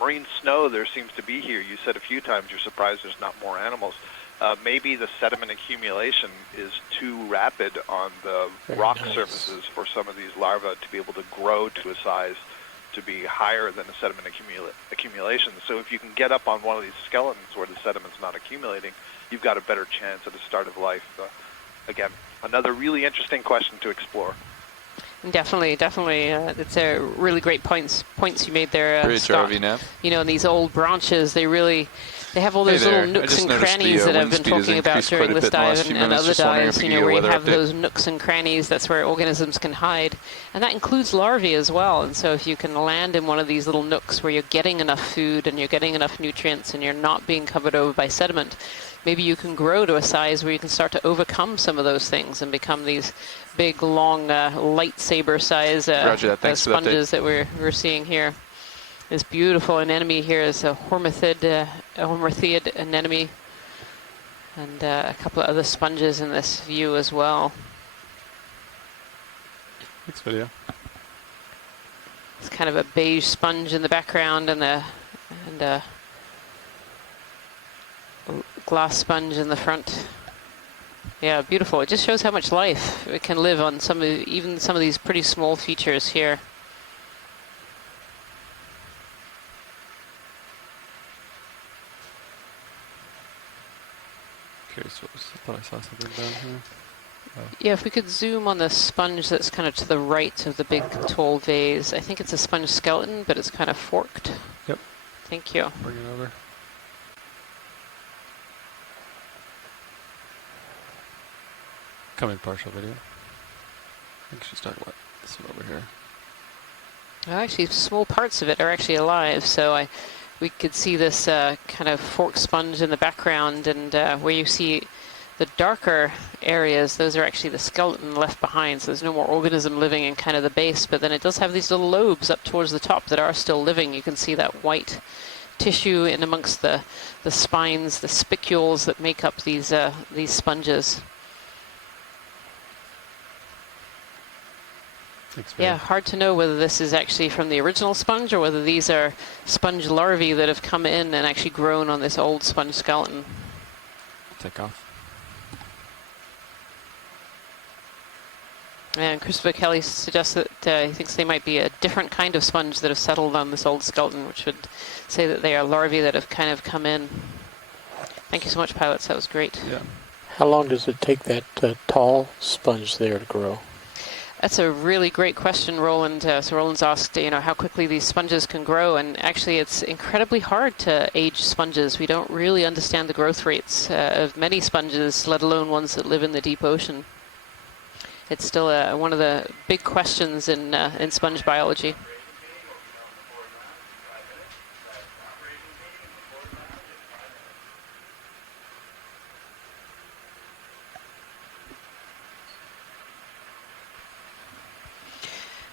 marine snow there seems to be here. You said a few times you're surprised there's not more animals. Maybe the sediment accumulation is too rapid on the rock surfaces for some of these larvae to be able to grow to a size to be higher than the sediment accumulation. So if you can get up on one of these skeletons where the sediment's not accumulating, you've got a better chance at the start of life. Again, another really interesting question to explore. Definitely. It's a really great points you made there. Great, RV Nav. In these old branches, they have all those little nooks and crannies that I've been talking about during this dive and other dives, where you have those nooks and crannies, that's where organisms can hide. And that includes larvae as well. And so if you can land in one of these little nooks where you're getting enough food and you're getting enough nutrients and you're not being covered over by sediment, maybe you can grow to a size where you can start to overcome some of those things and become these big, long, lightsaber size sponges that we're seeing here. This beautiful anemone here is a hormorthiid anemone, and a couple of other sponges in this view as well. Next video. It's kind of a beige sponge in the background and a glass sponge in the front. Yeah, beautiful. It just shows how much life it can live on even some of these pretty small features here. Curious, I thought I saw something down here. Oh. Yeah, if we could zoom on the sponge that's kind of to the right of the big tall vase. I think it's a sponge skeleton, but it's kind of forked. Yep. Thank you. Bring it over. Coming partial video. I think she's talking about this one over here. Actually, small parts of it are actually alive, so we could see this kind of forked sponge in the background, and where you see the darker areas, those are actually the skeleton left behind, so there's no more organism living in kind of the base, but then it does have these little lobes up towards the top that are still living. You can see that white tissue in amongst the spines, the spicules that make up these sponges. Yeah, hard to know whether this is actually from the original sponge or whether these are sponge larvae that have come in and actually grown on this old sponge skeleton. Take off. And Christopher Kelly suggests that he thinks they might be a different kind of sponge that have settled on this old skeleton, which would say that they are larvae that have kind of come in. Thank you so much, pilots. That was great. Yeah. How long does it take that tall sponge there to grow? That's a really great question, Roland. So Roland's asked, how quickly these sponges can grow, and actually it's incredibly hard to age sponges. We don't really understand the growth rates of many sponges, let alone ones that live in the deep ocean. It's still one of the big questions in sponge biology.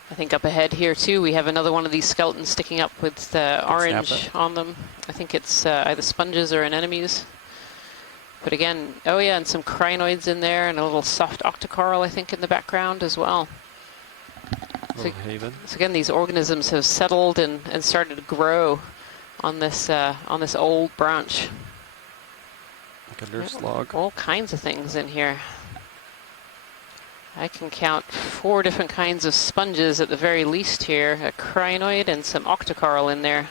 I think up ahead here too, we have another one of these skeletons sticking up with orange on them. I think it's either sponges or anemones. But again, oh yeah, and some crinoids in there, and a little soft octocoral, I think, in the background as well. So again, these organisms have settled and started to grow on this old branch. Like a nurse log. All kinds of things in here. I can count 4 different kinds of sponges at the very least here. A crinoid and some octocoral in there.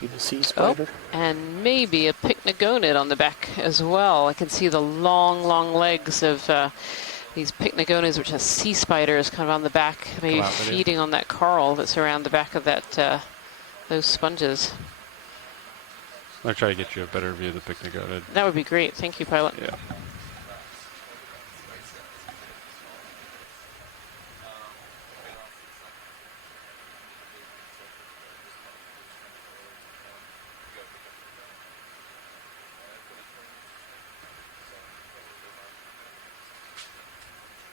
The sea spider. Oh, and maybe a pycnogonid on the back as well. I can see the long, long legs of these pycnogonids, which are sea spiders, kind of on the back, maybe feeding on that coral that's around the back of that those sponges. I'll try to get you a better view of the pycnogonid. That would be great. Thank you, pilot. Yeah.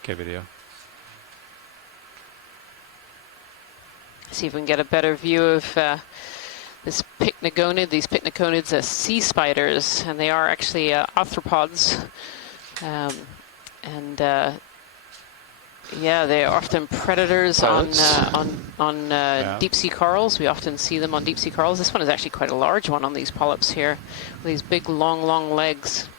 Okay, video. See if we can get a better view of this pycnogonid. These pycnogonids are sea spiders, and they are actually arthropods. Yeah, they are often predators on deep sea corals. We often see them on deep sea corals. This one is actually quite a large one on these polyps here, with these big, long, long legs.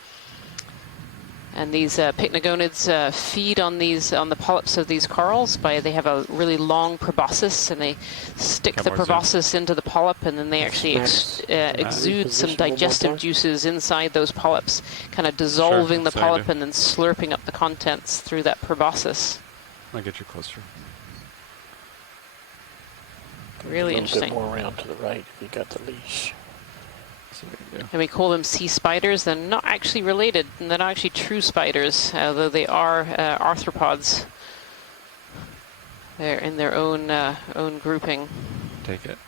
And these pycnogonids feed on the polyps of these corals they have a really long proboscis, and they stick the proboscis into the polyp, and then they actually exude some digestive juices inside those polyps, kind of dissolving the polyp and then slurping up the contents through that proboscis. I'll get you closer. Really interesting. A little bit more around to the right if you got the leash. And we call them sea spiders. They're not actually related, and they're not actually true spiders, although they are arthropods. They're in their own grouping. Take it.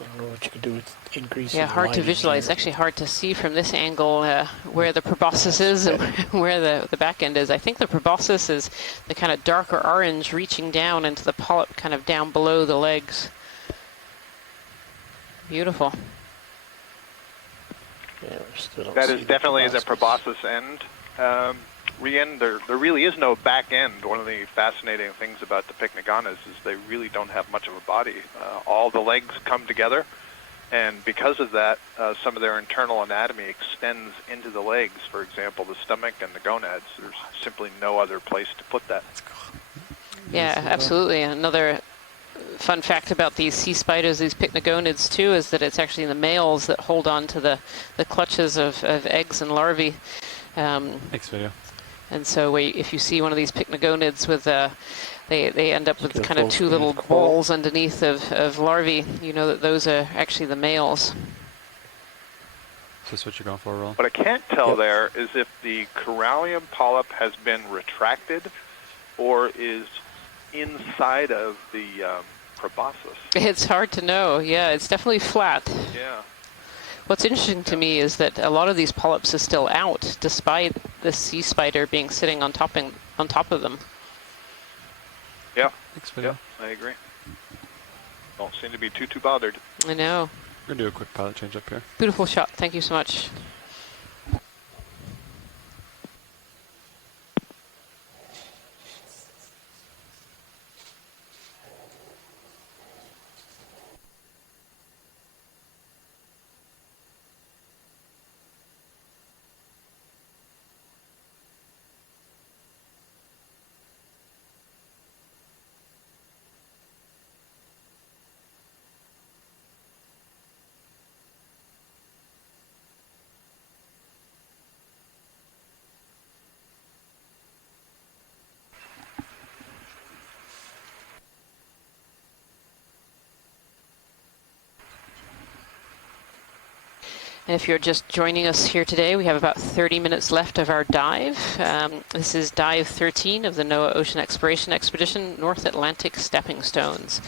I don't know what you can do with increasing. Yeah, hard to visualize. It's actually hard to see from this angle where the proboscis is and where the back end is. I think the proboscis is the kind of darker orange reaching down into the polyp, kind of down below the legs. Beautiful. Yeah, that is definitely the proboscis end. Rian, there really is no back end. One of the fascinating things about the pycnogonids is they really don't have much of a body. All the legs come together, and because of that, some of their internal anatomy extends into the legs. For example, the stomach and the gonads. There's simply no other place to put that. Yeah, absolutely. Another fun fact about these sea spiders, these pycnogonids too, is that it's actually the males that hold on to the clutches of eggs and larvae. Next video. And so if you see one of these pycnogonids with, they end up with kind of 2 little balls underneath of larvae, you know that those are actually the males. Is this what you're going for, Roland? What I can't tell there is if the corallium polyp has been retracted or is inside of the proboscis. It's hard to know. Yeah, it's definitely flat. Yeah. What's interesting to me is that a lot of these polyps are still out, despite the sea spider being sitting on top of them. Yeah. Yeah, I agree. Don't seem to be too bothered. I know. We're gonna do a quick pilot change up here. Beautiful shot. Thank you so much. And if you're just joining us here today, we have about 30 minutes left of our dive. This is dive 13 of the NOAA Ocean Exploration Expedition, North Atlantic Stepping Stones.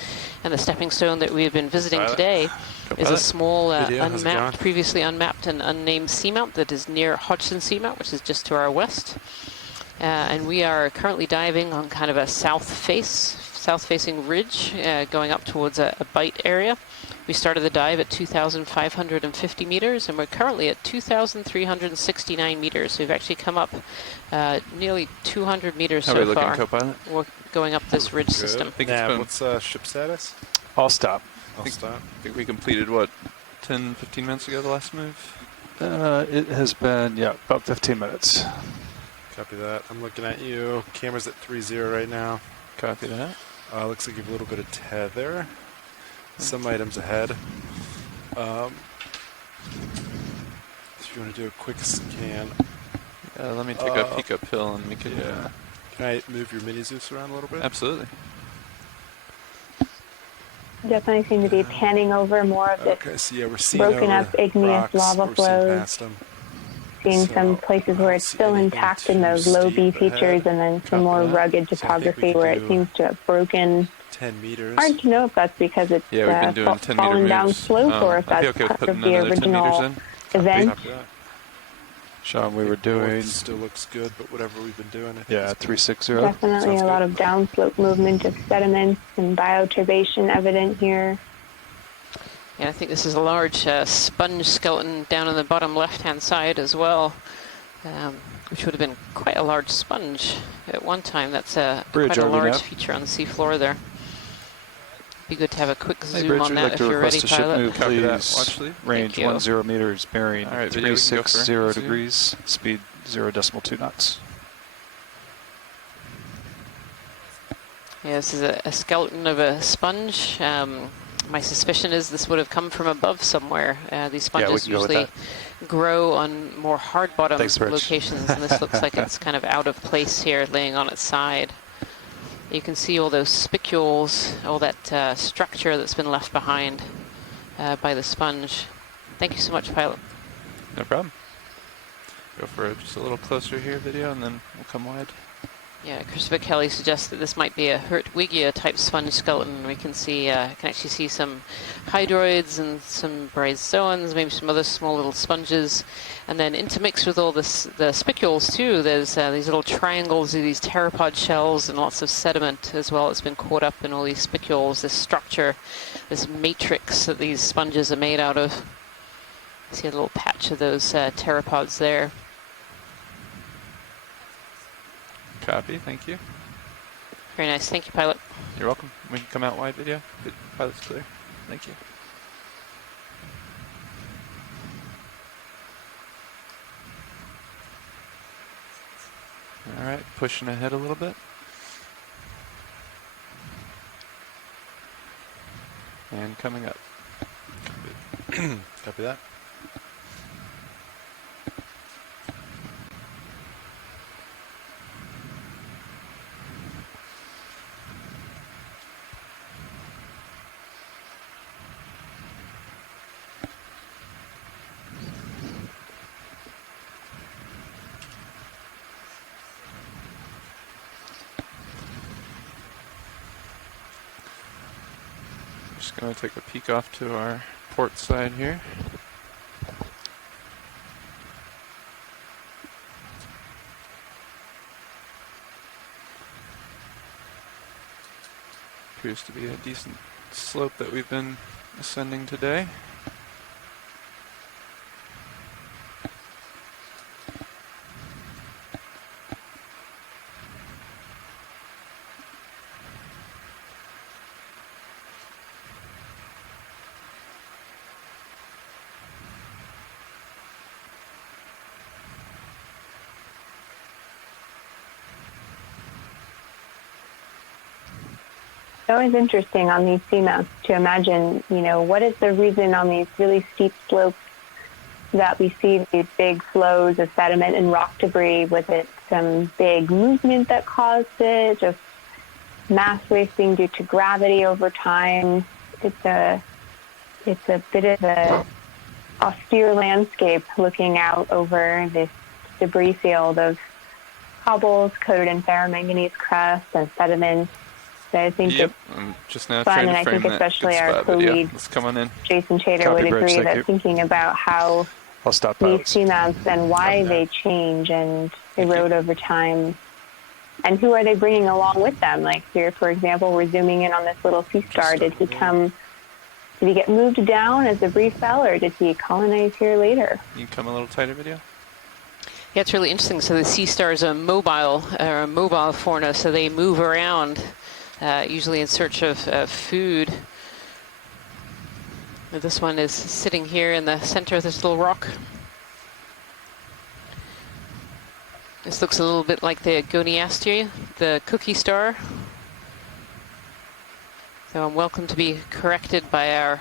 And the stepping stone that we have been visiting today is a small, previously unmapped and unnamed seamount that is near Hodgsen Seamount, which is just to our west. And we are currently diving on kind of a south-facing ridge, going up towards a bight area. We started the dive at 2,550 meters, and we're currently at 2,369 meters. So we've actually come up nearly 200 meters so far. How are we looking, co-pilot? We're going up this ridge system. What's ship status? All stop. All stop. I think we completed, what, 10, 15 minutes ago, the last move? It has been, about 15 minutes. Copy that. I'm looking at you. Camera's at 3-0 right now. Copy that. Looks like you have a little bit of tether. Some items ahead. If you want to do a quick scan. Let me take a peek uphill and we can... Can I move your mini Zeus around a little bit? Absolutely. Definitely seem to be panning over more of this we're seeing broken up igneous lava flows. Seeing some places where it's still intact in those low B features, and then some more rugged topography where it seems to have broken. 10 meters. Hard to know if that's because it's fallen down slope or if that's part of the original event. Sean, we were doing... Still looks good, but whatever we've been doing, I think 360. Definitely a lot of downslope movement of sediments and bioturbation evident here. Yeah, I think this is a large sponge skeleton down on the bottom left-hand side as well, which would have been quite a large sponge at one time. That's quite a large feature on the seafloor there. Be good to have a quick zoom on that if you're ready, pilot. Move, please. Range 10 meters, bearing 360 degrees, speed 0.2 knots. Yeah, this is a skeleton of a sponge. My suspicion is this would have come from above somewhere. These sponges usually grow on more hard bottom locations, and this looks like it's kind of out of place here, laying on its side. You can see all those spicules, all that structure that's been left behind by the sponge. Thank you so much, pilot. No problem. Go for just a little closer here video, and then we'll come wide. Yeah, Christopher Kelly suggests that this might be a Hertwiggia type sponge skeleton. We can see, can actually see some hydroids and some bryozoans, maybe some other small little sponges. And then intermixed with all the spicules too, there's these little triangles of these pteropod shells and lots of sediment as well. It's been caught up in all these spicules, this structure, this matrix that these sponges are made out of. See a little patch of those pteropods there. Copy, thank you. Very nice, thank you, pilot. You're welcome. We can come out wide video. Good. Pilot's clear. Thank you. All right, pushing ahead a little bit. And coming up. Copy that. Just going to take a peek off to our port side here. Appears to be a decent slope that we've been ascending today. It's always interesting on these seamounts to imagine, what is the reason on these really steep slopes that we see these big flows of sediment and rock debris? Was it some big movement that caused it? Just mass wasting due to gravity over time? It's a bit of a austere landscape looking out over this debris field of cobbles coated in ferromanganese crust and sediment. So I think Yep, it's I'm just now fun, trying and to I frame think that good especially our spot video. co-lead Let's come on in. Jason Chater Copy, would Brooks, agree thank that you. thinking about how I'll stop these pilots. seamounts and why they change and erode over time, and who are they bringing along with them? Like here, for example, we're zooming in on this little sea star. Did he get moved down as debris fell, or did he colonize here later? You can come a little tighter, video. Yeah, it's really interesting. So the sea stars are mobile fauna, so they move around, usually in search of food. And this one is sitting here in the center of this little rock. This looks a little bit like the Goniaster, the cookie star. So I'm welcome to be corrected by our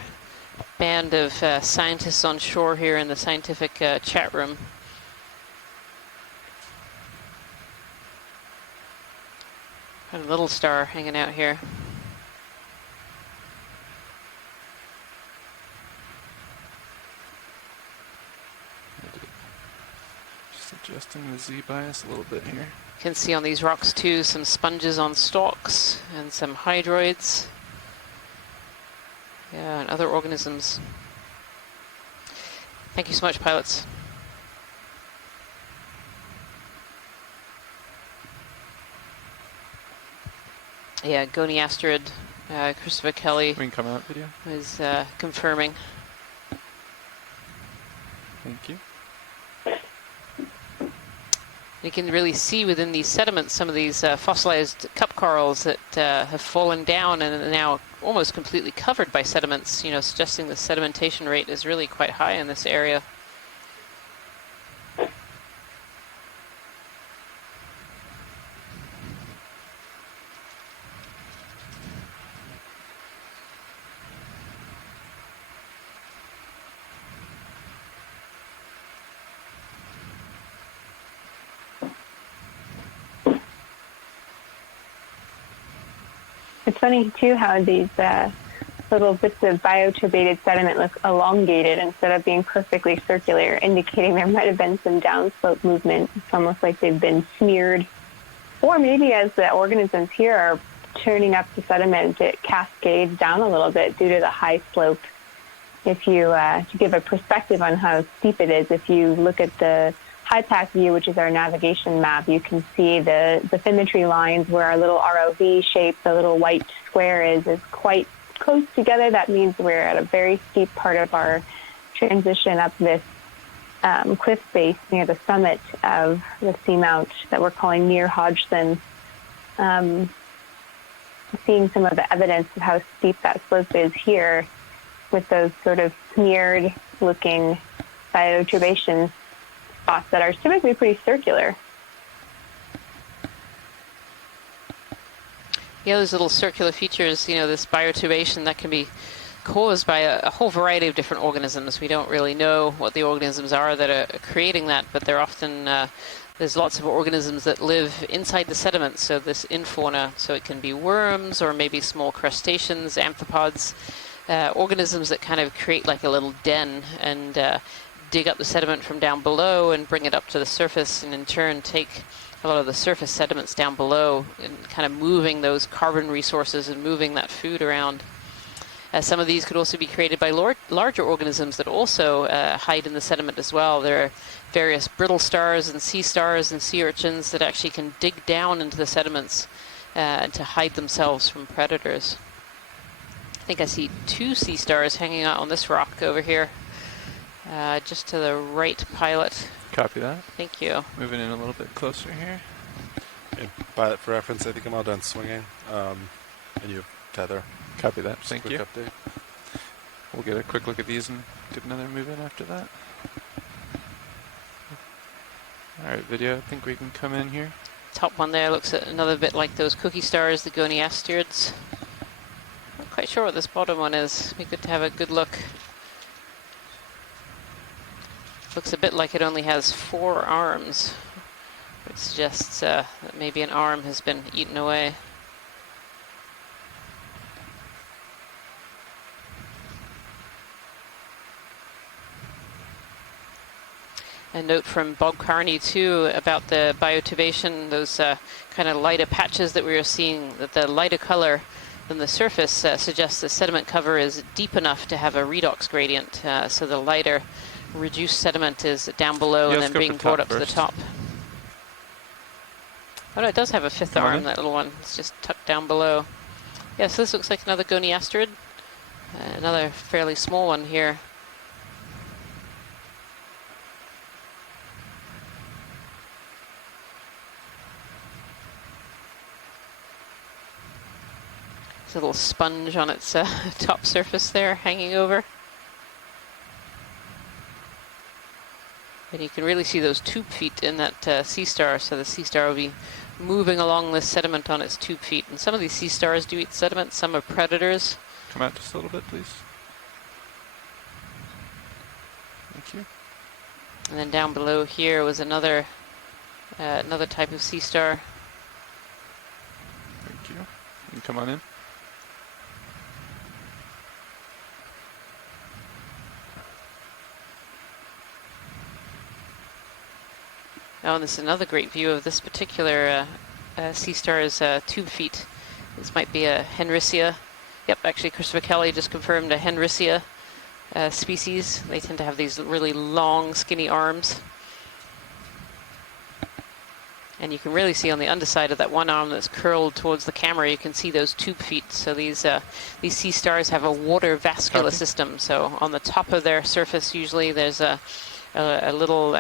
band of scientists on shore here in the scientific chat room. Got a little star hanging out here. Just adjusting the Z bias a little bit here. You can see on these rocks too some sponges on stalks and some hydroids. Yeah, and other organisms. Thank you so much, pilots. Yeah, Goniasterid, Christopher Kelly. We can come out, video. Is confirming. Thank you. You can really see within these sediments some of these fossilized cup corals that have fallen down and are now almost completely covered by sediments, you know, suggesting the sedimentation rate is really quite high in this area. It's funny, too, how these little bits of bioturbated sediment look elongated instead of being perfectly circular, indicating there might have been some downslope movement. It's almost like they've been smeared. Or maybe as the organisms here are turning up the sediment, it cascades down a little bit due to the high slope. If you to give a perspective on how steep it is, if you look at the high-pack view, which is our navigation map, you can see the bathymetry lines where our little ROV shape, the little white square is quite close together. That means we're at a very steep part of our transition up this cliff face near the summit of the seamount that we're calling near Hodgsen. Seeing some of the evidence of how steep that slope is here with those sort of smeared-looking bioturbation spots that are typically pretty circular. Yeah, those little circular features, you know, this bioturbation that can be caused by a whole variety of different organisms. We don't really know what the organisms are that are creating that, but they're often, there's lots of organisms that live inside the sediment, so this infauna, so it can be worms or maybe small crustaceans, amphipods, organisms that kind of create like a little den and dig up the sediment from down below and bring it up to the surface, and in turn take a lot of the surface sediments down below and kind of moving those carbon resources and moving that food around. Some of these could also be created by larger organisms that also hide in the sediment as well. There are various brittle stars and sea urchins that actually can dig down into the sediments and to hide themselves from predators. I think I see 2 sea stars hanging out on this rock over here. Just to the right, pilot. Copy that. Thank you. Moving in a little bit closer here. Okay, pilot, for reference, I think I'm all done swinging. And you have tether. Copy that. Just Thank quick you. Update. We'll get a quick look at these and get another move in after that. Alright, video, I think we can come in here. Top one there looks another bit like those cookie stars, the Goniasterids. Not quite sure what this bottom one is. Be good to have a good look. Looks a bit like it only has 4 arms, which suggests that maybe an arm has been eaten away. A note from Bob Carney too about the biotubation, those kind of lighter patches that we were seeing, that the lighter color than the surface suggests the sediment cover is deep enough to have a redox gradient. So the lighter reduced sediment is down below and then being brought up to the top. Oh no, it does have a fifth arm, that little one. It's just tucked down below. Yeah, so this looks like another goniasterid. Another fairly small one here. There's a little sponge on its top surface there, hanging over. And you can really see those tube feet in that sea star, so the sea star will be moving along this sediment on its tube feet. And some of these sea stars do eat sediment, some are predators. Come out just a little bit, please. Thank you. And then down below here was another type of sea star. Thank you. You can come on in. Oh, and this is another great view of this particular sea star's tube feet. This might be a Henricea. Yep, actually Christopher Kelly just confirmed a Henricea species. They tend to have these really long, skinny arms. And you can really see on the underside of that one arm that's curled towards the camera, you can see those tube feet. So these sea stars have a water vascular system. So on the top of their surface, usually there's a little,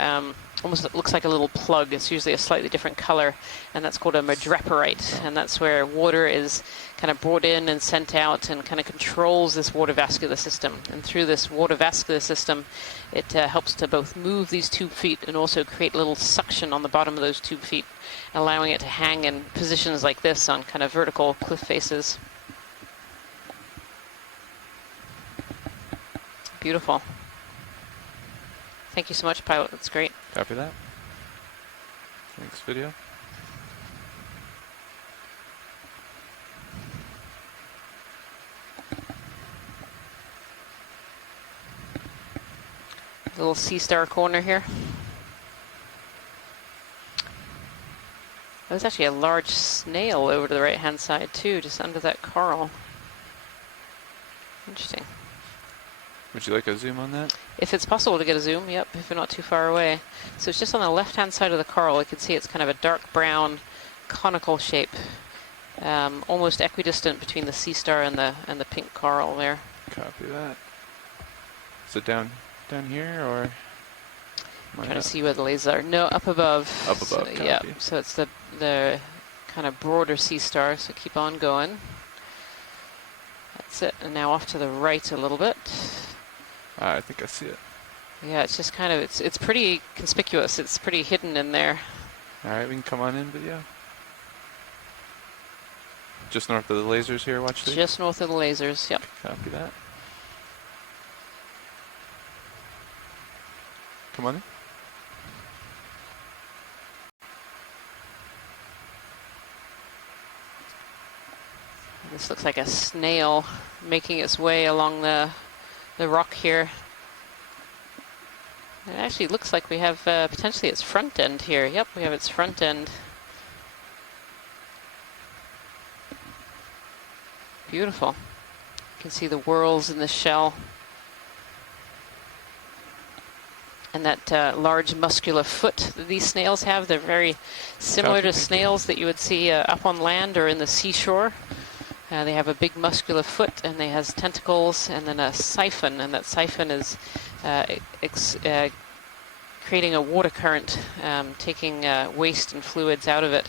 almost it looks like a little plug. It's usually a slightly different color, and that's called a madreporite. And that's where water is kind of brought in and sent out and kind of controls this water vascular system. And through this water vascular system, it helps to both move these tube feet and also create a little suction on the bottom of those tube feet, allowing it to hang in positions like this on kind of vertical cliff faces. Beautiful. Thank you so much, pilot. That's great. Copy that. Thanks, video. Little sea star corner here. There's actually a large snail over to the right-hand side too, just under that coral. Interesting. Would you like a zoom on that? If it's possible to get a zoom, yep, if you're not too far away. So it's just on the left-hand side of the coral. You can see it's kind of a dark brown conical shape, almost equidistant between the sea star and the pink coral there. Copy that. Is it down here or? I'm trying to see where the lasers are. No, up above. Up above, so, yeah. So it's the kind of broader sea star. So keep on going. That's it. And now off to the right a little bit. I think I see it. Yeah, it's just kind of, it's pretty conspicuous. It's pretty hidden in there. All right, we can come on in, video. Just north of the lasers here, watch this. Just north of the lasers, yep. Copy that. Come on in. This looks like a snail making its way along the rock here. It actually looks like we have potentially its front end here. Yep, we have its front end. Beautiful. You can see the whorls in the shell. And that large muscular foot that these snails have. They're very similar to snails that you would see up on land or in the seashore. They have a big muscular foot, and they has tentacles, and then a siphon, and that siphon is creating a water current, taking waste and fluids out of it.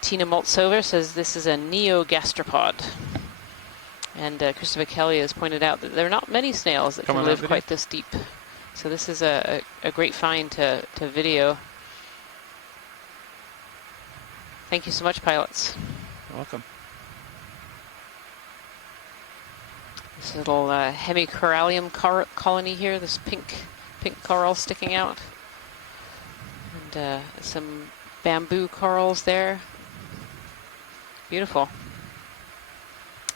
Tina Maltsover says this is a neogastropod, and Christopher Kelly has pointed out that there are not many snails that can live quite this deep. So this is a great find to video. Thank you so much, pilots. You're welcome. This little hemicorallium colony here, this pink coral sticking out. And some bamboo corals there. Beautiful.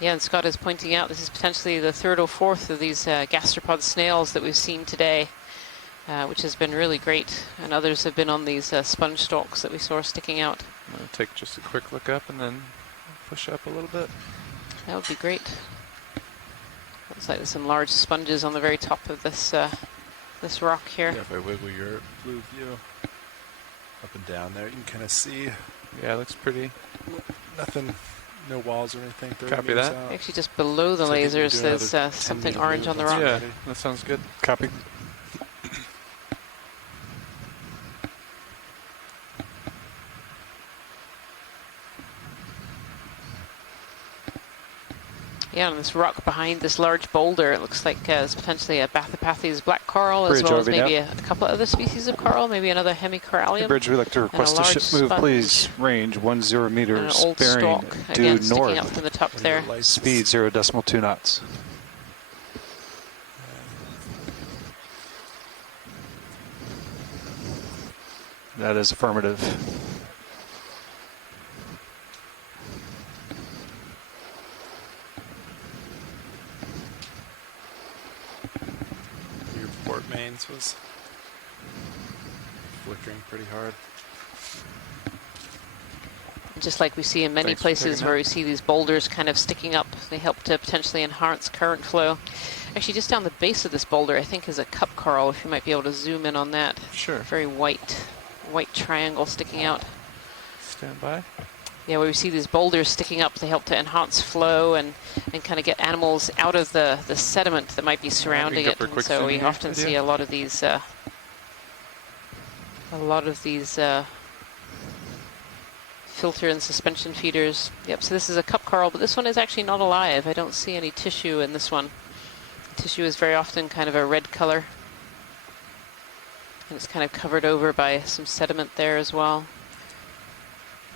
Yeah, and Scott is pointing out this is potentially the third or fourth of these gastropod snails that we've seen today. which has been really great. And others have been on these sponge stalks that we saw sticking out. I'm going to take just a quick look up and then push up a little bit. That would be great. Looks like there's some large sponges on the very top of this this rock here. Yeah, if I wiggle your blue view up and down there, you can kind of see. Yeah, it looks pretty. Nothing, no walls or anything. Copy that. Actually, just below the lasers, there's something orange on the rock. Yeah, that sounds good. Copy. Yeah, and this rock behind this large boulder, it looks like it's potentially a Bathypathes black coral, as well as maybe a couple of other species of coral, maybe another hemicorallium. Bridge, we'd like to request a ship move, please. Range 10 meters, old bearing stalk, due again, sticking up north. from the top there. Speed 0.2 knots. That is affirmative. Your port mains was flickering pretty hard. Just like we see in many places where we see these boulders kind of sticking up, they help to potentially enhance current flow. Actually, just down the base of this boulder, I think, is a cup coral, if you might be able to zoom in on that. Sure. Very white triangle sticking out. Stand by. Yeah, where we see these boulders sticking up, they help to enhance flow and kind of get animals out of the sediment that might be surrounding it. And so we often see a lot of these filter and suspension feeders. Yep, so this is a cup coral, but this one is actually not alive. I don't see any tissue in this one. The tissue is very often kind of a red color. And it's kind of covered over by some sediment there as well.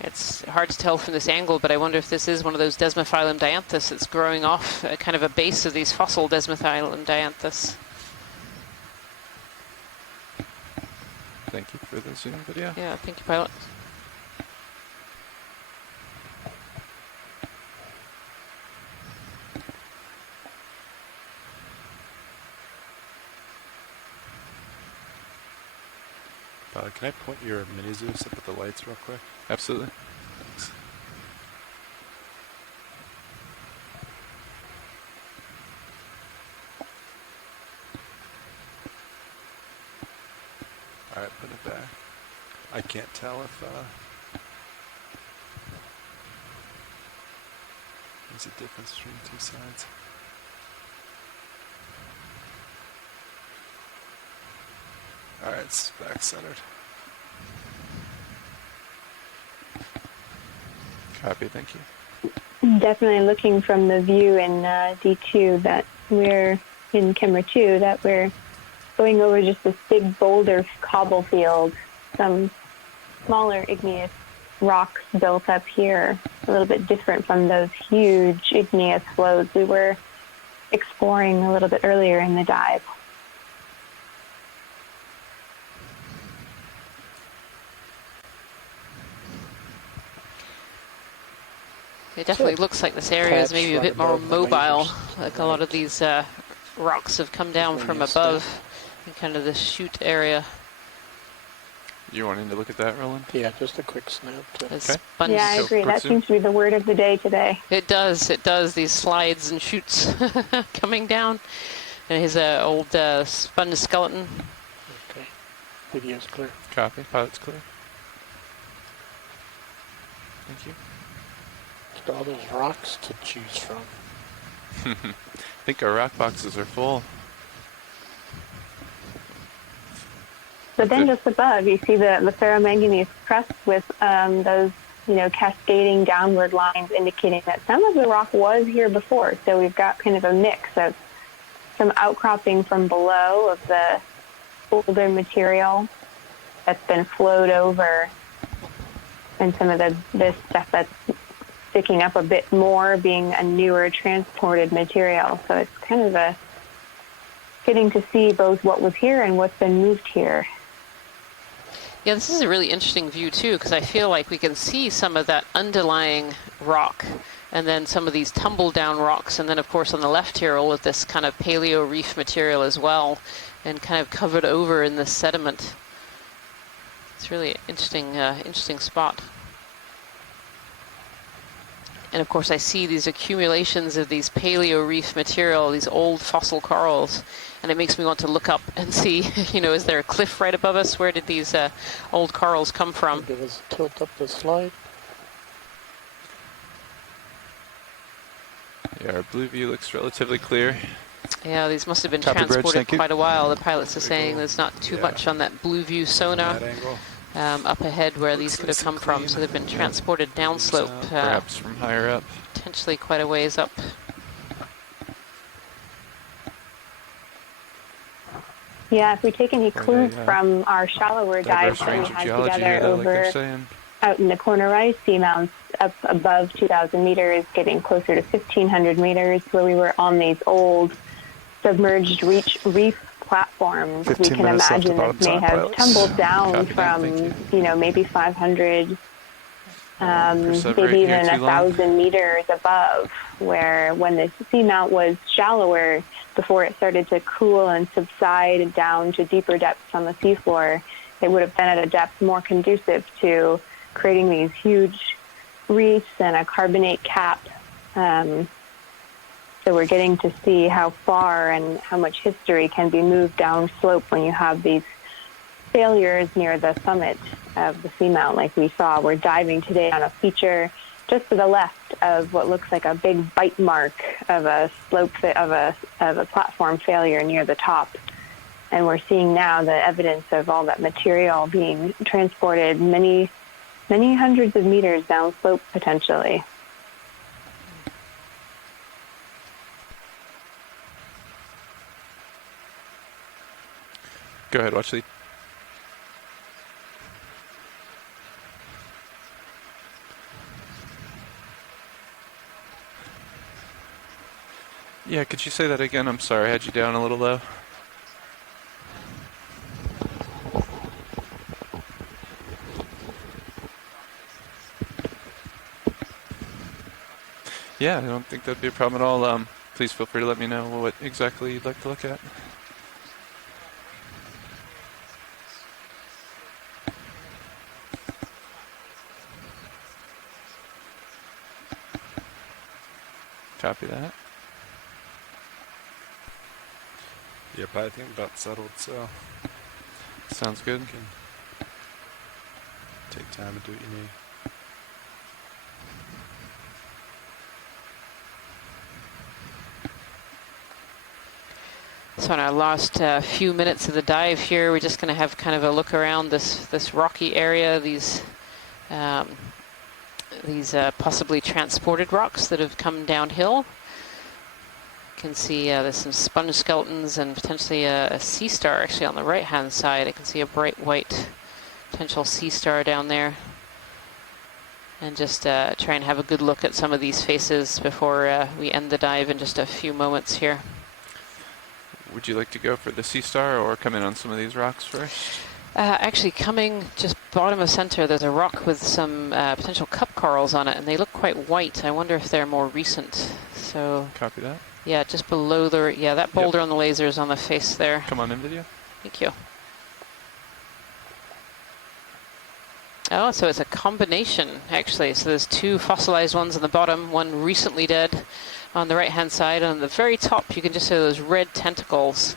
It's hard to tell from this angle, but I wonder if this is one of those Desmophyllum dianthus that's growing off kind of a base of these fossil Desmophyllum dianthus. Thank you for the zoom video. Yeah, thank you, pilot. Can I point your mini Zeus up at the lights real quick? Absolutely. Thanks. All right, put it back. I can't tell if there's a difference between the two sides. All right, it's back centered. Copy, thank you. Definitely looking from the view in D2 that we're in camera 2, that we're going over just this big boulder cobble field, some smaller igneous rocks built up here, a little bit different from those huge igneous flows we were exploring a little bit earlier in the dive. It definitely looks like this area is maybe a bit more mobile, like a lot of these rocks have come down from above in kind of this chute area. You wanting to look at that, Roland? Yeah, just a quick snap. Yeah, I agree. That seems to be the word of the day today. It does. It does. These slides and chutes coming down. And his old sponge skeleton. Okay. Video's clear. Copy. Pilot's clear. Thank you. All those rocks to choose from. I think our rock boxes are full. But then just above, you see the ferromanganese crust with those, cascading downward lines indicating that some of the rock was here before. So we've got kind of a mix of some outcropping from below of the older material that's been flowed over, and some of this stuff that's sticking up a bit more being a newer transported material. So it's kind of getting to see both what was here and what's been moved here. Yeah, this is a really interesting view too, because I feel like we can see some of that underlying rock and then some of these tumble down rocks, and then of course on the left here all of this kind of paleo reef material as well, and kind of covered over in this sediment. It's really an interesting spot. And of course I see these accumulations of these paleo reef material, these old fossil corals, and it makes me want to look up and see, you know, is there a cliff right above us? Where did these old corals come from? Give us a tilt up the slide. Yeah, our blue view looks relatively clear. Yeah, these must have been Copy, Bridge, transported thank you. quite a while. The pilots are saying there's not too much on that blue view sonar up ahead where these could have come from. So they've been transported downslope. Perhaps from higher up. Potentially quite a ways up. Yeah, if we take any clues from our shallower dives that we had together over out in the corner rise seamounts up above 2,000 meters, getting closer to 1,500 meters, where we were on these old submerged reef platforms, we can imagine that may have tumbled down from, you know, maybe 500, maybe even 1,000 meters above, where when the seamount was shallower, before it started to cool and subside down to deeper depths on the seafloor, it would have been at a depth more conducive to creating these huge reefs and a carbonate cap. So we're getting to see how far and how much history can be moved down slope when you have these failures near the summit of the seamount like we saw. We're diving today on a feature just to the left of what looks like a big bite mark of a slope of a platform failure near the top. And we're seeing now the evidence of all that material being transported many hundreds of meters down slope potentially. Go ahead, watch lead. Yeah, could you say that again? I'm sorry, I had you down a little low. Yeah, I don't think that'd be a problem at all. Please feel free to let me know what exactly you'd like to look at. Copy that. Yep, I think about settled, so sounds good. You can take time and do what you need. So in our last few minutes of the dive here, we're just going to have kind of a look around this rocky area, these possibly transported rocks that have come downhill. You can see there's some sponge skeletons and potentially a sea star actually on the right hand side. I can see a bright white potential sea star down there. And just try and have a good look at some of these faces before we end the dive in just a few moments here. Would you like to go for the sea star or come in on some of these rocks first? Actually, coming just bottom of center, there's a rock with some potential cup corals on it, and they look quite white. I wonder if they're more recent. So copy that. Yeah, just below the that boulder on the laser is on the face there. Come on in video. Thank you. Oh, so it's a combination actually. So there's two fossilized ones on the bottom, one recently dead on the right hand side. On the very top, you can just see those red tentacles.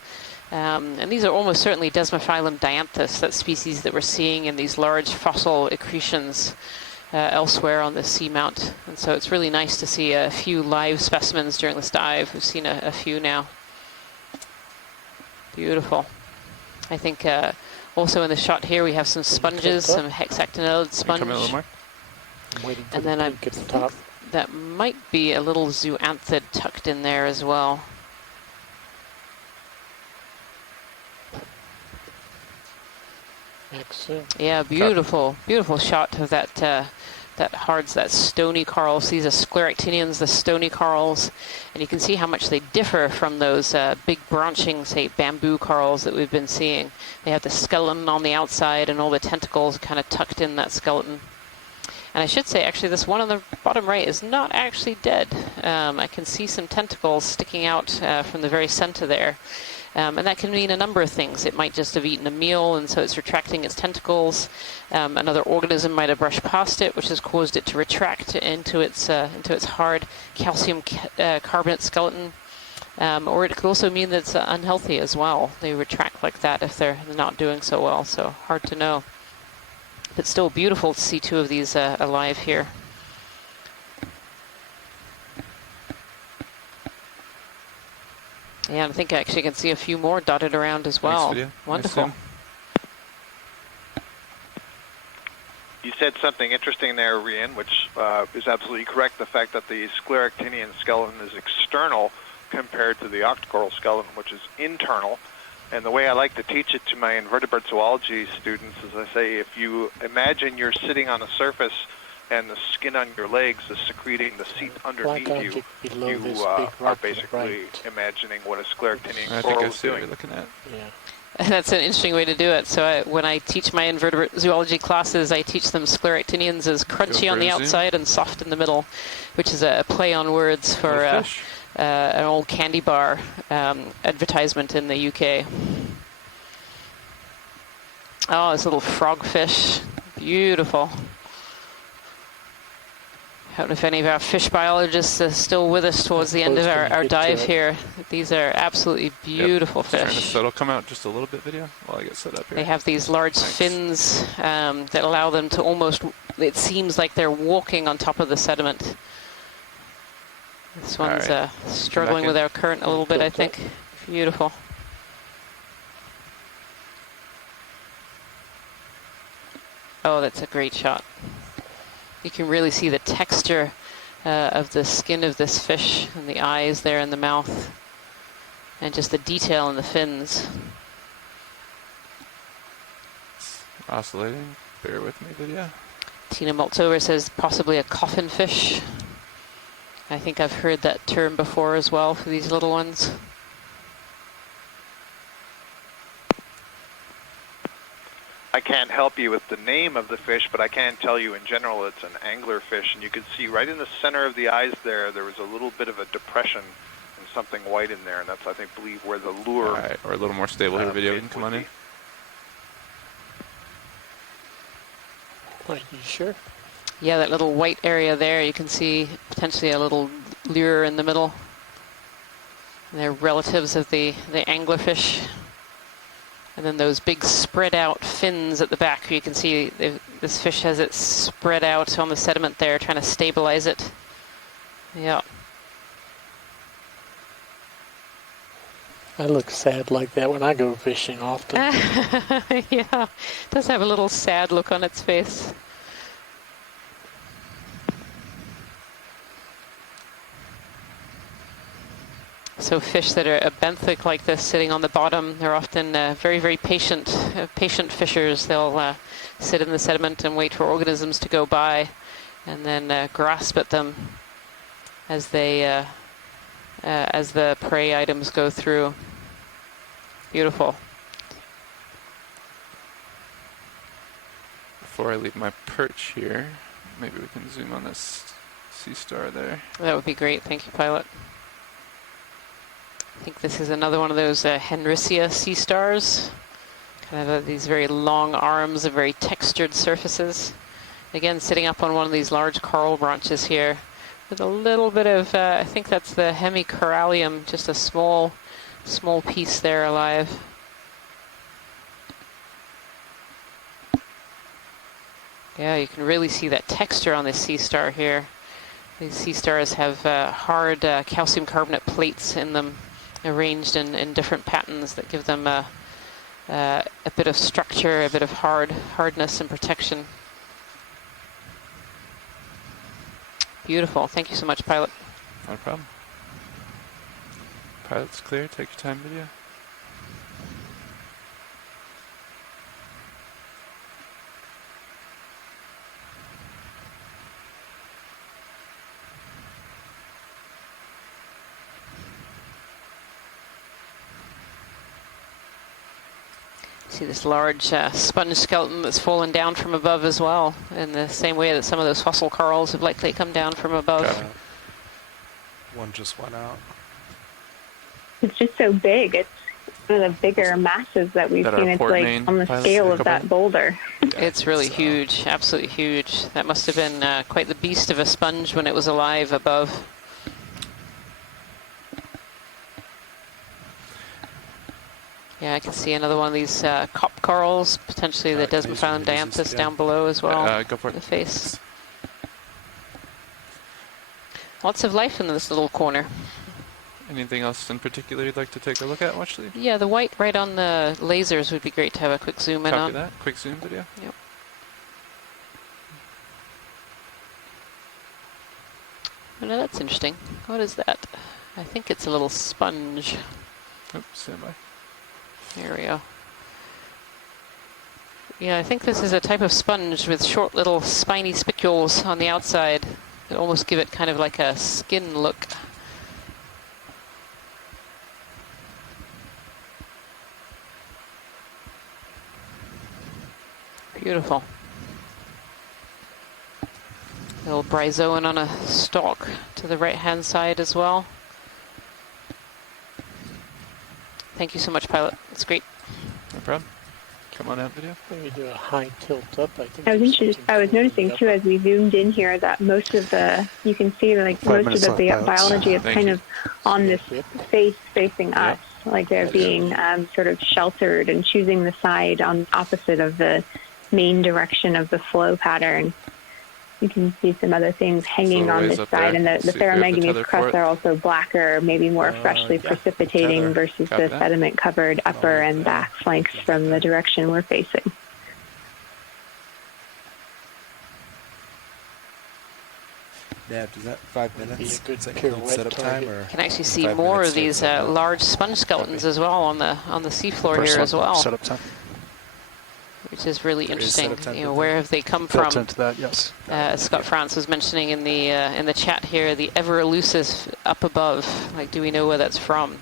And these are almost certainly Desmophyllum dianthus, that species that we're seeing in these large fossil accretions elsewhere on the seamount. And so it's really nice to see a few live specimens during this dive. We've seen a few now. Beautiful. I think also in the shot here we have some sponges, some hexactinellid sponge. Come in a little more. And then I think that might be a little zoanthid tucked in there as well. Excellent. Yeah, beautiful, beautiful shot of that that stony corals. These are scleractinians, the stony corals, and you can see how much they differ from those big branching, say, bamboo corals that we've been seeing. They have the skeleton on the outside and all the tentacles kind of tucked in that skeleton. And I should say, actually, this one on the bottom right is not actually dead. I can see some tentacles sticking out from the very center there. And that can mean a number of things. It might just have eaten a meal, and so it's retracting its tentacles. Another organism might have brushed past it, which has caused it to retract into its hard calcium carbonate skeleton. Or it could also mean that it's unhealthy as well. They retract like that if they're not doing so well, so hard to know. But still beautiful to see two of these alive here. Yeah, and I think I actually can see a few more dotted around as well. Wonderful. Nice. You said something interesting there, Rian, which is absolutely correct. The fact that the scleractinian skeleton is external compared to the octocoral skeleton, which is internal. And the way I like to teach it to my invertebrate zoology students is I say, if you imagine you're sitting on a surface and the skin on your legs is secreting the seat underneath you, you are basically imagining what a scleractinian coral is doing. Looking at. Yeah. That's an interesting way to do it. So when I teach my invertebrate zoology classes, I teach them scleractinians as crunchy on the outside and soft in the middle, which is a play on words for an old candy bar advertisement in the UK. Oh, this little frogfish. Beautiful. I don't know if any of our fish biologists are still with us towards the end of our dive here. These are absolutely beautiful fish. Trying to settle, come out just a little bit, video, while I get set up here. They have these large fins that allow them to almost, it seems like they're walking on top of the sediment. This one's struggling with our current a little bit, I think. Beautiful. Oh, that's a great shot. You can really see the texture of the skin of this fish and the eyes there in the mouth and just the detail in the fins. Oscillating. Bear with me, video. Tina Maltsover says possibly a coffin fish. I think I've heard that term before as well for these little ones. I can't help you with the name of the fish, but I can tell you in general it's an anglerfish. And you can see right in the center of the eyes there was a little bit of a depression and something white in there. And that's, I think, believe where the lure... Right, or a little more stable here, video. You can come on in. Are you sure? Yeah, that little white area there, you can see potentially a little lure in the middle. And they're relatives of the anglerfish. And then those big spread out fins at the back, you can see this fish has it spread out on the sediment there, trying to stabilize it. Yeah. I look sad like that when I go fishing often. Yeah, it does have a little sad look on its face. So fish that are benthic like this sitting on the bottom, they're often very, very patient fishers. They'll sit in the sediment and wait for organisms to go by and then grasp at them as they as the prey items go through. Beautiful. Before I leave my perch here, maybe we can zoom on this sea star there. That would be great. Thank you, pilot. I think this is another one of those Henricea sea stars. Kind of these very long arms and very textured surfaces. Again, sitting up on one of these large coral branches here with a little bit of, I think that's the hemicorallium, just a small piece there alive. Yeah, you can really see that texture on this sea star here. These sea stars have hard calcium carbonate plates in them, arranged in different patterns that give them a bit of structure, a bit of hardness and protection. Beautiful. Thank you so much, pilot. Not a problem. Pilot's clear. Take your time, video. See this large sponge skeleton that's fallen down from above as well, in the same way that some of those fossil corals have likely come down from above. One just went out. It's just so big. It's one of the bigger masses that we've seen. It's like on the scale of that boulder. It's really huge, absolutely huge. That must have been quite the beast of a sponge when it was alive above. Yeah, I can see another one of these cop corals, potentially the Desmophyllum dianthus down below as well. Go for it. The face. Lots of life in this little corner. Anything else in particular you'd like to take a look at, Watchley? Yeah, the white right on the lasers would be great to have a quick zoom in on. Copy that. Quick zoom video. Yep. Oh, no, that's interesting. What is that? I think it's a little sponge. Oops, stand by. There we go. Yeah, I think this is a type of sponge with short little spiny spicules on the outside that almost give it kind of like a skin look. Beautiful. A little bryozoan on a stalk to the right-hand side as well. Thank you so much, Pilot. That's great. No problem. Come on out, video. Maybe do a high tilt up. I think. I was noticing too as we zoomed in here that most of the, you can see like most of the biology is kind of on this face facing us, like they're being sort of sheltered and choosing the side on opposite of the main direction of the flow pattern. You can see some other things hanging on this side, and the ferromanganese crusts are also blacker, maybe more freshly precipitating versus the sediment-covered upper and back flanks from the direction we're facing. Yeah, does that 5 minutes? Be a good setup time, or you can actually see more of these large sponge skeletons as well on the seafloor here as well. Setup time. Which is really interesting. You know, where have they come from? Built into that, yes. Scott France was mentioning in the chat here, the ever elusive up above. Like, do we know where that's from?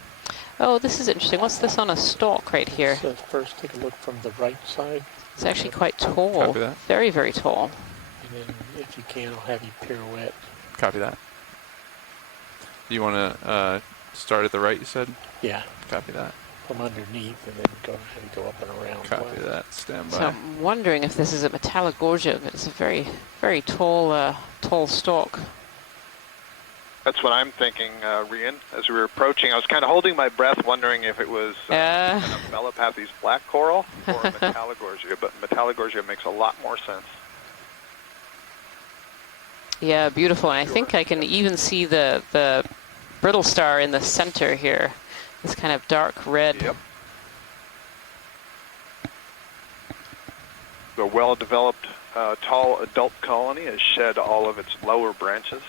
Oh, this is interesting. What's this on a stalk right here? So first, take a look from the right side. It's actually quite tall. Copy that. Very, very tall. And then, if you can, I'll have you pirouette. Copy that. You want to start at the right, you said? Yeah. Copy that. From underneath and then go up and around. Copy that. Stand by. So I'm wondering if this is a Metallogorgia, but it's a very, very tall, tall stalk. That's what I'm thinking, Rian. As we were approaching, I was kind of holding my breath, wondering if it was an Amelopathes black coral or a Metallogorgia, but Metallogorgia makes a lot more sense. Yeah, beautiful. And I think I can even see the brittle star in the center here. This kind of dark red. Yep. The well-developed tall adult colony has shed all of its lower branches.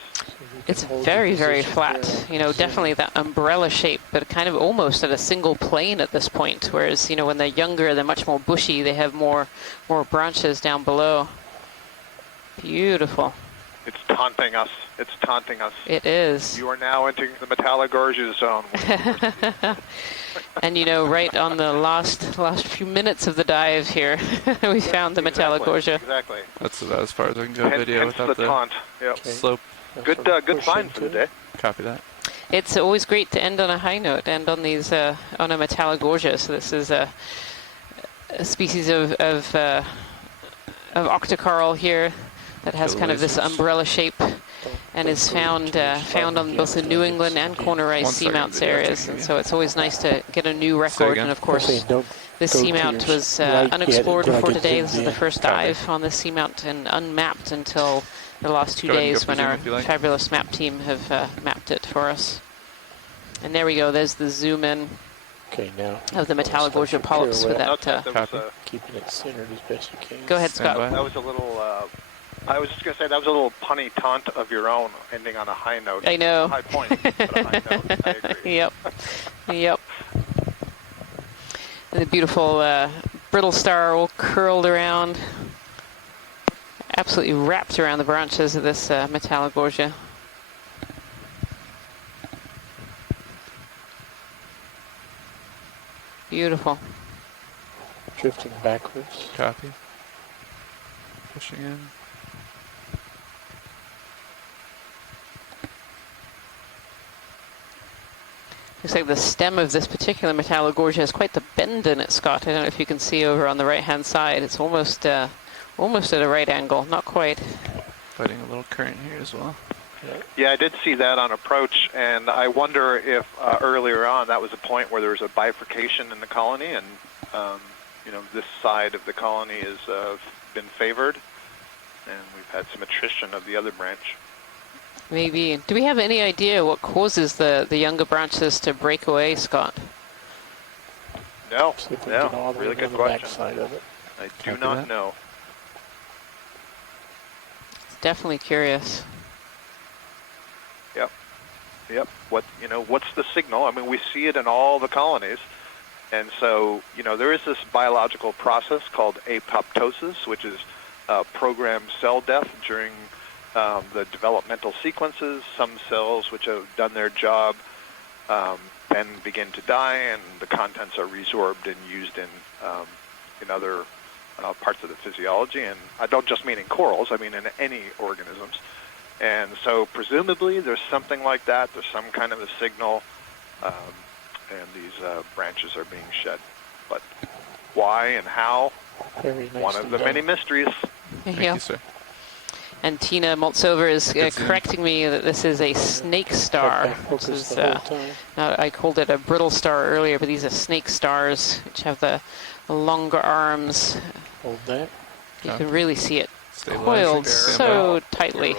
It's very, very flat. You know, definitely that umbrella shape, but kind of almost at a single plane at this point. Whereas, you know, when they're younger, they're much more bushy. They have more branches down below. Beautiful. It's taunting us. It's taunting us. It is. You are now entering the Metallogorgia zone. And you know, right on the last few minutes of the dive here, we found the Metallogorgia. Exactly. That's about as far as I can go video without the taunt. Yep. Slope. Good find for the day. Copy that. It's always great to end on a high note, end on these on a Metallogorgia. So this is a species of octocoral here that has kind of this umbrella shape and is found on both the New England and corner ice seamounts areas. And so it's always nice to get a new record. And of course, this seamount was unexplored before today. This is the first dive on this seamount and unmapped until the last 2 days when our fabulous map team have mapped it for us. And there we go. There's the zoom in of the Metallogorgia polyps with that. Keeping it centered as best you can. Go ahead, Scott. That was a little. I was just going to say that was a little punny taunt of your own, ending on a high note. I know. A high point, but a high note. I agree. Yep. Yep. And the beautiful brittle star all curled around, absolutely wrapped around the branches of this Metallogorgia. Beautiful. Drifting backwards. Copy. Pushing in. Looks like the stem of this particular Metallogorgia has quite the bend in it, Scott. I don't know if you can see over on the right-hand side. It's almost at a right angle. Not quite. Fighting a little current here as well. Yeah, I did see that on approach, and I wonder if earlier on that was a point where there was a bifurcation in the colony, and this side of the colony has been favored, and we've had some attrition of the other branch. Maybe. Do we have any idea what causes the younger branches to break away, Scott? No, no, really good question. Of it. I do not know. Definitely curious. Yep. What's the signal? I mean, we see it in all the colonies. And so, there is this biological process called apoptosis, which is programmed cell death during the developmental sequences. Some cells which have done their job then begin to die, and the contents are resorbed and used in other parts of the physiology. And I don't just mean in corals, I mean in any organisms. And so presumably there's something like that. There's some kind of a signal, and these branches are being shed. But why and how? One of the many mysteries. Thank you, sir. And Tina Moltsover is correcting me that this is a snake star, which is, I called it a brittle star earlier, but these are snake stars, which have the longer arms. Hold that. You can really see it coiled so tightly.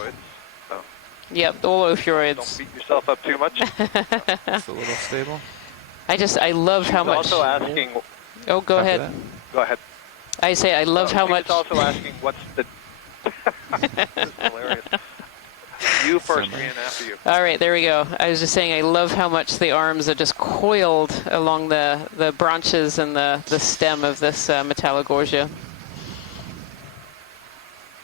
Yep, all ophiuroids. Don't beat yourself up too much. It's a little stable. I love how much. Also asking. Oh, go ahead. Go ahead. I say I love how much. Also asking what's the. This is hilarious. You first, Ian, after you. All right, there we go. I was just saying I love how much the arms are just coiled along the branches and the stem of this Metallogorgia.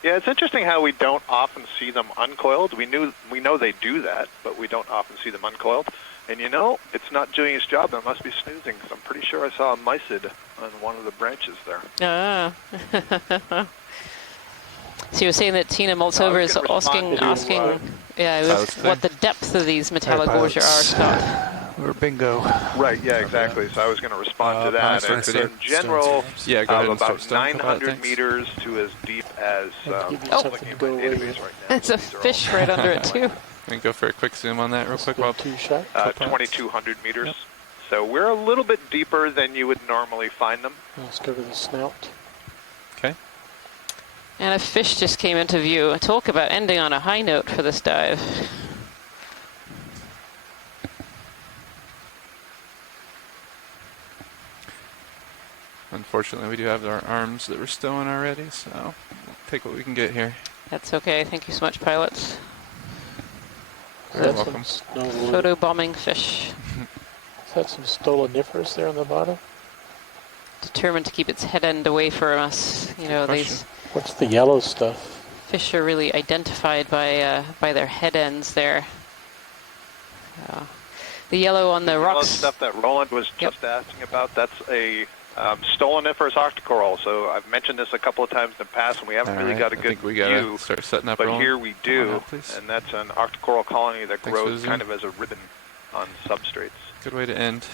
Yeah, it's interesting how we don't often see them uncoiled. We know they do that, but we don't often see them uncoiled. And it's not doing its job. It must be snoozing, because I'm pretty sure I saw a mysid on one of the branches there. Ah. So you were saying that Tina Moltsover is asking what the depth of these Metallogorgia are, Scott. Or bingo. Right, yeah, exactly. So I was going to respond to that. And in general, about 900 meters to as deep as looking at my database right now. There's a fish right under it, too. We can go for a quick zoom on that real quick. 2,200 meters. Yep. So we're a little bit deeper than you would normally find them. Let's go to the snout. Okay. And a fish just came into view. Talk about ending on a high note for this dive. Unfortunately, we do have our arms that we're stowing already, so we'll take what we can get here. That's okay. Thank you so much, pilots. You're welcome. Photo bombing fish. Is that some stoloniferous there on the bottom? Determined to keep its head end away from us. These. What's the yellow stuff? Fish are really identified by their head ends there. The yellow on the rocks. The stuff that Roland was just asking about, that's a stoloniferous octocoral. So I've mentioned this a couple of times in the past, and we haven't really got a good view. Start setting up, but Roland. here we do, now, and that's an octocoral colony that grows kind of as a ribbon on substrates. Good way to end.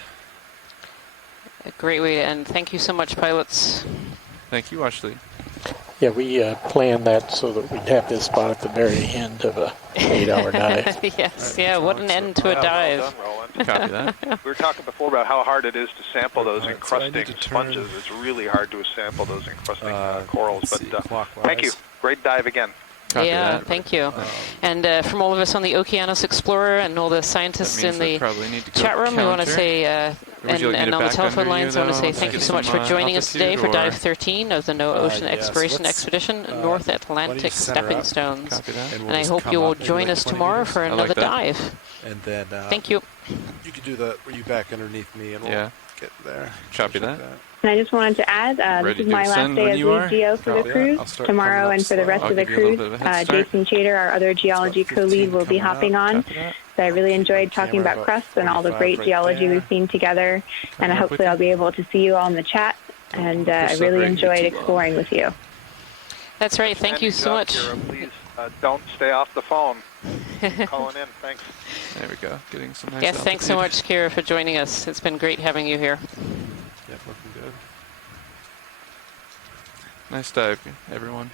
A great way to end. Thank you so much, pilots. Thank you, Ashley. Yeah, we planned that so that we'd have this spot at the very end of a 8-hour dive. Yes, what an end to a dive. Well done, Roland. Copy that. We were talking before about how hard it is to sample those encrusting sponges. It's really hard to sample those encrusting corals. But thank you. Great dive again. Copy that. Thank you. And from all of us on the Okeanos Explorer and all the scientists in the chat room, we want to say, and on the telephone lines, I want to say thank you so much for joining us today for Dive 13 of the NOAA Ocean Exploration Expedition, North Atlantic Stepping Stones. And I hope you will join us tomorrow for another dive. And then thank you. You could do the, were you back underneath me and we'll get there. Copy that. And I just wanted to add, this is my last day as lead geo for the cruise. Tomorrow and for the rest of the cruise, Jason Chater, our other geology co-lead, will be hopping on. So I really enjoyed talking about crusts and all the great geology we've seen together. And hopefully I'll be able to see you all in the chat and I really enjoyed exploring with you. That's right. Thank you so much. Kira, please don't stay off the phone. Keep calling in. Thanks. There we go. Getting some nice Yes, thanks so altitude. much, Kira, for joining us. It's been great having you here. Yep, looking good. Nice dive, everyone.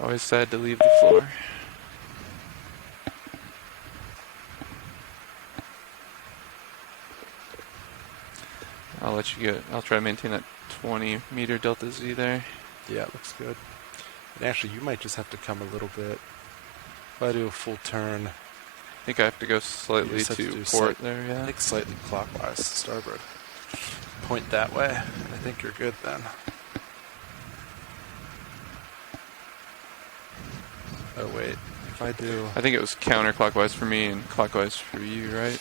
Always sad to leave the floor. I'll let you get, I'll try to maintain that 20 meter delta Z there. Yeah, it looks good. And actually, you might just have to come a little bit. If I do a full turn, I think I have to go slightly to port there, yeah. I think slightly clockwise to starboard. Point that way. I think you're good then. Oh wait, if I do... I think it was counterclockwise for me and clockwise for you, right?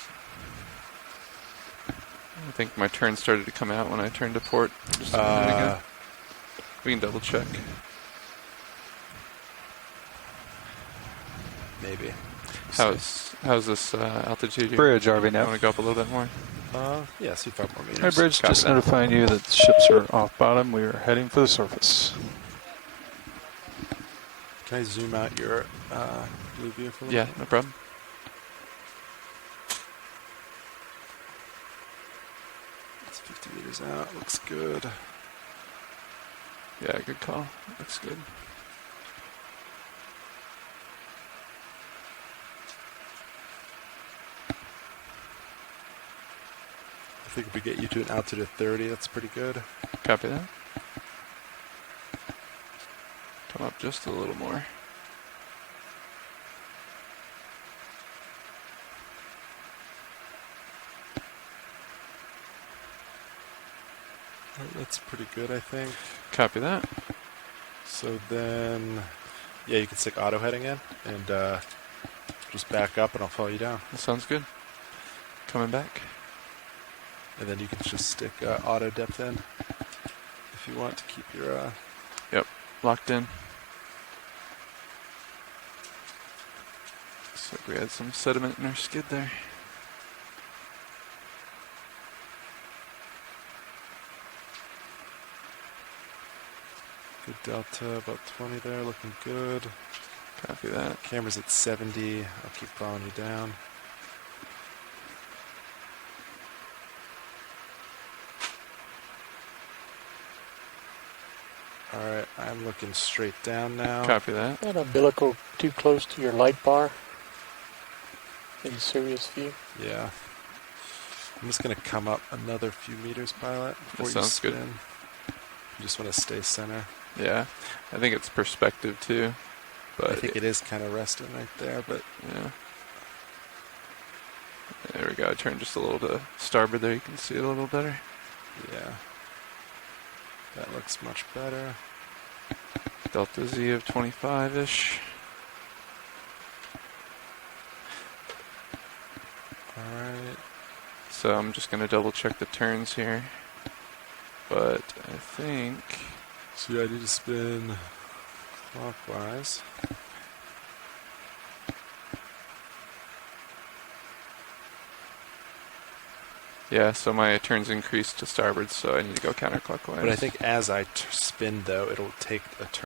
I think my turn started to come out when I turned to port just a minute ago. We can double check. Maybe. How's this altitude here? Bridge, RV now. Want to go up a little bit more? Yeah, see 5 more meters. Hi, Bridge. Just notifying you that the ships are off bottom. We are heading for the surface. Can I zoom out your blue view for a little Yeah, bit? no problem. It's 50 meters out. Looks good. Yeah, good call. Looks good. I think if we get you to an altitude of 30, that's pretty good. Copy that. Come up just a little more. That's pretty good, I think. Copy that. So then, yeah, you can stick auto heading in and just back up and I'll follow you down. That sounds good. Coming back. And then you can just stick auto depth in if you want to keep your... Yep, locked in. Looks like we had some sediment in our skid there. Good delta, about 20 there, looking good. Copy that. Camera's at 70. I'll keep following you down. Alright, I'm looking straight down now. Copy that. That umbilical too close to your light bar in serious view. Yeah. I'm just going to come up another few meters, pilot, before That you sounds spin. good. You just want to stay center. Yeah, I think it's perspective too. But I think it is kind of resting right there, but... Yeah. There we go. I turned just a little to starboard there. You can see it a little better. Yeah. That looks much better. Delta Z of 25-ish. Alright. So I'm just going to double check the turns here. But I think... So yeah, I need to spin clockwise. Yeah, so my turns increased to starboard, so I need to go counterclockwise. But I think as I spin, though, it'll take a turn.